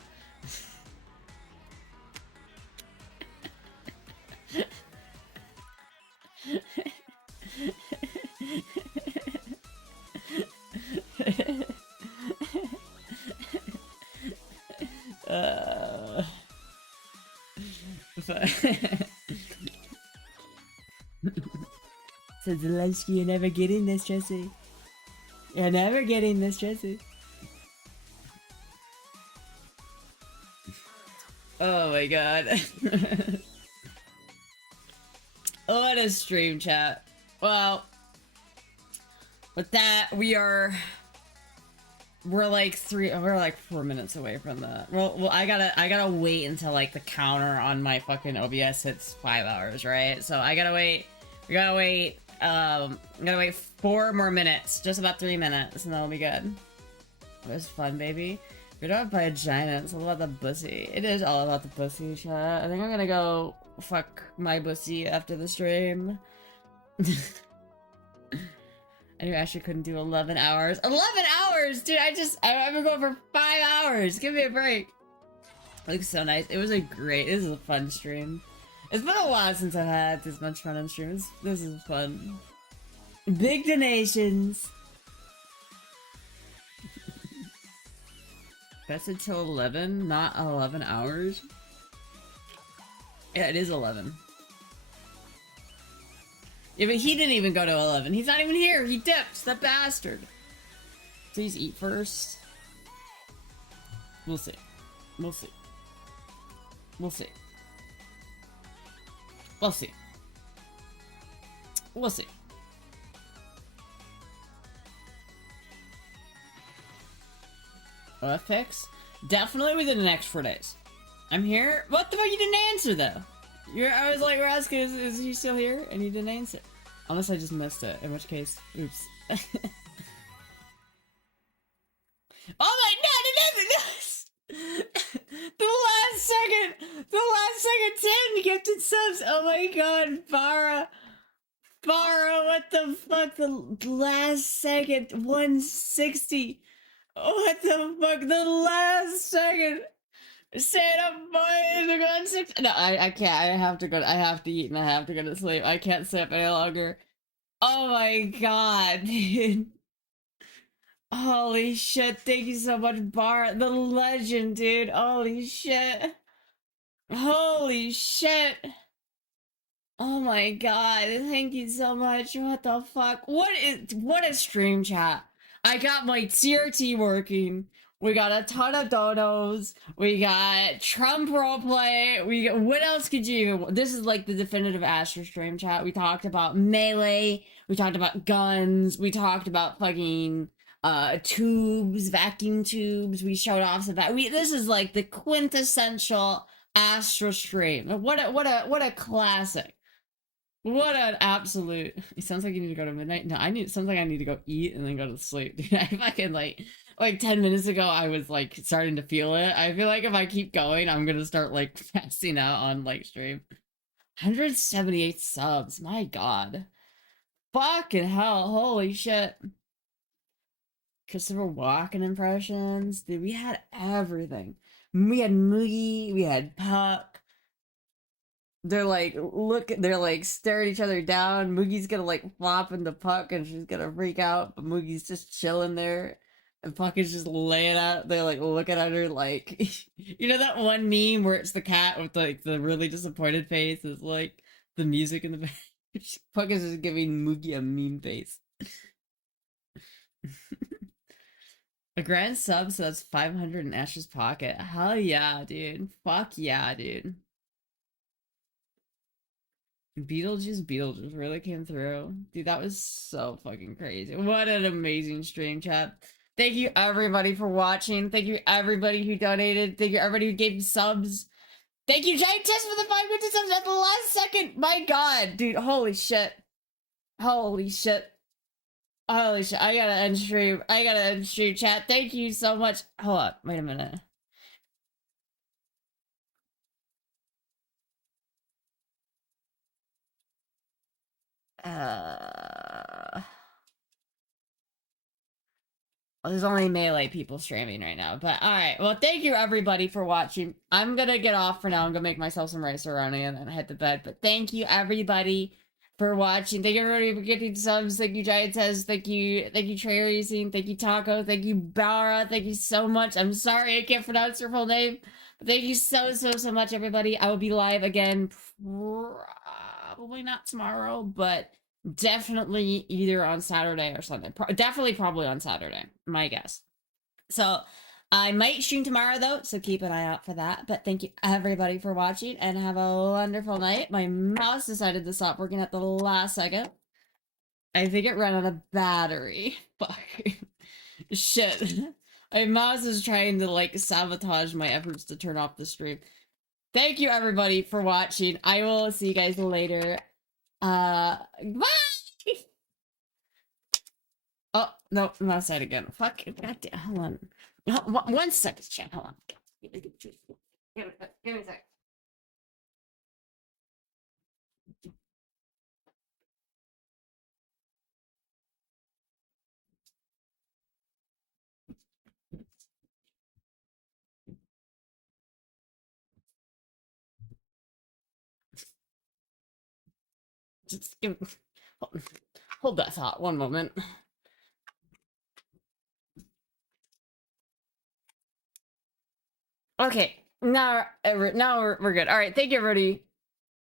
So Zelensky, you're never getting this, Jesse. You're never getting this, Jesse. Oh my god. What a stream, chat. Well, with that, we're like 4 minutes away from that. Well, I gotta wait until like the counter on my fucking OBS hits 5 hours, right? So I gotta wait. We gotta wait. Gotta wait 4 more minutes, just about 3 minutes, and that'll be good. It was fun, baby. You're not vagina. It's all about the pussy. It is all about the pussy, chat. I think I'm gonna go fuck my pussy after the stream. I knew Ashley couldn't do 11 hours. 11 hours! Dude, I've been going for 5 hours! Give me a break! It looks so nice. It was a fun stream. It's been a while since I've had this much fun on streams. This is fun. Big donations! That's until 11, not 11 hours? Yeah, it is 11. Yeah, but he didn't even go to 11. He's not even here. He dipped. That bastard. Please eat first. We'll see. We'll see. We'll see. We'll see. We'll see. Fix? Definitely within the next 4 days. I'm here. What the fuck? You didn't answer though. I was like, we're asking, is he still here? And he didn't answer. Unless I just missed it, in which case, oops. Oh my god, it is! The last second 10 gifted subs. Oh my god, Farah, what the fuck? The last second 160. What the fuck? The last second. Stay up, boys. We're going 6. No, I can't. I have to go. I have to eat and I have to go to sleep. I can't stay up any longer. Oh my god, dude. Holy shit. Thank you so much, Bar. The legend, dude. Holy shit. Holy shit. Oh my god, thank you so much. What the fuck? What a stream chat. I got my TRT working. We got a ton of donos. We got Trump roleplay. What else could you even, this is like the definitive Astra stream chat. We talked about melee. We talked about guns. We talked about fucking tubes, vacuum tubes. We showed off some this is like the quintessential Astra stream. What a classic. What an absolute. It sounds like you need to go to midnight. No, sounds like I need to go eat and then go to sleep. Dude, I fucking like 10 minutes ago I was like starting to feel it. I feel like if I keep going, I'm gonna start like passing out on like stream. 178 subs, my god. Fucking hell, holy shit. Christopher Walken impressions. Dude, we had everything. We had Moogie, we had Puck. They're like, they're like staring each other down. Moogie's gonna like flop in the Puck and she's gonna freak out, but Moogie's just chilling there. And Puck is just laying out there, like looking at her like, you know that one meme where it's the cat with like the really disappointed face is like the music in the back. Puck is just giving Moogie a meme face. A grand sub, so that's 500 in Ash's pocket. Hell yeah, dude. Fuck yeah, dude. Beetlejuice really came through. Dude, that was so fucking crazy. What an amazing stream, chat. Thank you everybody for watching. Thank you everybody who donated. Thank you everybody who gave subs. Thank you, Giant Test, for the 550 subs at the last second. My god, dude, holy shit. Holy shit. Holy shit. I gotta end stream. Chat. Thank you so much. Hold on, wait a minute. Well, there's only melee people streaming right now, but alright. Well, thank you everybody for watching. I'm gonna get off for now. I'm gonna make myself some rice roni and then head to bed. But thank you everybody for watching. Thank you everybody for getting subs. Thank you, Giant Says. Thank you, Trey Racing. Thank you, Taco. Thank you, Bara. Thank you so much. I'm sorry I can't pronounce your full name. But thank you so much, everybody. I will be live again, probably not tomorrow, but definitely either on Saturday or Sunday. Probably on Saturday, my guess. So I might stream tomorrow though, so keep an eye out for that. But thank you everybody for watching and have a wonderful night. My mouse decided to stop working at the last second. I think it ran out of battery. Fuck. Shit. My mouse is trying to like sabotage my efforts to turn off the stream. Thank you everybody for watching. I will see you guys later. Bye! Oh, no, I'm outside again. Fuck, goddamn, hold on. One second, chat, hold on. Give me a sec. Just give hold that thought, one moment. Okay, now we're good. All right, thank you, everybody.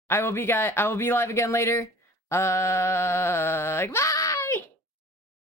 I will be live again later. Bye.